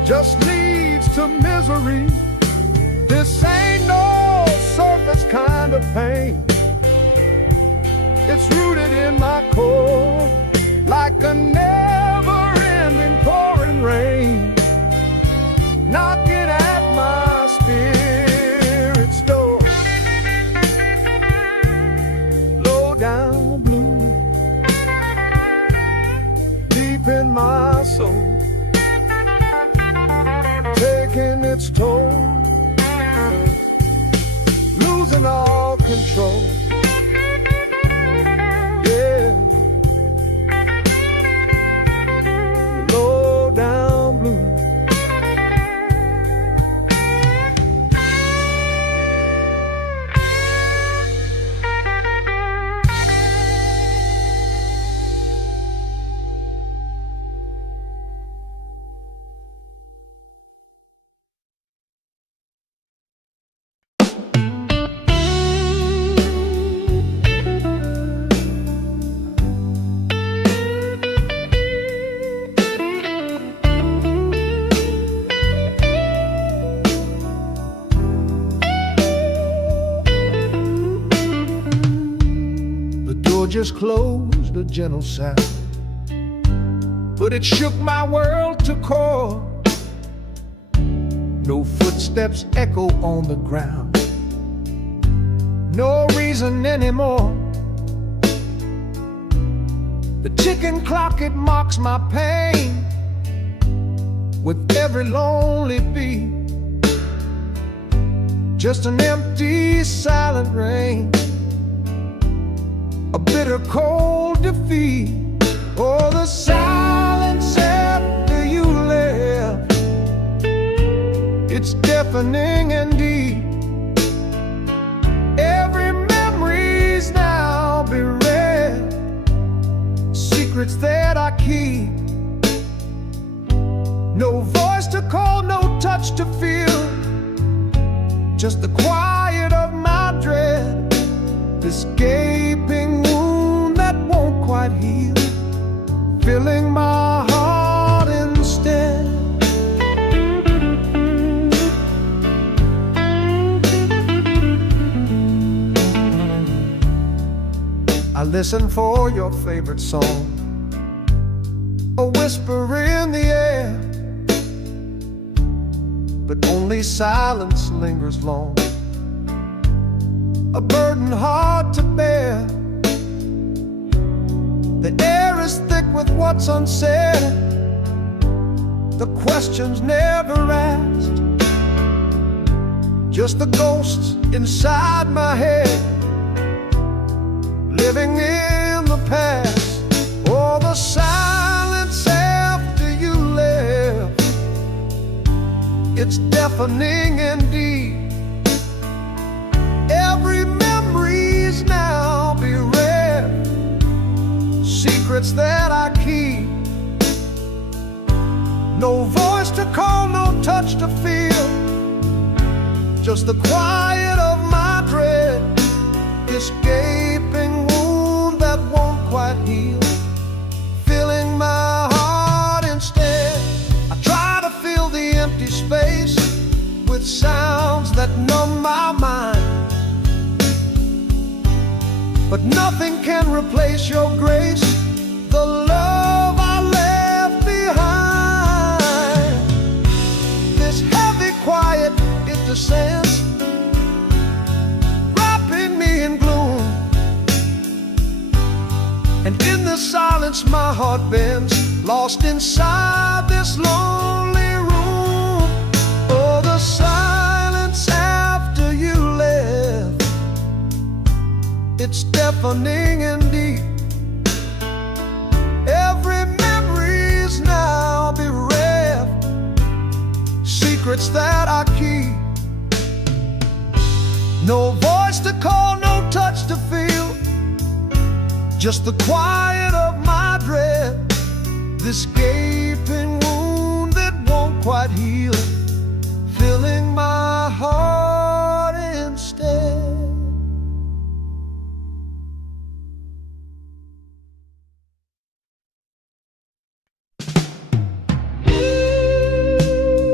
just leads to misery. This ain't no surface kind of pain. It's rooted in my core, like a never-ending pouring rain, knocking at my spirit's door. Low down blue, deep in my soul, taking its toll, losing all control. Yeah, low down blue. Just closed, a gentle sound, but it shook my world to core. No footsteps echo on the ground, no reason anymore. The ticking clock, it mocks my pain with every lonely beat. Just an empty, silent rain, a bitter cold defeat. Oh, the silence after you left, it's deafening and deep. Every memory's now bereft, secrets that I keep. No voice to call, no touch to feel, just the quiet of my dread. This gaping wound that won't quite heal, filling my heart instead. I listen for your favorite song, a whisper in the air, but only silence lingers long, a burden hard to bear. The air is thick with what's unsaid, the questions never asked, just the ghosts inside my head, living in the past. Oh, the silence after you left, it's deafening indeed. Every memory's now bereft, secrets that I keep. No voice to call, no touch to feel, just the quiet of my dread. This gaping wound that won't quite heal, filling my heart instead. I try to fill the empty space with sounds that numb my mind, but nothing can replace your grace, the love I left behind. This heavy quiet, it descends, wrapping me in gloom, and in the silence my heart bends, lost inside this lonely room. Oh, the silence after you left, it's deafening and deep. Every memory's now bereft, secrets that I keep. No voice to call, no touch to feel, just the quiet of my dread. This gaping wound that won't quite heal, filling my heart instead.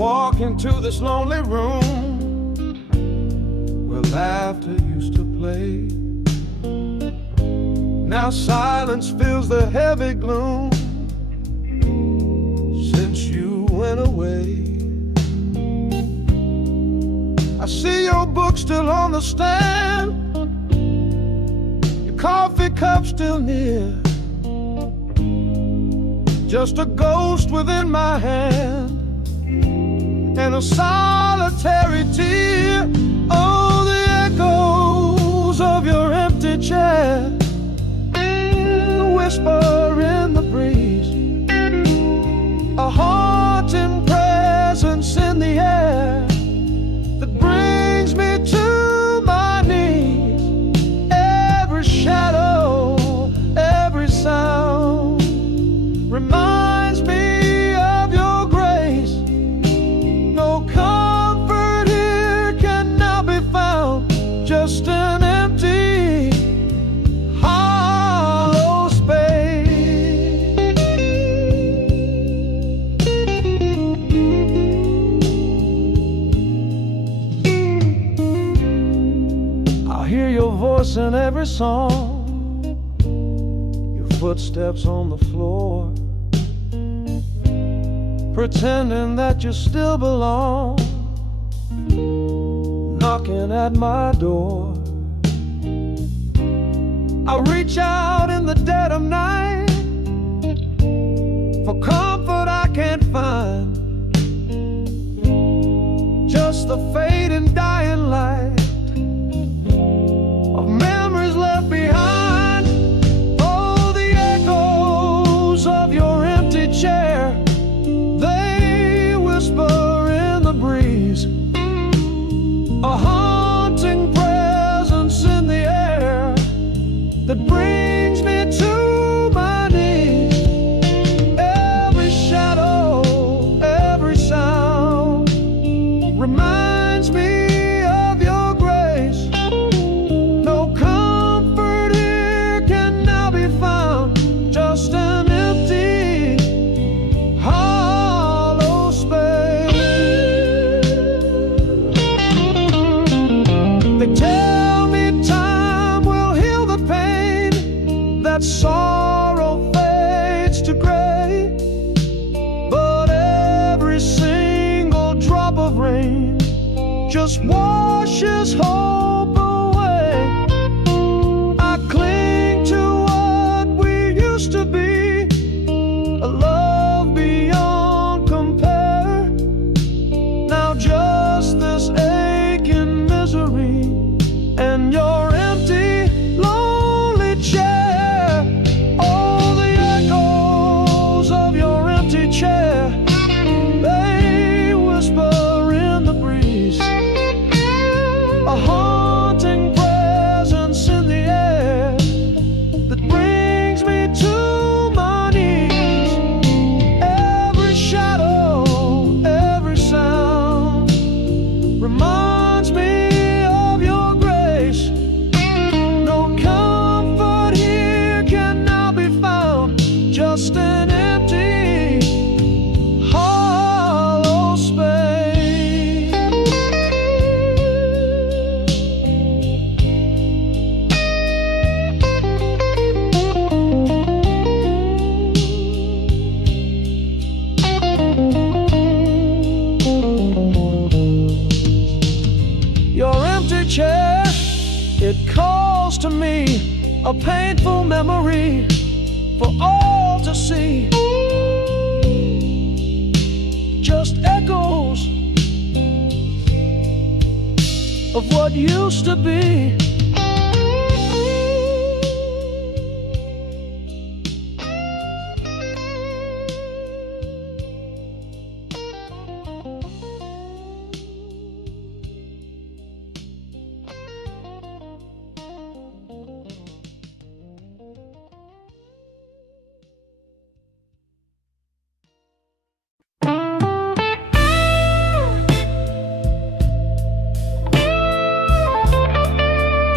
walk into this lonely room where laughter used to play. Now silence fills the heavy gloom since you went away. I see your book still on the stand, your coffee cup still near, just a ghost within my hand and a solitary tear. Oh, the echoes of your empty chair, the whisper in the breeze, a haunting presence in the air that brings me to my knees. Every shadow, every sound reminds me of your grace. No comfort here can now be found, just an empty, hollow space. I hear your voice in every song, your footsteps on the floor, pretending that you still belong, knocking at my door. I reach out in the dead of night for comfort I can't find, just the fading dying light of memories left behind. Oh, the echoes of your empty chair, they whisper in the breeze, a haunting presence in the air that brings me to my knees. Every shadow, every sound reminds me of your grace. No comfort here can now be found, just an empty, hollow space. They tell me time will heal the pain, that sorrow fades to gray, but every single drop of rain just washes hope away. I cling to what we used to be, a love beyond compare. Now just this aching misery and your empty, lonely chair. All the echoes of your empty chair, they whisper in the breeze, a haunting presence in the air that brings me to my knees. Every shadow, every sound reminds me of your grace. No comfort here can now be found, just an empty, hollow space. Your empty chair, it calls to me, a painful memory for all to see. Just echoes of what used to be.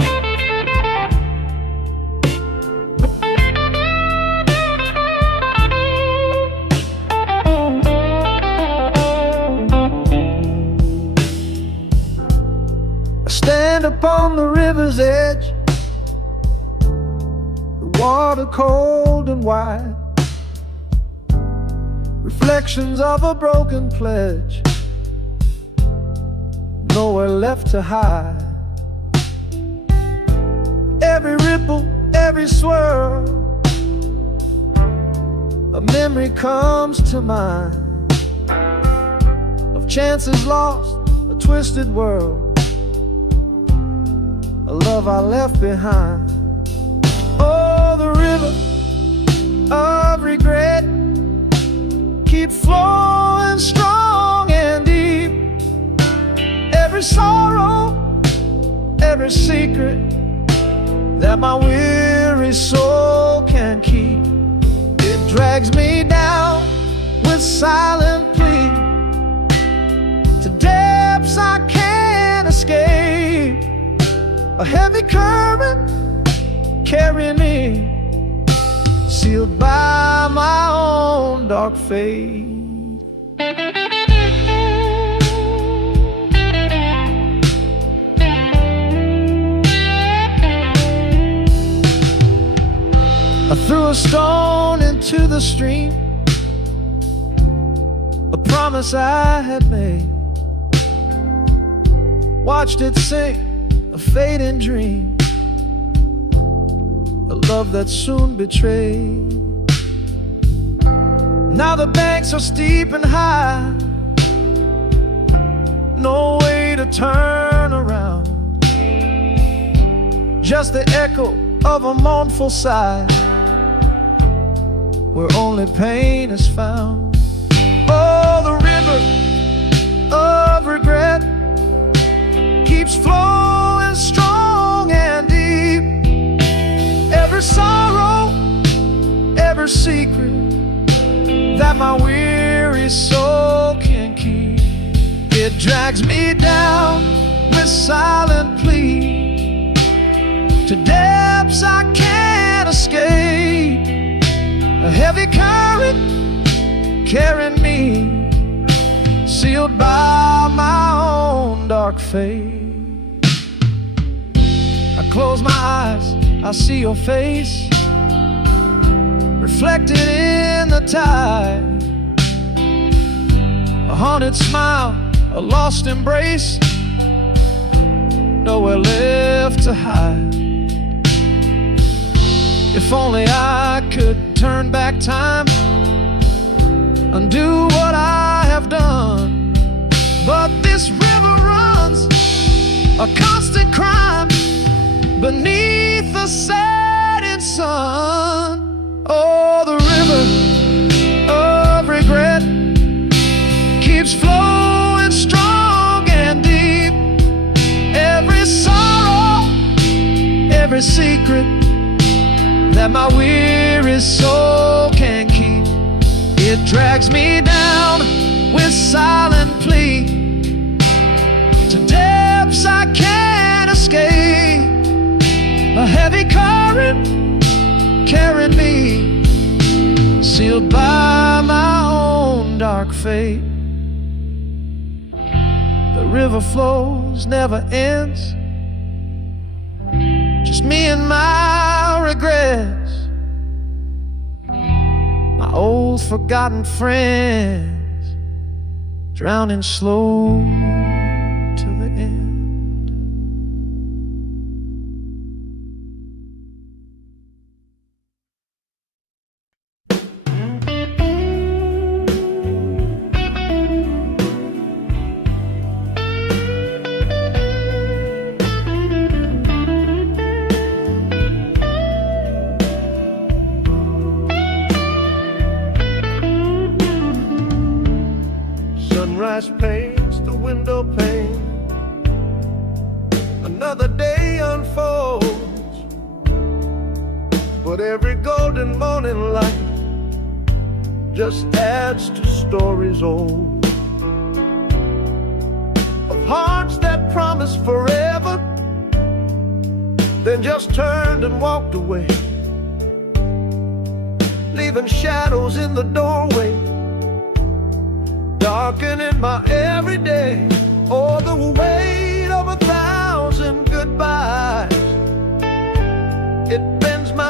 on the river's edge, the water cold and wide, reflections of a broken pledge, nowhere left to hide. Every ripple, every swirl, a memory comes to mind of chances lost, a twisted world, a love I left behind. Oh, the river of regret keeps flowing strong and deep. Every sorrow, every secret that my weary soul can keep, it drags me down with silent plea to depths I can't escape. A heavy current carrying me, sealed by my own dark fate. I threw a stone into the stream, a promise I had made, watched it sink, a fading dream, a love that soon betrayed. Now the banks are steep and high, no way to turn around, just the echo of a mournful sigh, where only pain is found. Oh, the river of regret keeps flowing strong and deep. Every sorrow, every secret that my weary soul can keep, it drags me down with silent plea to depths I can't escape. A heavy current carrying me, sealed by my own dark fate. I close my eyes, I see your face reflected in the tide, a haunted smile, a lost embrace, nowhere left to hide. If only I could turn back time, undo what I have done, but this river runs a constant crime beneath the setting sun. Oh, the river of regret keeps flowing strong and deep. Every sorrow, every secret that my weary soul can keep, it drags me down with silent plea to depths I can't escape. A heavy current carrying me, sealed by my own dark fate. The river flows, never ends, just me and my regrets, my old forgotten friends, drowning slow till the end. Sunrise paints the window pane, another day unfolds, but every golden morning light just adds to stories old, of hearts that promised forever, then just turned and walked away, leaving shadows in the doorway, darkening my everyday. Oh, the weight of 1,000 goodbyes.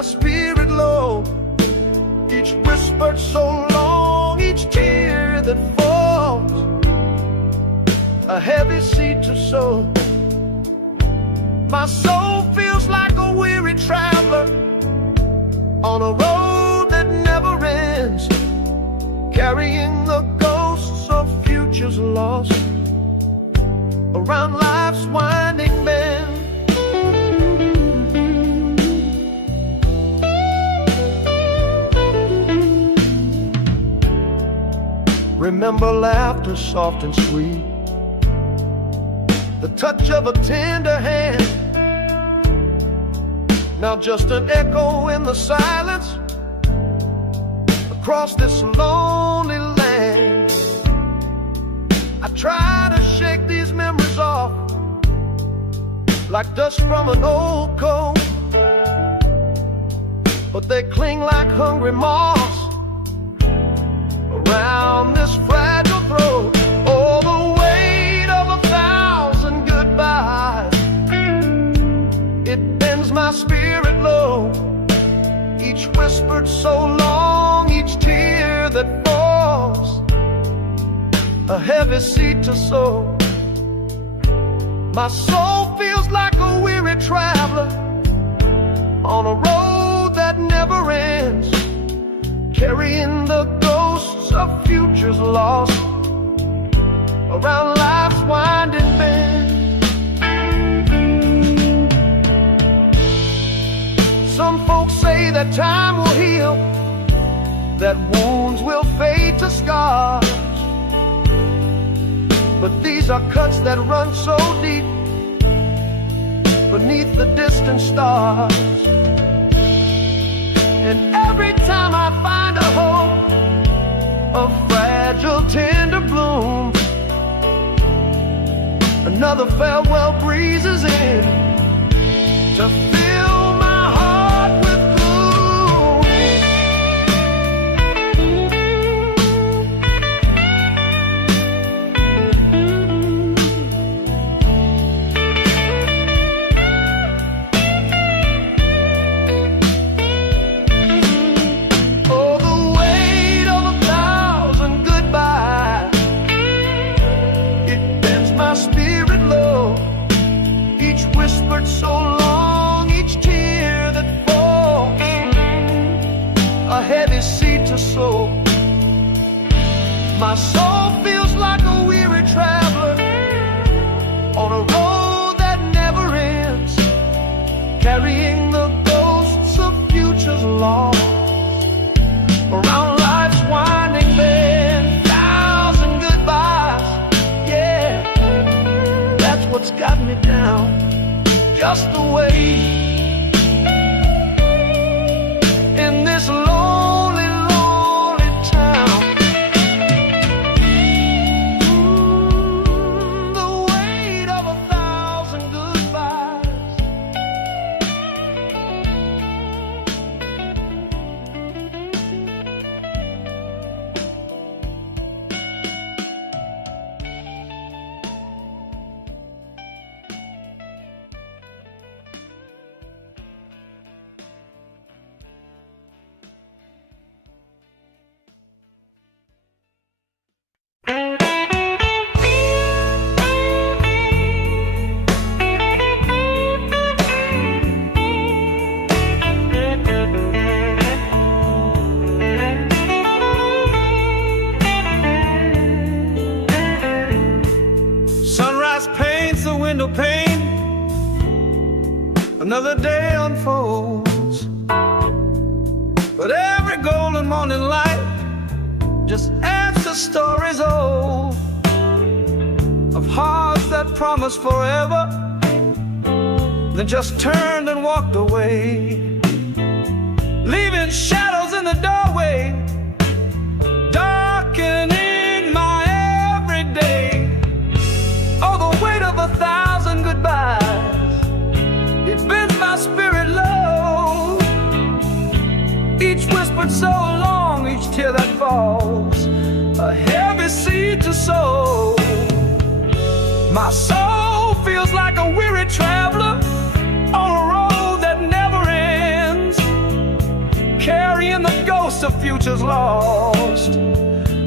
spirit low. Each whispered so long, each tear that falls, a heavy seed to sow. My soul feels like a weary traveler on a road that never ends, carrying the ghosts of futures lost around life's winding bend. Remember laughter soft and sweet, the touch of a tender hand. Now just an echo in the silence across this lonely land. I try to shake these memories off like dust from an old coat, but they cling like hungry moths around this fragile throat. Oh, the weight of 1,000 goodbyes, it bends my spirit low. Each whispered so long, each tear that falls, a heavy seed to sow. My soul feels like a weary traveler on a road that never ends, carrying the ghosts of futures lost around life's winding bend. Some folks say that time will heal, that wounds will fade to scars, but these are cuts that run so deep beneath the distant stars. And every time I find a hope, a fragile tender bloom, another farewell breezes in to fill my heart with so long, each tear that falls, a heavy seed to sow. My soul feels like a weary traveler on a road that never ends, carrying the ghosts of futures lost around life's winding bend. 1,000 goodbyes, yeah, that's what's got me down. Just the way in this lonely, lonely town. The weight of 1,000 goodbyes. Window pane, another day unfolds, but every golden morning light just adds to stories old of hearts that promised forever, then just turned and walked away, leaving shadows in the doorway, darkening my everyday. Oh, the weight of 1,000 goodbyes, it bends my spirit low. Each whispered so long, each tear that falls, a heavy seed to sow. My soul feels like a weary traveler on a road that never ends,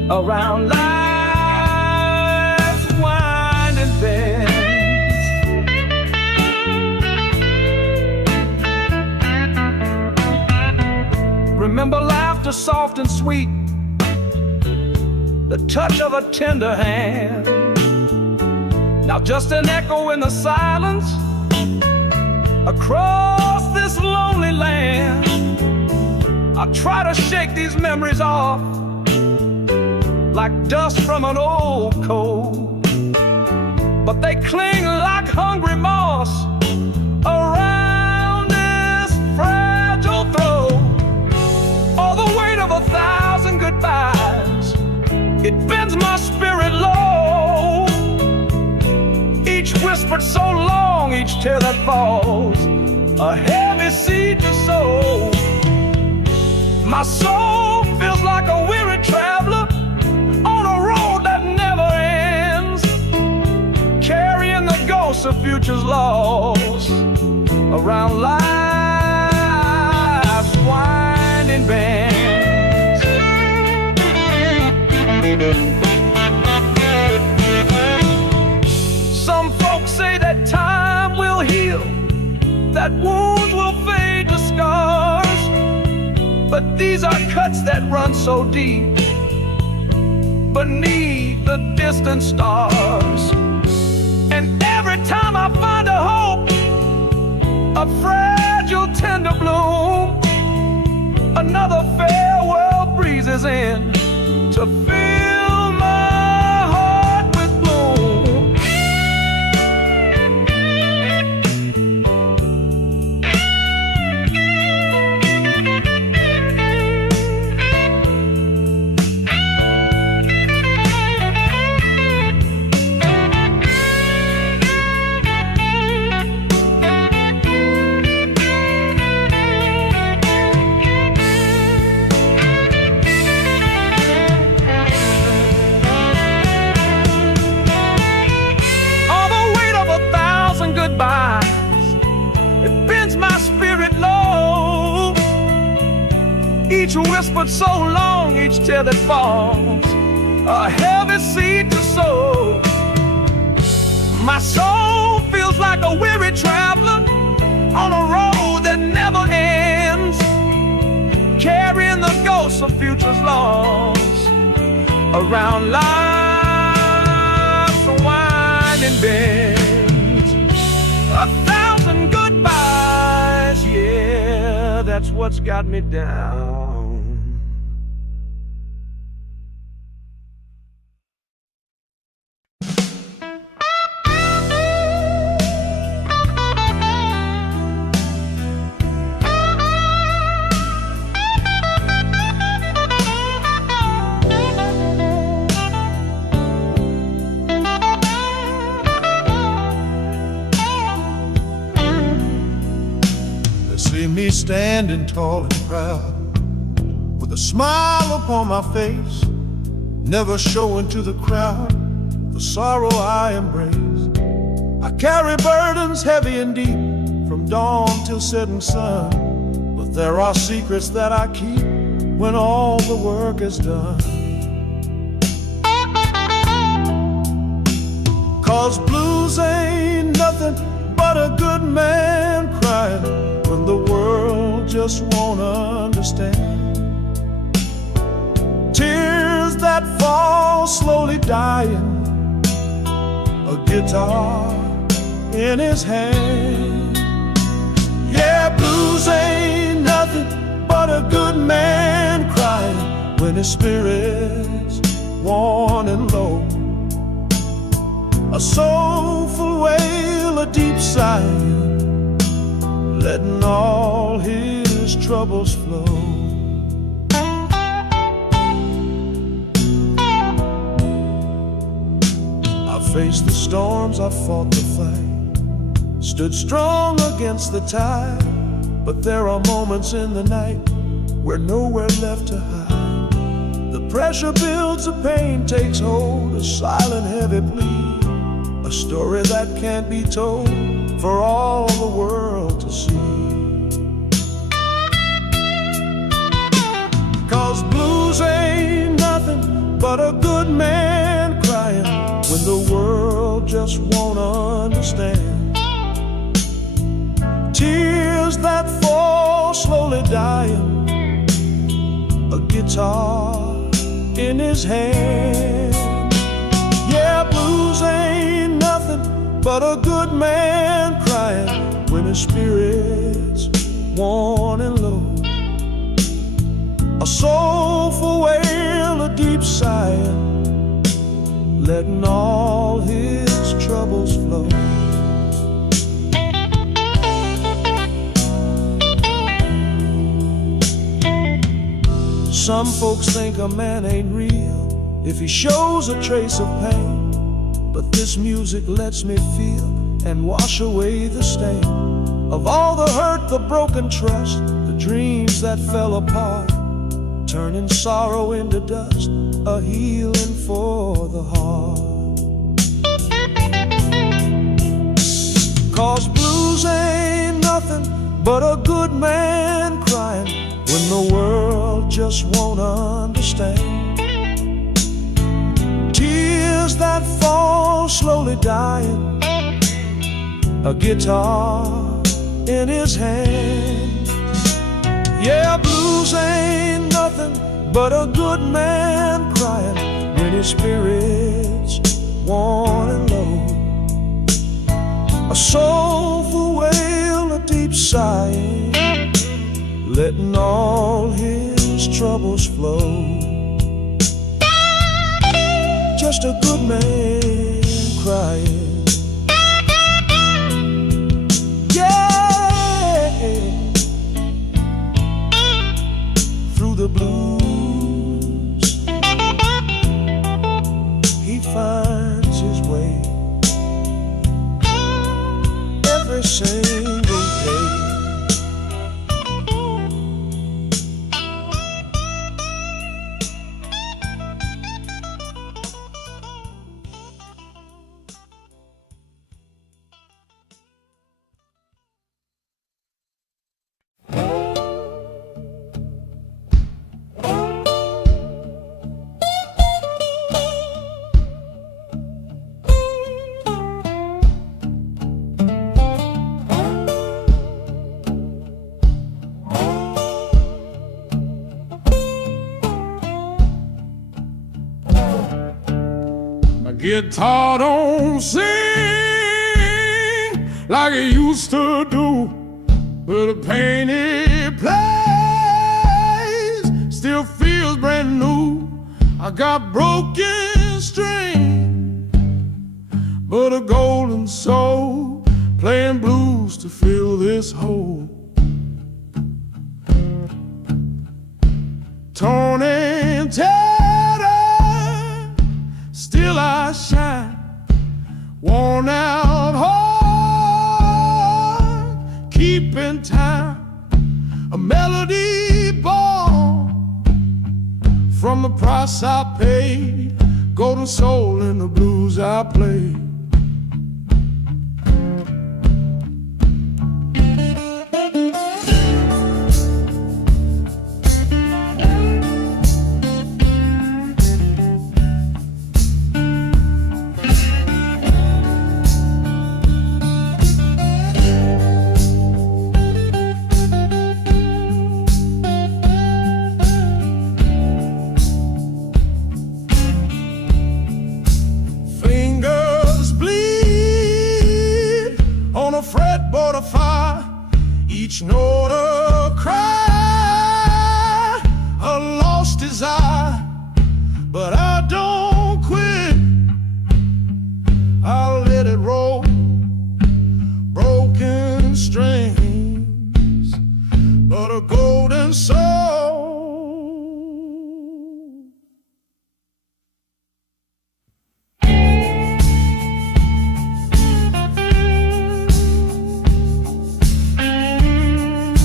around life's winding bends. Remember laughter soft and sweet, the touch of a tender hand. Now just an echo in the silence across this lonely land. I try to shake these memories off like dust from an old coat, but they cling like hungry moss around this fragile throat. Oh, the weight of 1,000 goodbyes, it bends my spirit low. Each whispered so long, each tear that falls, a heavy seed to sow. My soul feels like a weary traveler on a road that never ends, carrying the ghosts of futures lost around life's winding bends. Some folks say that time will heal, that wounds will fade to scars, but these are cuts that run so deep beneath the distant stars. And every time I find a hope, a fragile tender bloom, another farewell breezes in to fill my heart with gloom. It bends my spirit low. Each whispered so long, each tear that falls, a heavy seed to sow. My soul feels like a weary traveler on a road that never ends, carrying the ghosts of futures lost around life's winding bend. 1,000 goodbyes, yeah, that's what's got me down. Me standing tall and proud, with a smile upon my face, never showing to the crowd the sorrow I embrace. I carry burdens heavy and deep, from dawn till setting sun, but there are secrets that I keep when all the work is done. 'Cause blues ain't nothing but a good man crying when the world just won't understand. Tears that fall slowly dying, a guitar in his hand. Yeah, blues ain't nothing but a good man crying when his spirit's worn and low. A soulful wail, a deep sigh, letting all his troubles flow. I faced the storms, I fought the fight, stood strong against the tide, but there are moments in the night where nowhere left to hide. The pressure builds, the pain takes hold, a silent heavy plea, a story that can't be told for all the world to see. 'Cause blues ain't nothing but a good man crying when the world just won't understand. Tears that fall slowly dying, a guitar in his hand. Yeah, blues ain't nothing but a good man crying when his spirit's worn and low. A soulful wail, a deep sigh, letting all his troubles flow. Some folks think a man ain't real if he shows a trace of pain, but this music lets me feel and wash away the stain of all the hurt, the broken trust, the dreams that fell apart, turning sorrow into dust, a healing for the heart. 'Cause blues ain't nothing but a good man crying when the world just won't understand. Tears that fall slowly dying, a guitar in his hand. Yeah, blues ain't nothing but a good man crying when his spirit's worn and low. A soulful wail, a deep sighing, letting all his troubles flow. Just a good man crying. Yeah, through the blues he finds his way every single day. Guitar don't sing like it used to do, but the pain it plays still feels brand new. I got broken strings, but a golden soul playing blues to fill this hole. Torn and tattered, still I shine, worn out heart, keeping time, a melody born from the price I paid, golden soul in the blues I play. Fretboard of fire, each note a cry, a lost desire, but I don't quit. I'll let it roll, broken strings, but a golden soul.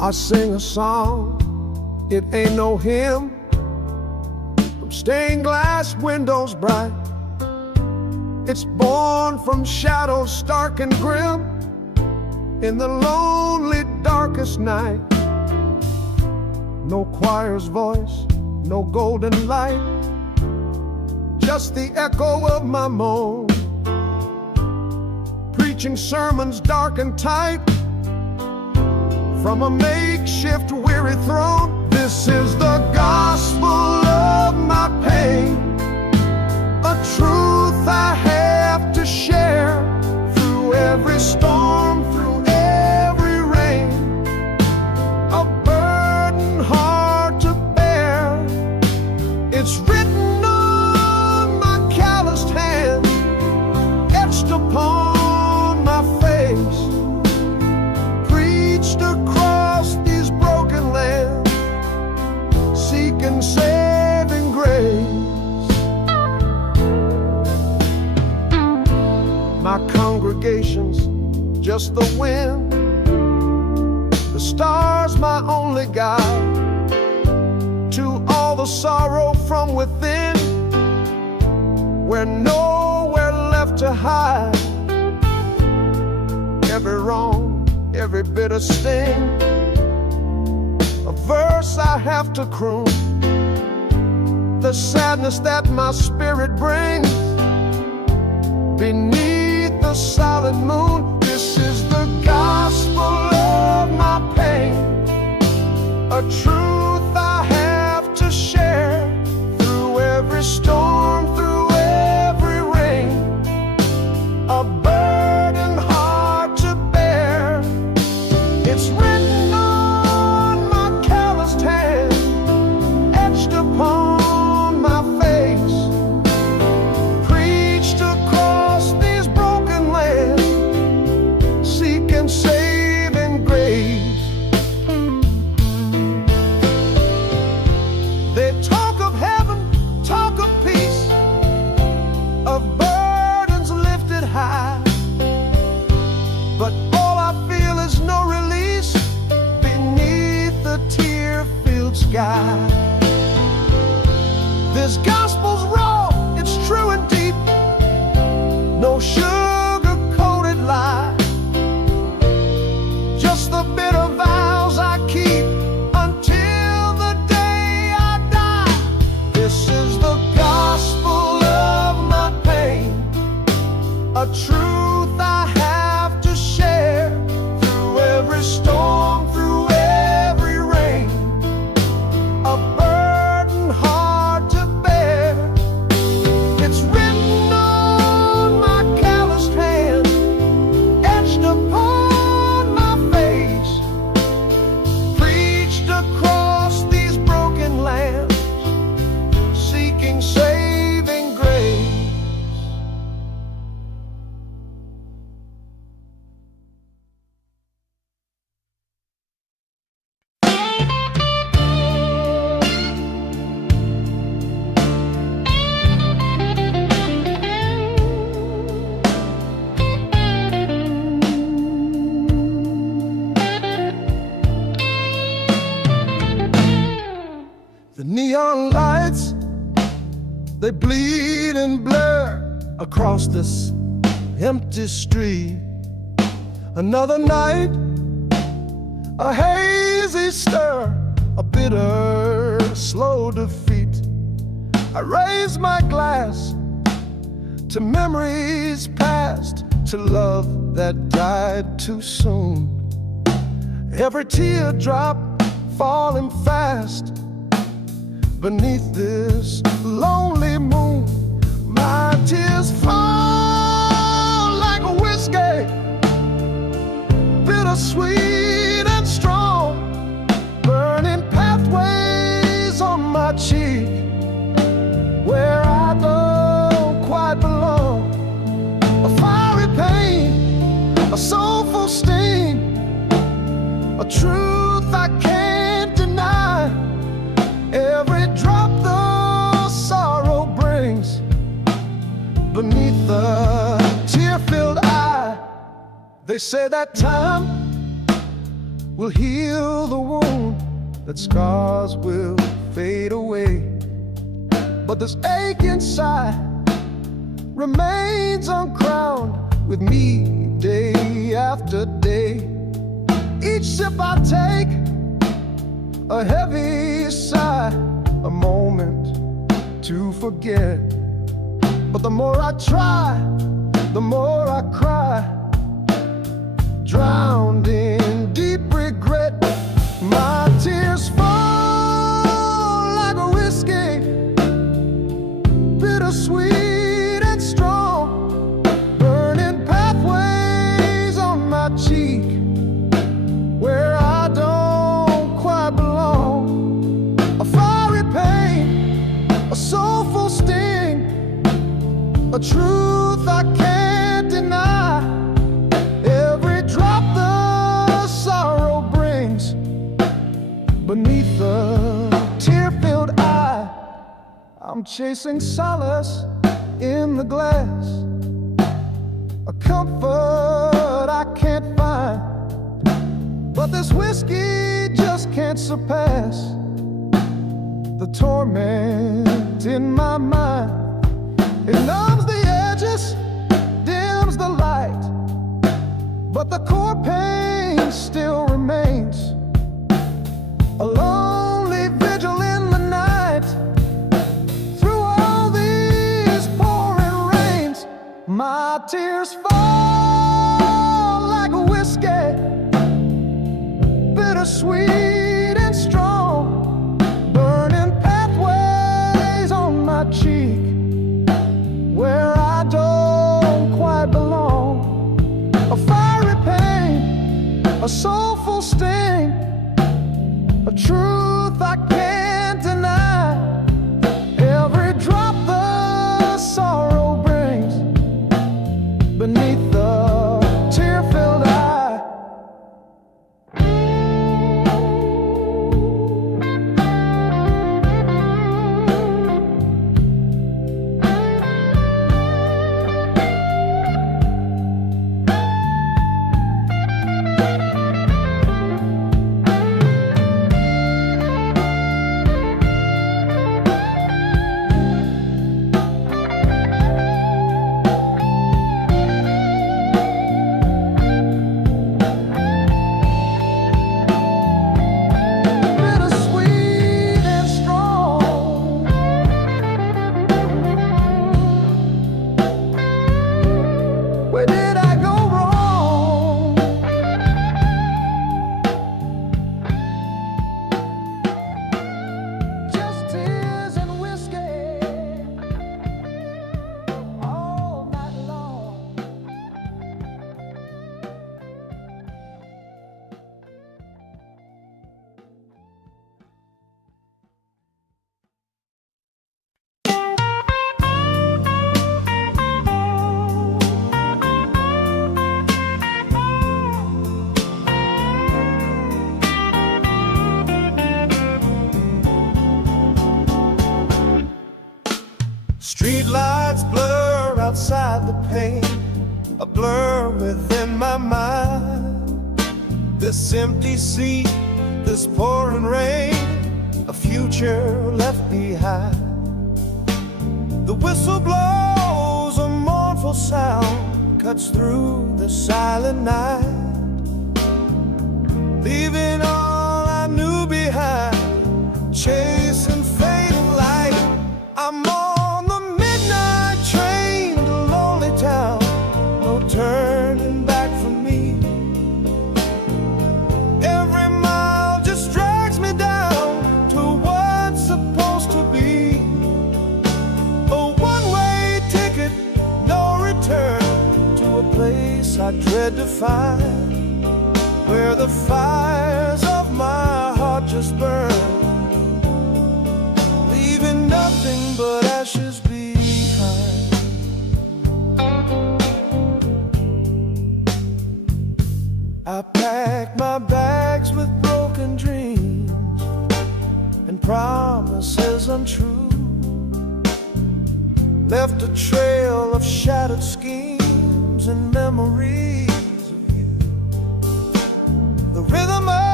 I sing a song, it ain't no hymn, from stained glass windows bright. It's born from shadows stark and grim, in the lonely darkest night. No choir's voice, no golden light, just the echo of my moan, preaching sermons dark and tight from a makeshift weary throne. This is the gospel of my pain, a truth I have to share through every storm, through every rain, a burden hard to bear. It's written on my calloused hand, etched upon my face, preached across these broken lands, seeking saving grace. My congregation's just the wind, the stars my only guide to all the sorrow from within, where nowhere left to hide. Every wrong, every bitter sting, a verse I have to croon, the sadness that my spirit brings beneath the silent moon. This is the gospel of my pain, a truth I have to share through every storm, through every rain, a burden hard to bear. It's written on my calloused hand, etched upon my face, preached across these broken lands, seeking saving grace. They talk of heaven, talk of peace, of burdens lifted high, but all I feel is no release beneath the tear-filled sky. This gospel's raw, it's true and deep, no sugar-coated lie, just the bitter vows I keep until the day I die. This is the gospel of my pain, a truth I have to share through every storm, through every rain, a burden hard to bear. It's written on my calloused hand, etched upon my face, preached across these broken lands, seeking saving grace. The neon lights, they bleed and blur across this empty street. Another night, a hazy stir, a bitter, slow defeat. I raise my glass to memories past, to love that died too soon. Every teardrop falling fast beneath this lonely moon. My tears fall like whiskey, bittersweet and strong, burning pathways on my cheek where I don't quite belong. A fiery pain, a soulful sting, a truth I can't deny. Every drop the sorrow brings beneath the tear-filled eye. They say that time will heal the wound, that scars will fade away. But this ache inside remains uncrowned with me day after day. Each sip I take, a heavy sigh, a moment to forget. But the more I try, the more I cry, drowned in deep regret. My tears fall like a whiskey, bittersweet and strong, burning pathways on my cheek where I don't quite belong. A fiery pain, a soulful sting, a truth I can't deny. Every drop the sorrow brings beneath the tear-filled eye. I'm chasing solace in the glass, a comfort I can't find. But this whiskey just can't surpass the torment in my mind. It numbs the edges, dims the light, but the core pain still remains. A lonely vigil in the night, through all these pouring rains. My tears fall like a whiskey, bittersweet and strong, burning pathways on my cheek where I don't quite belong. A fiery pain, a soulful sting, a truth I can't deny. Every drop the sorrow brings beneath the tear-filled eye. Where did I go wrong? Just tears and whiskey all night long. Street lights blur outside the pane, a blur within my mind. This empty seat, this pouring rain, a future left behind. The whistle blows, a mournful sound cuts through the silent night, leaving all I knew behind, chasing fading light. I'm on the midnight train to lonely town, no turning back for me. Every mile just drags me down to what's supposed to be a one-way ticket, no return, to a place I dread to find, where the fires of my heart just burn, leaving nothing but ashes behind. I packed my bags with broken dreams and promises untrue, left a trail of shattered schemes and memories of you. The rhythm of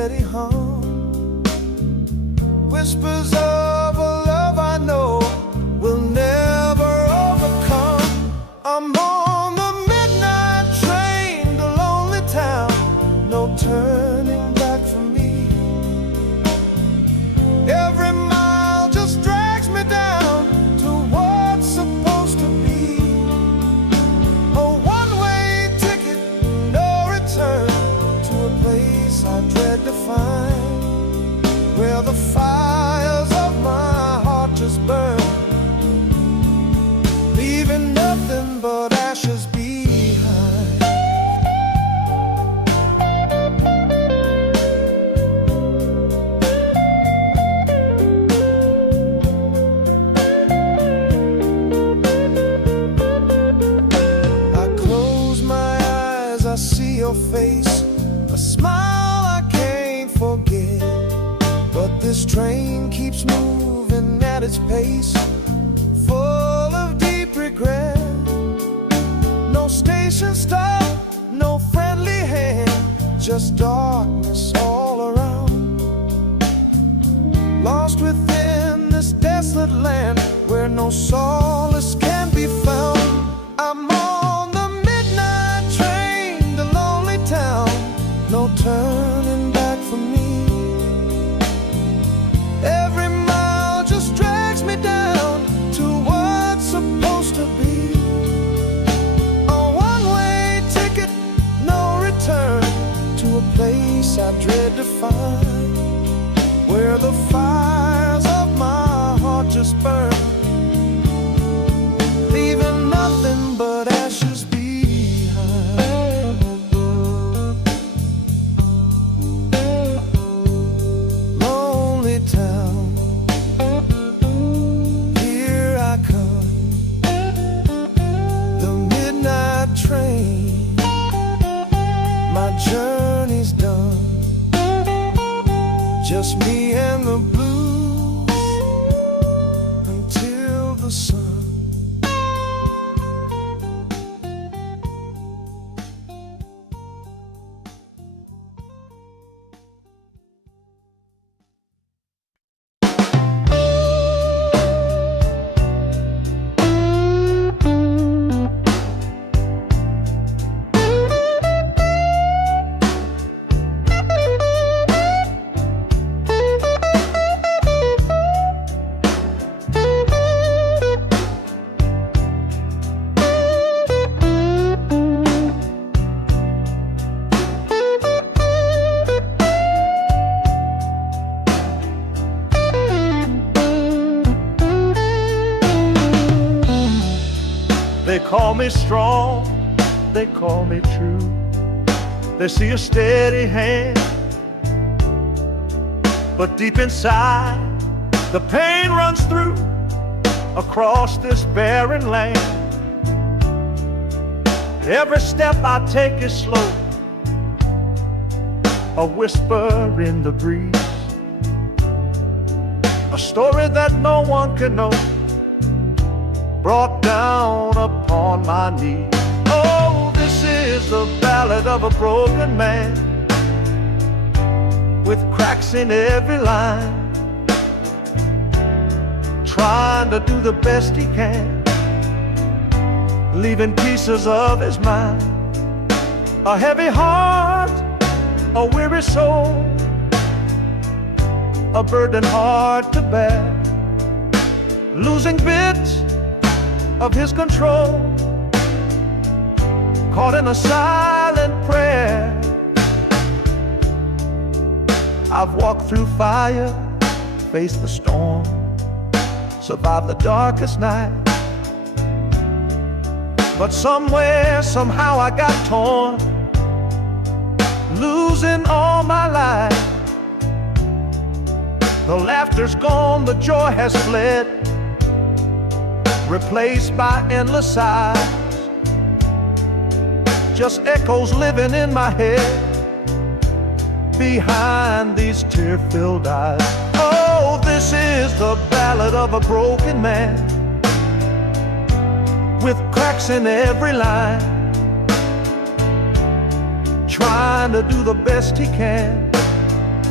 steady hum, whispers of a love I know will never overcome. I'm on the midnight train to lonely town, no turning back for me. Every mile just drags me down to what's supposed to be a one-way ticket, no return, to a place I dread to find, where the fires of my heart just burn, leaving nothing but ashes behind. I close my eyes, I see your face, a smile I can't forget. But this train keeps moving at its pace, full of deep regret. No station stop, no friendly hand, just darkness all around. Lost within this desolate land where no solace can be found. I'm on the midnight train to lonely town, no turning back for me. Every mile just drags me down to what's supposed to be a one-way ticket, no return, to a place I dread to find, where the fires of my heart just burn, leaving nothing but ashes behind. Lonely town, here I come, the midnight train, my journey's done, just me and the blues until the sun. They call me strong, they call me true. They see a steady hand, but deep inside the pain runs through across this barren land. Every step I take is slow, a whisper in the breeze, a story that no one can know, brought down upon my knees. Oh, this is the ballad of a broken man, with cracks in every line, trying to do the best he can, leaving pieces of his mind. A heavy heart, a weary soul, a burden hard to bear, losing bits of his control, caught in a silent prayer. I've walked through fire, faced the storm, survived the darkest night, but somewhere, somehow I got torn, losing all my life. The laughter's gone, the joy has fled, replaced by endless sighs, just echoes living in my head behind these tear-filled eyes. Oh, this is the ballad of a broken man, with cracks in every line, trying to do the best he can,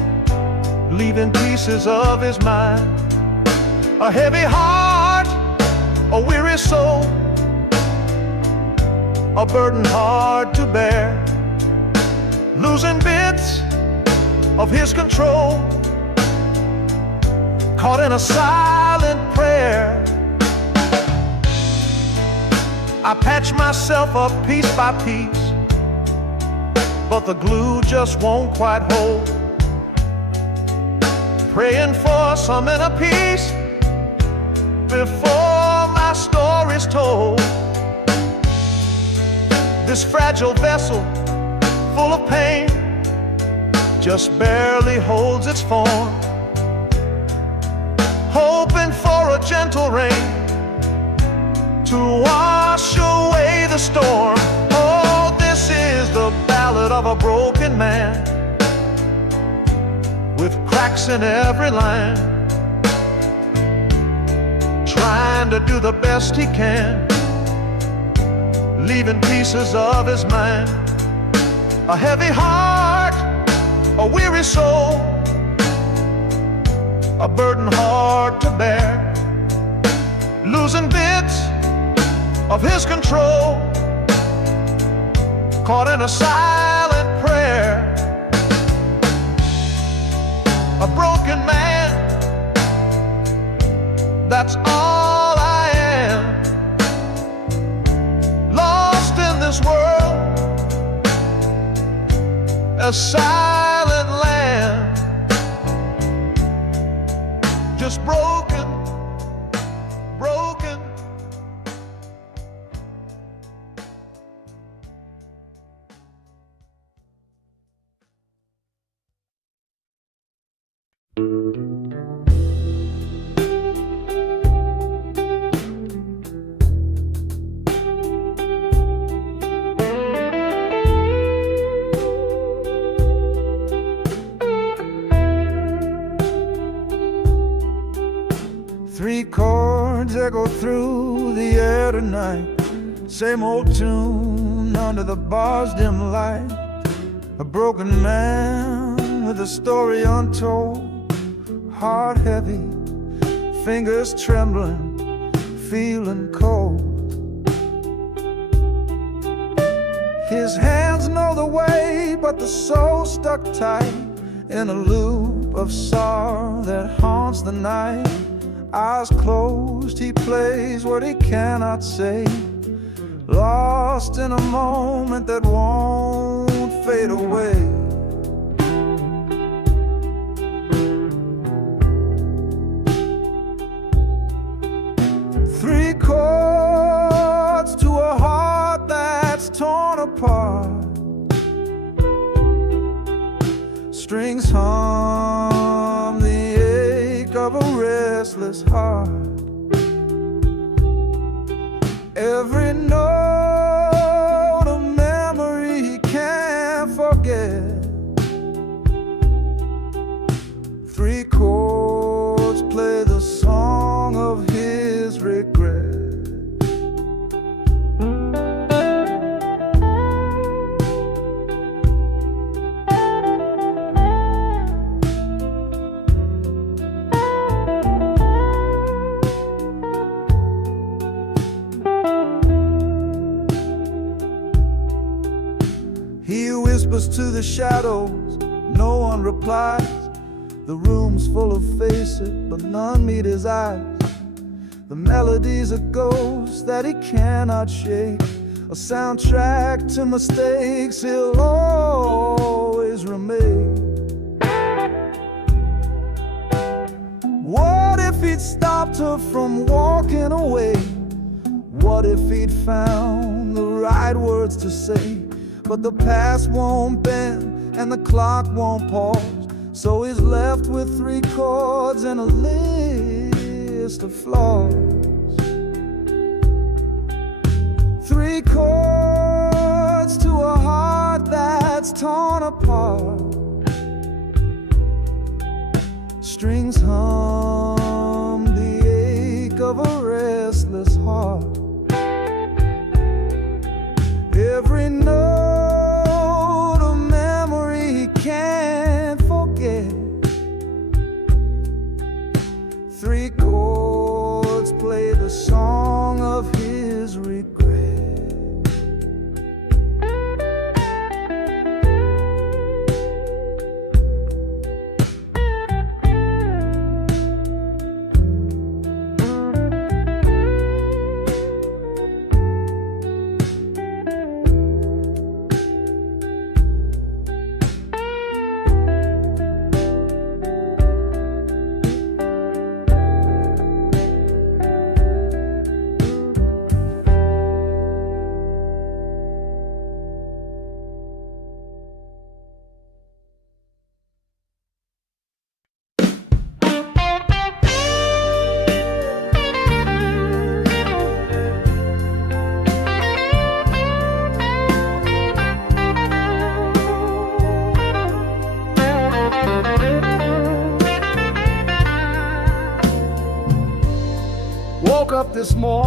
leaving pieces of his mind. A heavy heart, a weary soul, a burden hard to bear, losing bits of his control, caught in a silent prayer. I patch myself up piece by piece, but the glue just won't quite hold. Praying for some inner peace before my story's told. This fragile vessel, full of pain, just barely holds its form, hoping for a gentle rain to wash away the storm. Oh, this is the ballad of a broken man, with cracks in every line, trying to do the best he can, leaving pieces of his mind. A heavy heart, a weary soul, a burden hard to bear, losing bits of his control, caught in a silent prayer. A broken man, that's all I am, lost in this world, a silent land, just broken, broken. Three chords echo through the air tonight, same old tune under the bar's dim light. A broken man with a story untold, heart heavy, fingers trembling, feeling cold. His hands know the way, but the soul stuck tight in a loop of sorrow that haunts the night. Eyes closed, he plays what he cannot say, lost in a moment that won't fade away. Three chords to a heart that's torn apart, strings hum the ache of a restless heart. Every note a memory he can't forget. Three chords play the song of his regret. He whispers to the shadows, no one replies. The room's full of faces, but none meet his eyes. The melody's a ghost that he cannot shake, a soundtrack to mistakes he'll always remain. What if he'd stopped her from walking away? What if he'd found the right words to say? But the past won't bend and the clock won't pause, so he's left with three chords and a list of flaws. Three chords to a heart that's torn apart, strings hum the ache of a restless heart. Every note a memory he can't forget.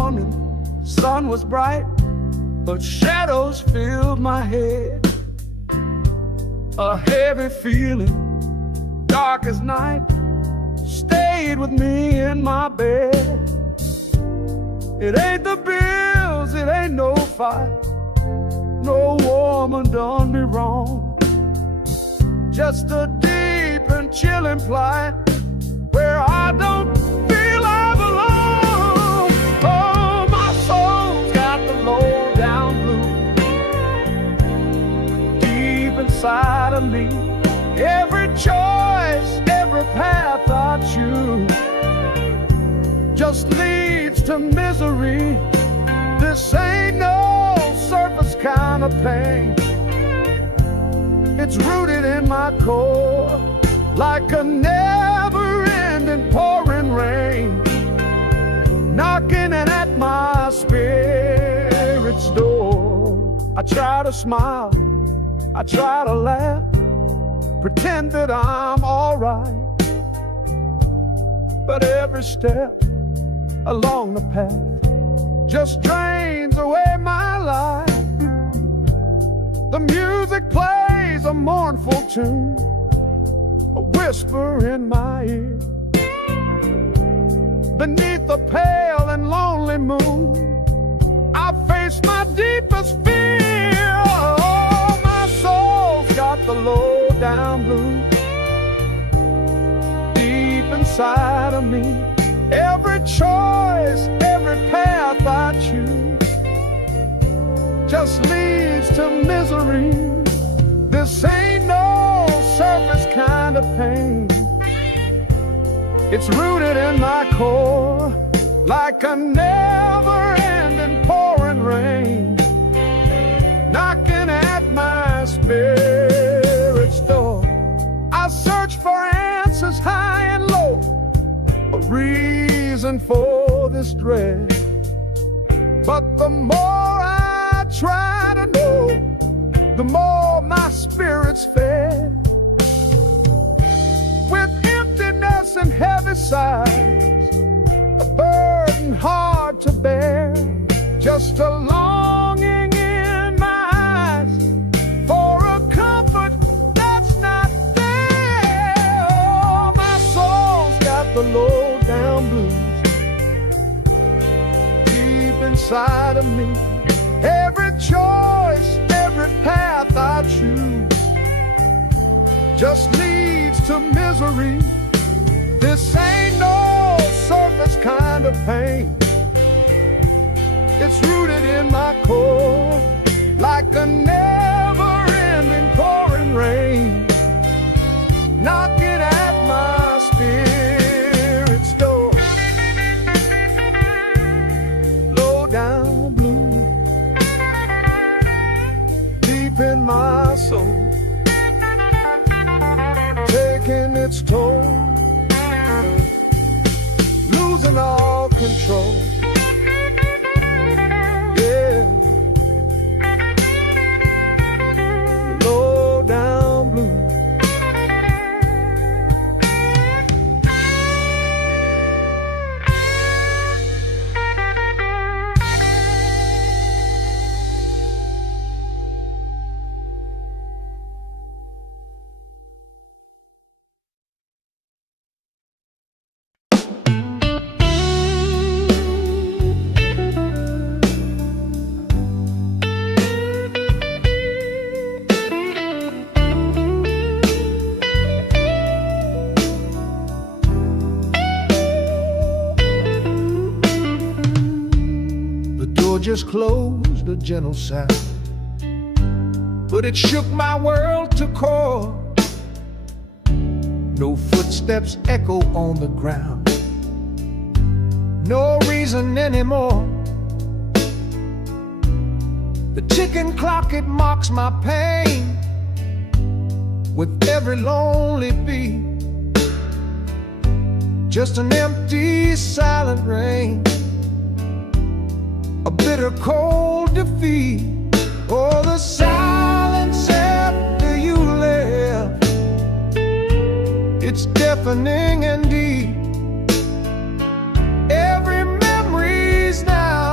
morning, sun was bright, but shadows filled my head. A heavy feeling, dark as night, stayed with me in my bed. It ain't the bills, it ain't no fight, no woman done me wrong. Just a deep and chilling plight where I don't feel I belong. Oh, my soul's got the low down blues deep inside of me. Every choice, every path I choose just leads to misery. This ain't no surface kind of pain. It's rooted in my core like a never-ending pouring rain, knocking at my spirit's door. I try to smile, I try to laugh, pretend that I'm alright, but every step along the path just drains away my life. The music plays a mournful tune, a whisper in my ear. Beneath the pale and lonely moon, I face my deepest fear. Oh, my soul's got the low down blues deep inside of me. Every choice, every path I choose just leads to misery. This ain't no surface kind of pain. It's rooted in my core like a never-ending pouring rain, knocking at my spirit's door. I search for answers high and low, a reason for this dread, but the more I try to know, the more my spirit's fed. With emptiness and heavy sighs, a burden hard to bear, just a longing in my eyes for a comfort that's not there. Oh, my soul's got the low down blues deep inside of me. Every choice, every path I choose just leads to misery. This ain't no surface kind of pain. It's rooted in my core like a never-ending pouring rain, knocking at my spirit's door. Low down blue deep in my soul, taking its toll, losing all control. Yeah, low down blue. Just closed, a gentle sound, but it shook my world to core. No footsteps echo on the ground, no reason anymore. The ticking clock, it mocks my pain with every lonely beat. Just an empty, silent rain, a bitter cold defeat. Oh, the silence after you left, it's deafening and deep. Every memory's now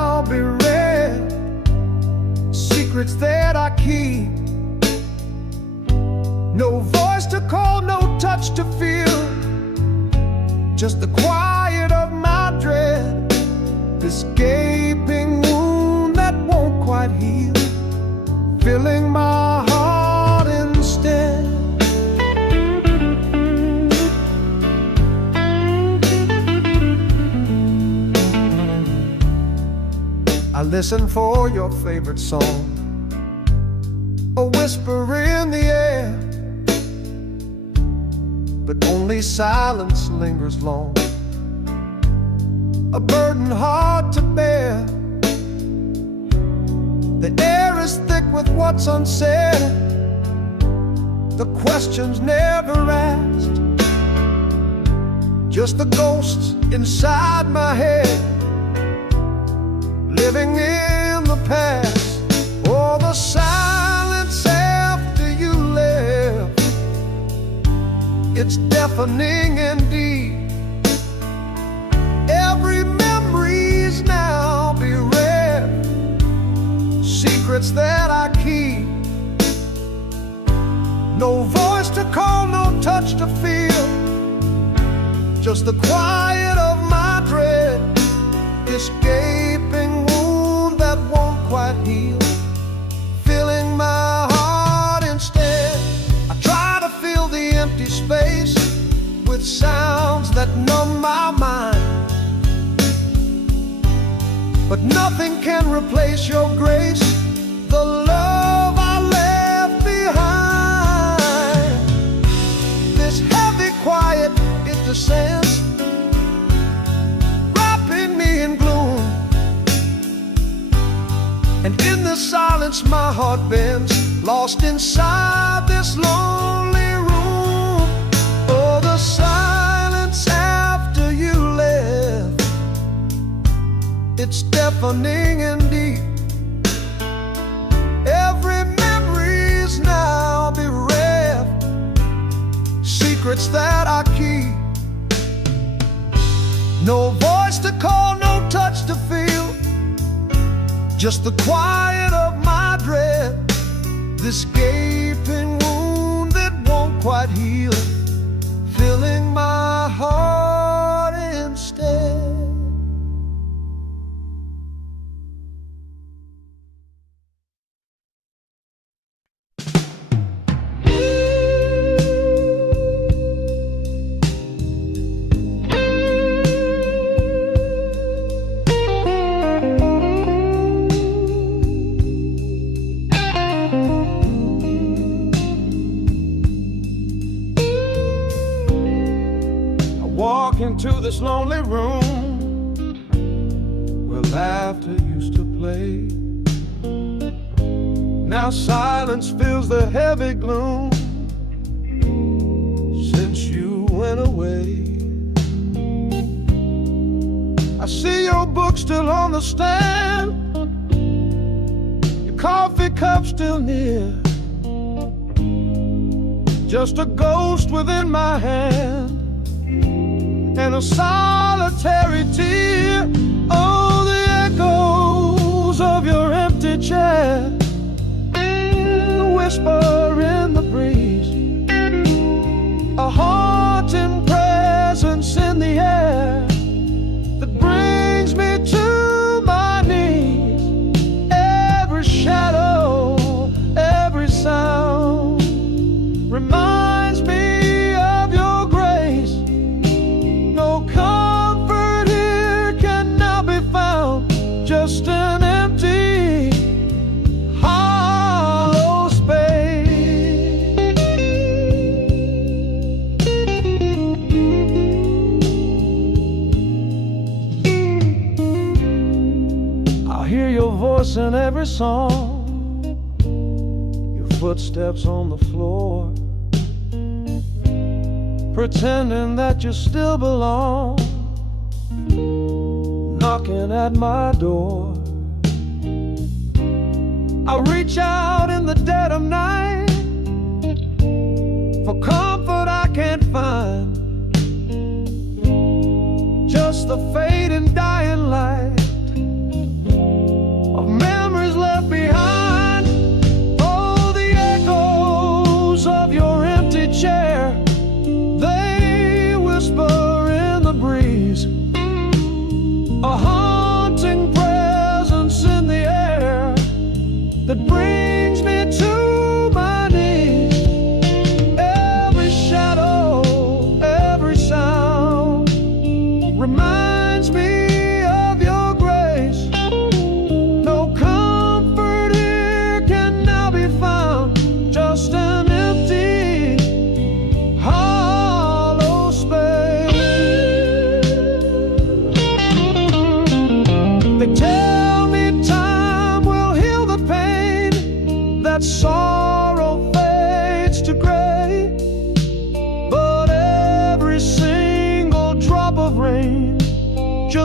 just the quiet of my dread, this gaping wound that won't quite heal, filling my heart instead. I listen for your favorite song, a whisper in the air, but only silence lingers long, a burden hard to bear. The air is thick with what's unsaid, the questions never asked, just the ghosts inside my head, living in the past. Oh, the silence after you left, it's deafening indeed. Every memory's now bereft, secrets that I keep. No voice to call, no touch to feel, just the quiet of my dread, this gaping wound that won't quite heal, filling my heart instead. I try to fill the empty space with sounds that numb my mind, but nothing can replace your grace, the love I left behind. This heavy quiet, it descends, wrapping me in gloom, and in the silence my heart bends, lost inside this lonely room. Oh, the silence after you left, it's deafening indeed. Every memory's now bereft, secrets that I keep. No voice to call, no touch to feel, just the quiet of my dread, this gaping wound that won't quite heal, filling my heart instead. Into this lonely room where laughter used to play. Now silence fills the heavy gloom since you went away. I see your book still on the stand, your coffee cup still near, just a ghost within my hand and a solitary tear. Oh, the echoes of your empty chair, a whisper in the breeze, a haunting presence in the air that brings me to my knees. Every shadow, every sound reminds me of your grace. No comfort here can now be found, just an empty, hollow space. I'll hear your voice in every song, your footsteps on the floor, pretending that you still belong, knocking at my door. I reach out in the dead of night for comfort I can't find, just the fading dying light of memories left behind. Oh, the echoes of your empty chair, they whisper in the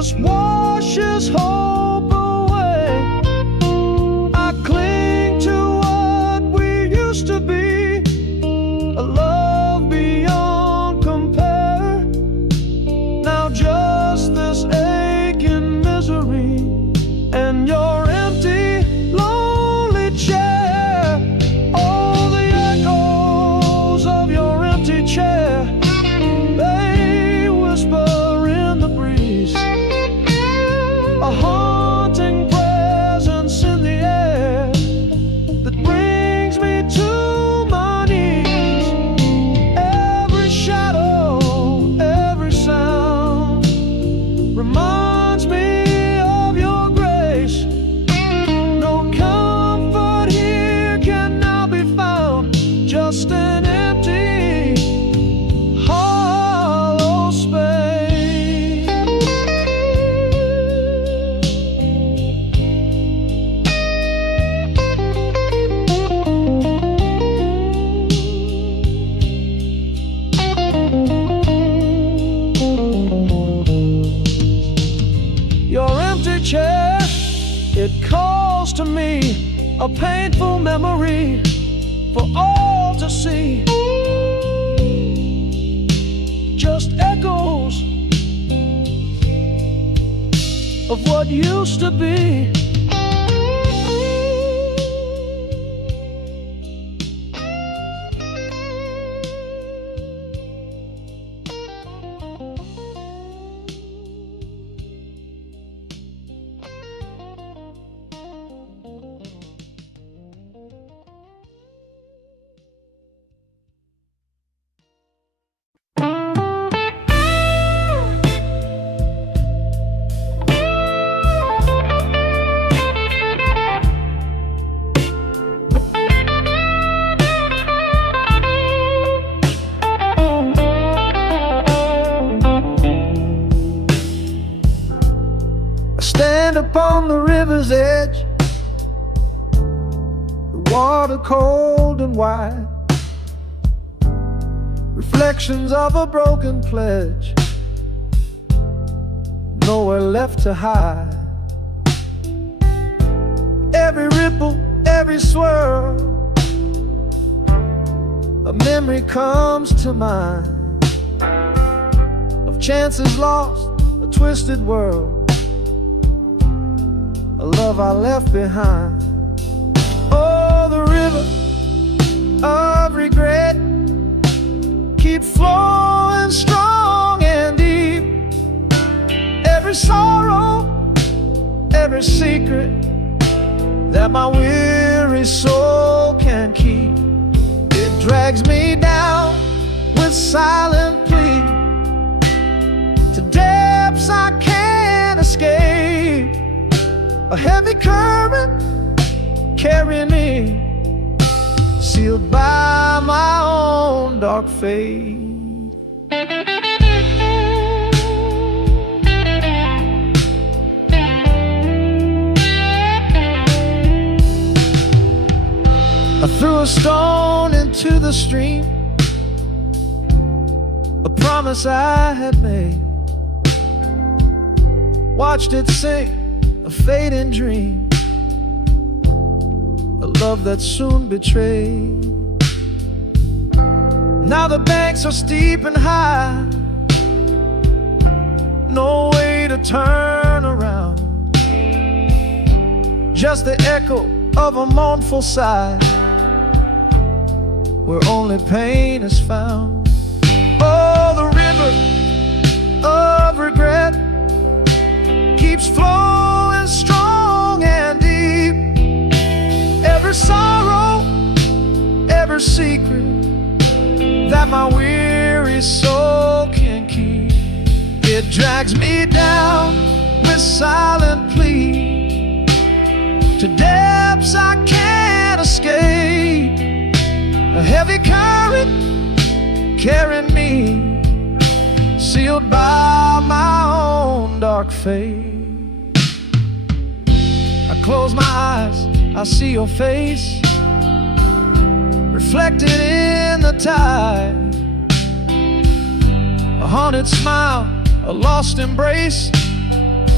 just washes hope away. I cling to what we used to be, a love beyond compare. Now just this aching misery and your empty, lonely chair. All the echoes of your empty chair, they whisper in the breeze, a haunting presence in the air that brings me to my knees. Every shadow, every sound reminds me of your grace. No comfort here can now be found, just an empty, hollow space. Your empty chair, it calls to me, a painful memory for all to see. Just echoes of what used to be. I stand upon the river's edge, the water cold and wide, reflections of a broken pledge, nowhere left to hide. Every ripple, every swirl, a memory comes to mind of chances lost, a twisted world, a love I left behind. Oh, the river of regret keeps flowing strong and deep. Every sorrow, every secret that my weary soul can keep, it drags me down with silent plea to depths I can't escape. A heavy current carrying me, sealed by my own dark fate. I threw a stone into the stream, a promise I had made, watched it sink, a fading dream, a love that soon betrayed. Now the banks are steep and high, no way to turn around, just the echo of a mournful sigh, where only pain is found. Oh, the river of regret keeps flowing strong and deep. Every sorrow, every secret that my weary soul can keep, it drags me down with silent plea to depths I can't escape. A heavy current carrying me, sealed by my own dark fate. I close my eyes, I see your face reflected in the tide, a haunted smile, a lost embrace,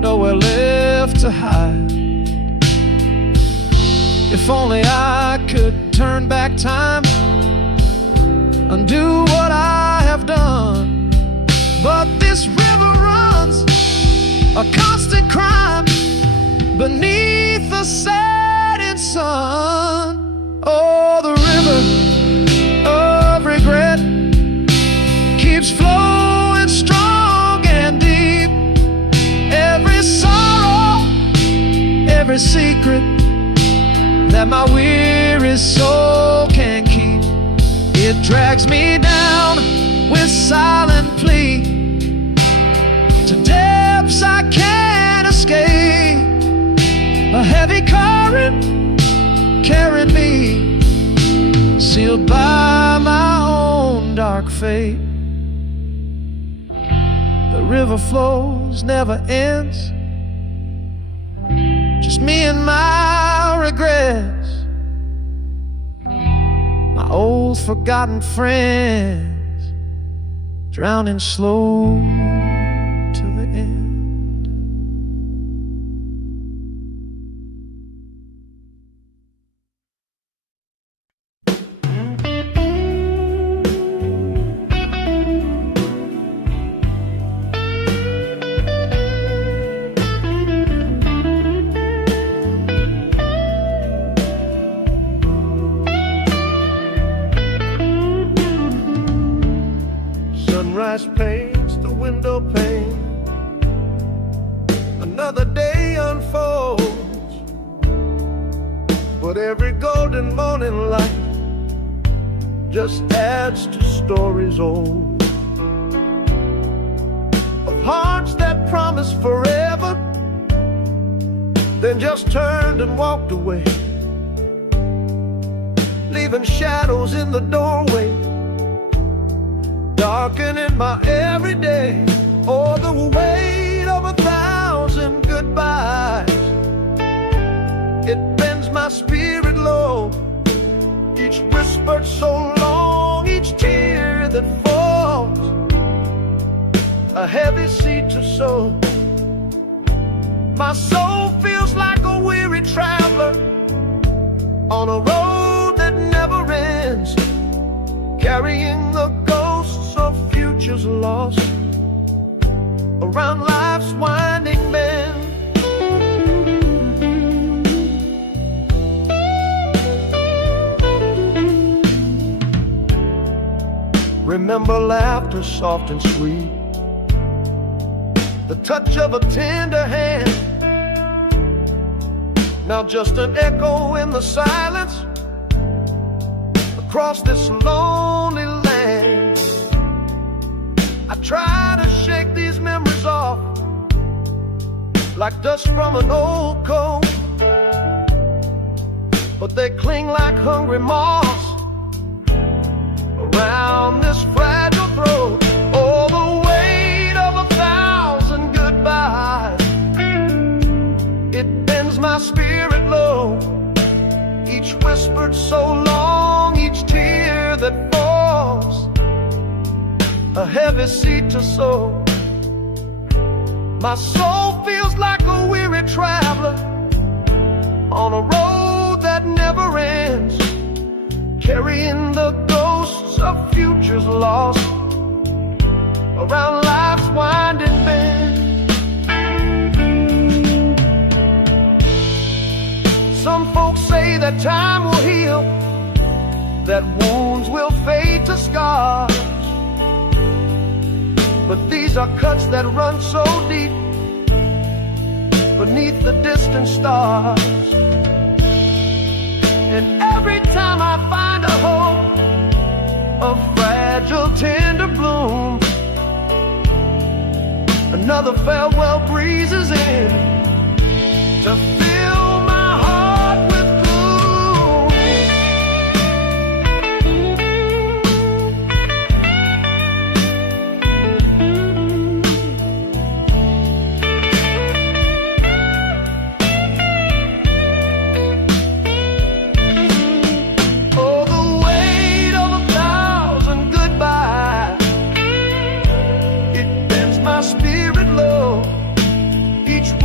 nowhere left to hide. If only I could turn back time, undo what I have done. But this river runs a constant crime beneath the setting sun. Oh, the river of regret keeps flowing strong and deep. Every sorrow, every secret that my weary soul can keep, it drags me down with silent plea to depths I can't escape. A heavy current carrying me, sealed by my own dark fate. The river flows, never ends, just me and my regrets, my old forgotten friends, drowning slow till the end. Sunrise paints the window pane, another day unfolds, but every golden morning light just adds to stories old, of hearts that promised forever, then just turned and walked away, leaving shadows in the doorway, darkening my everyday. Oh, the weight of 1,000 goodbyes, it bends my spirit low. Each whispered so long, each tear that falls, a heavy seed to sow. My soul feels like a weary traveler on a road that never ends, carrying the ghosts of futures lost around life's winding bend. Remember laughter soft and sweet, the touch of a tender hand, now just an echo in the silence across this lonely land. I try to shake these memories off like dust from an old coat, but they cling like hungry moths around this fragile throat. Oh, the weight of 1,000 goodbyes, it bends my spirit low. Each whispered so long, each tear that falls, a heavy seed to sow. My soul feels like a weary traveler on a road that never ends, carrying the ghosts of futures lost around life's winding bend. Some folks say that time will heal, that wounds will fade to scars, but these are cuts that run so deep beneath the distant stars. And every time I find a hope, a fragile tender bloom, another farewell breezes in to fill my heart with gloom. Oh, the weight of 1,000 goodbyes, it bends my spirit low. Each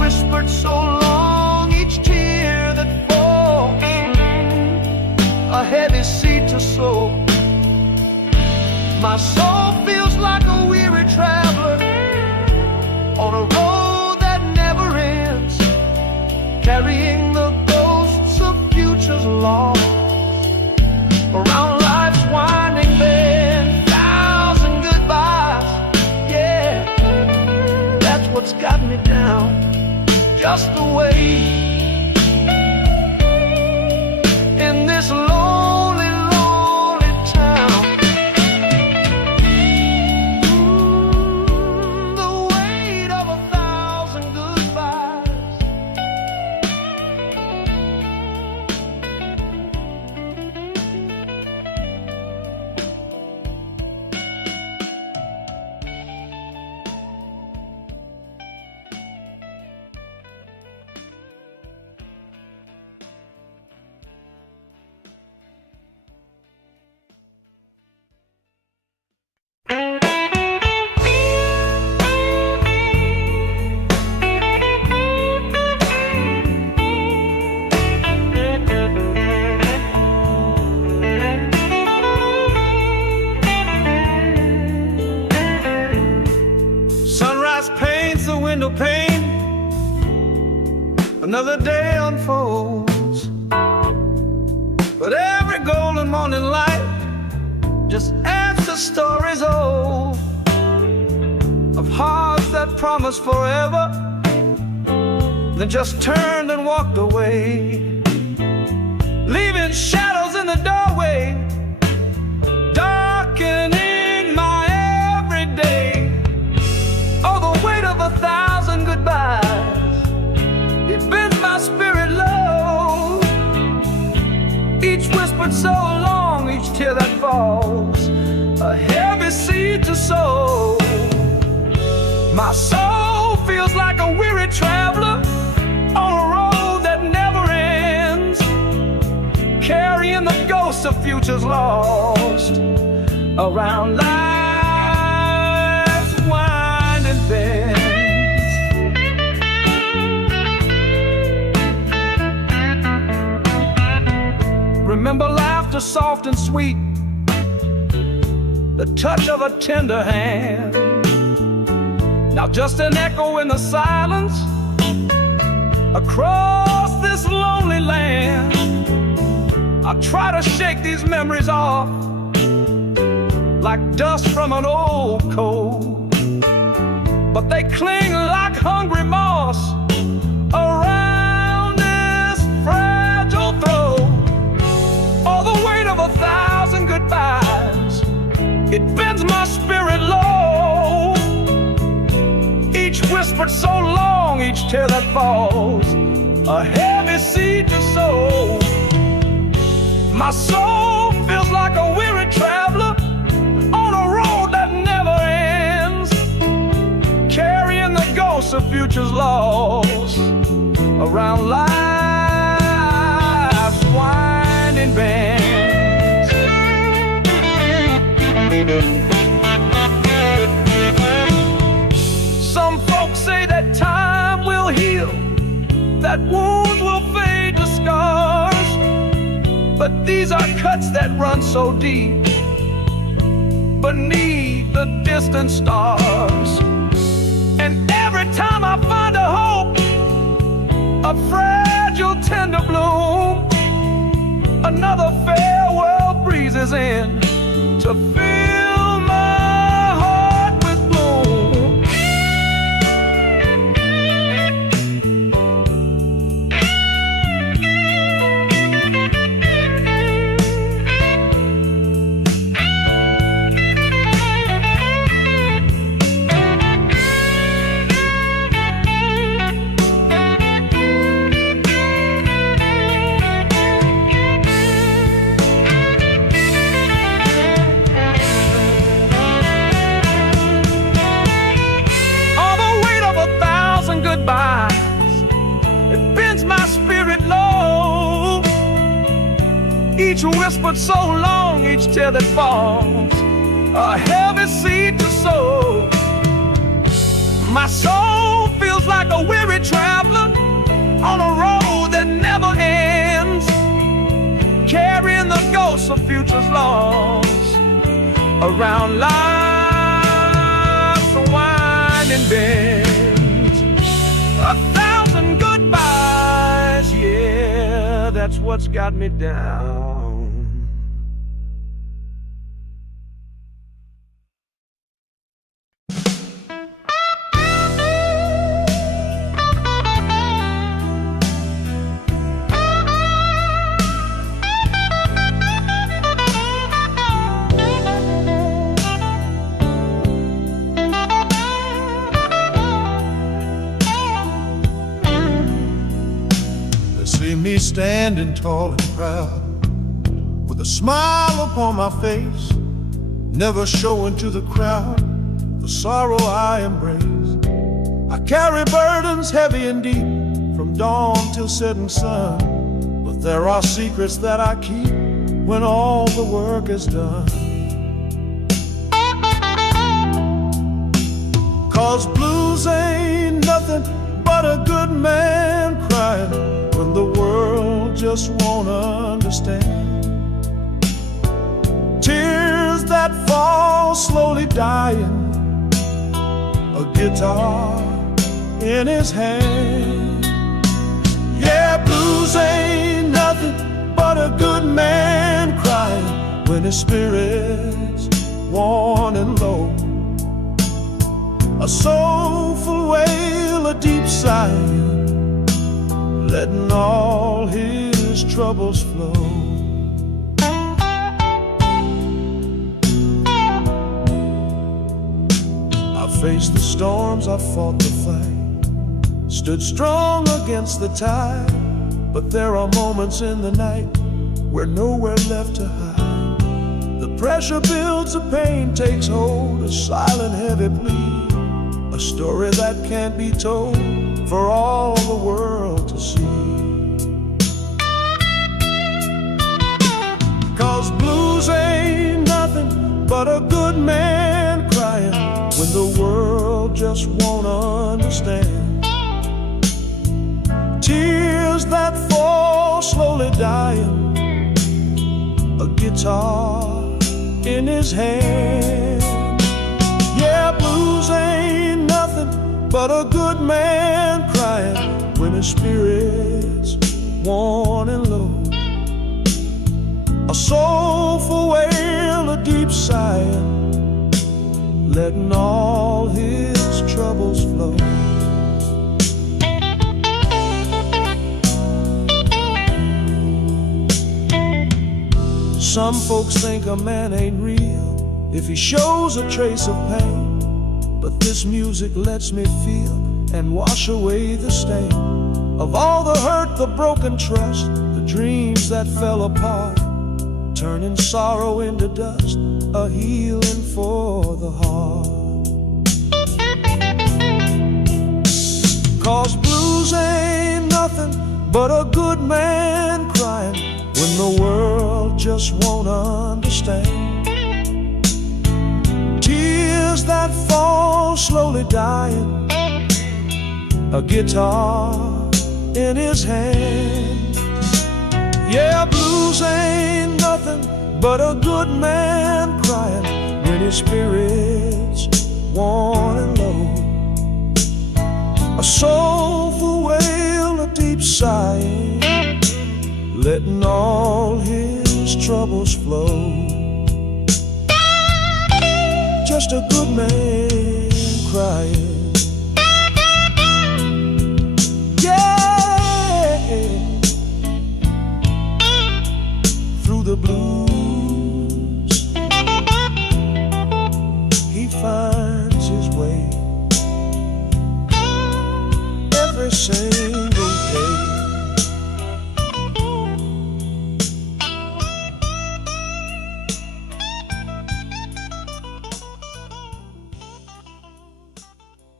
to sow. My soul feels like a weary traveler on a road that never ends, carrying the ghosts of futures lost around life's winding bend. Thousand goodbyes, yeah, that's what's got me down. Just the way in this lonely, lonely town. The weight of 1,000 goodbyes. Sunrise paints the window pane, another day unfolds, but every golden morning light just adds to stories old of hearts that promised forever, then just turned and walked away, leaving shadows in the doorway, darkening my everyday. Oh, the weight of 1,000 goodbyes, it bends my spirit low. Each whispered so long, each tear that falls, a heavy seed to sow. My soul feels like a weary traveler on a road that never ends, carrying the ghosts of futures lost around life's winding bends. Remember laughter soft and sweet, the touch of a tender hand. Now just an echo in the silence across this lonely land. I try to shake these memories off like dust from an old coat, but they cling like hungry moss around this fragile throat. Oh, the weight of 1,000 goodbyes, it bends my spirit low. Each whispered so long, each tear that falls, a heavy seed to sow. My soul feels like a weary traveler on a road that never ends, carrying the ghosts of futures lost around life's winding bends. Some folks say that time will heal, that wounds will fade to scars, but these are cuts that run so deep beneath the distant stars. And every time I find a hope, a fragile tender bloom, another farewell breezes in to fill my heart with gloom. It bends my spirit low. Each whispered so long, each tear that falls, a heavy seed to sow. My soul feels like a weary traveler on a road that never ends, carrying the ghost lost, the future's lost around life's winding bends. 1,000 goodbyes, yeah, that's what's got me down. See me standing tall and proud, with a smile upon my face, never showing to the crowd the sorrow I embrace. I carry burdens heavy and deep, from dawn till setting sun, but there are secrets that I keep when all the work is done. 'Cause blues ain't nothing but a good man crying when the world just won't understand. Tears that fall slowly dying, a guitar in his hand. Yeah, blues ain't nothing but a good man crying when his spirit's worn and low. A soulful wail, a deep sigh, letting all his troubles flow. I faced the storms, I fought the fight, stood strong against the tide, but there are moments in the night where nowhere left to hide. The pressure builds, the pain takes hold, a silent heavy plea, a story that can't be told for all the world to see. 'Cause blues ain't nothing but a good man crying when the world just won't understand. Tears that fall slowly dying, a guitar in his hand. Yeah, blues ain't nothing but a good man crying when his spirit's worn and low. A soulful wail, a deep sigh, letting all his troubles flow. Some folks think a man ain't real if he shows a trace of pain, but this music lets me feel and wash away the stain of all the hurt, the broken trust, the dreams that fell apart, turning sorrow into dust, a healing for the heart. 'Cause blues ain't nothing but a good man crying when the world just won't understand. Tears that fall slowly dying, a guitar in his hand. Yeah, blues ain't nothing but a good man crying when his spirit's worn and low. A soulful wail, a deep sigh, letting all his troubles flow. Just a good man crying. Yeah, through the blues he finds his way every single day.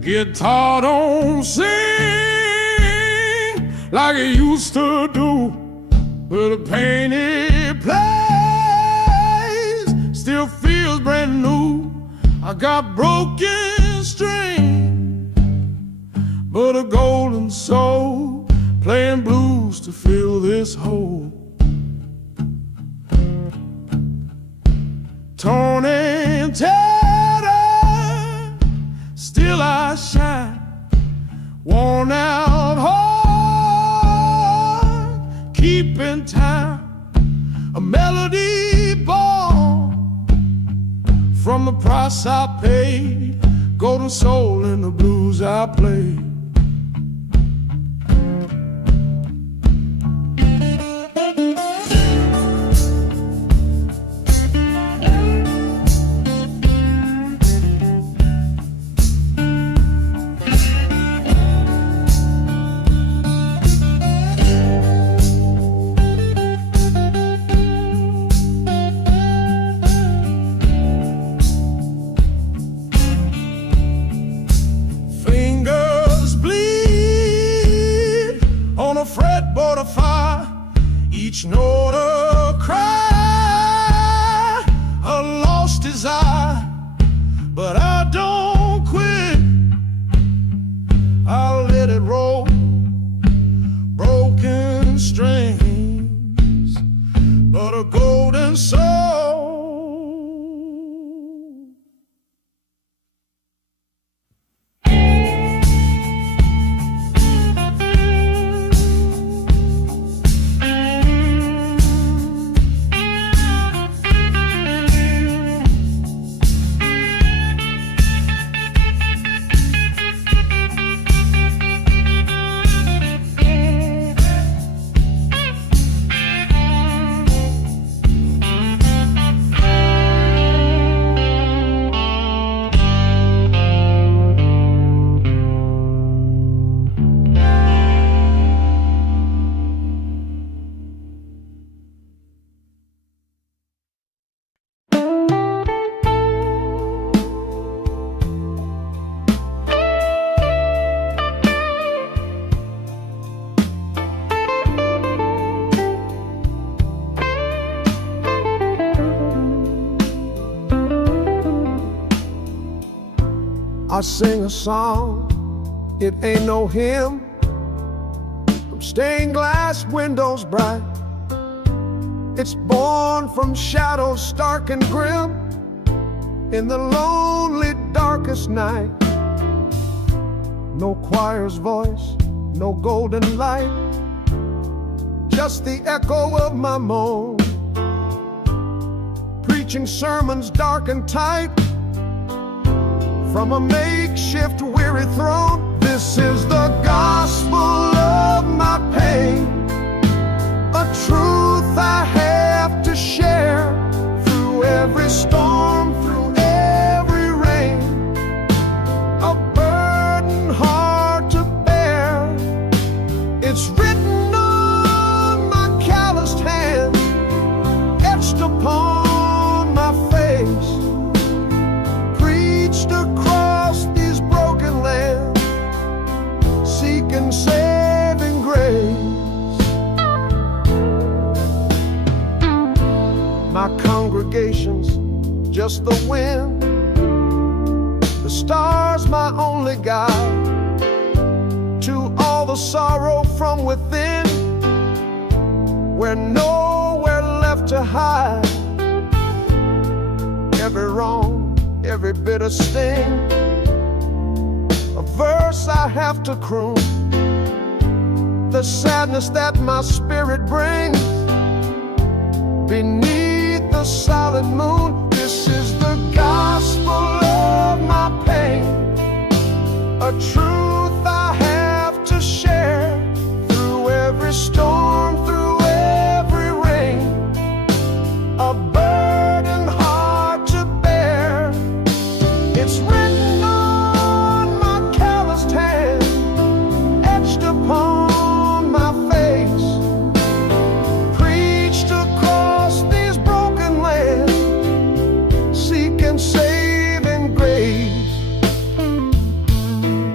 guitar don't sing like it used to do, but the pain it plays still feels brand new. I got broken strings, but a golden soul playing blues to fill this hole. Torn and tattered, still I shine. Worn out heart, keeping time. A melody born from the price I paid. Golden soul in the blues I play. Fretboard of fire, each note a cry, a lost desire. But I don't quit, I'll let it roll. Broken strings, but a golden soul. I sing a song, it ain't no hymn, from stained glass windows bright. It's born from shadows stark and grim, in the lonely darkest night. No choir's voice, no golden light, just the echo of my moan, preaching sermons dark and tight from a makeshift weary throne. This is the gospel of my pain, a truth I have to share through every storm, through every rain, a burden hard to bear. It's written on my calloused hand, etched upon my face, preached across these broken lands, seeking saving grace. My congregation's just the wind, the stars my only guide to all the sorrow from within, where nowhere left to hide. Every wrong, every bitter sting, a verse I have to croon, the sadness that my spirit brings beneath the solid moon. This is the gospel of my pain, a truth I have to share through every storm, through every rain, a burden hard to bear. It's written on my calloused hand, etched upon my face, preached across these broken lands, seeking saving grace.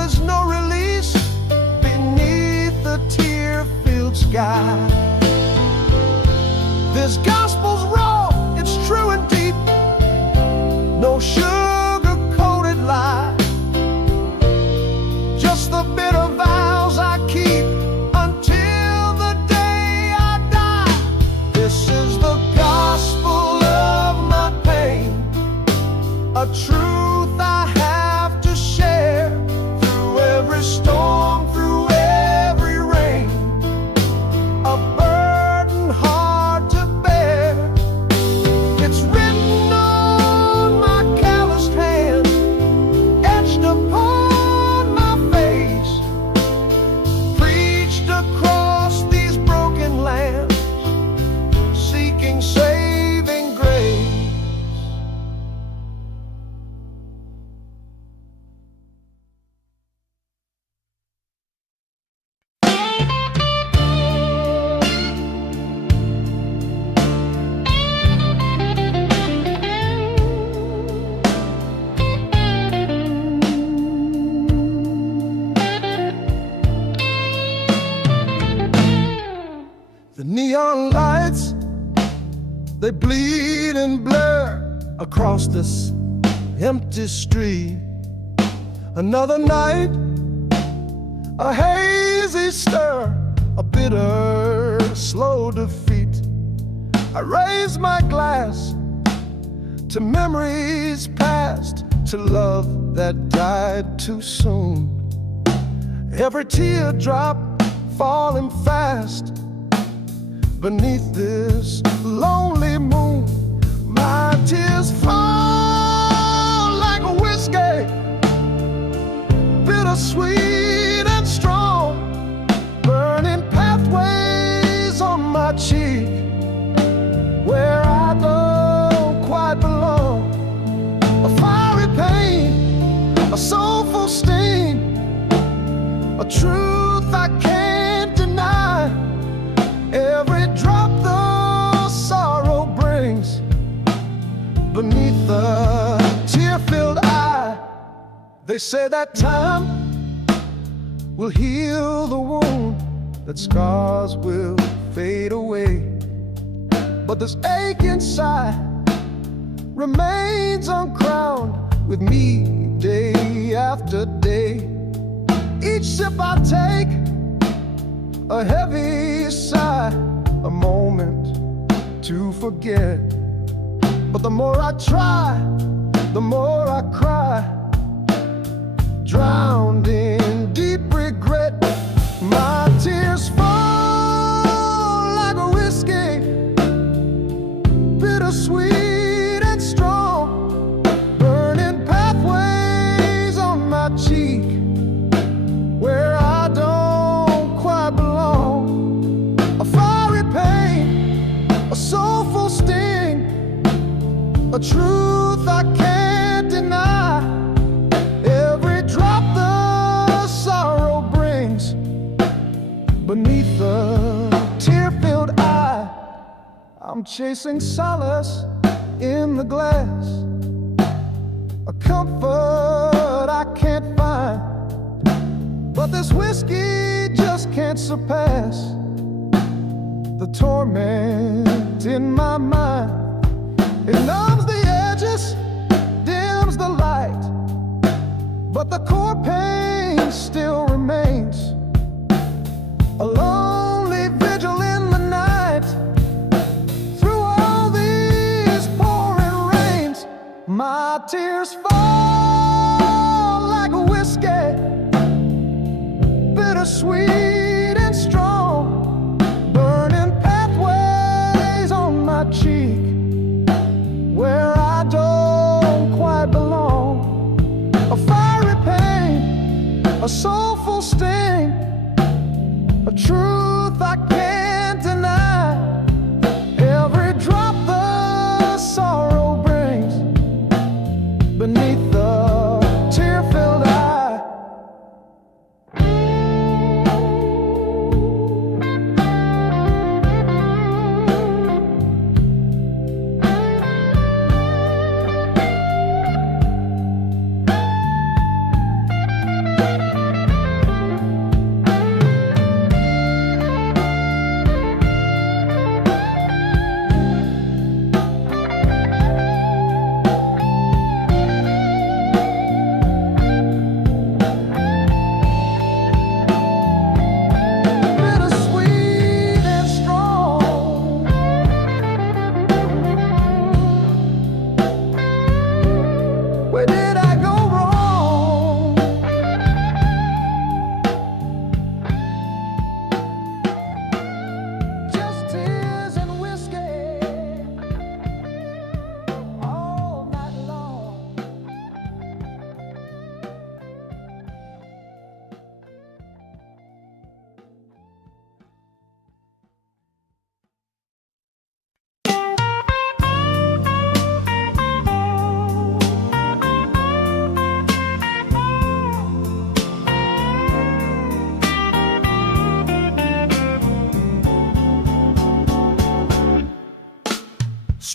is no release beneath the tear-filled sky. This gospel's raw, it's true and deep, no sugar-coated lie. Just the bitter vows I keep until the day I die. This is the gospel of my pain, a truth I have to share through every storm, through every rain, a burden hard to bear. It's written on my calloused hand, etched upon my face, preached across these broken lands, seeking saving grace. The neon lights, they bleed and blur across this empty street. Another night, a hazy stir, a bitter, slow defeat. I raise my glass to memories past, to love that died too soon. Every teardrop falling fast beneath this lonely moon. My tears fall like a whiskey, bittersweet and strong, burning pathways on my cheek where I don't quite belong. A fiery pain, a soulful sting, a truth I can't deny. Every drop the sorrow brings beneath the tear-filled eye. They say that time will heal the wound, that scars will fade away, but this ache inside remains uncrowned with me day after day. Each sip I take, a heavy sigh, a moment to forget. But the more I try, the more I cry, drowned in deep regret. My tears fall like a whiskey, bittersweet and strong, burning pathways on my cheek where I don't quite belong. A fiery pain, a soulful sting, a truth I can't deny. Every drop the sorrow brings beneath the tear-filled eye. I'm chasing solace in the glass, a comfort I can't find, but this whiskey just can't surpass the torment in my mind. It numbs the edges, dims the light, but the core pain still remains. A lonely vigil in the night, through all these pouring rains. My tears fall like a whiskey, bittersweet and strong, burning pathways on my cheek where I don't quite belong. A fiery pain, a soulful sting, a truth I can't deny. Every drop the sorrow brings beneath the tear-filled eye.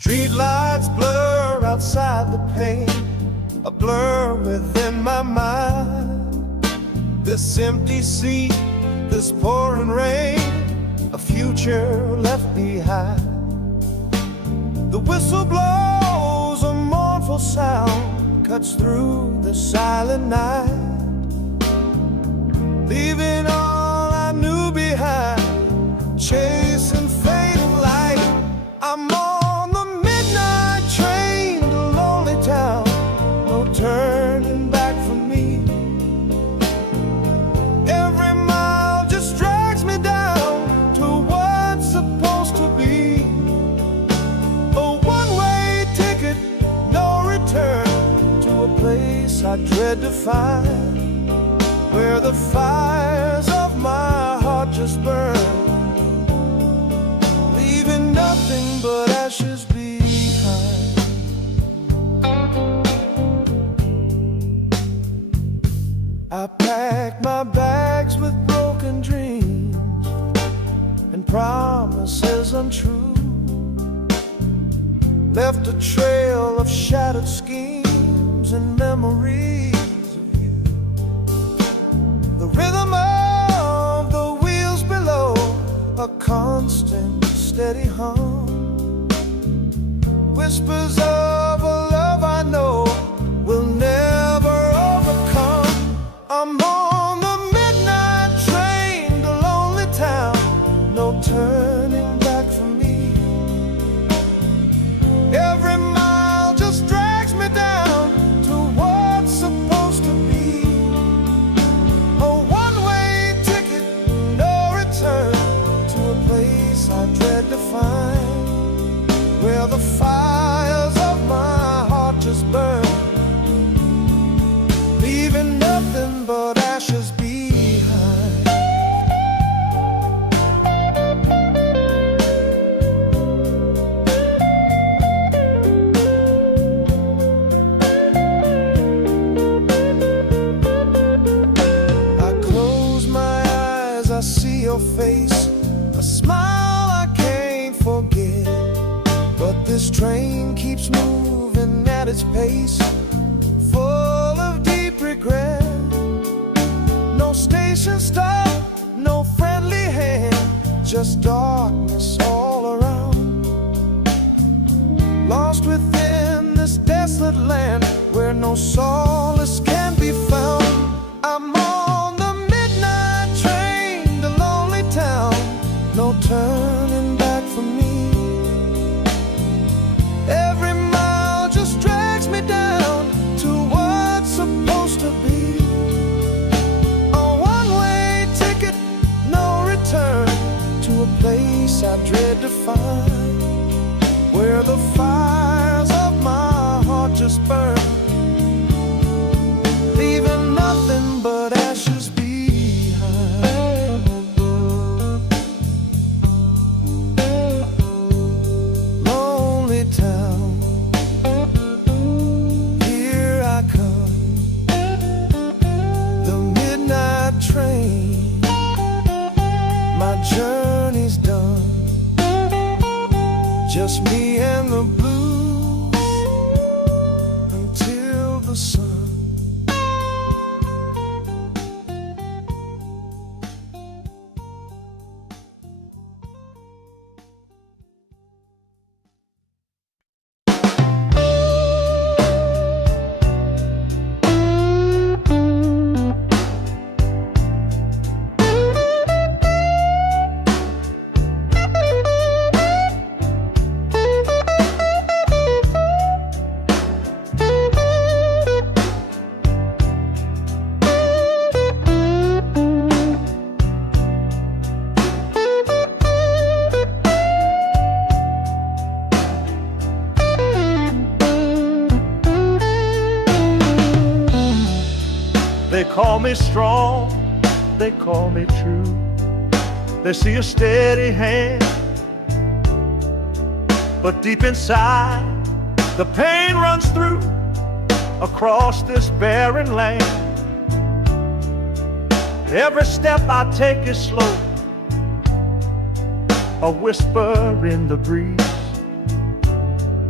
Streetlights blur outside the pane, a blur within my mind. This empty seat, this pouring rain, a future left behind. The whistle blows, a mournful sound cuts through the silent night, leaving all I knew behind, chasing fading light. I'm on the midnight train to lonely town, no turning back for me. Every mile just drags me down to what's supposed to be. A one-way ticket, no return, to a place I dread to find, where the fires of my heart just burn, leaving nothing but ashes behind. I packed my bags with broken dreams and promises untrue, left a trail of shattered schemes and memories of you. The rhythm of the wheels below, a constant steady hum, whispers of a love I know will never overcome. I'm on the midnight train to lonely town, no turning back for me. Every mile just drags me down to what's supposed to be. A one-way ticket, no return, to a place I dread to find, where the fires of my heart just burn, leaving nothing but ashes behind. I close my eyes, I see your face, a smile I can't forget. But this train keeps moving at its pace, full of deep regret. No station stop, no friendly hand, just darkness all around. Lost within this desolate land, where no solace can be found. I'm on the midnight train to lonely town, no turning back for me. Every mile just drags me down to what's supposed to be. A one-way ticket, no return, to a place I dread to find, where the fires of my heart just burn, leaving nothing but ashes behind. Lonely town, here I come, the midnight train, my journey's done, just me and the blues until the sun. They call me strong, they call me true. They see a steady hand, but deep inside the pain runs through across this barren land. Every step I take is slow, a whisper in the breeze.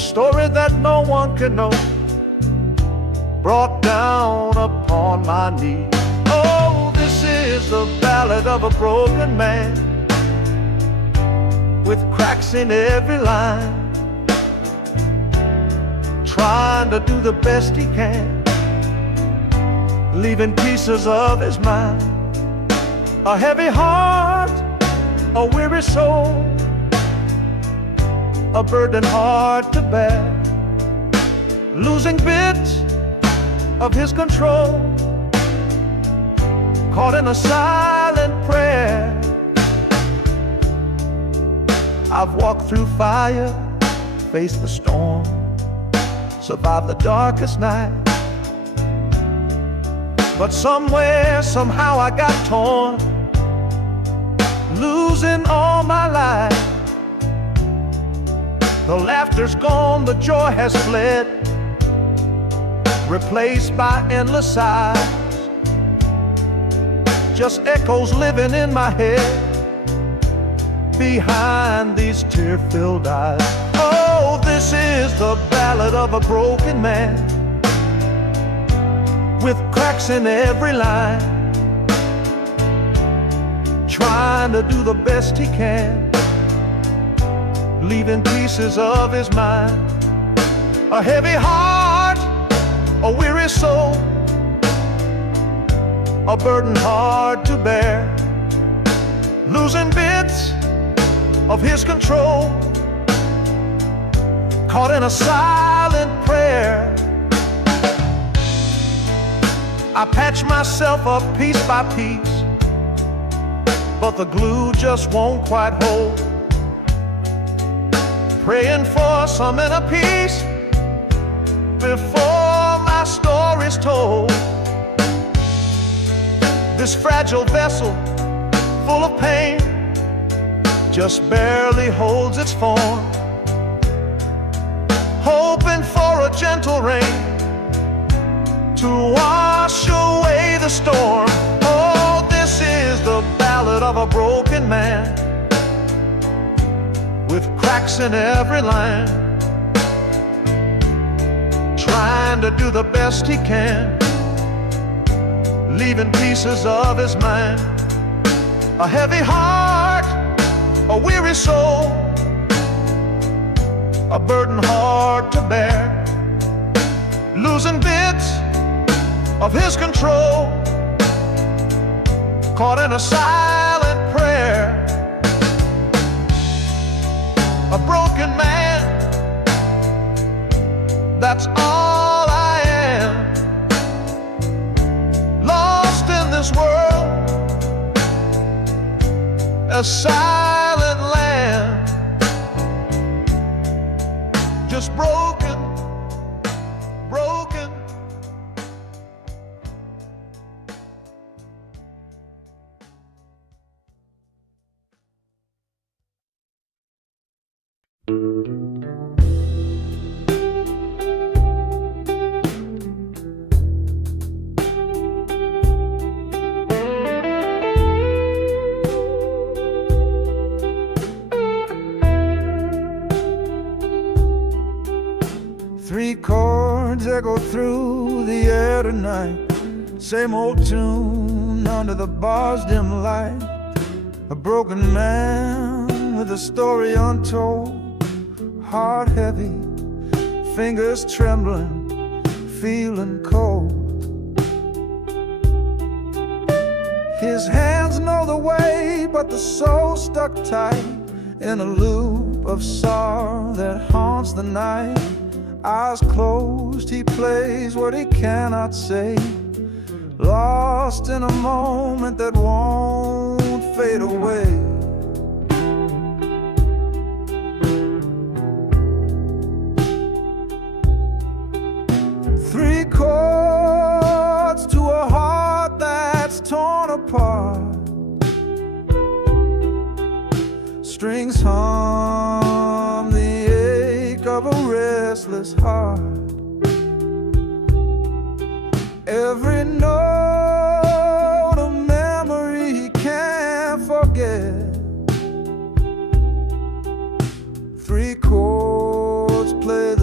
story that no one can know, brought down upon my knee. Oh, this is the ballad of a broken man, with cracks in every line, trying to do the best he can, leaving pieces of his mind. A heavy heart, a weary soul, a burden hard to bear, losing bits of his control, caught in a silent prayer. I've walked through fire, faced the storm, survived the darkest night, but somewhere, somehow I got torn, losing all my life. The laughter's gone, the joy has fled, replaced by endless sighs, just echoes living in my head behind these tear-filled eyes. Oh, this is the ballad of a broken man, with cracks in every line, trying to do the best he can, leaving pieces of his mind. A heavy heart, a weary soul, a burden hard to bear, losing bits of his control, caught in a silent prayer. I patch myself up piece by piece, but the glue just won't quite hold, praying for some inner peace before my story's told. This fragile vessel, full of pain, just barely holds its form, hoping for a gentle rain to wash away the storm. Oh, this is the ballad of a broken man, with cracks in every line, trying to do the best he can, leaving pieces of his mind. A heavy heart, a weary soul, a burden hard to bear, losing bits of his control, caught in a silent prayer. A broken man, that's all I am, lost in this world, a silent land, just broken, broken. Three chords echo through the air tonight, same old tune under the bar's dim light. A broken man with a story untold, heart heavy, fingers trembling, feeling cold. His hands know the way, but the soul stuck tight in a loop of sorrow that haunts the night. Eyes closed, he plays what he cannot say, lost in a moment that won't fade away. Three chords to a heart that's torn apart, strings hum the ache of a restless heart. Every note a memory he can't forget. Three chords play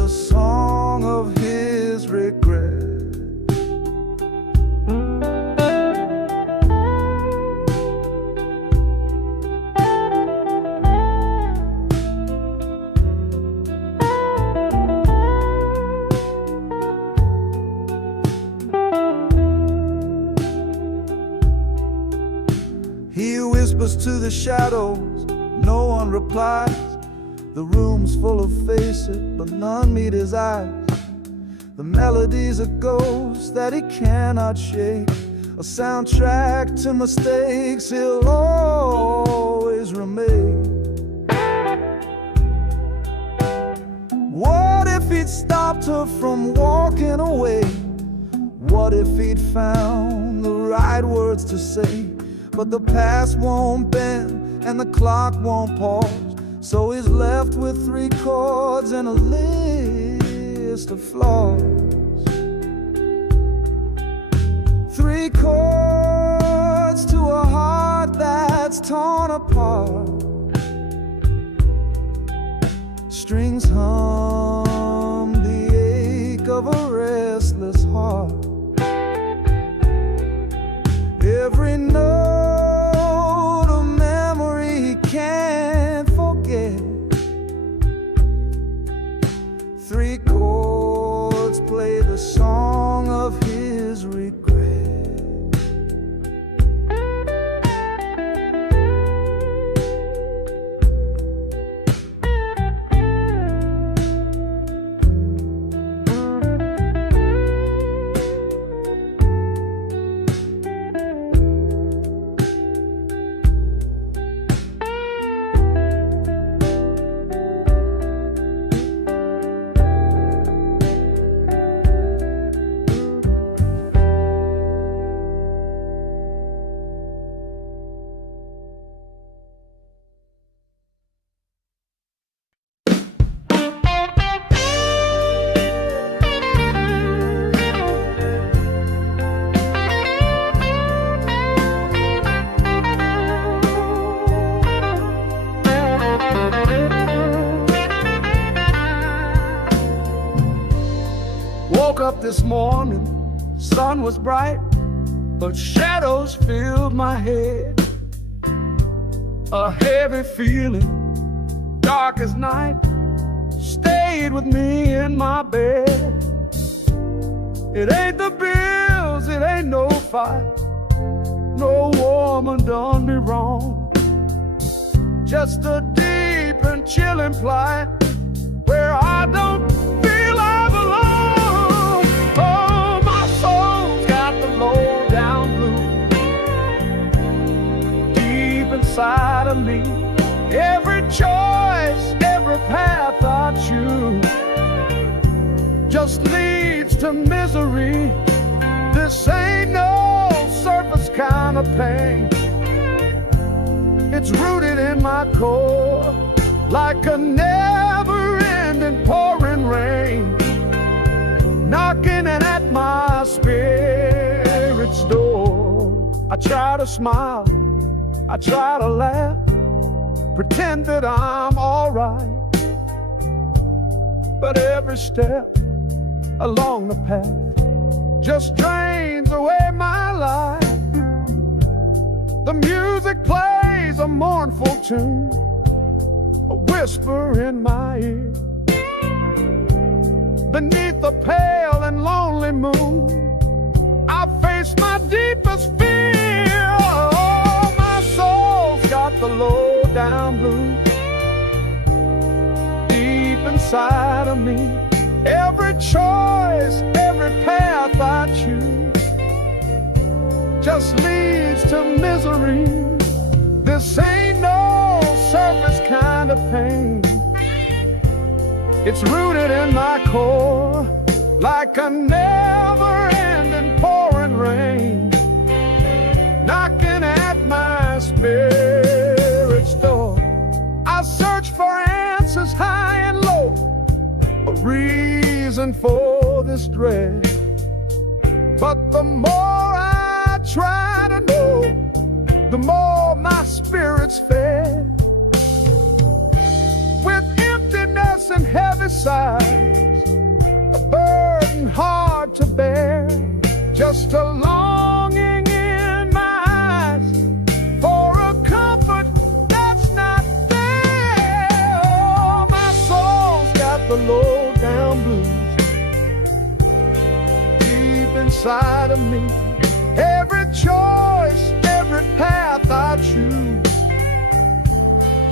He whispers to the shadows, no one replies. The room's full of faces, but none meet his eyes. The melody's a ghost that he cannot shake, a soundtrack to mistakes he'll always remain. What if he'd stopped her from walking away? What if he'd found the right words to say? But the past won't bend and the clock won't pause, so he's left with 3 chords and a list of flaws. 3 chords to a heart that's torn apart. Strings hum the ache of a restless heart. Every note a memory he can't forget. 3 chords play the song of his regret. Woke up this morning, sun was bright, but shadows filled my head. A heavy feeling, dark as night, stayed with me in my bed. It ain't the bills, it ain't no fight, no woman done me wrong. Just a deep and chilling plight where I don't feel I belong. Oh, my soul's got the low down blues deep inside of me. Every choice, every path I choose just leads to misery. This ain't no surface kind of pain. It's rooted in my core like a never-ending pouring rain, knocking at my spirit's door. I try to smile, I try to laugh, pretend that I'm all right, but every step along the path just drains away my life. The music plays a mournful tune, a whisper in my ear. Beneath the pale and lonely moon, I face my deepest fear. Oh, my soul's got the low down blues deep inside of me. Every choice, every path I choose just leads to misery. This ain't no surface kind of pain. It's rooted in my core like a never-ending pouring rain, knocking at my spirit's door. I search for answers high and low, a reason for this dread, but the more I try to know, the more my spirit's fed. With emptiness and heavy sighs, a burden hard to bear, just a longing in my eyes for a comfort that's not there. Oh, my soul's got the low down blues deep inside of me. Every choice, every path I choose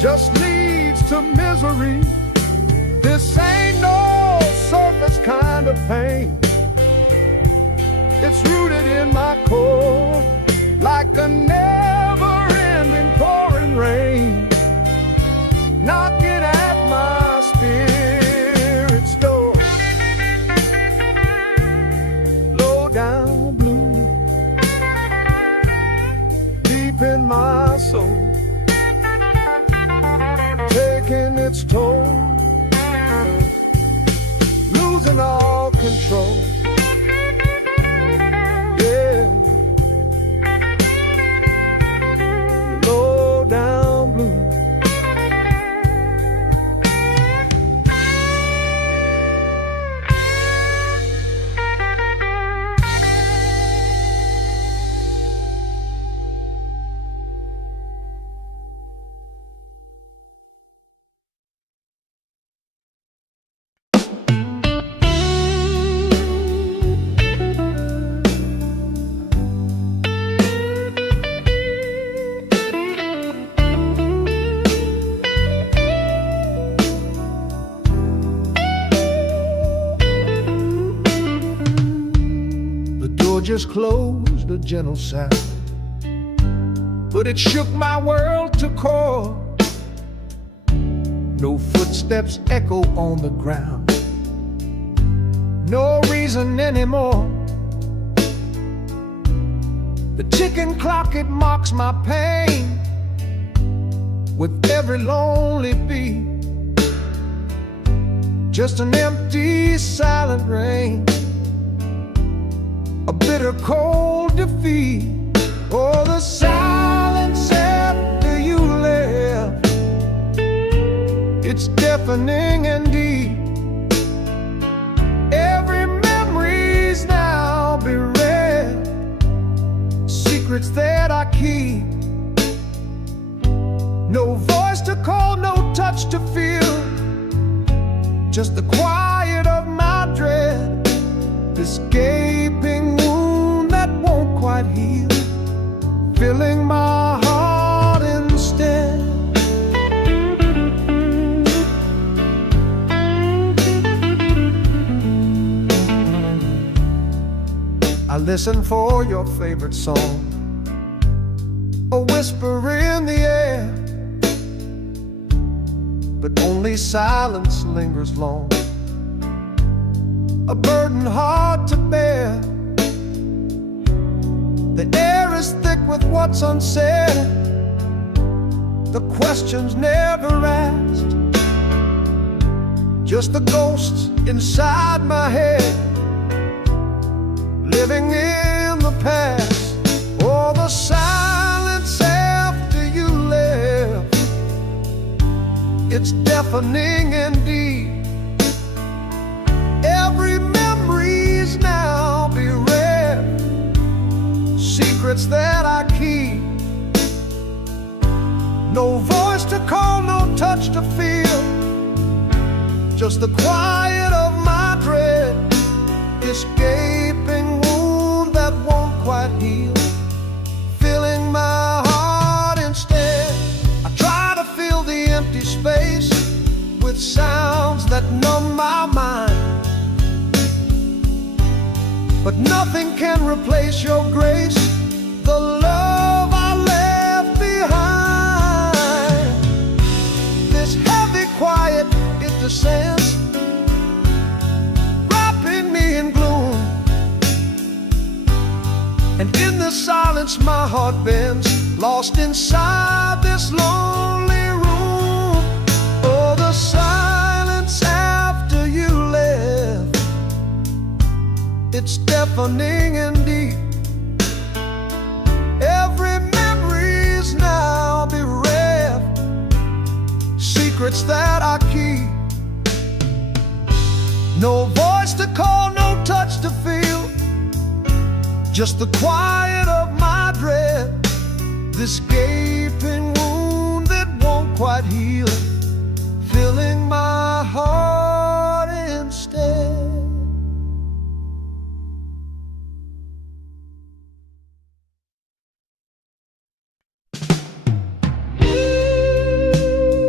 just leads to misery. This ain't no surface kind of pain. It's rooted in my core, like a never-ending pouring rain, knocking at my spirit's door. Low down blue, deep in my soul, taking its toll, losing all control. Yeah, low down blue. Just closed, a gentle sound, but it shook my world to core. No footsteps echo on the ground, no reason anymore. The ticking clock, it mocks my pain with every lonely beat. Just an empty, silent rain, a bitter cold defeat. Oh, the silence after you left, it's deafening and deep. Every memory's now bereft, secrets that I keep. No voice to call, no touch to feel, just the quiet of my dread. This gaping wound that won't quite heal, filling my heart instead. I listen for your favorite song, a whisper in the air, but only silence lingers long, a burden hard to bear. The air is thick with what's unsaid, the questions never asked, just the ghosts inside my head, living in the past. Oh, the silence after you left, it's deafening and deep. Every memory's now bereft, secrets that I keep. No voice to call, no touch to feel, just the quiet of my dread. This gaping wound that won't quite heal, filling my heart instead. I try to fill the empty space with sounds that numb my mind, but nothing can replace your grace, the love I left behind. This heavy quiet, it descends, wrapping me in gloom, and in the silence my heart bends, lost inside this lonely room. Oh, the silence after you left, it's deafening and deep. Every memory's now bereft, secrets that I keep. No voice to call, no touch to feel, just the quiet of my dread. This gaping wound that won't quite heal, filling my heart instead.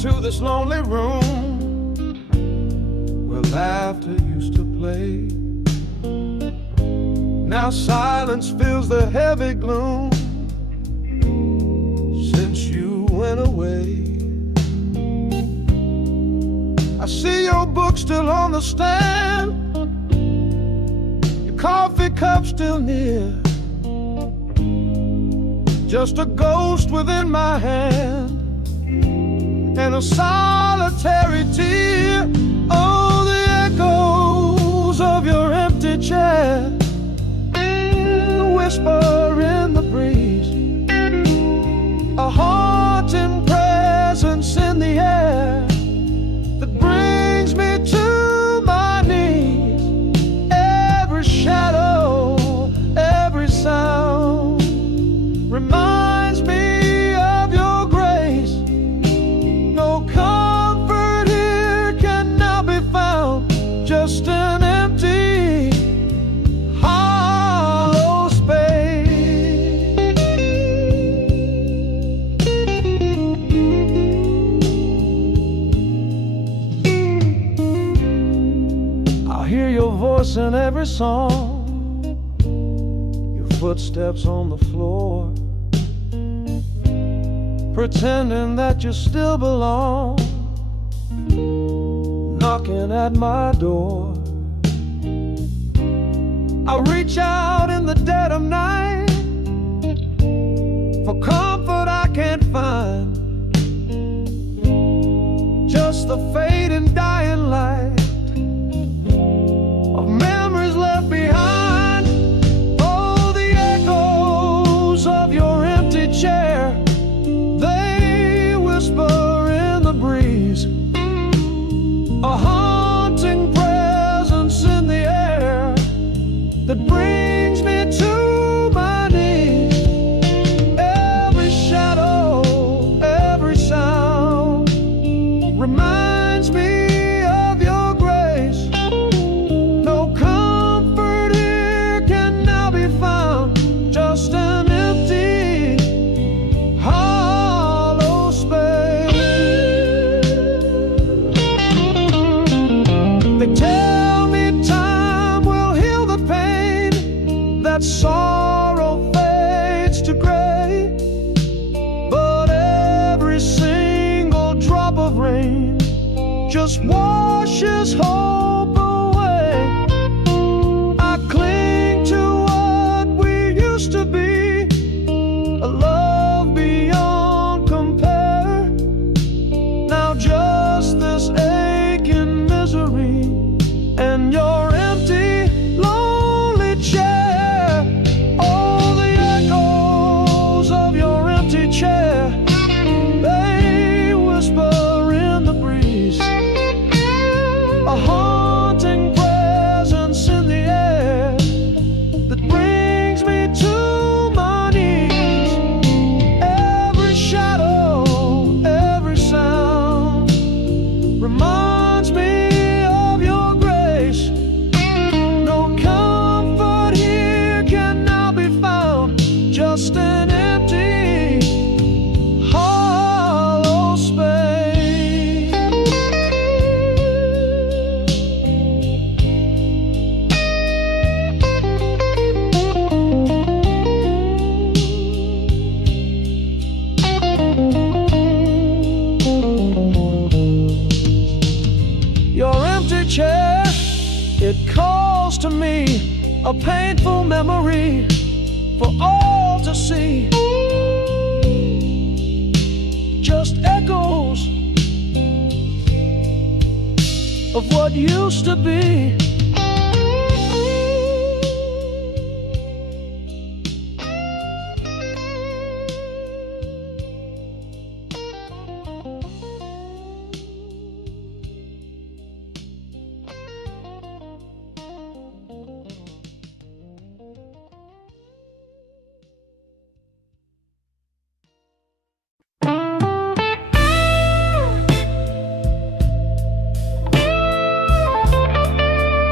to this lonely room where laughter used to play. Now silence fills the heavy gloom since you went away. I see your book still on the stand, your coffee cup still near, just a ghost within my hand and a solitary tear. Oh, the echoes of your empty chair, the whisper in the breeze, a haunting presence in the air that brings me to my knees. Every shadow, every sound reminds me of your grace. No comfort here can now be found, just an empty, hollow space. I hear your voice in every song, your footsteps on the floor, pretending that you still belong, knocking at my door. I reach out in the dead of night for comfort I can't find, just the fading dying light of memories left behind. Oh, the echoes of your empty chair, they whisper in the breeze, a haunting presence in the air that brings me to my knees. Every shadow, every sound reminds me of your grace. No comfort here can now be found, just an empty, hollow space. They tell me time will heal the pain, that sorrow fades to gray, but every single drop of rain just washes hope away. I cling to what we used to be, a love beyond compare. Now just this aching misery and your empty, lonely chair. Oh, the echoes of your empty chair, they whisper in the breeze, a haunting presence in the air that brings me to my knees. Every shadow, every sound reminds me of your grace. No comfort here can now be found, just an empty, hollow space. Your empty chair, it calls to me, a painful memory for all to see. Just echoes of what used to be.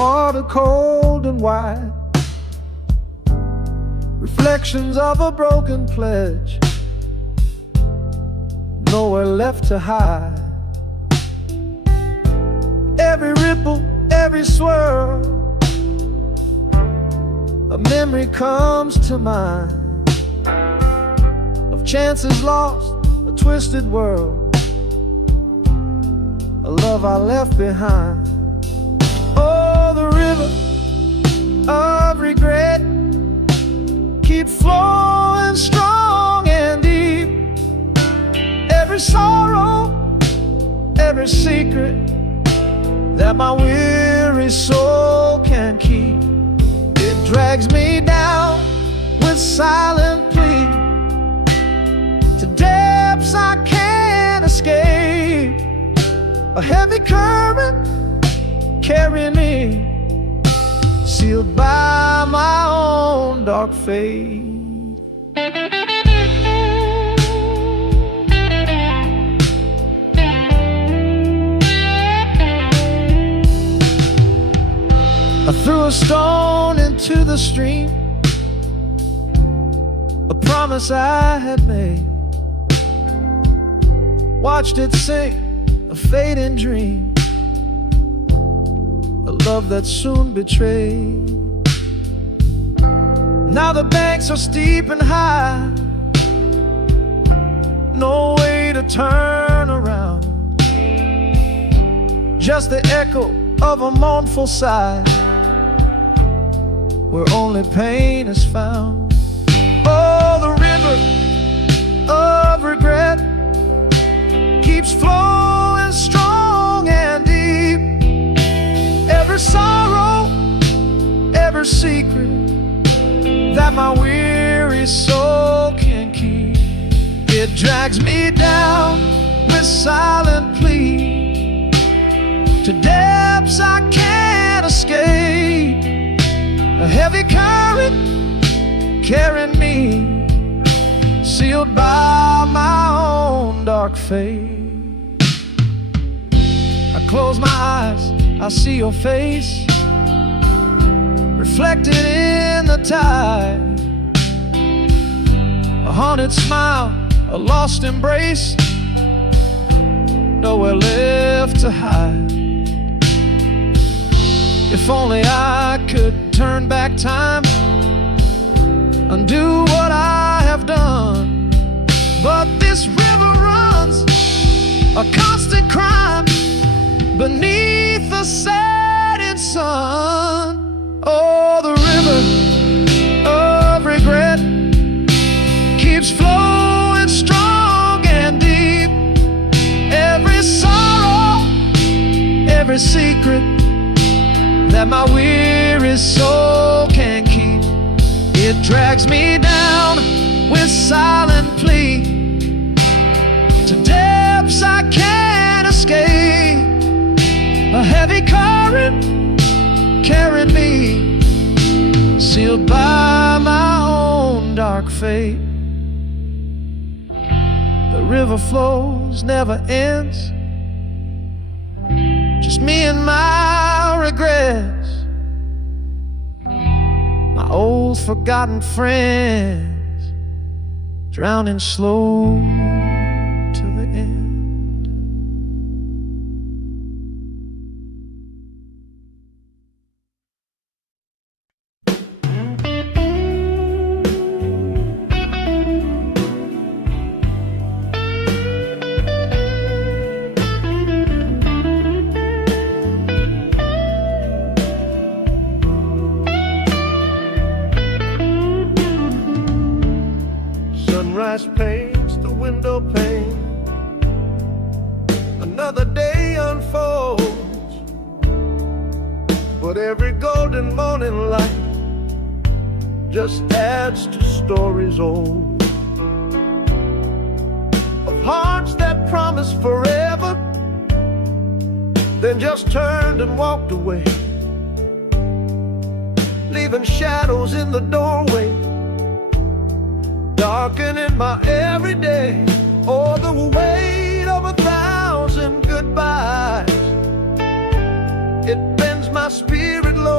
water cold and wide, reflections of a broken pledge, nowhere left to hide. Every ripple, every swirl, a memory comes to mind of chances lost, a twisted world, a love I left behind. Oh, the river of regret keeps flowing strong and deep. Every sorrow, every secret that my weary soul can keep, it drags me down with silent plea to depths I can't escape. A heavy current carrying me, sealed by my own dark fate. I threw a stone into the stream, a promise I had made, watched it sink, a fading dream, a love that soon betrayed. Now the banks are steep and high, no way to turn around, just the echo of a mournful sigh, where only pain is found. Oh, the river of regret keeps flowing strong and deep. Every sorrow, every secret that my weary soul can keep, it drags me down with silent plea to depths I can't escape. A heavy current carrying me, sealed by my own dark fate. I close my eyes, I see your face reflected in the tide, a haunted smile, a lost embrace, nowhere left to hide. If only I could turn back time, undo what I have done, but this river runs a constant crime beneath the setting sun. Oh, the river of regret keeps flowing strong and deep. Every sorrow, every secret that my weary soul can keep, it drags me down with silent plea to depths I can't escape. A heavy current carrying me, sealed by my own dark fate. The river flows, never ends, just me and my regrets, my old forgotten friends, drowning slow to the end. Sunrise paints the window pane, another day unfolds, but every golden morning light just adds to stories old, of hearts that promised forever, then just turned and walked away, leaving shadows in the doorway, darkening my everyday. Oh, the weight of 1,000 goodbyes, it bends my spirit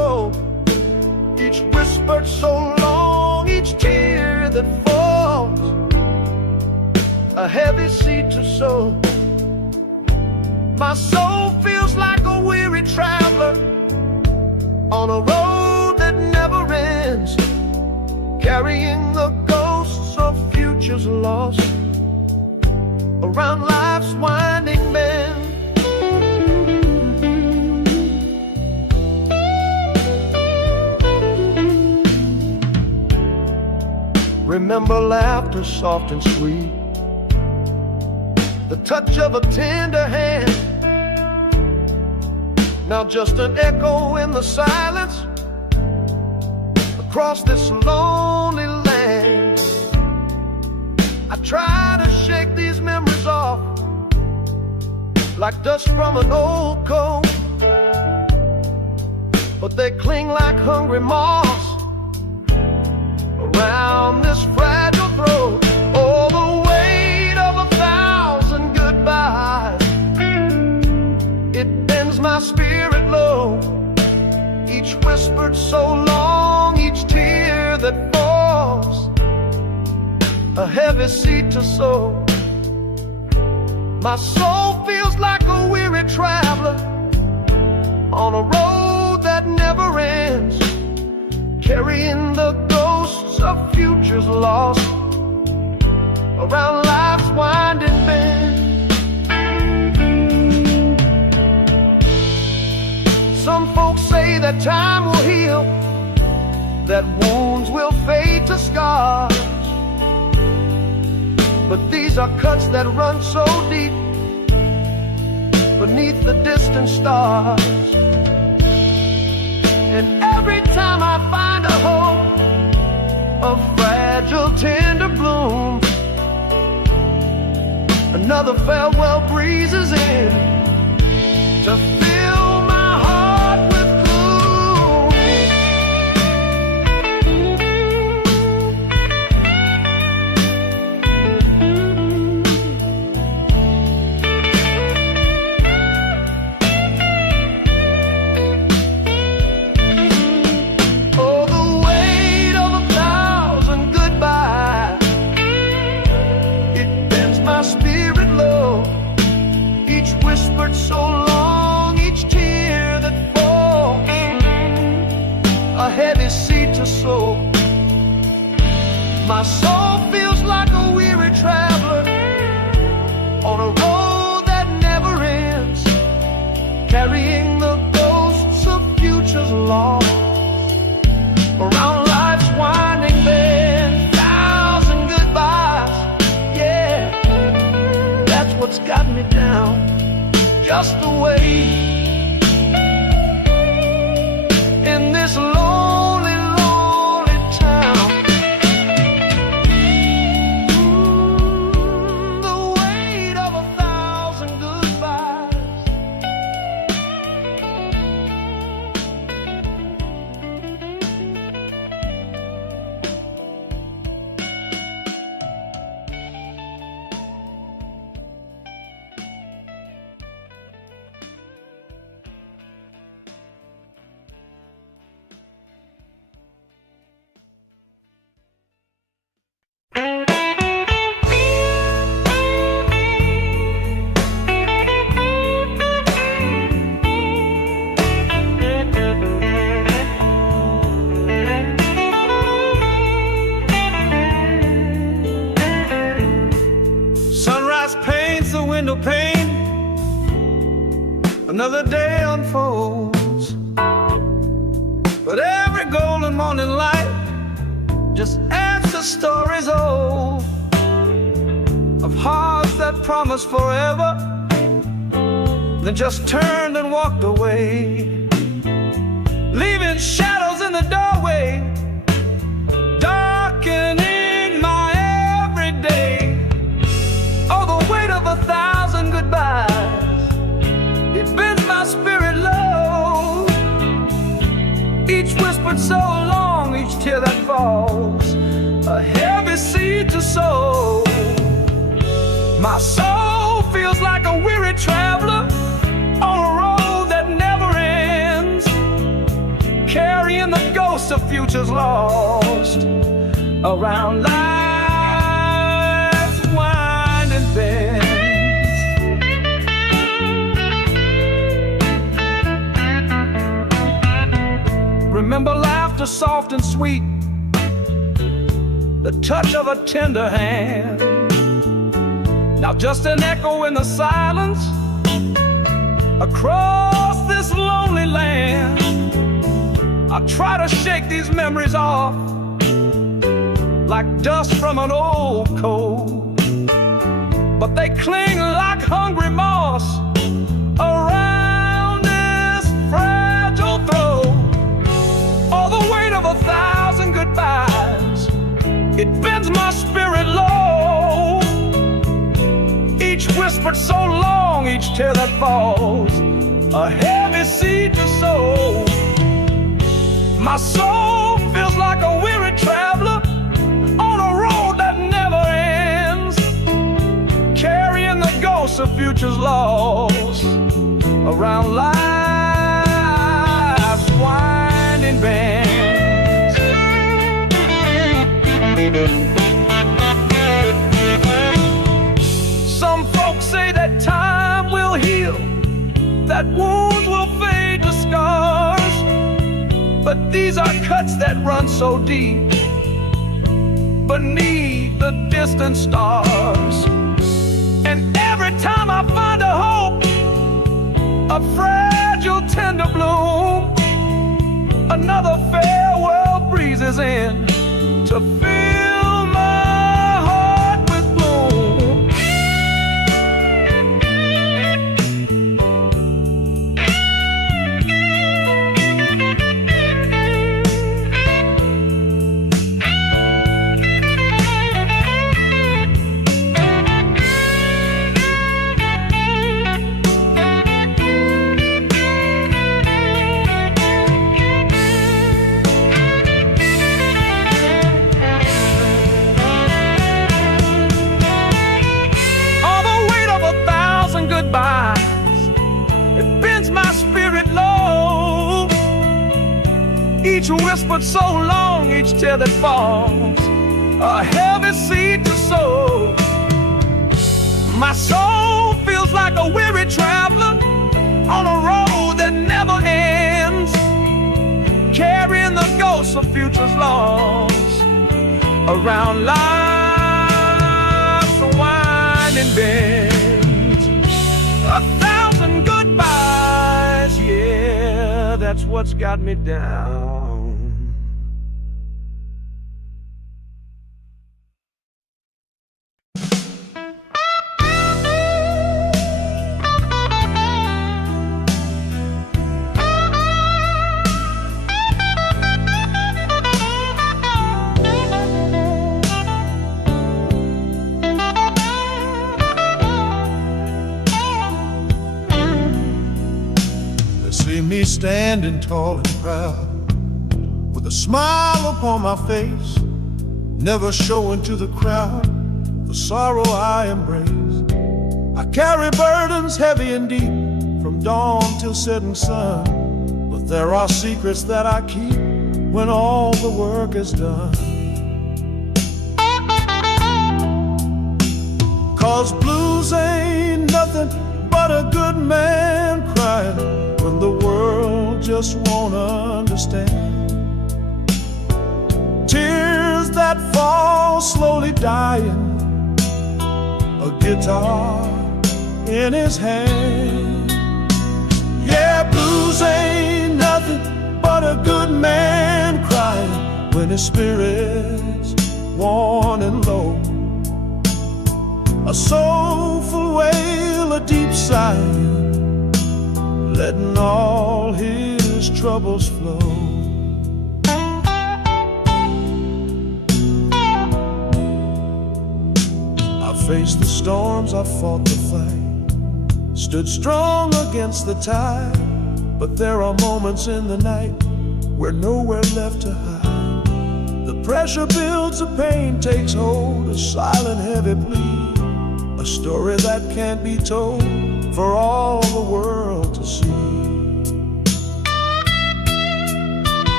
each whispered so long, each tear that falls, a heavy seed to sow. My soul feels like a weary traveler on a road that never ends, carrying the ghosts of futures lost around life's winding bend. Remember laughter soft and sweet, the touch of a tender hand. Now just an echo in the silence across this lonely land. I try to shake these memories off like dust from an old coat, but they cling like hungry moths around this fragile throat. Oh, the weight of 1,000 goodbyes, it bends my spirit low. Each whispered so long, each tear that falls, a heavy seed to sow. My soul feels like a weary traveler on a road that never ends, carrying the ghosts of futures lost around life's winding bend. Some folks say that time will heal, that wounds will fade to scars, but these are cuts that run so deep beneath the distant stars. And every time I find a hope, a fragile tender bloom, another farewell breezes in to fill my heart with gloom. Oh, the weight of 1,000 goodbyes, it bends my spirit low. Each whispered so long, each tear that falls, a heavy seed to sow. My soul feels like a weary traveler on a road that never ends, carrying the ghosts of futures lost around life's winding bend. 1,000 goodbyes, yeah, that's what's got me down, just the way in this lonely, lonely town. The weight of 1,000 goodbyes. Sunrise paints the window pane, another day unfolds, but every golden morning light just adds to stories old of hearts that promised forever, then just turned and walked away, leaving shadows in the doorway, darkening my everyday. Oh, the weight of 1,000 goodbyes, it bends my spirit low. Each whispered so long, each tear that falls, a heavy seed to sow. My soul feels like a weary traveler on a road that never ends, carrying the ghosts of futures lost around life's winding bend. Remember laughter soft and sweet, the touch of a tender hand. Now just an echo in the silence across this lonely land. I try to shake these memories off like dust from an old coat, but they cling like hungry moss around this fragile throat. All the weight of 1,000 goodbyes, it bends my spirit low. Each whispered so long, each tear that falls, a heavy seed to sow. My soul feels like a weary traveler on a road that never ends, carrying the ghosts of futures lost around life's winding bend. Some folks say that time will heal, that wounds will fade to scars, but these are cuts that run so deep beneath the distant stars. And every time I find a hope, a fragile tender bloom, another farewell breezes in to fill my heart with gloom. It bends my spirit low. Each whispered so long, each tear that falls, a heavy seed to sow. My soul feels like a weary traveler on a road that never ends, carrying the ghosts of futures lost around life's winding bend. 1,000 goodbyes, yeah, that's what's got me down. Me standing tall and proud, with a smile upon my face, never showing to the crowd the sorrow I embrace. I carry burdens heavy and deep, from dawn till setting sun, but there are secrets that I keep when all the work is done. 'Cause blues ain't nothing but a good man crying when the world just won't understand. Tears that fall slowly dying, a guitar in his hand. Yeah, blues ain't nothing but a good man crying when his spirit's worn and low. A soulful wail, a deep sigh, letting all his troubles flow. I faced the storms, I fought the fight, stood strong against the tide, but there are moments in the night where nowhere left to hide. The pressure builds, the pain takes hold, a silent heavy plea, a story that can't be told for all the world to see.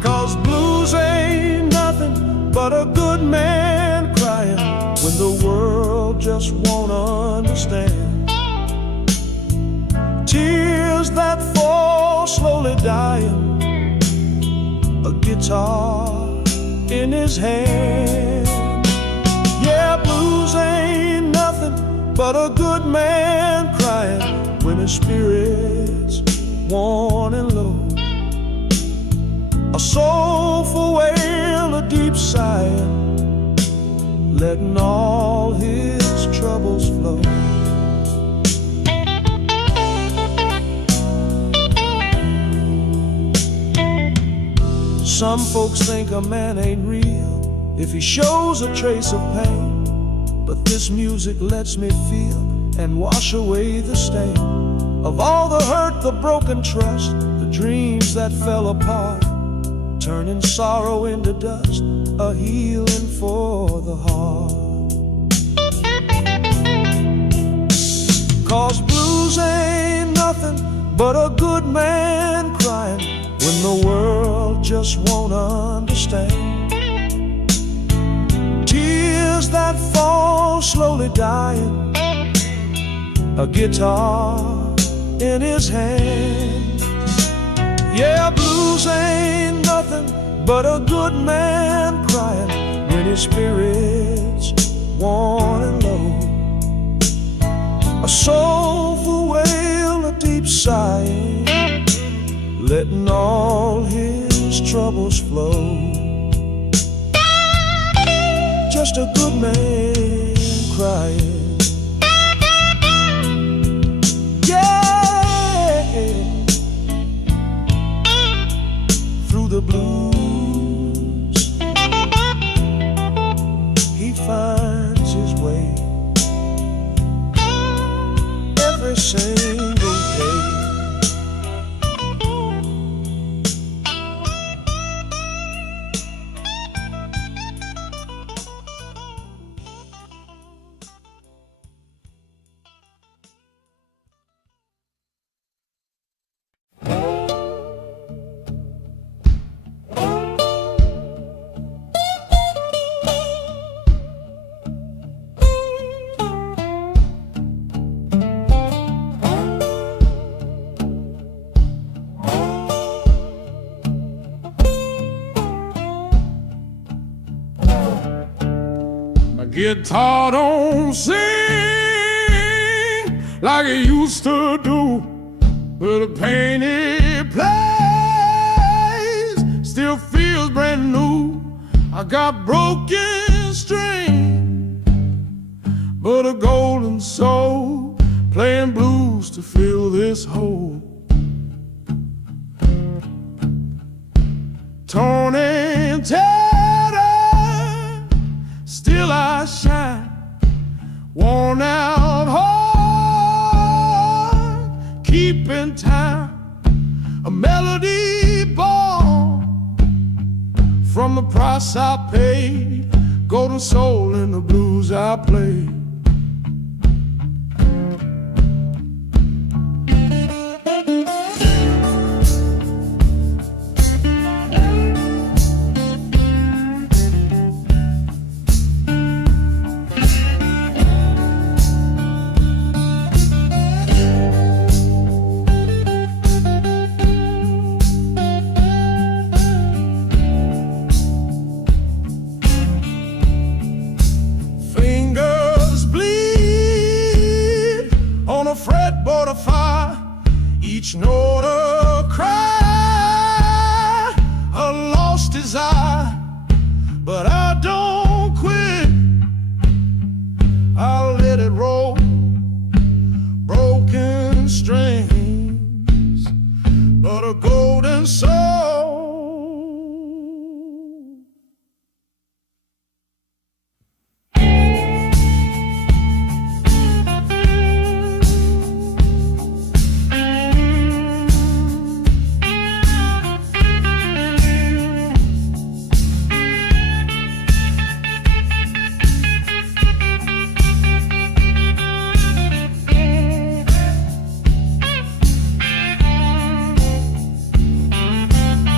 'Cause blues ain't nothing but a good man crying when the world just won't understand. Tears that fall slowly dying, a guitar in his hand. Yeah, blues ain't nothing but a good man crying when his spirit's worn and low. A soulful wail, a deep sigh, letting all his troubles flow. Some folks think a man ain't real if he shows a trace of pain, but this music lets me feel and wash away the stain of all the hurt, the broken trust, the dreams that fell apart, turning sorrow into dust, a healing for the heart. 'Cause blues ain't nothing but a good man crying when the world just won't understand. Tears that fall slowly dying, a guitar in his hand. Yeah, blues ain't nothing but a good man crying when his spirit's worn and low. A soulful wail, a deep sigh, letting all his troubles flow. Just a good man crying. Yeah, through the blues he finds his way every single day. Guitar don't sing like it used to do, but the pain it plays still feels brand new. I got broken strings, but a golden soul playing blues to fill this hole. Torn and tattered, still I shine, worn out heart, keeping time, a melody born from the price I paid, golden soul in the blues I play. Fretboard of fire, each note a cry, a lost desire, but I don't quit. I'll let it roll, broken strings, but a golden soul.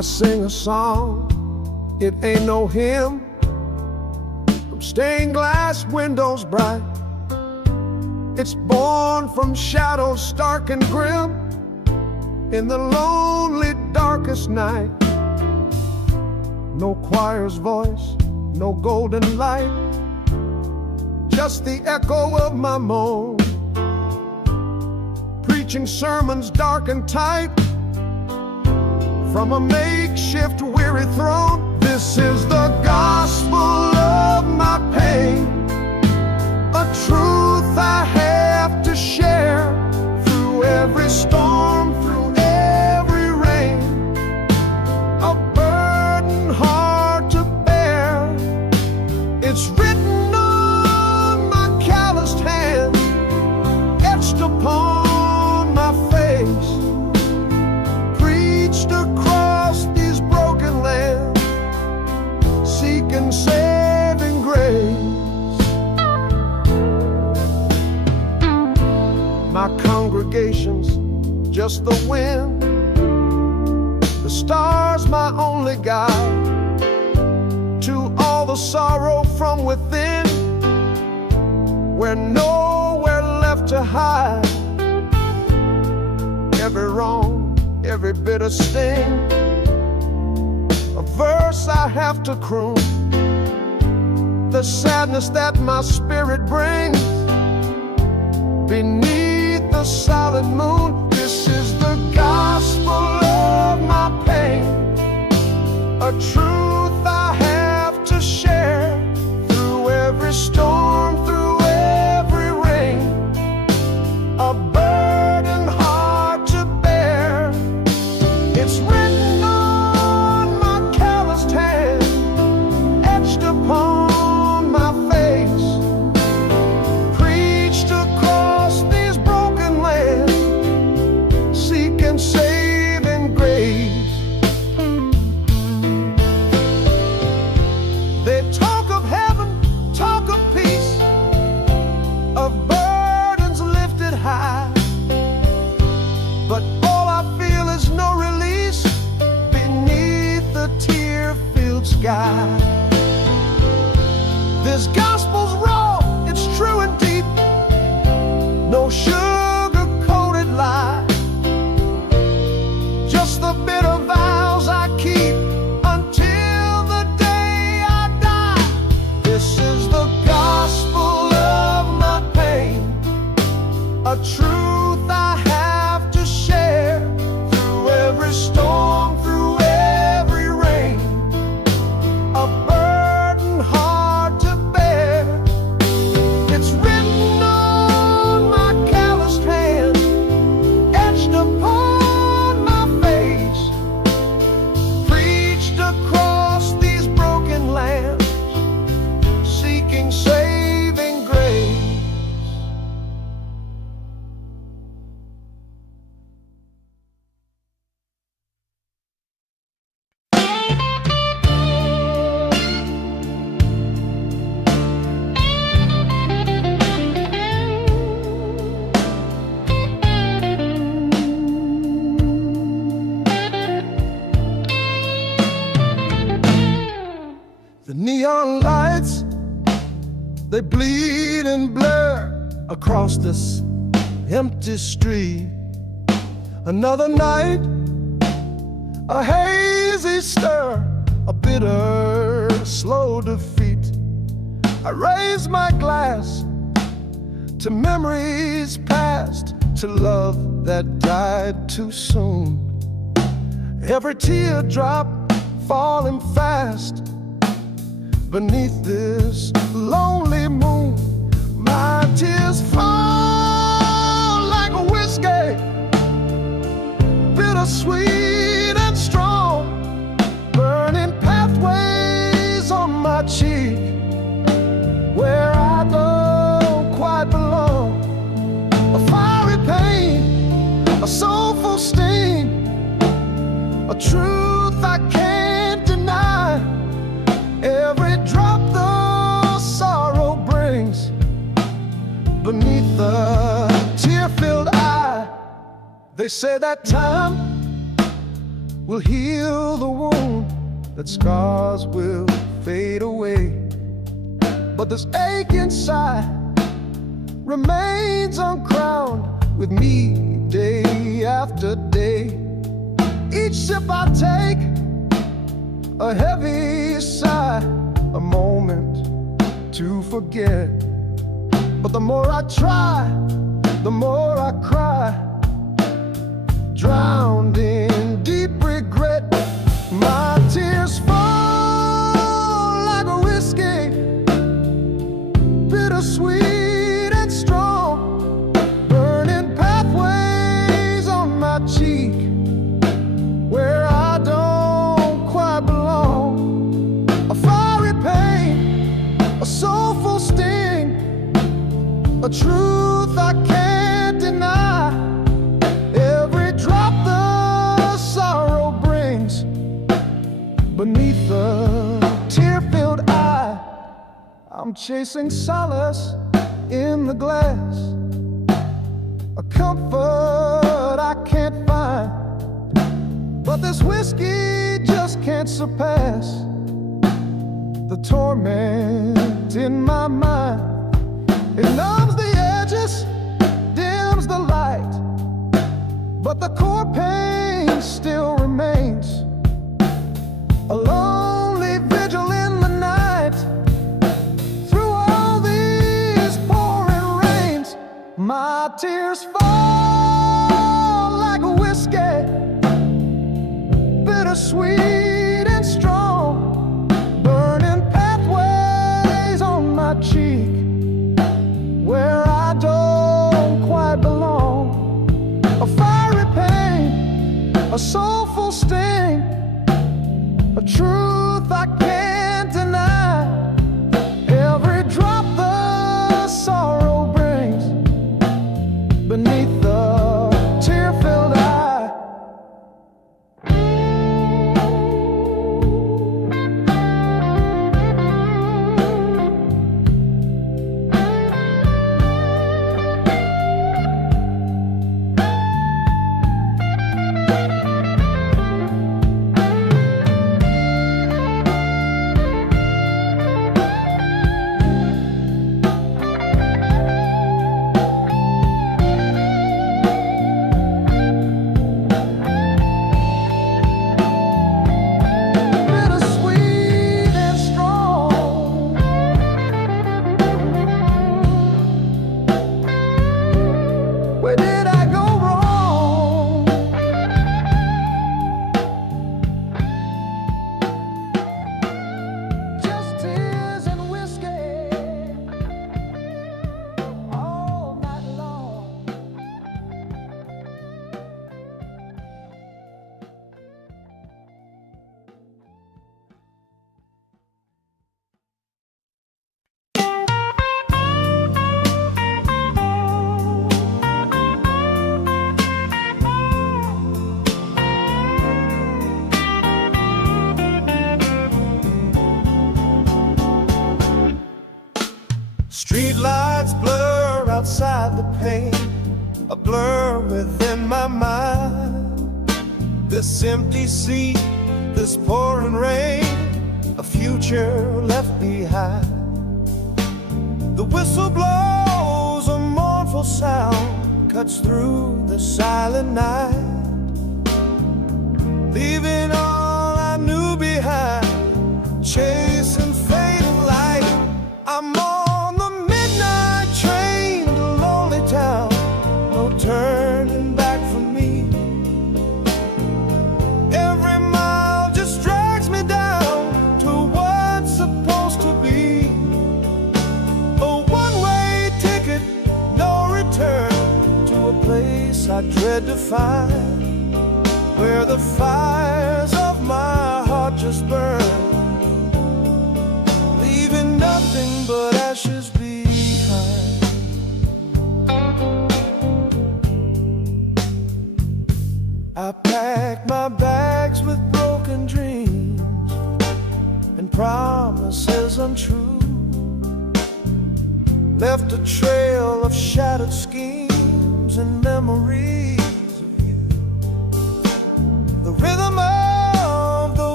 I sing a song, it ain't no hymn, from stained glass windows bright. It's born from shadows stark and grim, in the lonely darkest night. No choir's voice, no golden light, just the echo of my moan, preaching sermons dark and tight from a makeshift weary throne. This is the gospel of my pain, a truth I have to share through every storm, through every rain, a burden hard to bear. It's written on my calloused hand, etched upon my face, preached across these broken lands, seeking saving grace. My congregation's just the wind, the stars my only guide to all the sorrow from within, where nowhere left to hide. Every wrong, every bitter sting, a verse I have to croon, the sadness that my spirit brings beneath the solid moon. This is the gospel of my pain, a truth I have to share through every storm, through every rain, a burden hard to bear. It's written on my calloused hand, etched upon my face, preached across these broken lands, seeking saving grace. They talk of heaven, talk of peace, of burdens lifted high, but all I feel is no release beneath the tear-filled sky. This gospel's raw, it's true and deep, no sugar-coated lie, just the bitter vows I keep until the day I die. This is the gospel of my pain, a truth I have to share through every storm, through every rain, a burden hard to bear. It's written on my calloused hand, etched upon my face, preached across these broken lands, seeking saving grace. The neon lights, they bleed and blur across this empty street. Another night, a hazy stir, a bitter, slow defeat. I raise my glass to memories past, to love that died too soon. Every teardrop falling fast beneath this lonely moon. My tears fall like a whiskey, bittersweet and strong, burning pathways on my cheek, where I don't quite belong. A fiery pain, a soulful sting, a truth I can't deny. Every drop the sorrow brings beneath the tear-filled eye. They say that time will heal the wound, that scars will fade away. But this ache inside remains uncrowned with me day after day. Each sip I take, a heavy sigh, a moment to forget. But the more I try, the more I cry, drowned in deep regret. My tears fall like a whiskey, bittersweet and strong, burning pathways on my cheek where I don't quite belong. A fiery pain, a soulful sting, a truth I can't deny. Every drop the sorrow brings beneath the tear-filled eye. I'm chasing solace in the glass, a comfort I can't find. But this whiskey just can't surpass the torment in my mind. It numbs the edges, dims the light, but the core pain still remains. A lonely vigil in the night, through all these pouring rains. My tears fall like a whiskey, bittersweet and strong, burning pathways on my cheek where I don't quite belong. A fiery pain, a soulful sting, a truth I can't deny. Every drop the sorrow brings beneath the tear-filled eye. Where did I go wrong? Just tears and whiskey all night long. Street lights blur outside the pane, a blur within my mind. This empty seat, this pouring rain, a future left behind. The whistle blows, a mournful sound cuts through the silent night, leaving all I knew behind, chasing fading light. I'm on the midnight train to lonely town, no turning back for me. Every mile just drags me down to what's supposed to be a one-way ticket, no return, to a place I dread to find, where the fires of my heart just burn, leaving nothing but ashes behind. I packed my bags with broken dreams and promises untrue, left a trail of shattered schemes and memories of you. The rhythm of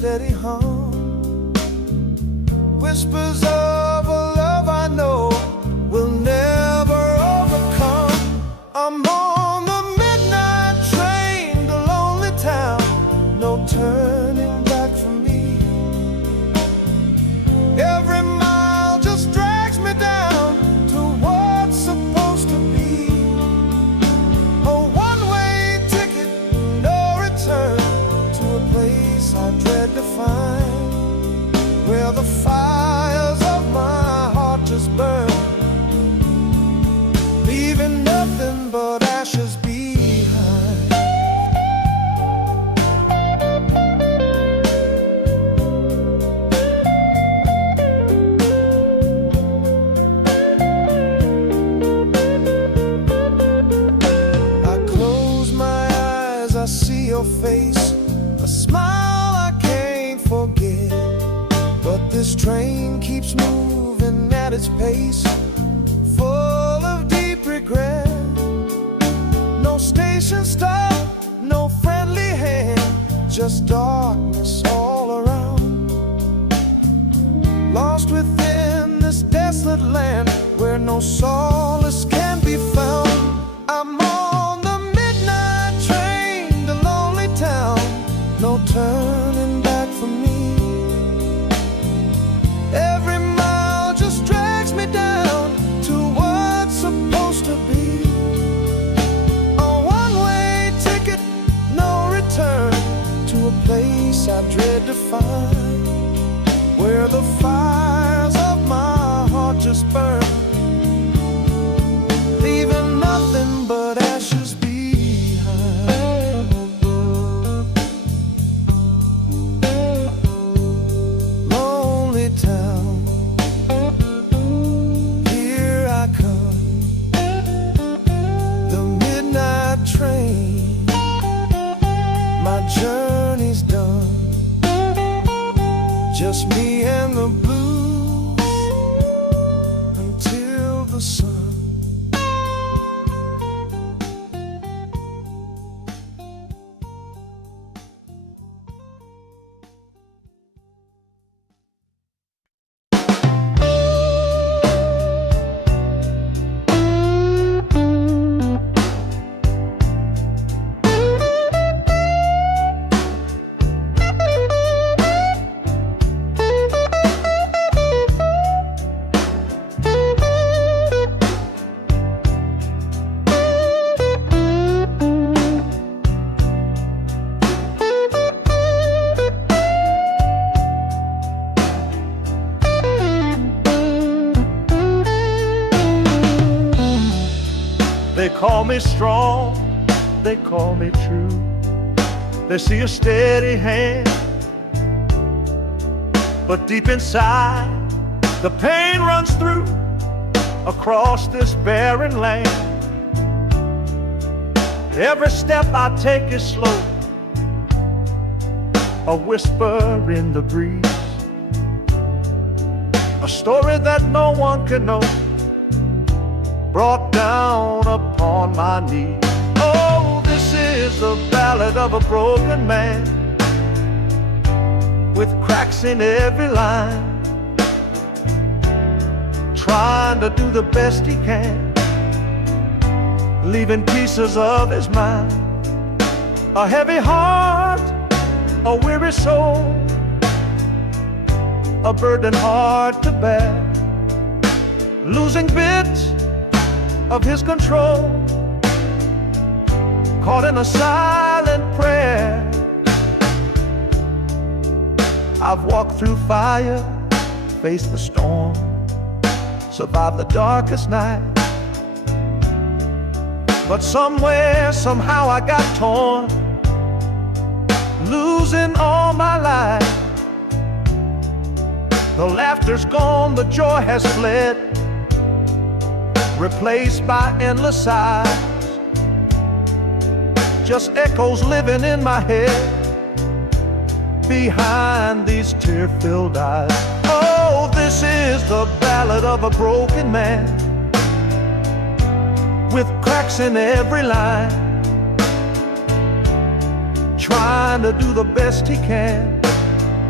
steady hum. Whispers of a love I know will never overcome. I'm on the midnight train to lonely town, no turning back for me. Every mile just drags me down to what's supposed to be. A one-way ticket, no return, to a place I dread to find, where the fires of my heart just burn, leaving nothing but ashes behind. I close my eyes, I see your face, a smile I can't forget. But this train keeps moving at its pace, full of deep regret. No station stop, no friendly hand, just darkness all around. Lost within this desolate land where no solace can be found. I'm on the midnight train to lonely town, no turning back for me. Every mile just drags me down to what's supposed to be. A one-way ticket, no return, to a place I dread to find, where the fires of my heart just burn, leaving nothing but ashes behind. Lonely town, here I come, the midnight train, my journey's done, just me and the blues until the sun. They call me strong, they call me true. They see a steady hand, but deep inside the pain runs through across this barren land. Every step I take is slow, a whisper in the breeze, a story that no one can know, brought down upon my knees. Oh, this is the ballad of a broken man, with cracks in every line, trying to do the best he can, leaving pieces of his mind. A heavy heart, a weary soul, a burden hard to bear, losing bits of his control, caught in a silent prayer. I've walked through fire, faced the storm, survived the darkest night, but somewhere, somehow I got torn, losing all my life. The laughter's gone, the joy has fled, replaced by endless sighs, just echoes living in my head behind these tear-filled eyes. Oh, this is the ballad of a broken man, with cracks in every line, trying to do the best he can,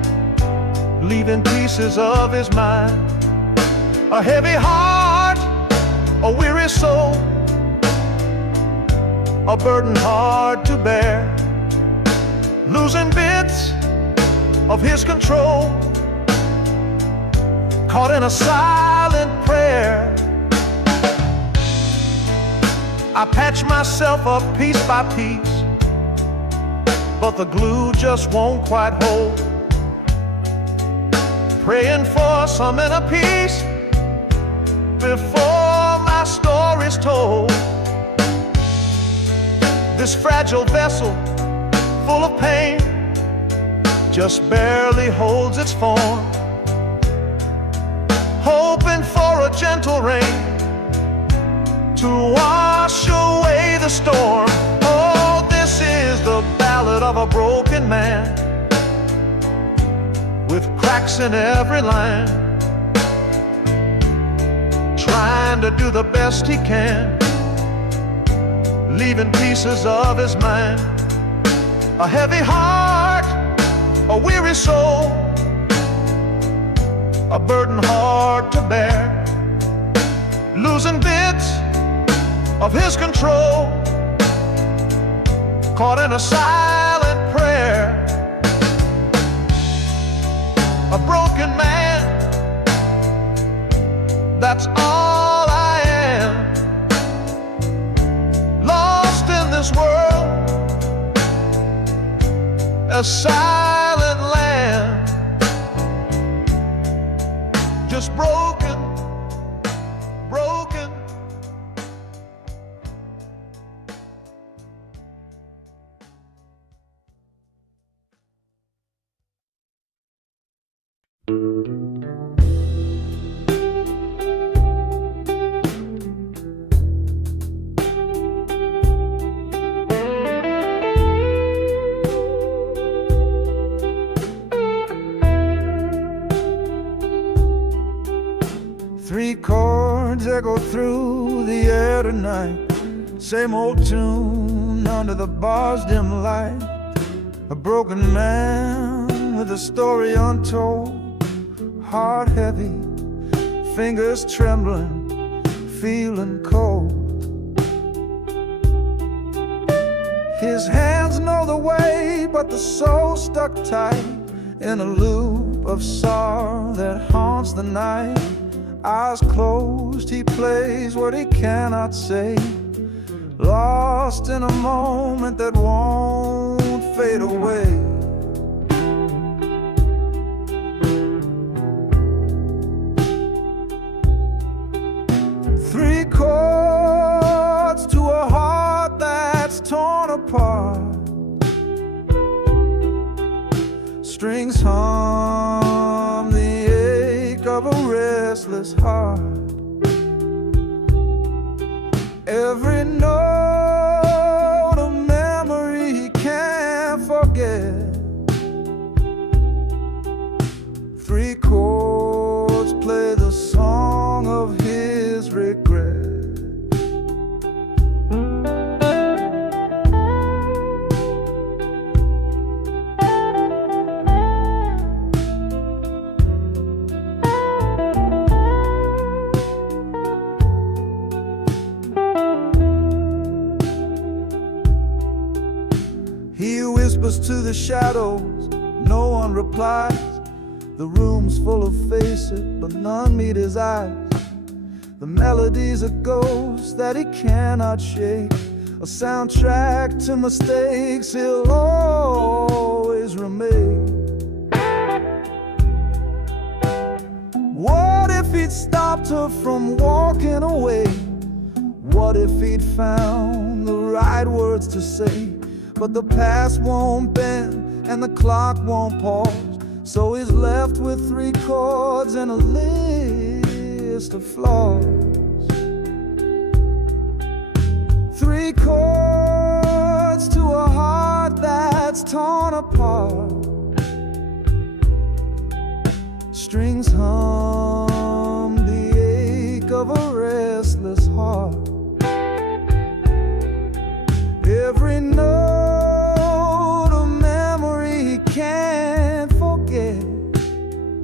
leaving pieces of his mind. A heavy heart, a weary soul, a burden hard to bear, losing bits of his control, caught in a silent prayer. I patch myself up piece by piece, but the glue just won't quite hold. Praying for some inner peace before my story's told. This fragile vessel, full of pain, just barely holds its form, hoping for a gentle rain to wash away the storm. Oh, this is the ballad of a broken man, with cracks in every line, trying to do the best he can, leaving pieces of his mind. A heavy heart, a weary soul, a burden hard to bear, losing bits of his control, caught in a silent prayer. A broken man, that's all I am, lost in this world, a silent land, just broken, broken. Three chords echo through the air tonight, same old tune under the bar's dim light. A broken man with a story untold, heart heavy, fingers trembling, feeling cold. His hands know the way, but the soul stuck tight in a loop of sorrow that haunts the night. Eyes closed, he plays what he cannot say, lost in a moment that won't fade away. Three chords to a heart that's torn apart, strings hum the ache of a restless heart. Every note a memory he can't forget. Three chords play the song of his regret. He whispers to the shadows, no one replies. The room's full of faces, but none meet his eyes. The melody's a ghost that he cannot shake, a soundtrack to mistakes he'll always remain. What if he'd stopped her from walking away? What if he'd found the right words to say? But the past won't bend and the clock won't pause, so he's left with three chords and a list of flaws. Three chords to a heart that's torn apart, strings hum the ache of a restless heart. Every note a memory he can't forget.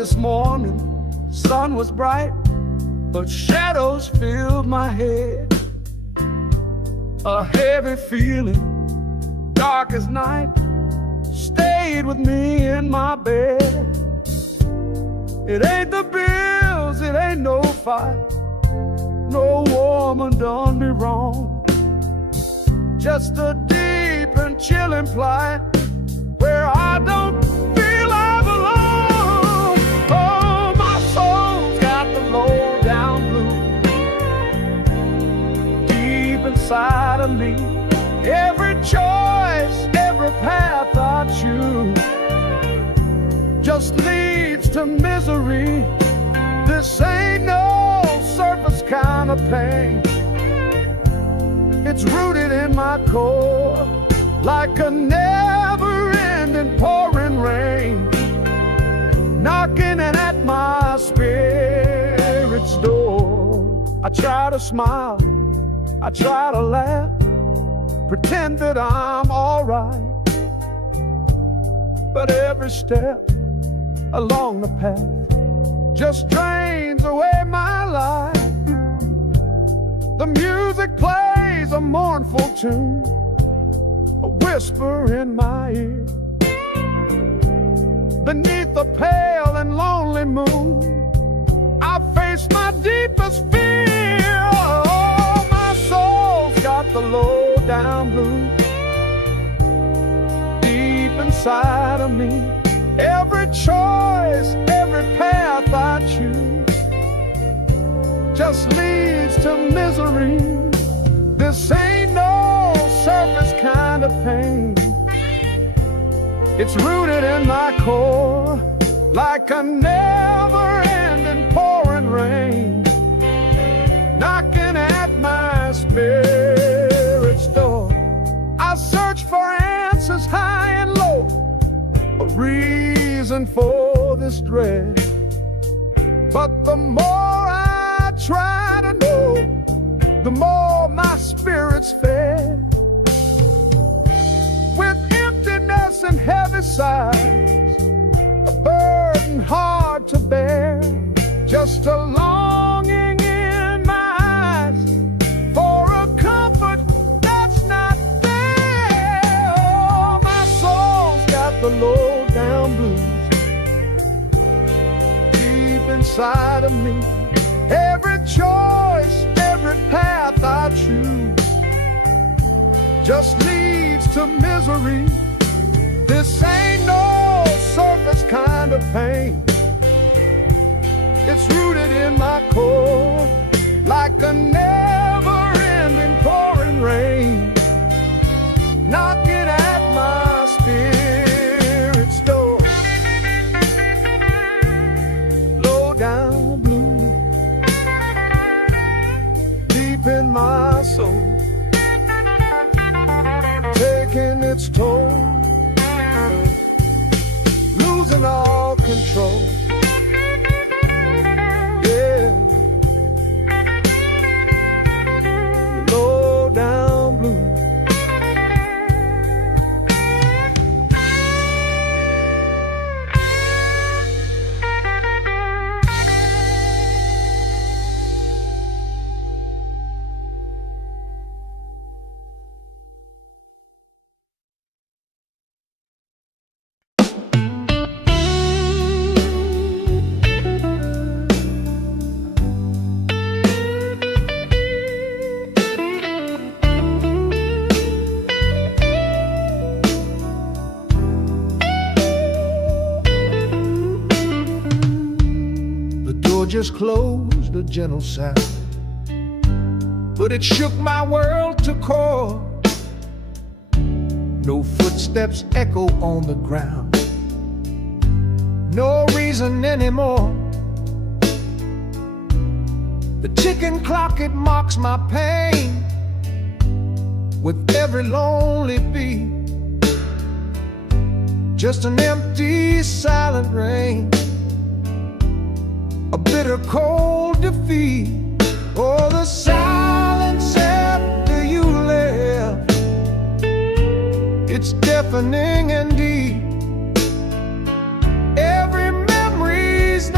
this morning, sun was bright, but shadows filled my head. A heavy feeling, dark as night, stayed with me in my bed. It ain't the bills, it ain't no fight, no woman done me wrong. Just a deep and chilling plight where I don't feel I belong. Oh, my soul's got the low down blues deep inside of me. Every choice, every path I choose just leads to misery. This ain't no surface kind of pain. It's rooted in my core like a never-ending pouring rain, knocking at my spirit's door. I try to smile, I try to laugh, pretend that I'm all right, but every step along the path just drains away my life. The music plays a mournful tune, a whisper in my ear. Beneath the pale and lonely moon, I face my deepest fear. Oh, my soul's got the low down blues deep inside of me. Every choice, every path I choose just leads to misery. This ain't no surface kind of pain. It's rooted in my core like a never-ending pouring rain, knocking at my spirit's door. I search for answers high and low, a reason for this dread, but the more I try to know, the more my spirit's fed. With emptiness and heavy sighs, a burden hard to bear, just a longing in my eyes for a comfort that's not there. Oh, my soul's got the low down blues deep inside of me. Every choice, every path I choose just leads to misery. This ain't no surface kind of pain. It's rooted in my core like a never-ending pouring rain, knocking at my spirit's door. Low down blue deep in my soul, taking its toll, losing all control. Yeah, low down blue. Just closed, a gentle sound, but it shook my world to core. No footsteps echo on the ground, no reason anymore. The ticking clock, it mocks my pain with every lonely beat. Just an empty, silent rain, a bitter cold defeat. Oh, the silence after you left, it's deafening and deep. Every memory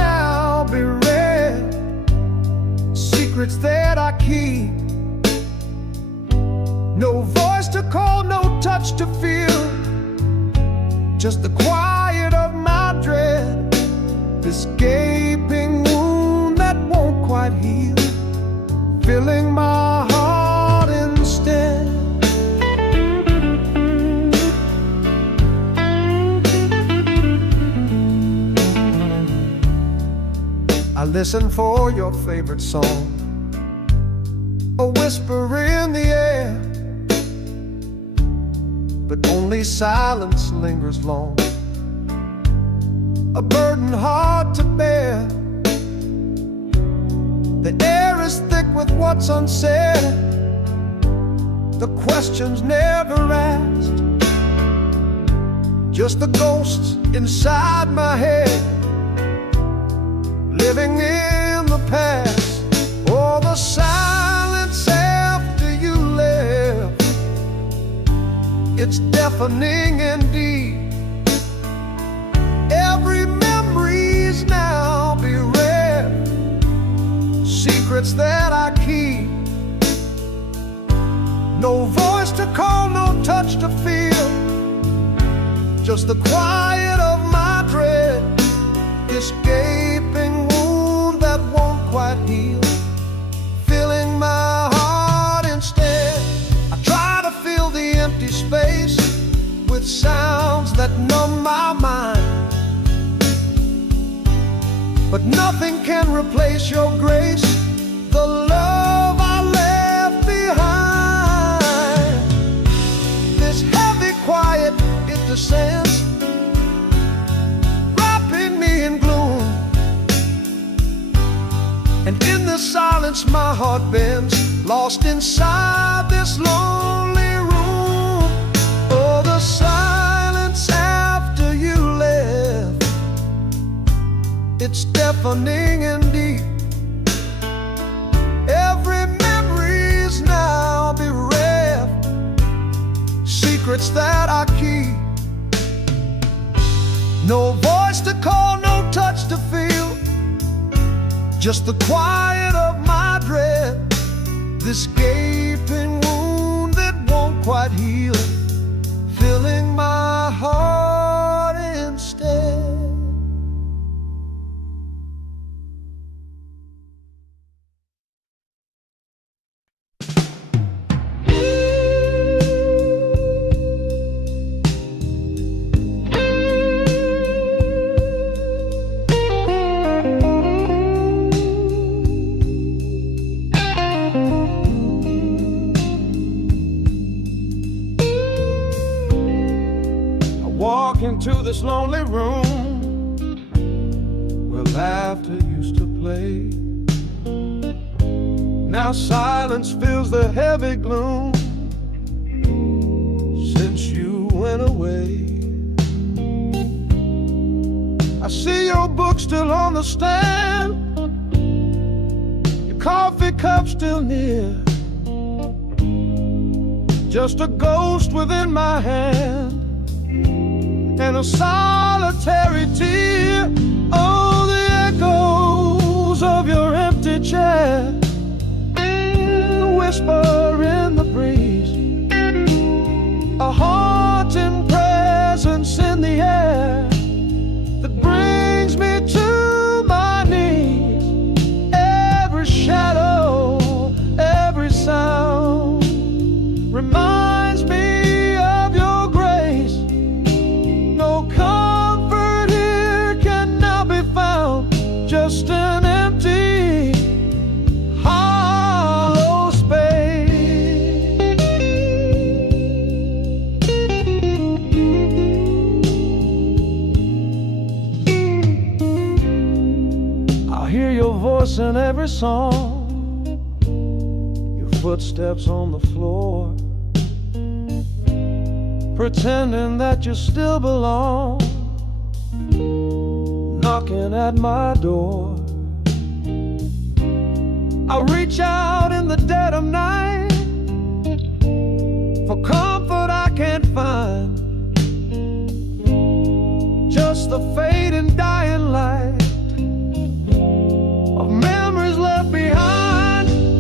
secrets that I keep. No voice to call, no touch to feel, just the quiet of my dread, this gaping wound that won't quite heal, filling my heart instead. I listen for your favorite song, a whisper in the air, but only silence lingers long, a burden hard to bear. The air is thick with what's unsaid, the questions never asked, just the ghosts inside my head, living in the past. Oh, the silence after you left, it's deafening indeed. Every memory's now bereft, secrets that I keep. No voice to call, no touch to feel, just the quiet of my dread, this gaping wound that won't quite heal, filling my heart instead. I try to fill the empty space with sounds that numb my mind, but nothing can replace your grace, the love I left behind. This heavy quiet, it descends, wrapping me in gloom, and in the silence my heart bends, lost inside this lonely room. Oh, the silence after you left, it's deafening and deep. Every memory's now bereft, secrets that I keep. No voice to call, no touch to feel, just the quiet of my dread, this gaping wound that won't quite heal, filling my heart instead. Into this lonely room where laughter used to play. Now silence fills the heavy gloom since you went away. I see your book still on the stand, your coffee cup still near, just a ghost within my hand and a solitary tear. Oh, the echoes of your empty chair, a whisper in the breeze, a haunting presence in the air that brings me to my knees. Every shadow, every sound reminds me of your grace. No comfort here can now be found, just an empty, hollow space. I hear your voice in every song, your footsteps on the floor, pretending that you still belong, knocking at my door. I reach out in the dead of night for comfort I can't find, just the fading dying light of memories left behind.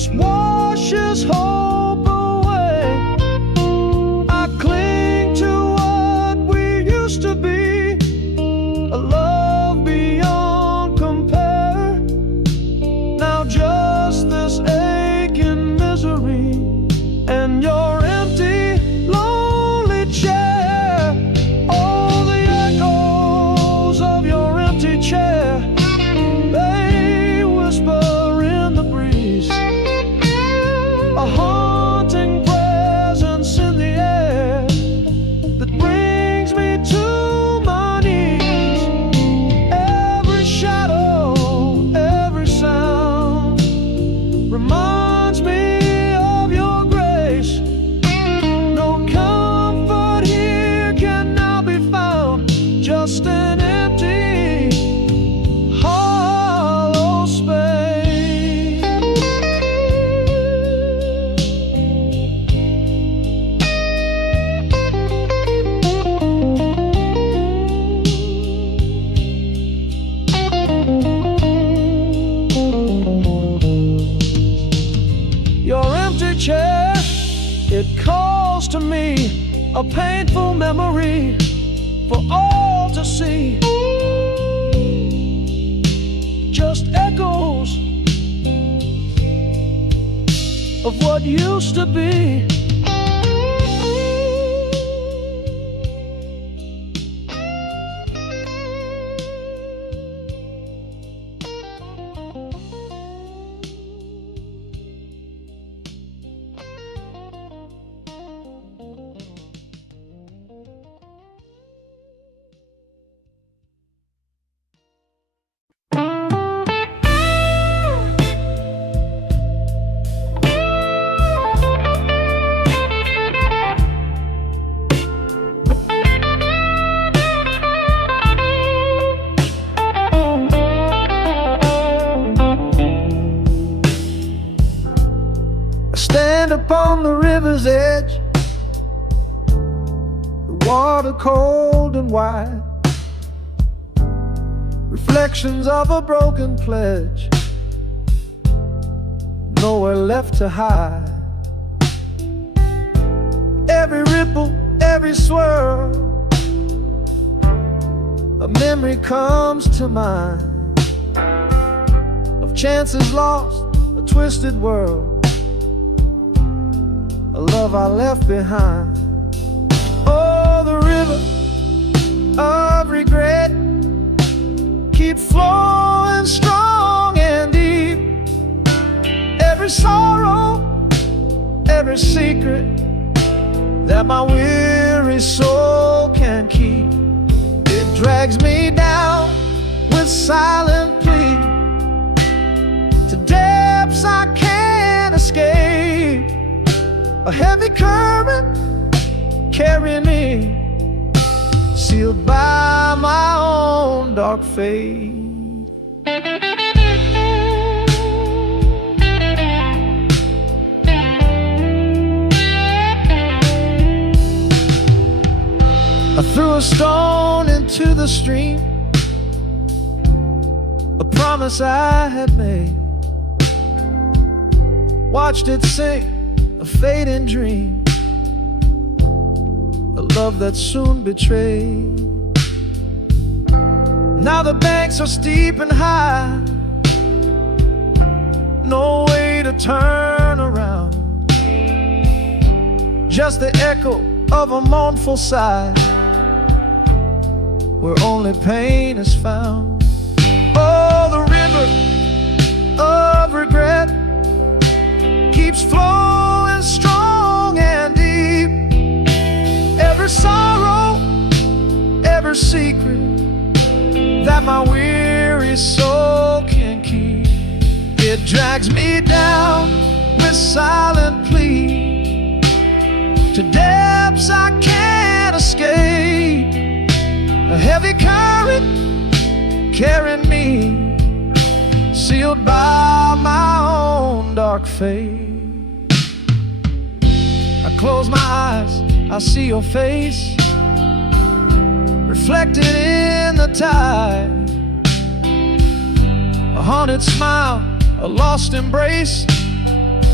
just washes hope away. I cling to what we used to be, a love beyond compare. Now just this aching misery and your empty, lonely chair. All the echoes of your empty chair, they whisper in the breeze, a haunting presence in the air that brings me to my knees. Every shadow, every sound reminds me of your grace. No comfort here can now be found, just an empty, hollow space. Your empty chair, it calls to me, a painful memory for all to see. Just echoes of what used to be. I stand upon the river's edge, the water cold and wide, reflections of a broken pledge, nowhere left to hide. Every ripple, every swirl, a memory comes to mind of chances lost, a twisted world, a love I left behind. Oh, the river of regret keeps flowing strong and deep. Every sorrow, every secret that my weary soul can keep, it drags me down with silent plea to depths I can't escape. A heavy current carrying me, sealed by my own dark fate. I threw a stone into the stream, a promise I had made, watched it sink, a fading dream, a love that soon betrayed. Now the banks are steep and high, no way to turn around, just the echo of a mournful sigh, where only pain is found. Oh, the river of regret keeps flowing strong and deep. Every sorrow, every secret that my weary soul can keep, it drags me down with silent plea to depths I can't escape. A heavy current carrying me, sealed by my own dark fate. I close my eyes, I see your face reflected in the tide, a haunted smile, a lost embrace,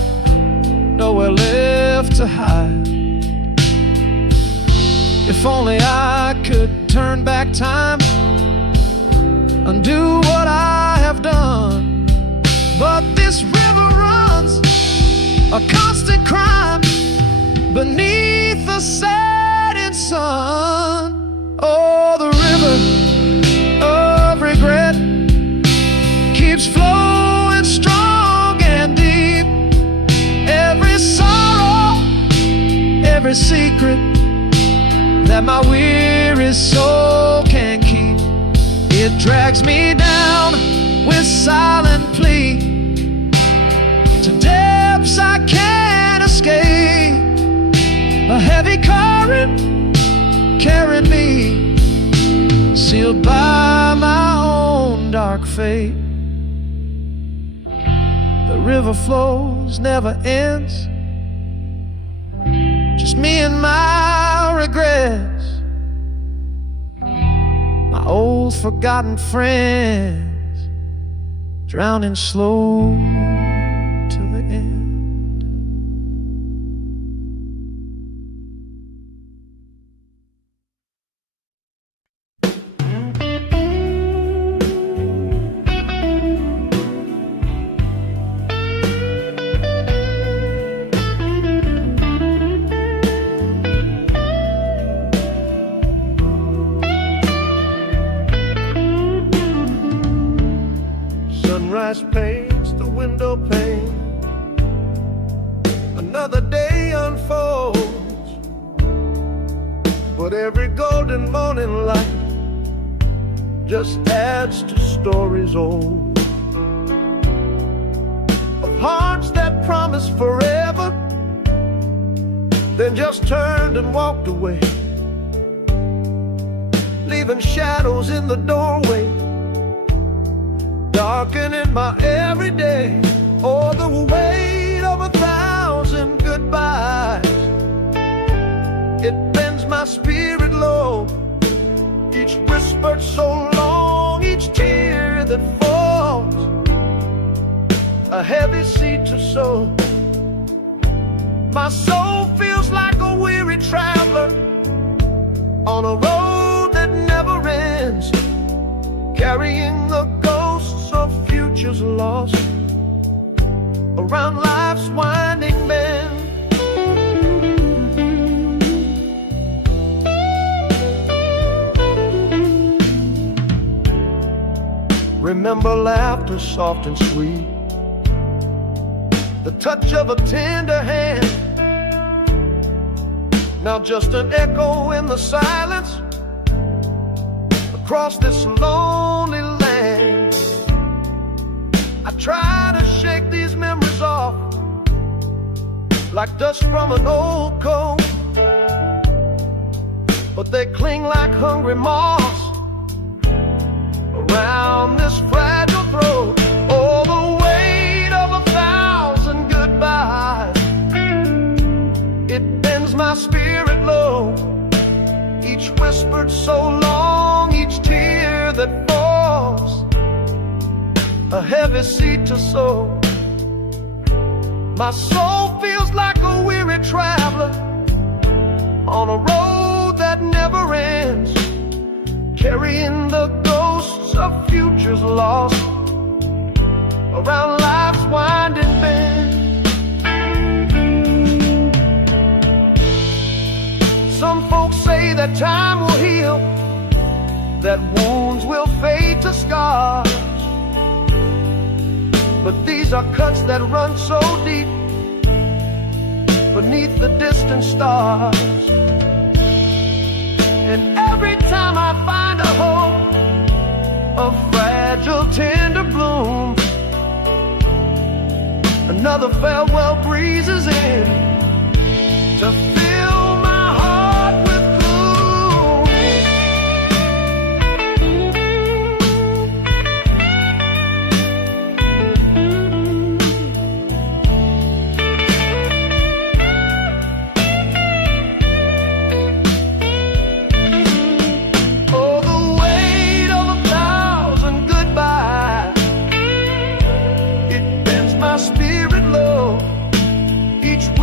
nowhere left to hide. If only I could turn back time, undo what I have done. But this river runs a constant crime beneath the setting sun. Oh, the river of regret keeps flowing strong and deep. Every sorrow, every secret that my weary soul can keep, it drags me down with silent plea to depths I can't escape. A heavy current carrying me, sealed by my own dark fate. The river flows, never ends, just me and my regrets, my old forgotten friends, drowning slow till the end. Sunrise paints the window pane, another day unfolds, but every golden morning light just adds to stories old, of hearts that promised forever, then just turned and walked away, leaving shadows in the doorway, darkening my everyday. Oh, the weight of 1,000 goodbyes, it bends my spirit low. Each whispered so long, each tear that falls, a heavy seed to sow. My soul feels like a weary traveler on a road that never ends, carrying the ghosts of futures lost around life's winding bend. Remember laughter soft and sweet, the touch of a tender hand, now just an echo in the silence across this lonely land. I try to shake these memories off like dust from an old coat, but they cling like hungry moths around this fragile throat. Oh, the weight of 1,000 goodbyes, it bends my spirit low. Each whispered so long, each tear that falls, a heavy seed to sow. My soul feels like a weary traveler on a road that never ends, carrying the ghosts of futures lost around life's winding bend. Some folks say that time will heal, that wounds will fade to scars, but these are cuts that run so deep beneath the distant stars. And every time I find a hope, a fragile tender bloom, another farewell breezes in to fill my heart with gloom. Oh, the weight of 1,000 goodbyes, it bends my spirit low. Each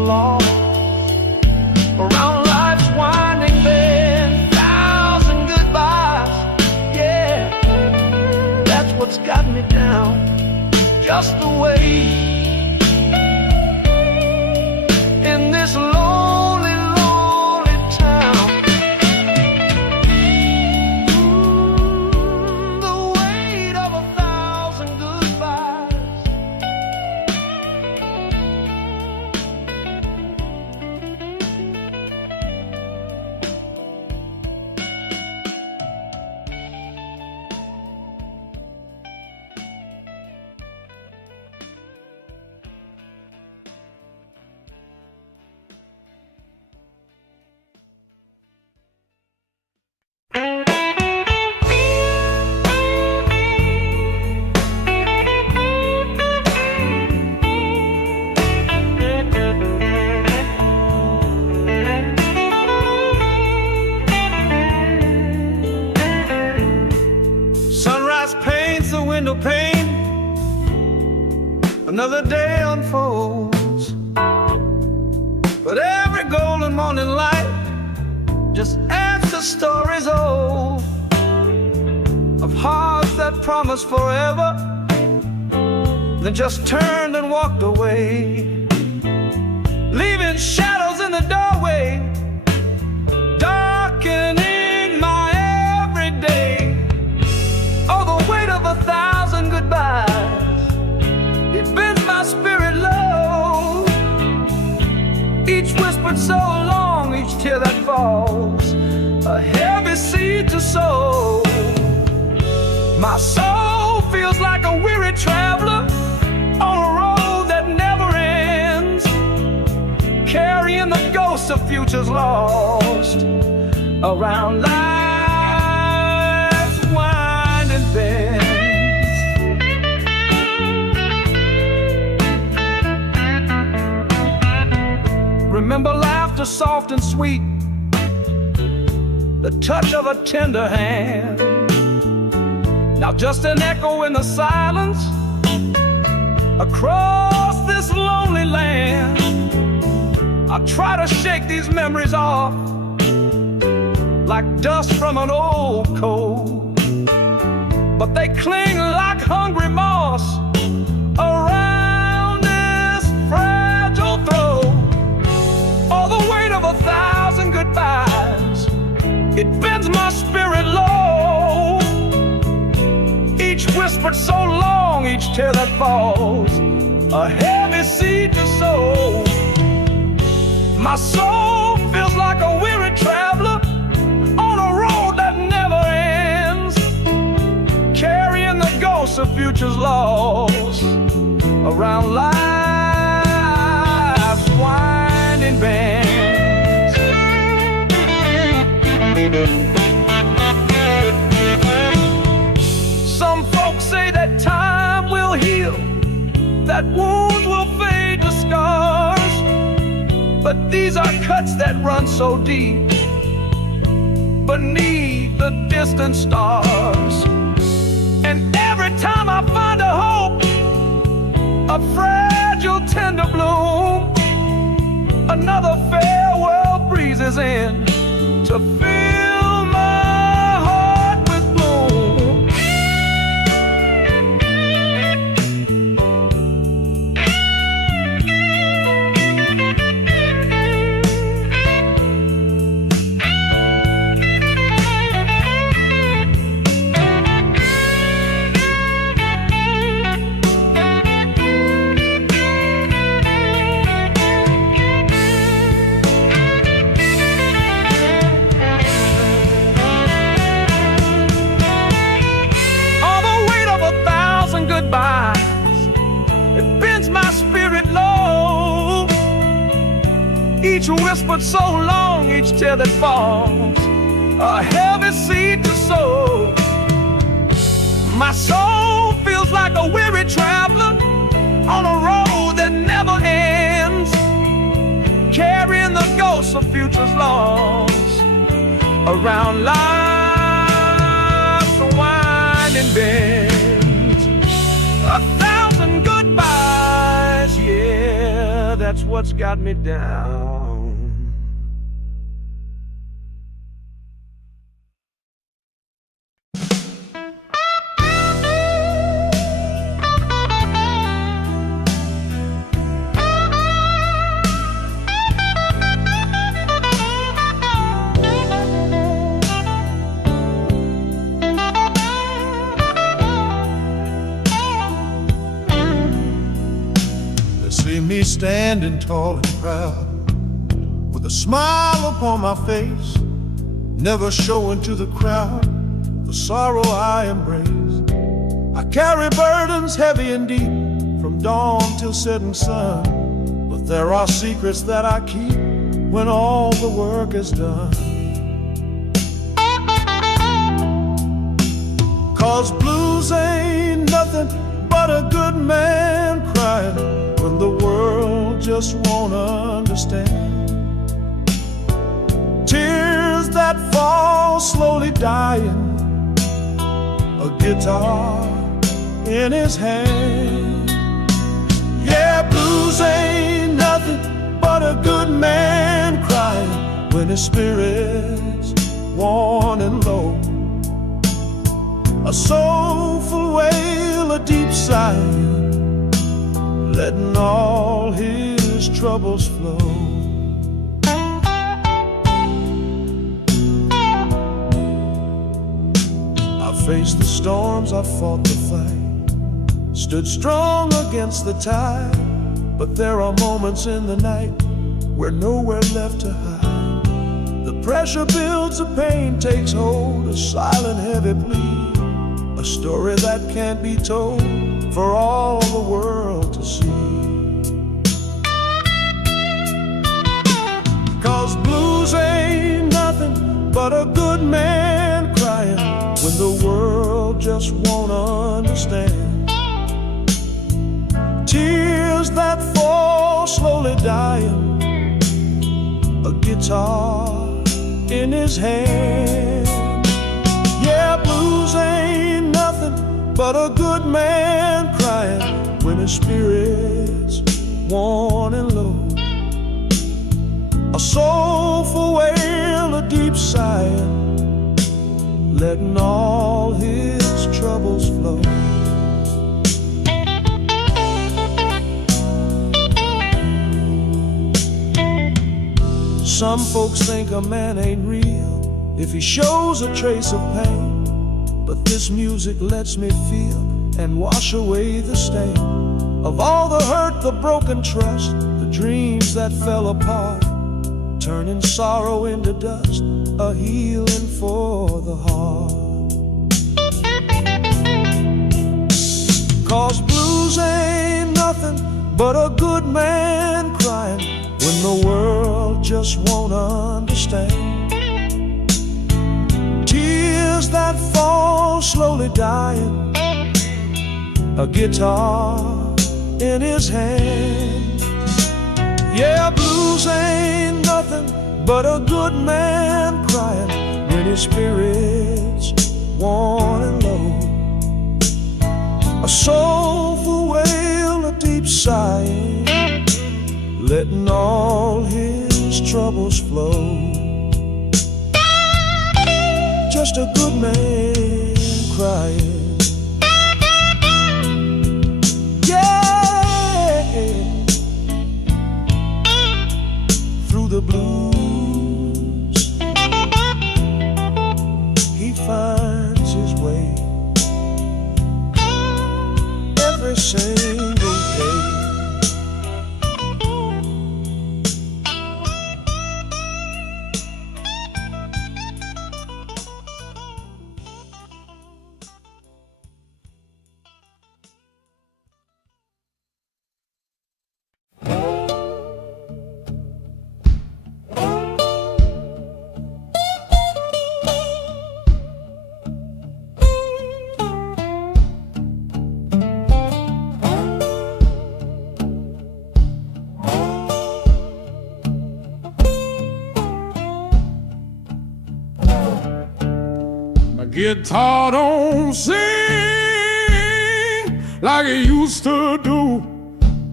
lost. Around life's winding bend, thousand goodbyes. Yeah, that's what's got me down, just the way. In this lonely, lonely town, the weight of 1,000 goodbyes. Sunrise paints the window pane, another day unfolds. But every golden morning light just adds to stories old, of hearts that promised forever, then just turned and walked away, leaving shadows in the doorway, darkening my everyday. Oh, the weight of 1,000 goodbyes, it bends my spirit low. Each whispered so long, each tear that falls, a heavy seed to sow. My soul feels like a weary traveler on a road that never ends, carrying the ghosts of futures lost around life's winding bends. Remember laughter soft and sweet, the touch of a tender hand. Now just an echo in the silence across this lonely land. I try to shake these memories off like dust from an old coat, but they cling like hungry moss around this fragile throat. All the weight of 1,000 goodbyes, it bends my spirit low. Each whispered so long, each tear that falls, a heavy seed to sow. My soul feels like a weary traveler on a road that never ends, carrying the ghosts of futures lost around life's winding bends. Some folks say that time will heal, that wounds will fade to scars, but these are cuts that run so deep beneath the distant stars. And every time I find a hope, a fragile tender bloom, another farewell breezes in to fill my heart with gloom. It bends my spirit low. Each whispered so long, each tear that falls, a heavy seed to sow. My soul feels like a weary traveler on a road that never ends, carrying the ghosts of futures lost around life's winding bends. 1,000 goodbyes, yeah, that's what's got me down. See me standing tall and proud, with a smile upon my face, never showing to the crowd the sorrow I embrace. I carry burdens heavy and deep, from dawn till setting sun, but there are secrets that I keep when all the work is done. 'Cause blues ain't nothing but a good man crying when the world just won't understand. Tears that fall slowly dying, a guitar in his hand. Yeah, blues ain't nothing but a good man crying when his spirit's worn and low. A soulful wail, a deep sigh, letting all his troubles flow. I faced the storms, I fought the fight, stood strong against the tide, but there are moments in the night where nowhere left to hide. The pressure builds, the pain takes hold, a silent heavy plea, a story that can't be told for all the world to see. 'Cause blues ain't nothing but a good man crying when the world just won't understand. Tears that fall slowly dying, a guitar in his hand. Yeah, blues ain't nothing but a good man crying when his spirit's worn and low. A soulful wail, a deep sigh, letting all his troubles flow. Some folks think a man ain't real if he shows a trace of pain, but this music lets me feel and wash away the stain of all the hurt, the broken trust, the dreams that fell apart, turning sorrow into dust, a healing for the heart. 'Cause blues ain't nothing but a good man crying when the world just won't understand. Tears that fall slowly dying, a guitar in his hand. Yeah, blues ain't nothing but a good man crying when his spirit's worn and low. A soulful wail, a deep sigh, letting all his troubles flow. Just a good man crying. Yeah, through the blues he finds his way every single day. Guitar don't sing like it used to do.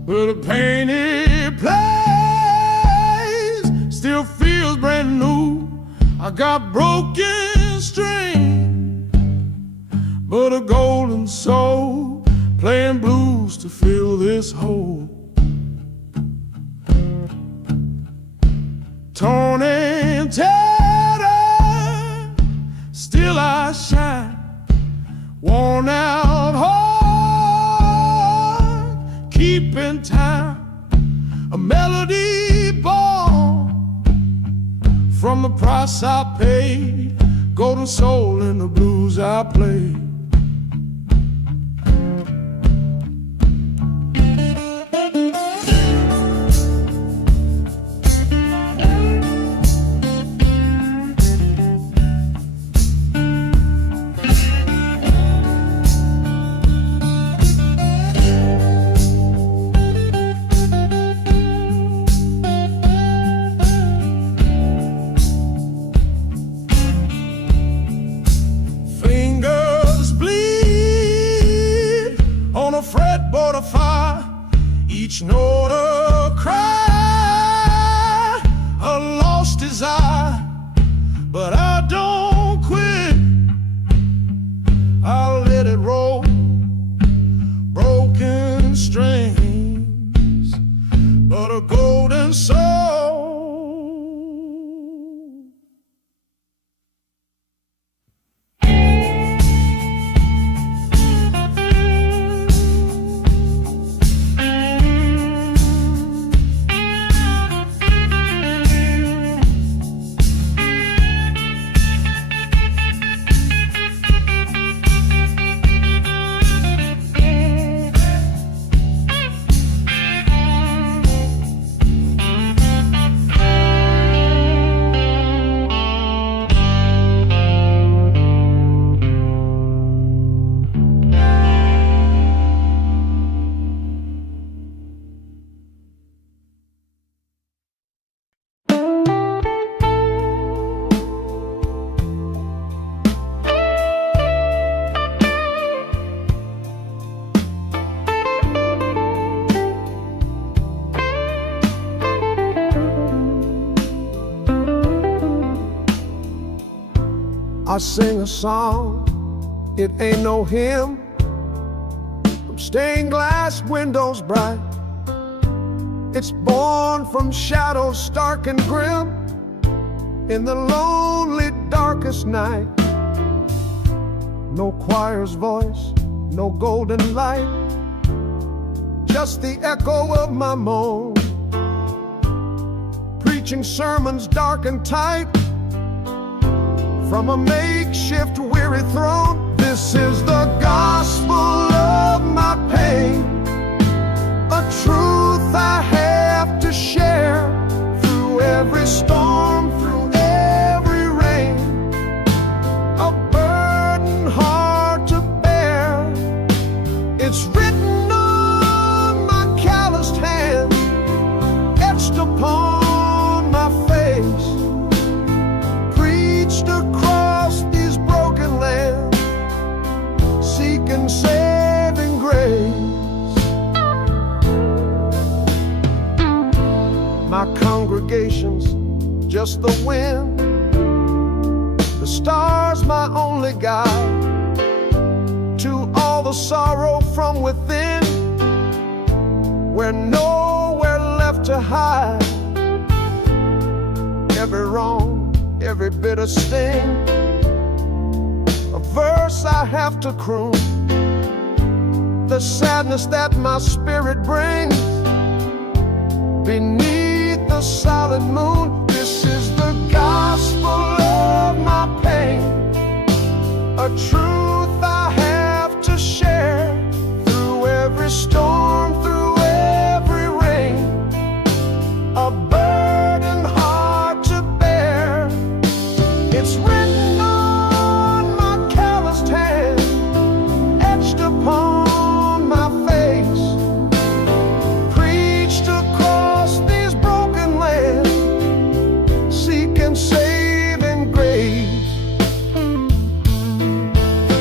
but a painted place still feels brand new. I got broken string, but a golden soul playing blues to fill this hole. Torn and tattered, still I shine. Worn out heart, keeping time. A melody born from the price I paid. Golden soul in the blues I play. Fretboard of fire, each note a cry, a lost desire. But I don't quit, I'll let it roll. Broken strings, but a golden soul. I sing a song, it ain't no hymn, from stained glass windows bright. It's born from shadows stark and grim, in the lonely darkest night. No choir's voice, no golden light, just the echo of my moan, preaching sermons dark and tight from a makeshift weary throne. This is the gospel of my pain, a truth I have to share through every storm, through every rain, a burden hard to bear. It's written on my calloused hand, etched upon my face, preached across these broken lands, seeking saving grace. My congregation's just the wind, the stars my only guide to all the sorrow from within, we're nowhere left to hide. Every wrong, every bitter sting, a verse I have to croon, the sadness that my spirit brings beneath the solid moon. This is the gospel of my pain, a truth I have to share through every storm, through every rain, a burden hard to bear. It's written on my calloused hand, etched upon my face, preached across these broken lands, seeking saving grace.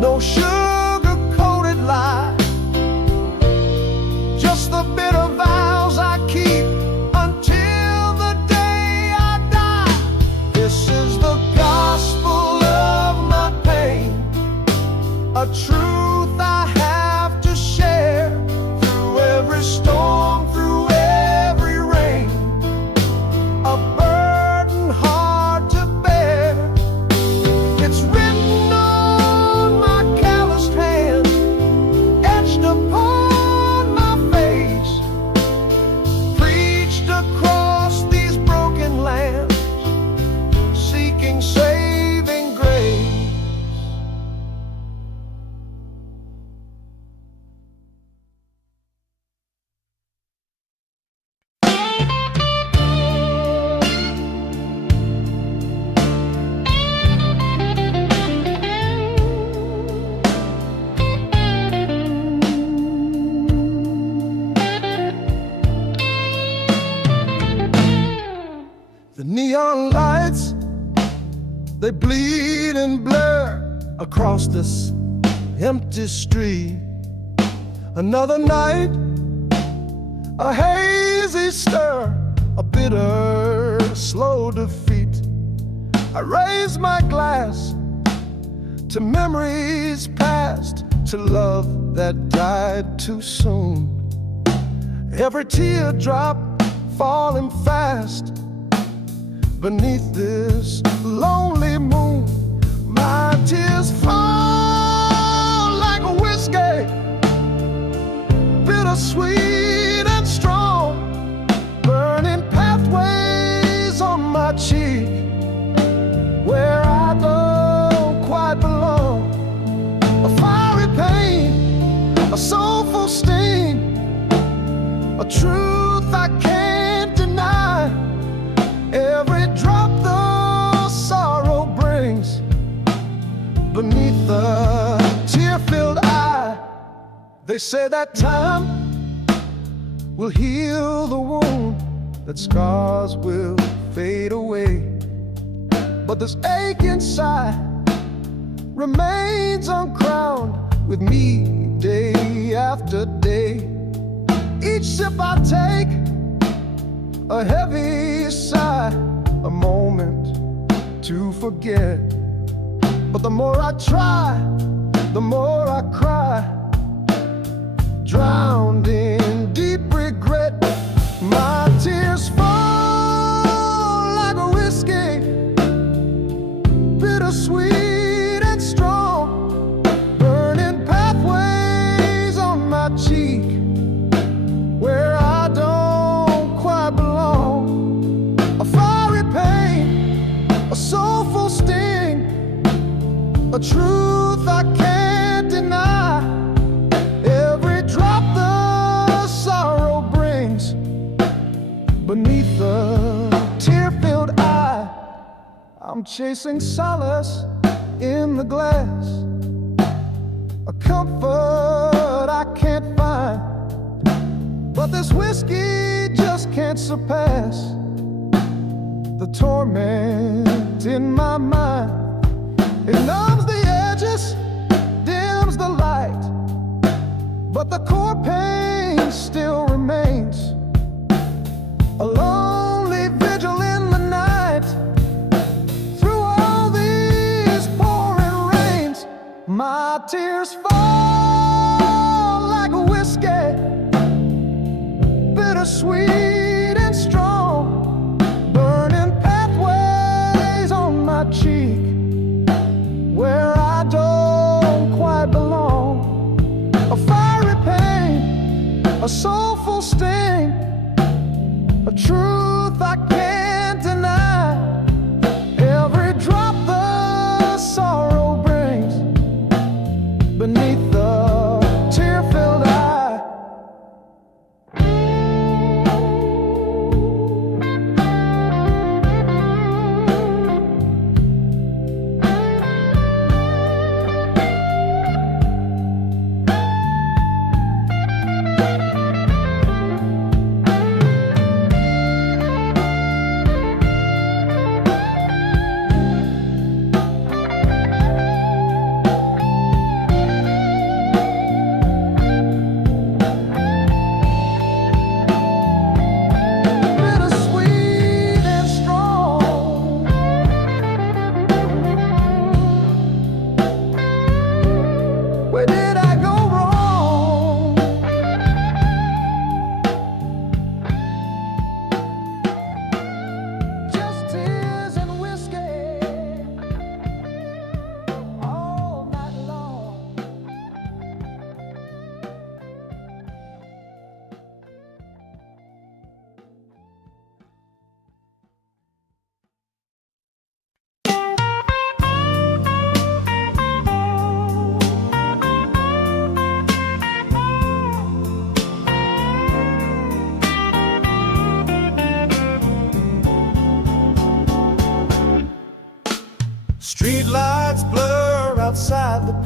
no sugar-coated lie, just the bitter vows I keep until the day I die. This is the gospel of my pain, a truth I have to share through every storm, through every rain, a burden hard to bear. It's written on my calloused hand, etched upon my face, preached across these broken lands, seeking saving grace. The neon lights, they bleed and blur across this empty street. Another night, a hazy stir, a bitter, slow defeat. I raise my glass to memories past, to love that died too soon. Every teardrop falling fast beneath this lonely moon. My tears fall like a whiskey, bittersweet and strong, burning pathways on my cheek where I don't quite belong. A fiery pain, a soulful sting, a truth I can't deny. Every drop the sorrow brings beneath the tear-filled eye. They say that time will heal the wound, that scars will fade away, but this ache inside remains uncrowned with me day after day. Each sip I take, a heavy sigh, a moment to forget. But the more I try, the more I cry, drowned in deep regret. My tears fall like a whiskey, bittersweet and strong, burning pathways on my cheek where I don't quite belong. A fiery pain, a soulful sting, a truth I can't deny. Every drop the sorrow brings beneath the tear-filled eye. I'm chasing solace in the glass, a comfort I can't find, but this whiskey just can't surpass the torment in my mind. It numbs the edges, dims the light, but the core pain still remains. A lonely vigil in the night, through all these pouring rains. My tears fall like a whiskey, bittersweet and strong, burning pathways on my cheek where I don't quite belong. A fiery pain, a soulful sting, a truth I can't deny. Every drop the sorrow brings beneath the tear-filled eye.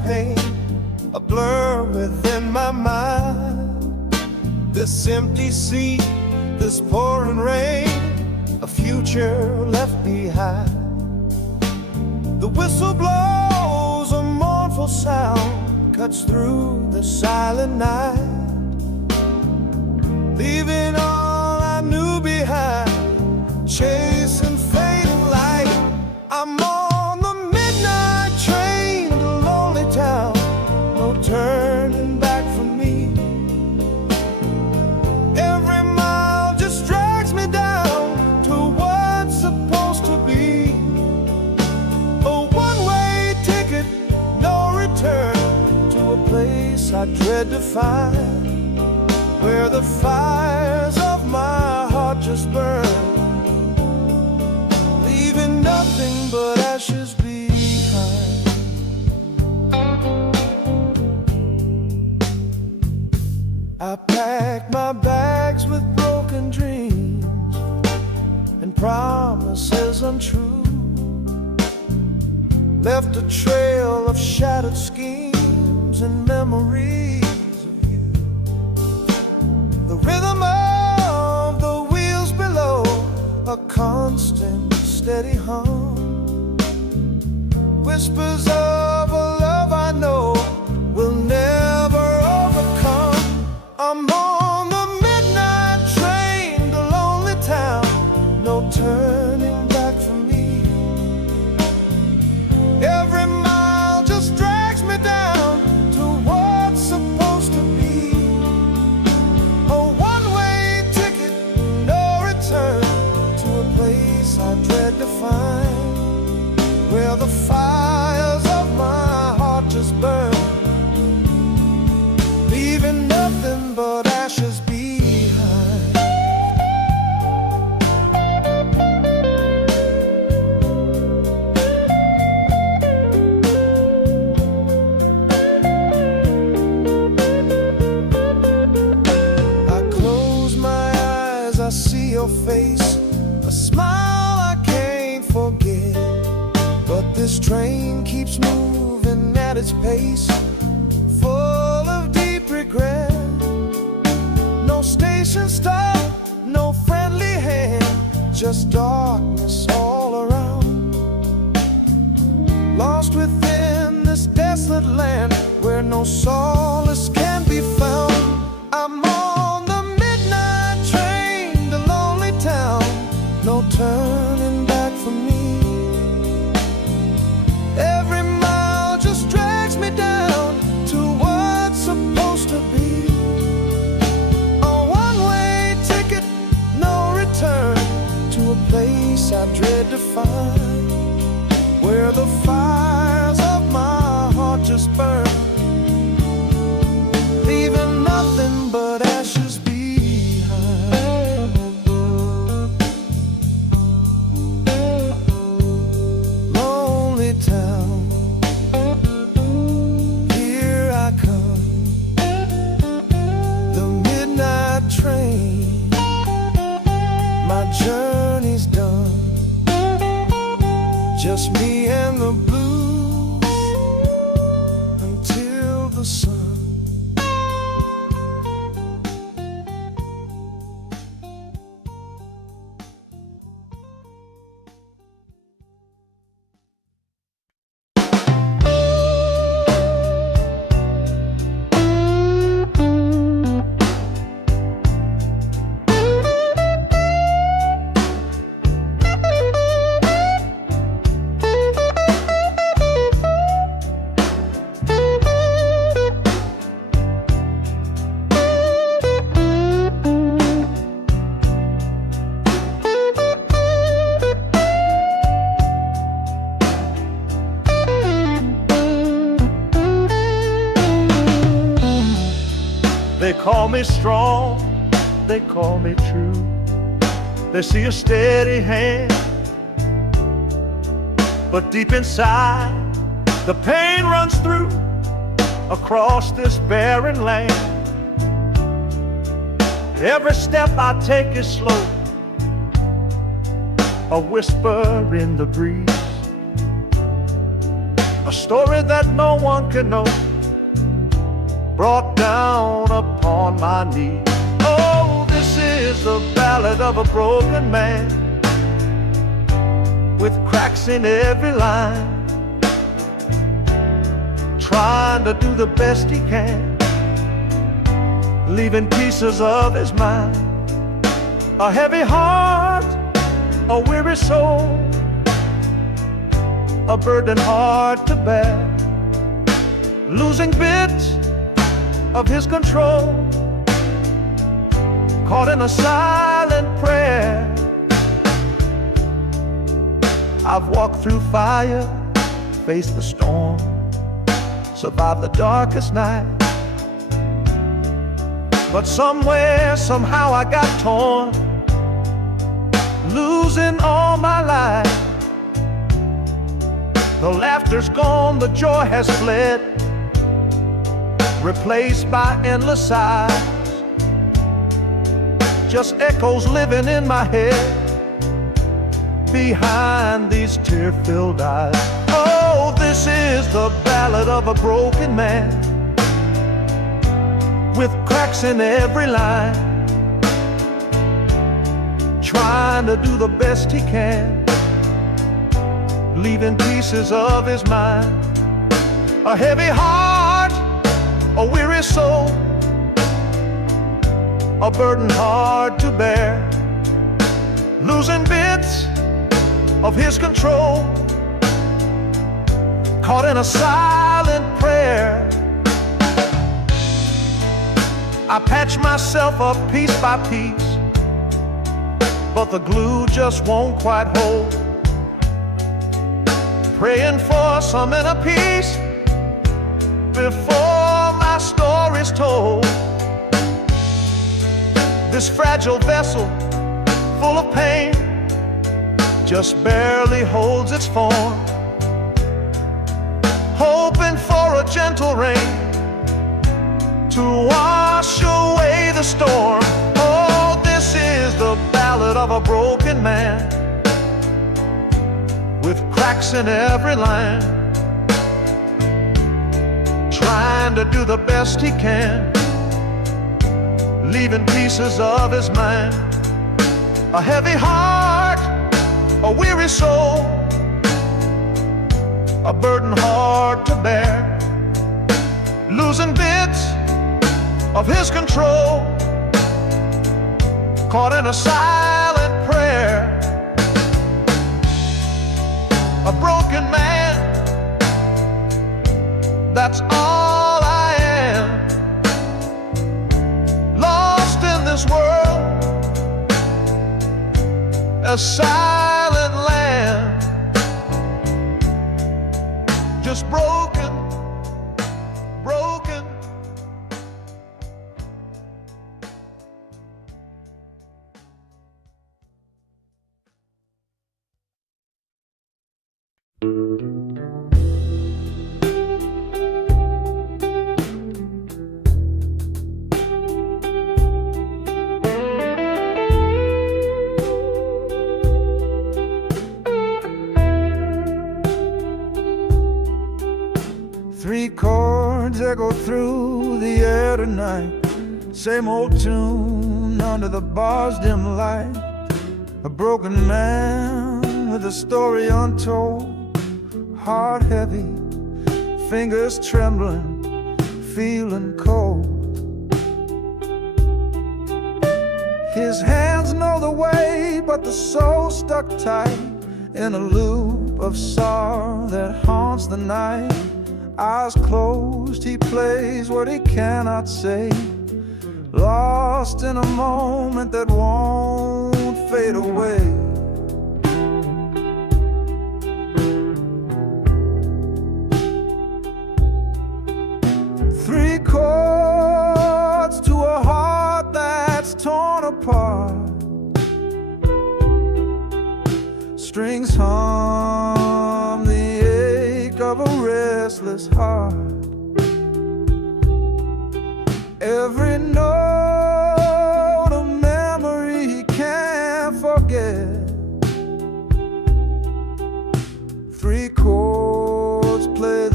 pain, a blur within my mind. This empty sea, this pouring rain, a future left behind. The whistle blows, a mournful sound cuts through the silent night, leaving all I knew behind, chasing fading light. I'm on the midnight train to lonely town, no turning back for me. Every mile just drags me down to what's supposed to be. A one-way ticket, no return, to a place I dread to find, where the fires of my heart just burn, leaving nothing but ashes behind. I packed my bags with broken dreams and promises untrue, left a trail of shattered schemes and memories of you. The rhythm of the wheels below, a constant steady hum, whispers of a love I know will never overcome. I'm on the midnight train to lonely town, no turning back for me. Every mile just drags me down to what's supposed to be. A one-way ticket, no return, to a place I dread to find, where the fires of my heart just burn, leaving nothing but ashes behind. I close my eyes, I see your face, a smile I can't forget. But this train keeps moving at its pace, full of deep regret. No station stop, no friendly hand, just darkness all around. Lost within this desolate land, where no solace can be found. I'm on the midnight train to lonely town, no turning back for me. Every mile just drags me down to what's supposed to be. A one-way ticket, no return, to a place I dread to find, where the fires of my heart just burn, leaving nothing but ashes behind. Lonely town, here I come, the midnight train, my journey's done, just me and the blues until the sun. They call me strong, they call me true. They see a steady hand, but deep inside the pain runs through across this barren land. Every step I take is slow, a whisper in the breeze. a story that no one can know, brought down upon my knee. Oh, this is the ballad of a broken man, with cracks in every line, trying to do the best he can, leaving pieces of his mind. A heavy heart, a weary soul, a burden hard to bear, losing bits of his control, caught in a silent prayer. I've walked through fire, faced the storm, survived the darkest night, but somewhere, somehow I got torn, losing all my life. The laughter's gone, the joy has fled, replaced by endless sighs, just echoes living in my head behind these tear-filled eyes. Oh, this is the ballad of a broken man, with cracks in every line, trying to do the best he can, leaving pieces of his mind. A heavy heart, a weary soul, a burden hard to bear, losing bits of his control, caught in a silent prayer. I patch myself up piece by piece, but the glue just won't quite hold, praying for some inner peace before my story's told. This fragile vessel, full of pain, just barely holds its form, hoping for a gentle rain to wash away the storm. Oh, this is the ballad of a broken man, with cracks in every line, trying to do the best he can, leaving pieces of his mind. A heavy heart, a weary soul, a burden hard to bear, losing bits of his control, caught in a silent prayer. A broken man, that's all I am, lost in this world, a silent land, just broken, broken. Three chords echo through the air tonight, same old tune under the bar's dim light. A broken man with a story untold, heart heavy, fingers trembling, feeling cold. His hands know the way, but the soul stuck tight in a loop of sorrow that haunts the night. Eyes closed, he plays what he cannot say, lost in a moment that won't fade away. Three chords to a heart that's torn apart, strings hum the ache of a restless heart. Every note a memory he can't forget. Three chords play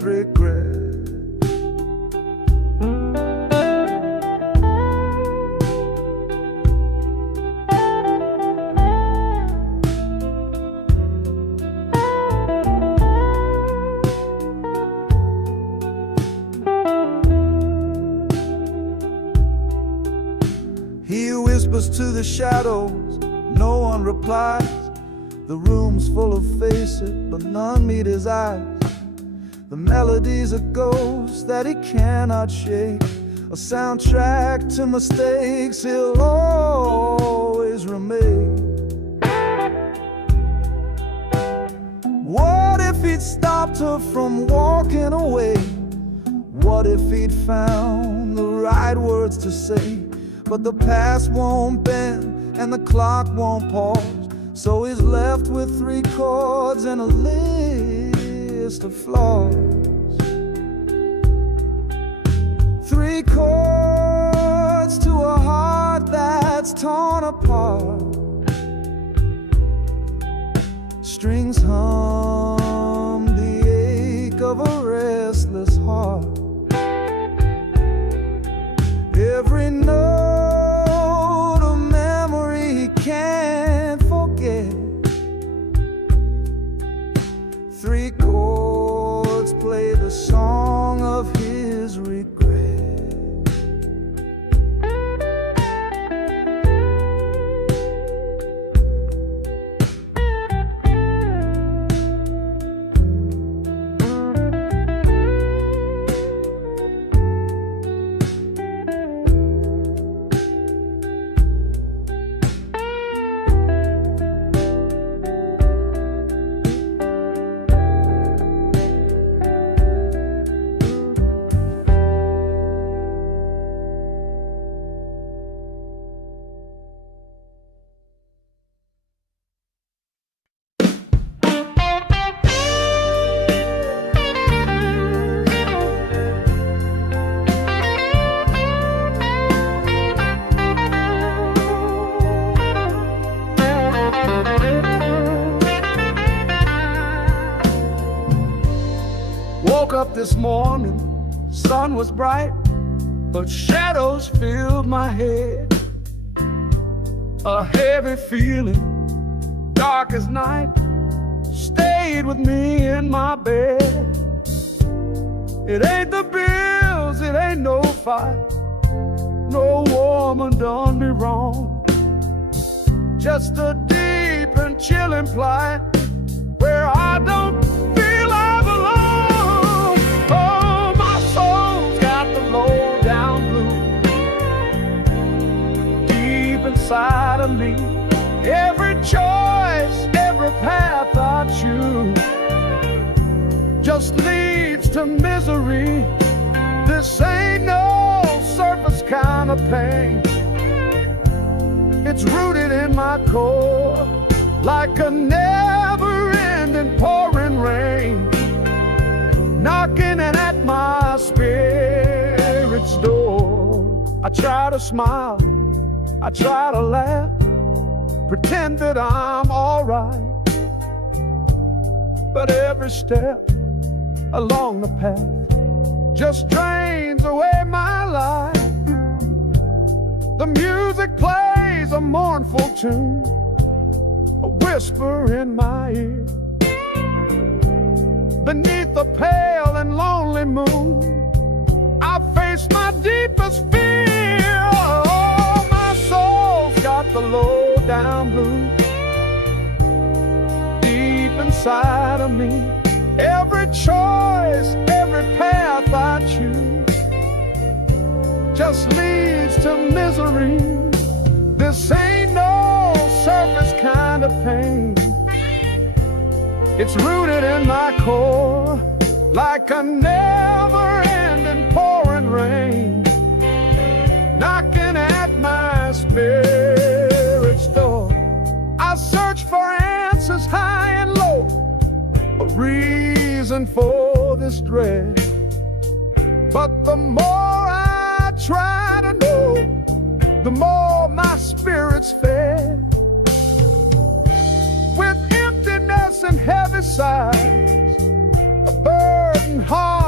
his regret. He whispers to the shadows, no one replies. The room's full of faces, but none meet his eyes. The melody's a ghost that he cannot shake, a soundtrack to mistakes he'll always remain. What if he'd stopped her from walking away? What if he'd found the right words to say? But the past won't bend and the clock won't pause, so he's left with 3 chords and a list of flaws. 3 chords to a heart that's torn apart. Strings hum the ache of a restless heart. Every note a memory he can't forget. 3 chords play the song of his regret. Woke up this morning, sun was bright, but shadows filled my head. A heavy feeling, dark as night, stayed with me in my bed. It ain't the bills, it ain't no fight, no woman done me wrong. Just a deep and chilling plight where I don't feel I belong. Oh, my soul's got the low down blues deep inside of me. Every choice, every path I choose just leads to misery. This ain't no surface kind of pain. It's rooted in my core like a never-ending pouring rain, knocking at my spirit's door. I try to smile, I try to laugh, pretend that I'm all right, but every step along the path just drains away my life. The music plays a mournful tune, a whisper in my ear. Beneath the pale and lonely moon, I face my deepest fear. Oh, my soul's got the low down blues deep inside of me. Every choice, every path I choose just leads to misery. This ain't no surface kind of pain. It's rooted in my core like a never-ending pouring rain, knocking at my spirit's door. I search for answers high and low, a reason for this dread, but the more I try to know, the more my spirit's fed. With emptiness and heavy sighs, a burdened heart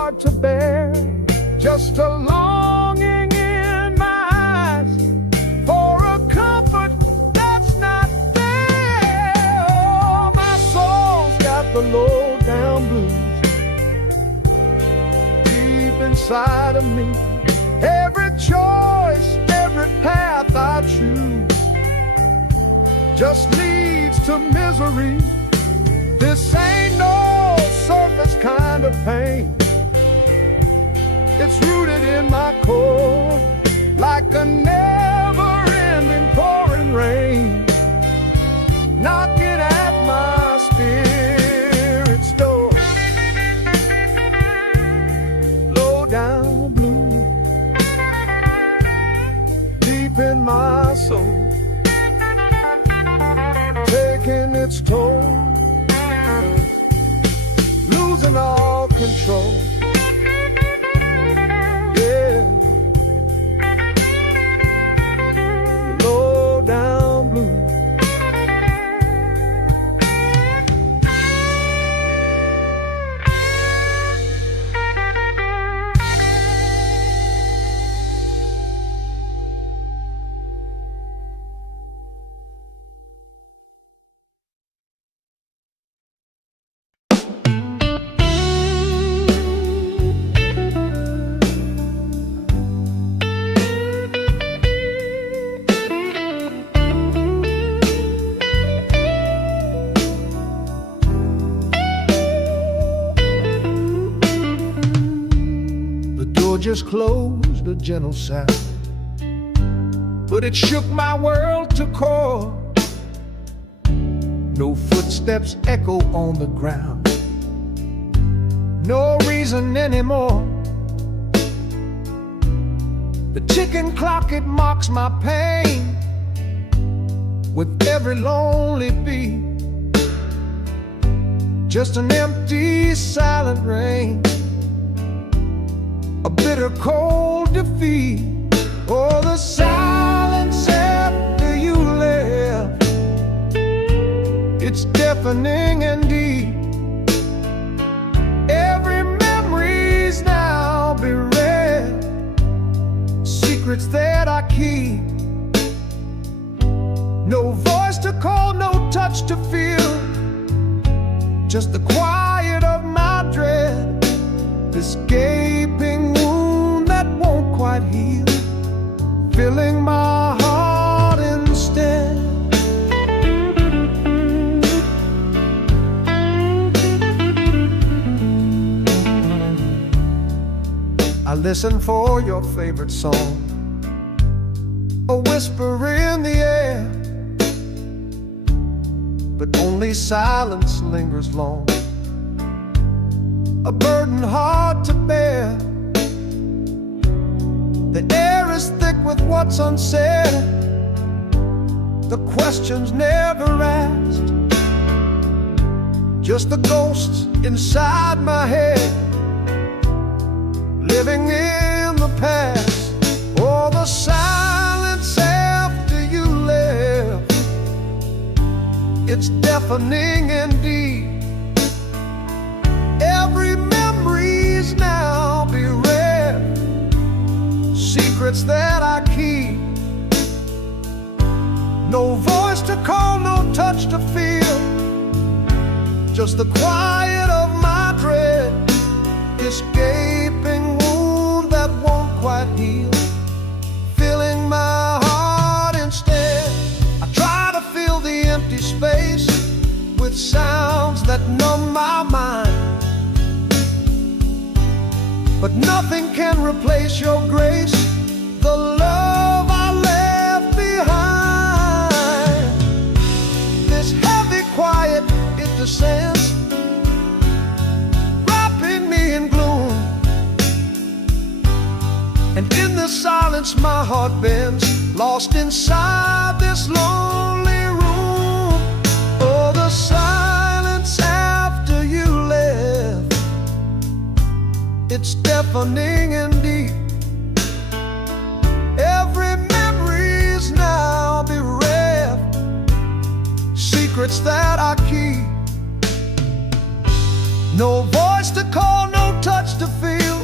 hard to bear. Just a longing in my eyes for a comfort that's not there. Oh, my soul's got the low down blues deep inside of me. Every choice, every path I choose just leads to misery. This ain't no surface kind of pain. It's rooted in my core, like a never-ending pouring rain, knocking at my spirit's door. Low down blue, deep in my soul, taking its toll, losing all control. Yeah, low down blue. Just closed, a gentle sound, but it shook my world to core. No footsteps echo on the ground, no reason anymore. The ticking clock, it mocks my pain with every lonely beat. Just an empty, silent rain, a bitter cold defeat. Oh, the silence after you left, it's deafening and deep. Every memory's now bereft, secrets that I keep. No voice to call, no touch to feel, just the quiet of my dread. This gaping wound that won't quite heal, filling my heart instead. I listen for your favorite song, a whisper in the air, but only silence lingers long, a burden hard to bear. The air is thick with what's unsaid, the questions never asked, just the ghosts inside my head, living in the past. Oh, the silence after you left, it's deafening and deep. Every memory's now bereft, secrets that I keep. No voice to call, no touch to feel, just the quiet of my dread. This gaping wound that won't quite heal, filling my heart instead. I try to fill the empty space with sounds that numb my mind, but nothing can replace your grace, the love I left behind. This heavy quiet, it descends, wrapping me in gloom, and in the silence my heart bends, lost inside this lonely room. Oh, the silence after you left, it's deafening and deep. Every memory's now bereft, secrets that I keep. No voice to call, no touch to feel,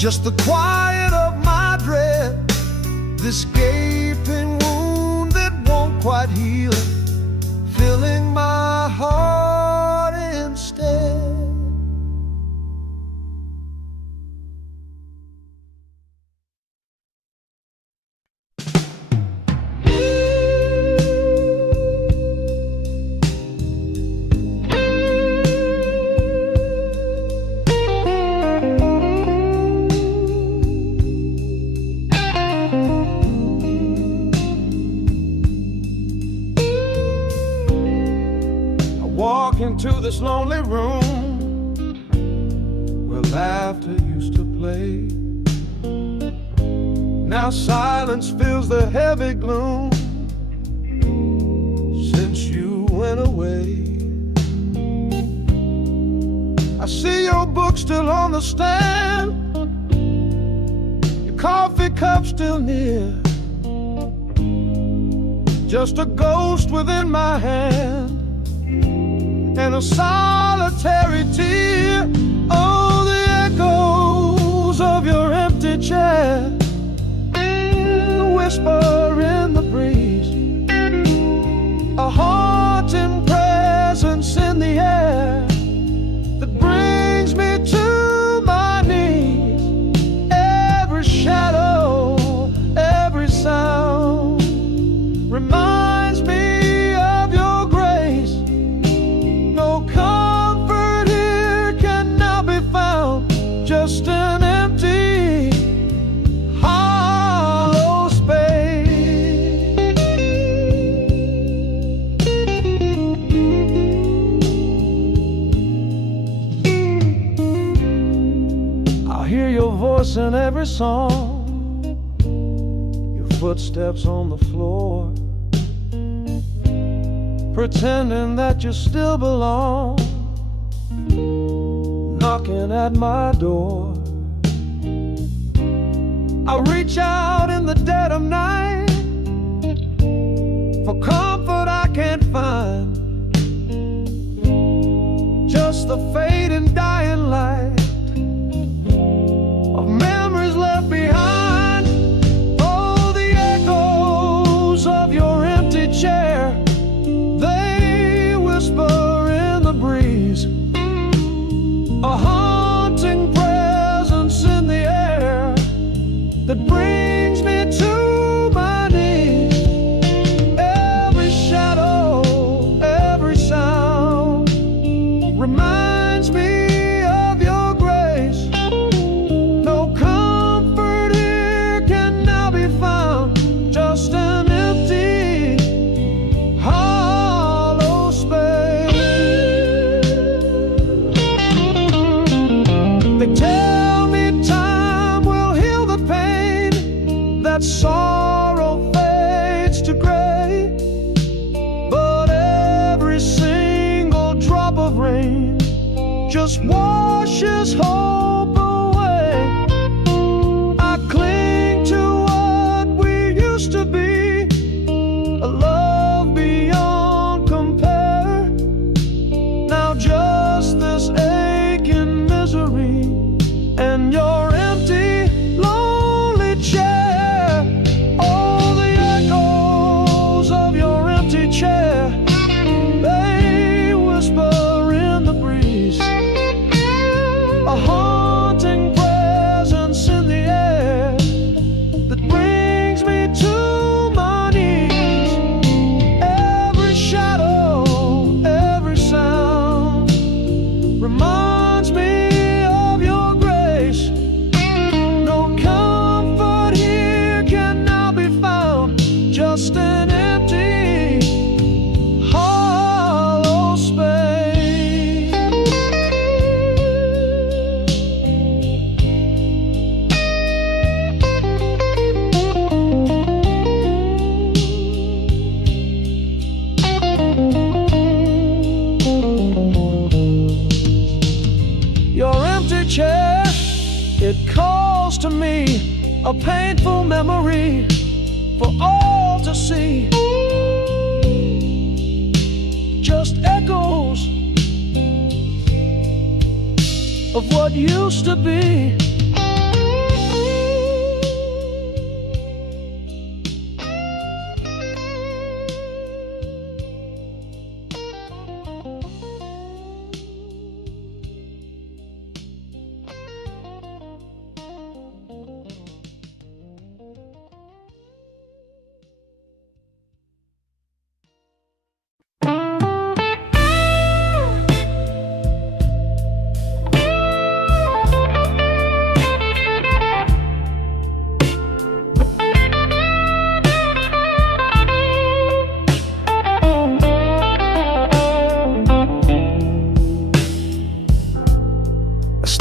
just the quiet of my dread, this gaping wound that won't quite heal, filling my heart instead. Into this lonely room where laughter used to play. Now silence fills the heavy gloom since you went away. I see your book still on the stand, your coffee cup still near, just a ghost within my hand and a solitary tear. Oh, the echoes of your empty chair, the whisper in the breeze, a haunting presence in the air that brings me to my knees. Every shadow, every sound reminds me of your grace. No comfort here can now be found, just an empty, hollow space. I hear your voice in every song, your footsteps on the floor, pretending that you still belong, knocking at my door. I reach out in the dead of night for comfort I can't find, just the fading dying light of memories left behind. Oh, the echoes of your empty chair, they whisper in the breeze, a haunting presence in the air that brings me to my knees. Every shadow, every sound reminds me of your grace. No comfort here can now be found, just an empty, hollow space. They tell me time will heal the pain, that sorrow fades to gray, but every single drop of rain just washes hope away. I cling to what we used to be, a love beyond compare. Now just this aching misery and your empty, lonely chair. Oh, the echoes of your empty chair, they whisper in the breeze, a haunting presence in the air that brings me to my knees. Every shadow, every sound reminds me of your grace. No comfort here can now be found, just an empty, hollow space. Your empty chair, it calls to me, a painful memory for all to see. Just echoes of what used to be.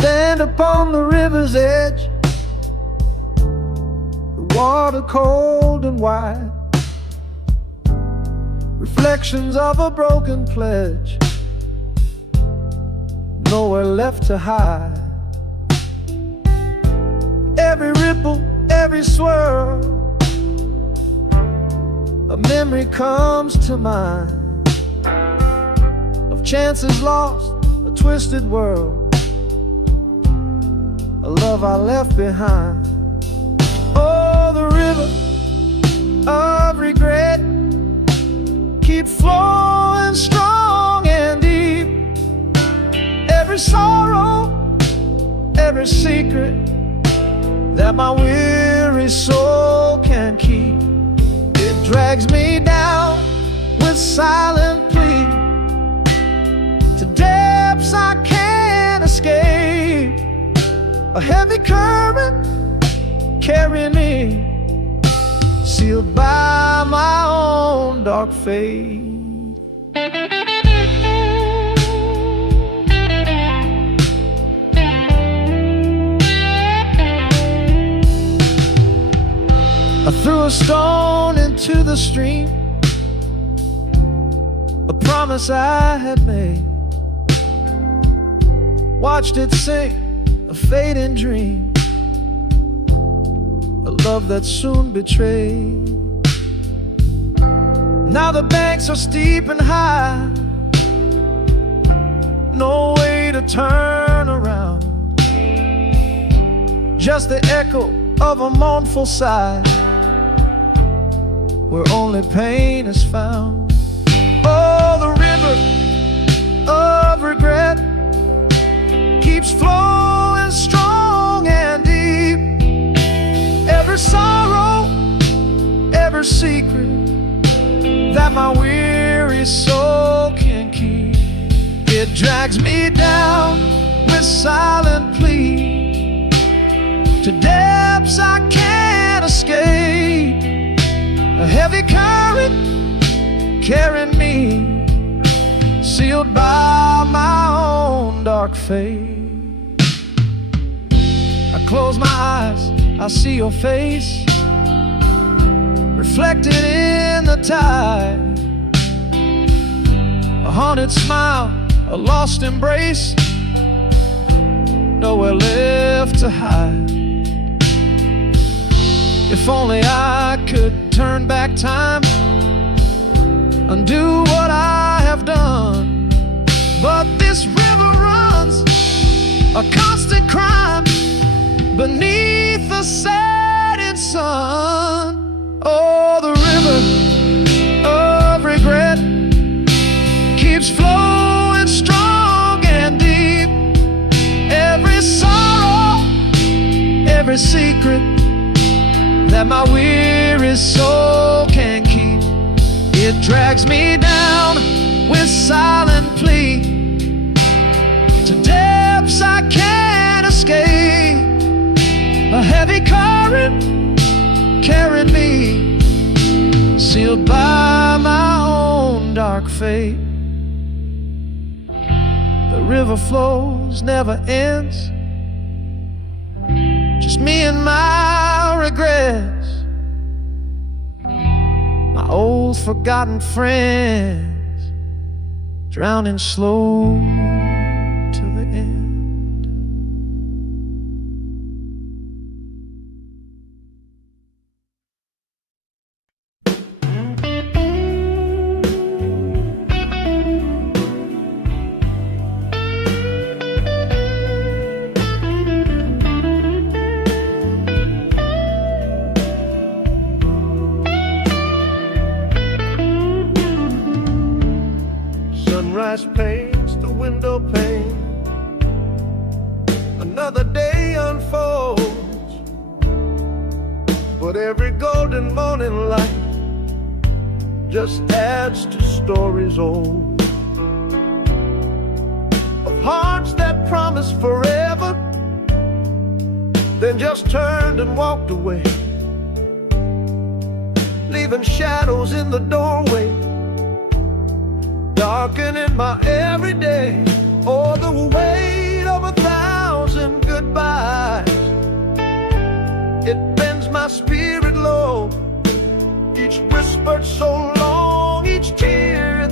stand upon the river's edge, the water cold and wide, reflections of a broken pledge, nowhere left to hide. Every ripple, every swirl, a memory comes to mind of chances lost, a twisted world, a love I left behind. Oh, the river of regret keeps flowing strong and deep. Every sorrow, every secret that my weary soul can keep, it drags me down with silent plea to depths I can't escape. A heavy current carrying me, sealed by my own dark fate. I threw a stone into the stream, a promise I had made, watched it sink, a fading dream, a love that soon betrayed. Now the banks are steep and high, no way to turn around, just the echo of a mournful sigh, where only pain is found. Oh, the river of regret keeps flowing strong and deep. Every sorrow, every secret that my weary soul can keep, it drags me down with silent plea to depths I can't escape. A heavy current carrying me, sealed by my own dark fate. I close my eyes, I see your face reflected in the tide, a haunted smile, a lost embrace, nowhere left to hide. If only I could turn back time, undo what I have done, but this river runs a constant crime beneath the setting sun. Oh, the river of regret keeps flowing strong and deep. Every sorrow, every secret that my weary soul can keep, it drags me down with silent plea to depths I can't escape. A heavy current carrying me, sealed by my own dark fate. The river flows, never ends, just me and my regrets, my old forgotten friends, drowning slow to the end. Sunrise paints the window pane, another day unfolds, but every golden morning light just adds to stories old, of hearts that promised forever, then just turned and walked away, leaving shadows in the doorway, darkening my everyday. Oh, the weight of 1,000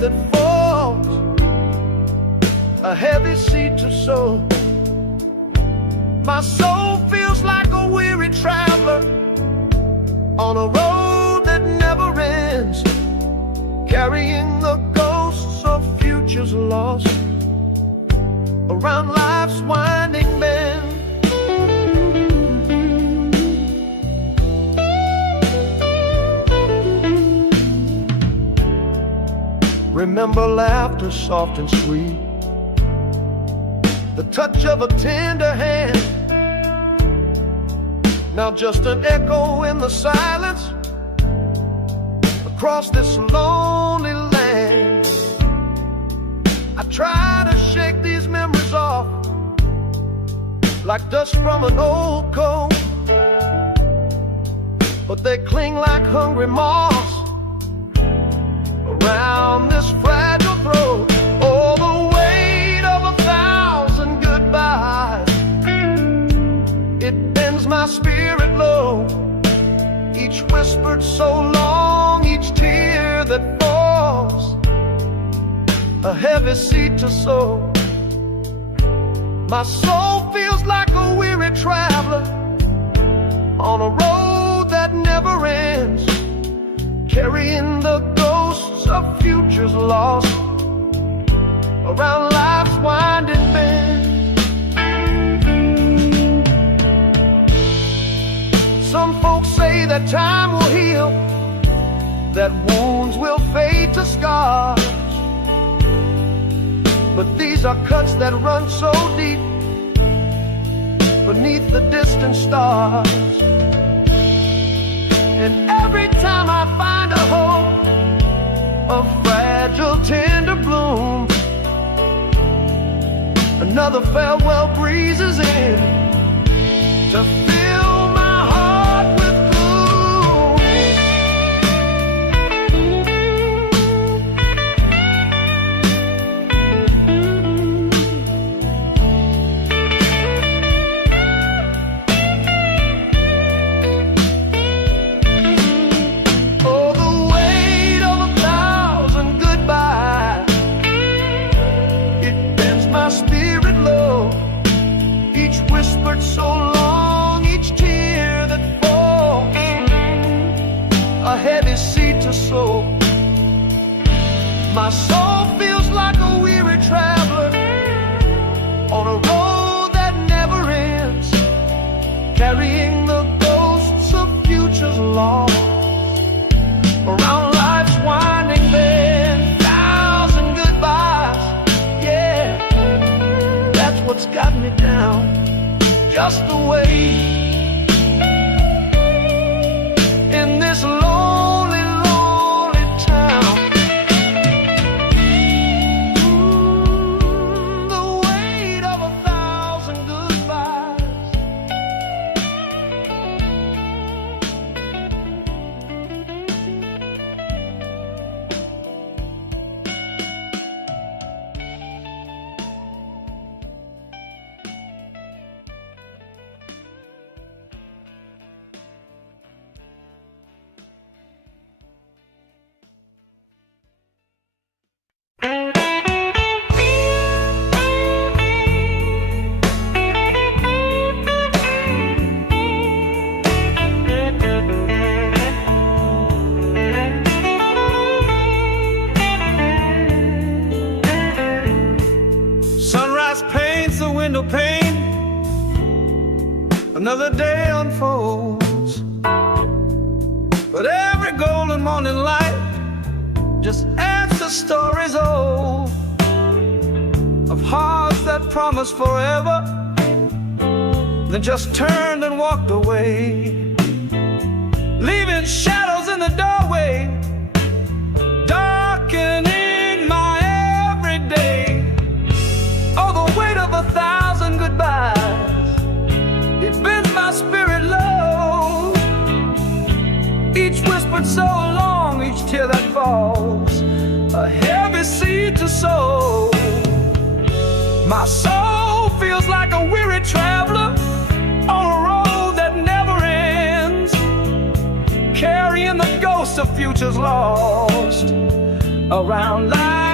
that falls, a heavy seed to sow. My soul feels like a weary traveler on a road that never ends, carrying the ghosts of futures lost around life's winding bend. Remember laughter soft and sweet, the touch of a tender hand. Now just an echo in the silence across this lonely land. I try to shake these memories off like dust from an old coat, but they cling like hungry moths around this fragile throat. Oh, the weight of 1,000 goodbyes, it bends my spirit low. Each whispered so long, each tear that falls, a heavy seed to sow. My soul feels like a weary traveler on a road that never ends, carrying the ghosts of futures lost around life's winding bend. Some folks say that time will heal, that wounds will fade to scars, but these are cuts that run so deep beneath the distant stars. And every time I find a hope, a fragile tender bloom, another farewell breezes in to fill my heart with so long, each tear that falls, a heavy seed to sow. My soul feels like a weary traveler on a road that never ends, carrying the ghosts of futures lost around life's winding bend. 1,000 goodbyes, yeah, that's what's got me down. Just the way in this lonely, lonely town. The weight of 1,000 goodbyes. Pane, another day unfolds, but every golden morning light just adds to stories old of hearts that promised forever, then just turned and walked away, leaving shadows in the doorway, darkening my everyday. Oh, the weight of 1,000 goodbyes, it bends my spirit low. Each whispered so long, each tear that falls, a heavy seed to sow. My soul feels like a weary traveler on a road that never ends, carrying the ghosts of futures lost around life.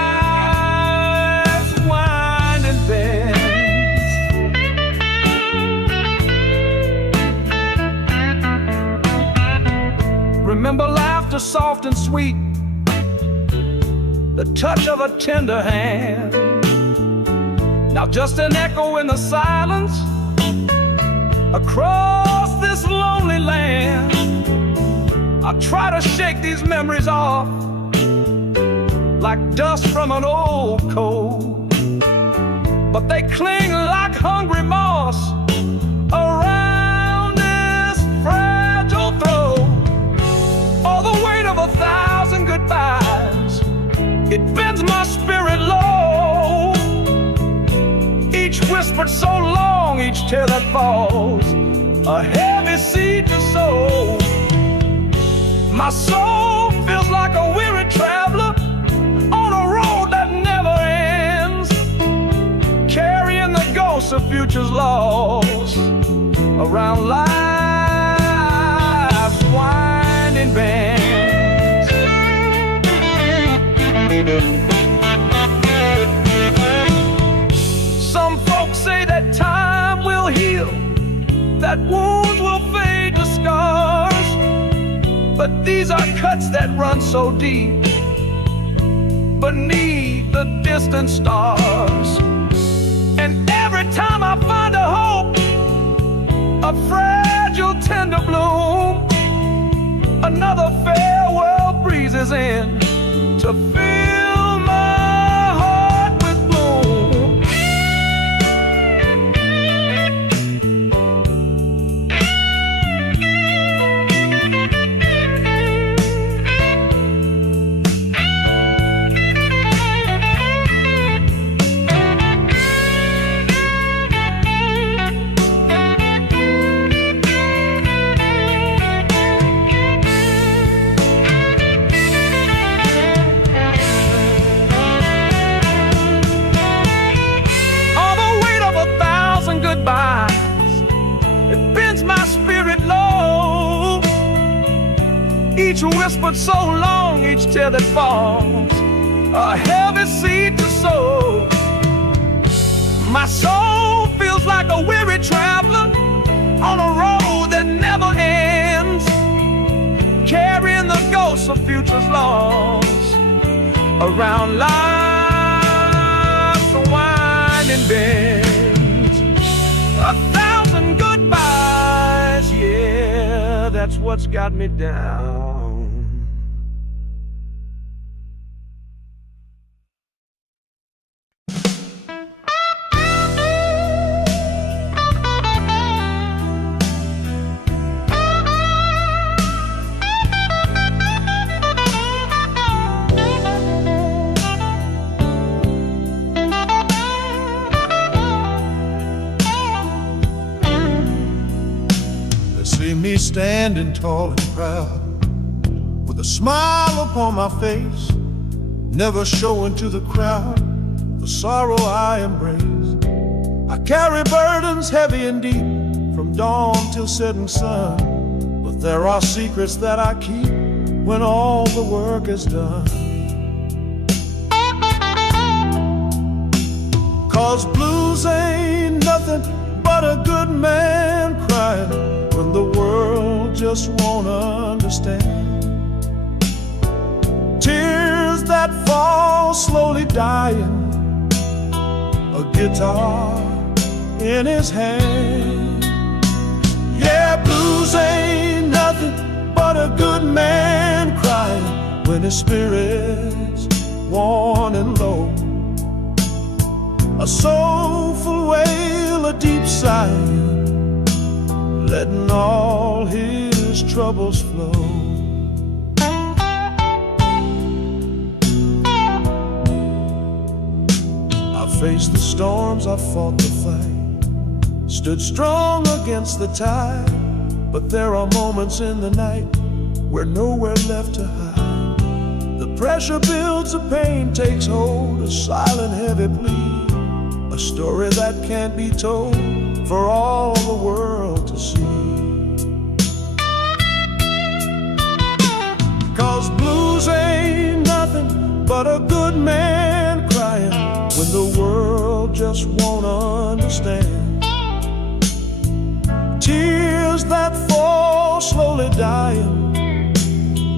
remember laughter soft and sweet, the touch of a tender hand. Now just an echo in the silence across this lonely land. I try to shake these memories off like dust from an old coat, but they cling like hungry moss around this fragile throat. Oh, the weight of 1,000 goodbyes, it bends my spirit low. Each whispered so long, each tear that falls, a heavy seed to sow. My soul feels like a weary traveler on a road that never ends, carrying the ghosts of futures lost around life's winding bends. Some folks say that time will heal, that wounds will fade to scars, but these are cuts that run so deep beneath the distant stars. And every time I find a hope, a fragile tender bloom, another farewell breezes in to fill my heart with gloom. It bends my spirit low. Each whispered so long, each tear that falls, a heavy seed to sow. My soul feels like a weary traveler on a road that never ends, carrying the ghosts of futures lost around life's winding bend. 1,000 goodbyes, yeah, that's what's got me down. Me standing tall and proud, with a smile upon my face, never showing to the crowd the sorrow I embrace. I carry burdens heavy and deep, from dawn till setting sun, but there are secrets that I keep when all the work is done. 'Cause blues ain't nothing but a good man crying when the world just won't understand. Tears that fall slowly dying, a guitar in his hand. Yeah, blues ain't nothing but a good man crying when his spirit's worn and low. A soulful wail, a deep sigh, letting all his troubles flow. I faced the storms, I fought the fight, stood strong against the tide, but there are moments in the night where nowhere left to hide. The pressure builds, the pain takes hold, a silent heavy plea, a story that can't be told for all the world to see. 'Cause blues ain't nothing but a good man crying when the world just won't understand. Tears that fall slowly dying,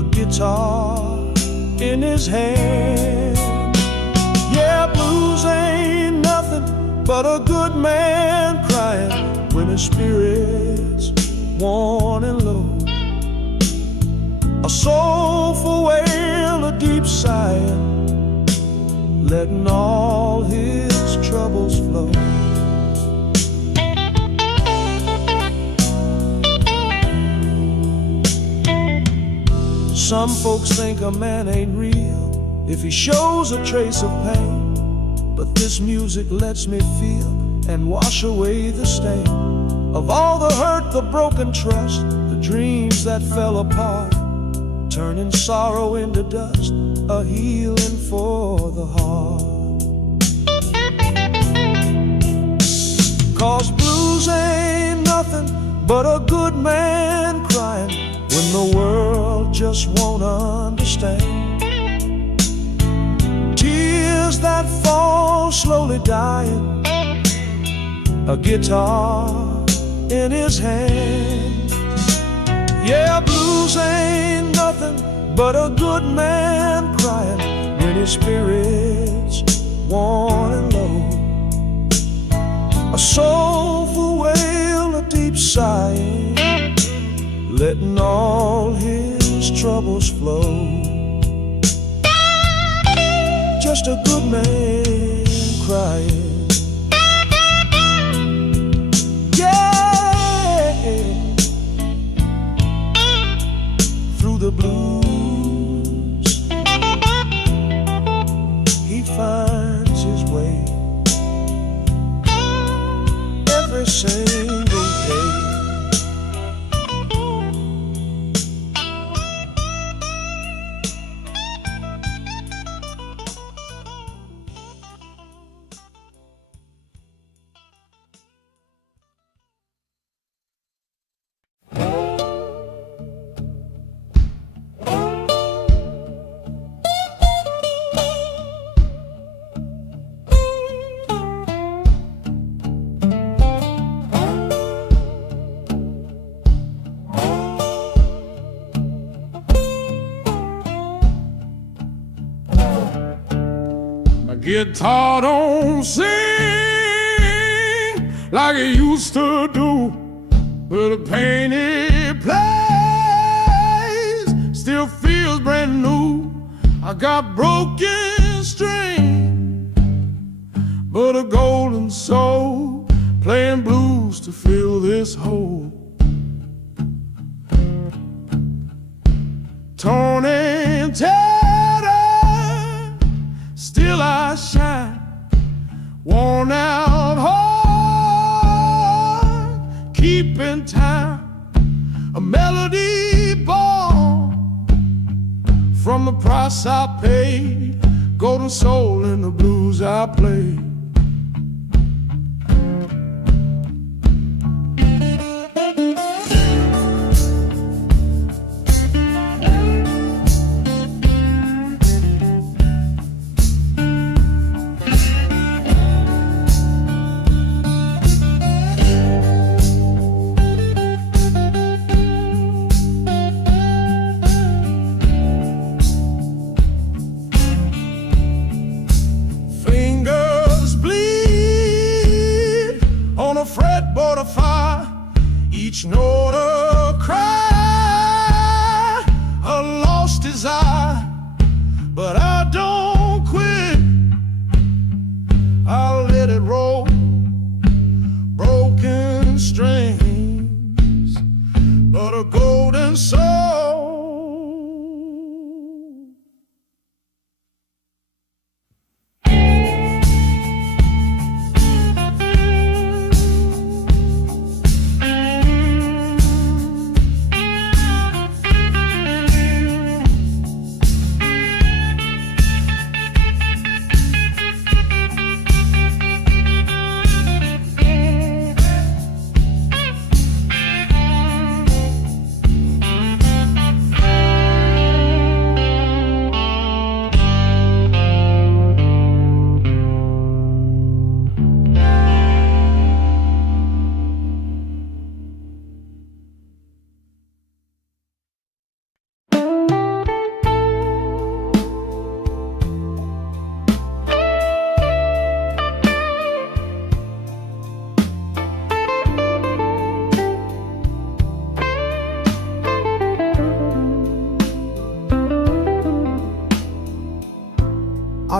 a guitar in his hand. Yeah, blues ain't nothing but a good man crying when his spirit's worn and low. A soulful wail, a deep sigh, letting all his troubles flow. Some folks think a man ain't real if he shows a trace of pain, but this music lets me feel and wash away the stain of all the hurt, the broken trust, the dreams that fell apart, turning sorrow into dust, a healing for the heart. 'Cause blues ain't nothing but a good man crying when the world just won't understand. Tears that fall slowly dying, a guitar in his hand. Yeah, blues ain't nothing but a good man crying when his spirit's worn and low. A soulful wail, a deep sighing, letting all his troubles flow. Just a good man crying. Yeah, through the blues he finds his way every single day. Guitar don't sing like it used to do, but the pain it plays still feels brand new. I got broken strings, but a golden soul playing blues to fill this hole. Torn and tattered, still I shine, worn out heart, keeping time, a melody born from the price I paid, golden soul in the blues I play. Fretboard of fire, each note a cry, a lost desire, but I don't quit. I'll let it roll, broken strings, but a golden soul.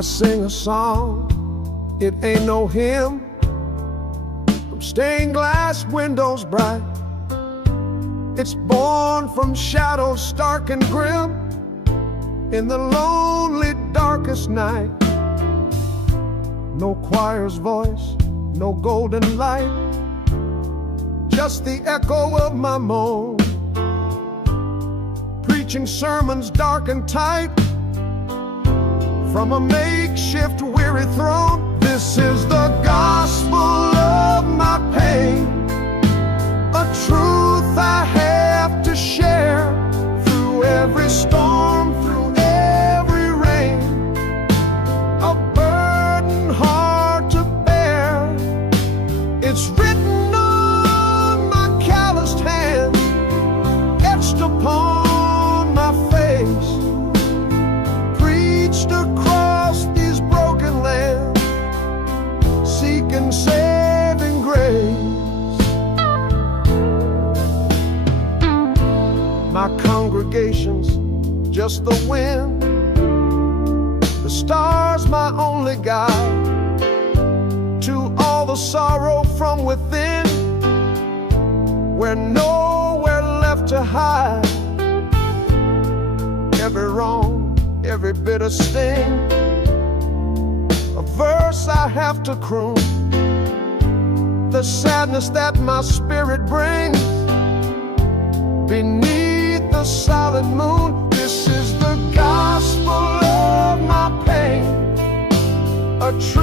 I sing a song, it ain't no hymn, from stained glass windows bright. It's born from shadows stark and grim, in the lonely darkest night. No choir's voice, no golden light, just the echo of my moan, preaching sermons dark and tight from a makeshift weary throne. This is the gospel of my pain, a truth I have to share through every storm, through every rain, a burden hard to bear. It's written on my calloused hands, etched upon my face, preached across these broken lands, seeking saving grace. My congregation's just the wind, the stars my only guide to all the sorrow from within, where nowhere left to hide. Every wrong, every bitter sting, a verse I have to croon, the sadness that my spirit brings beneath the solid moon. This is the gospel of my pain, a truth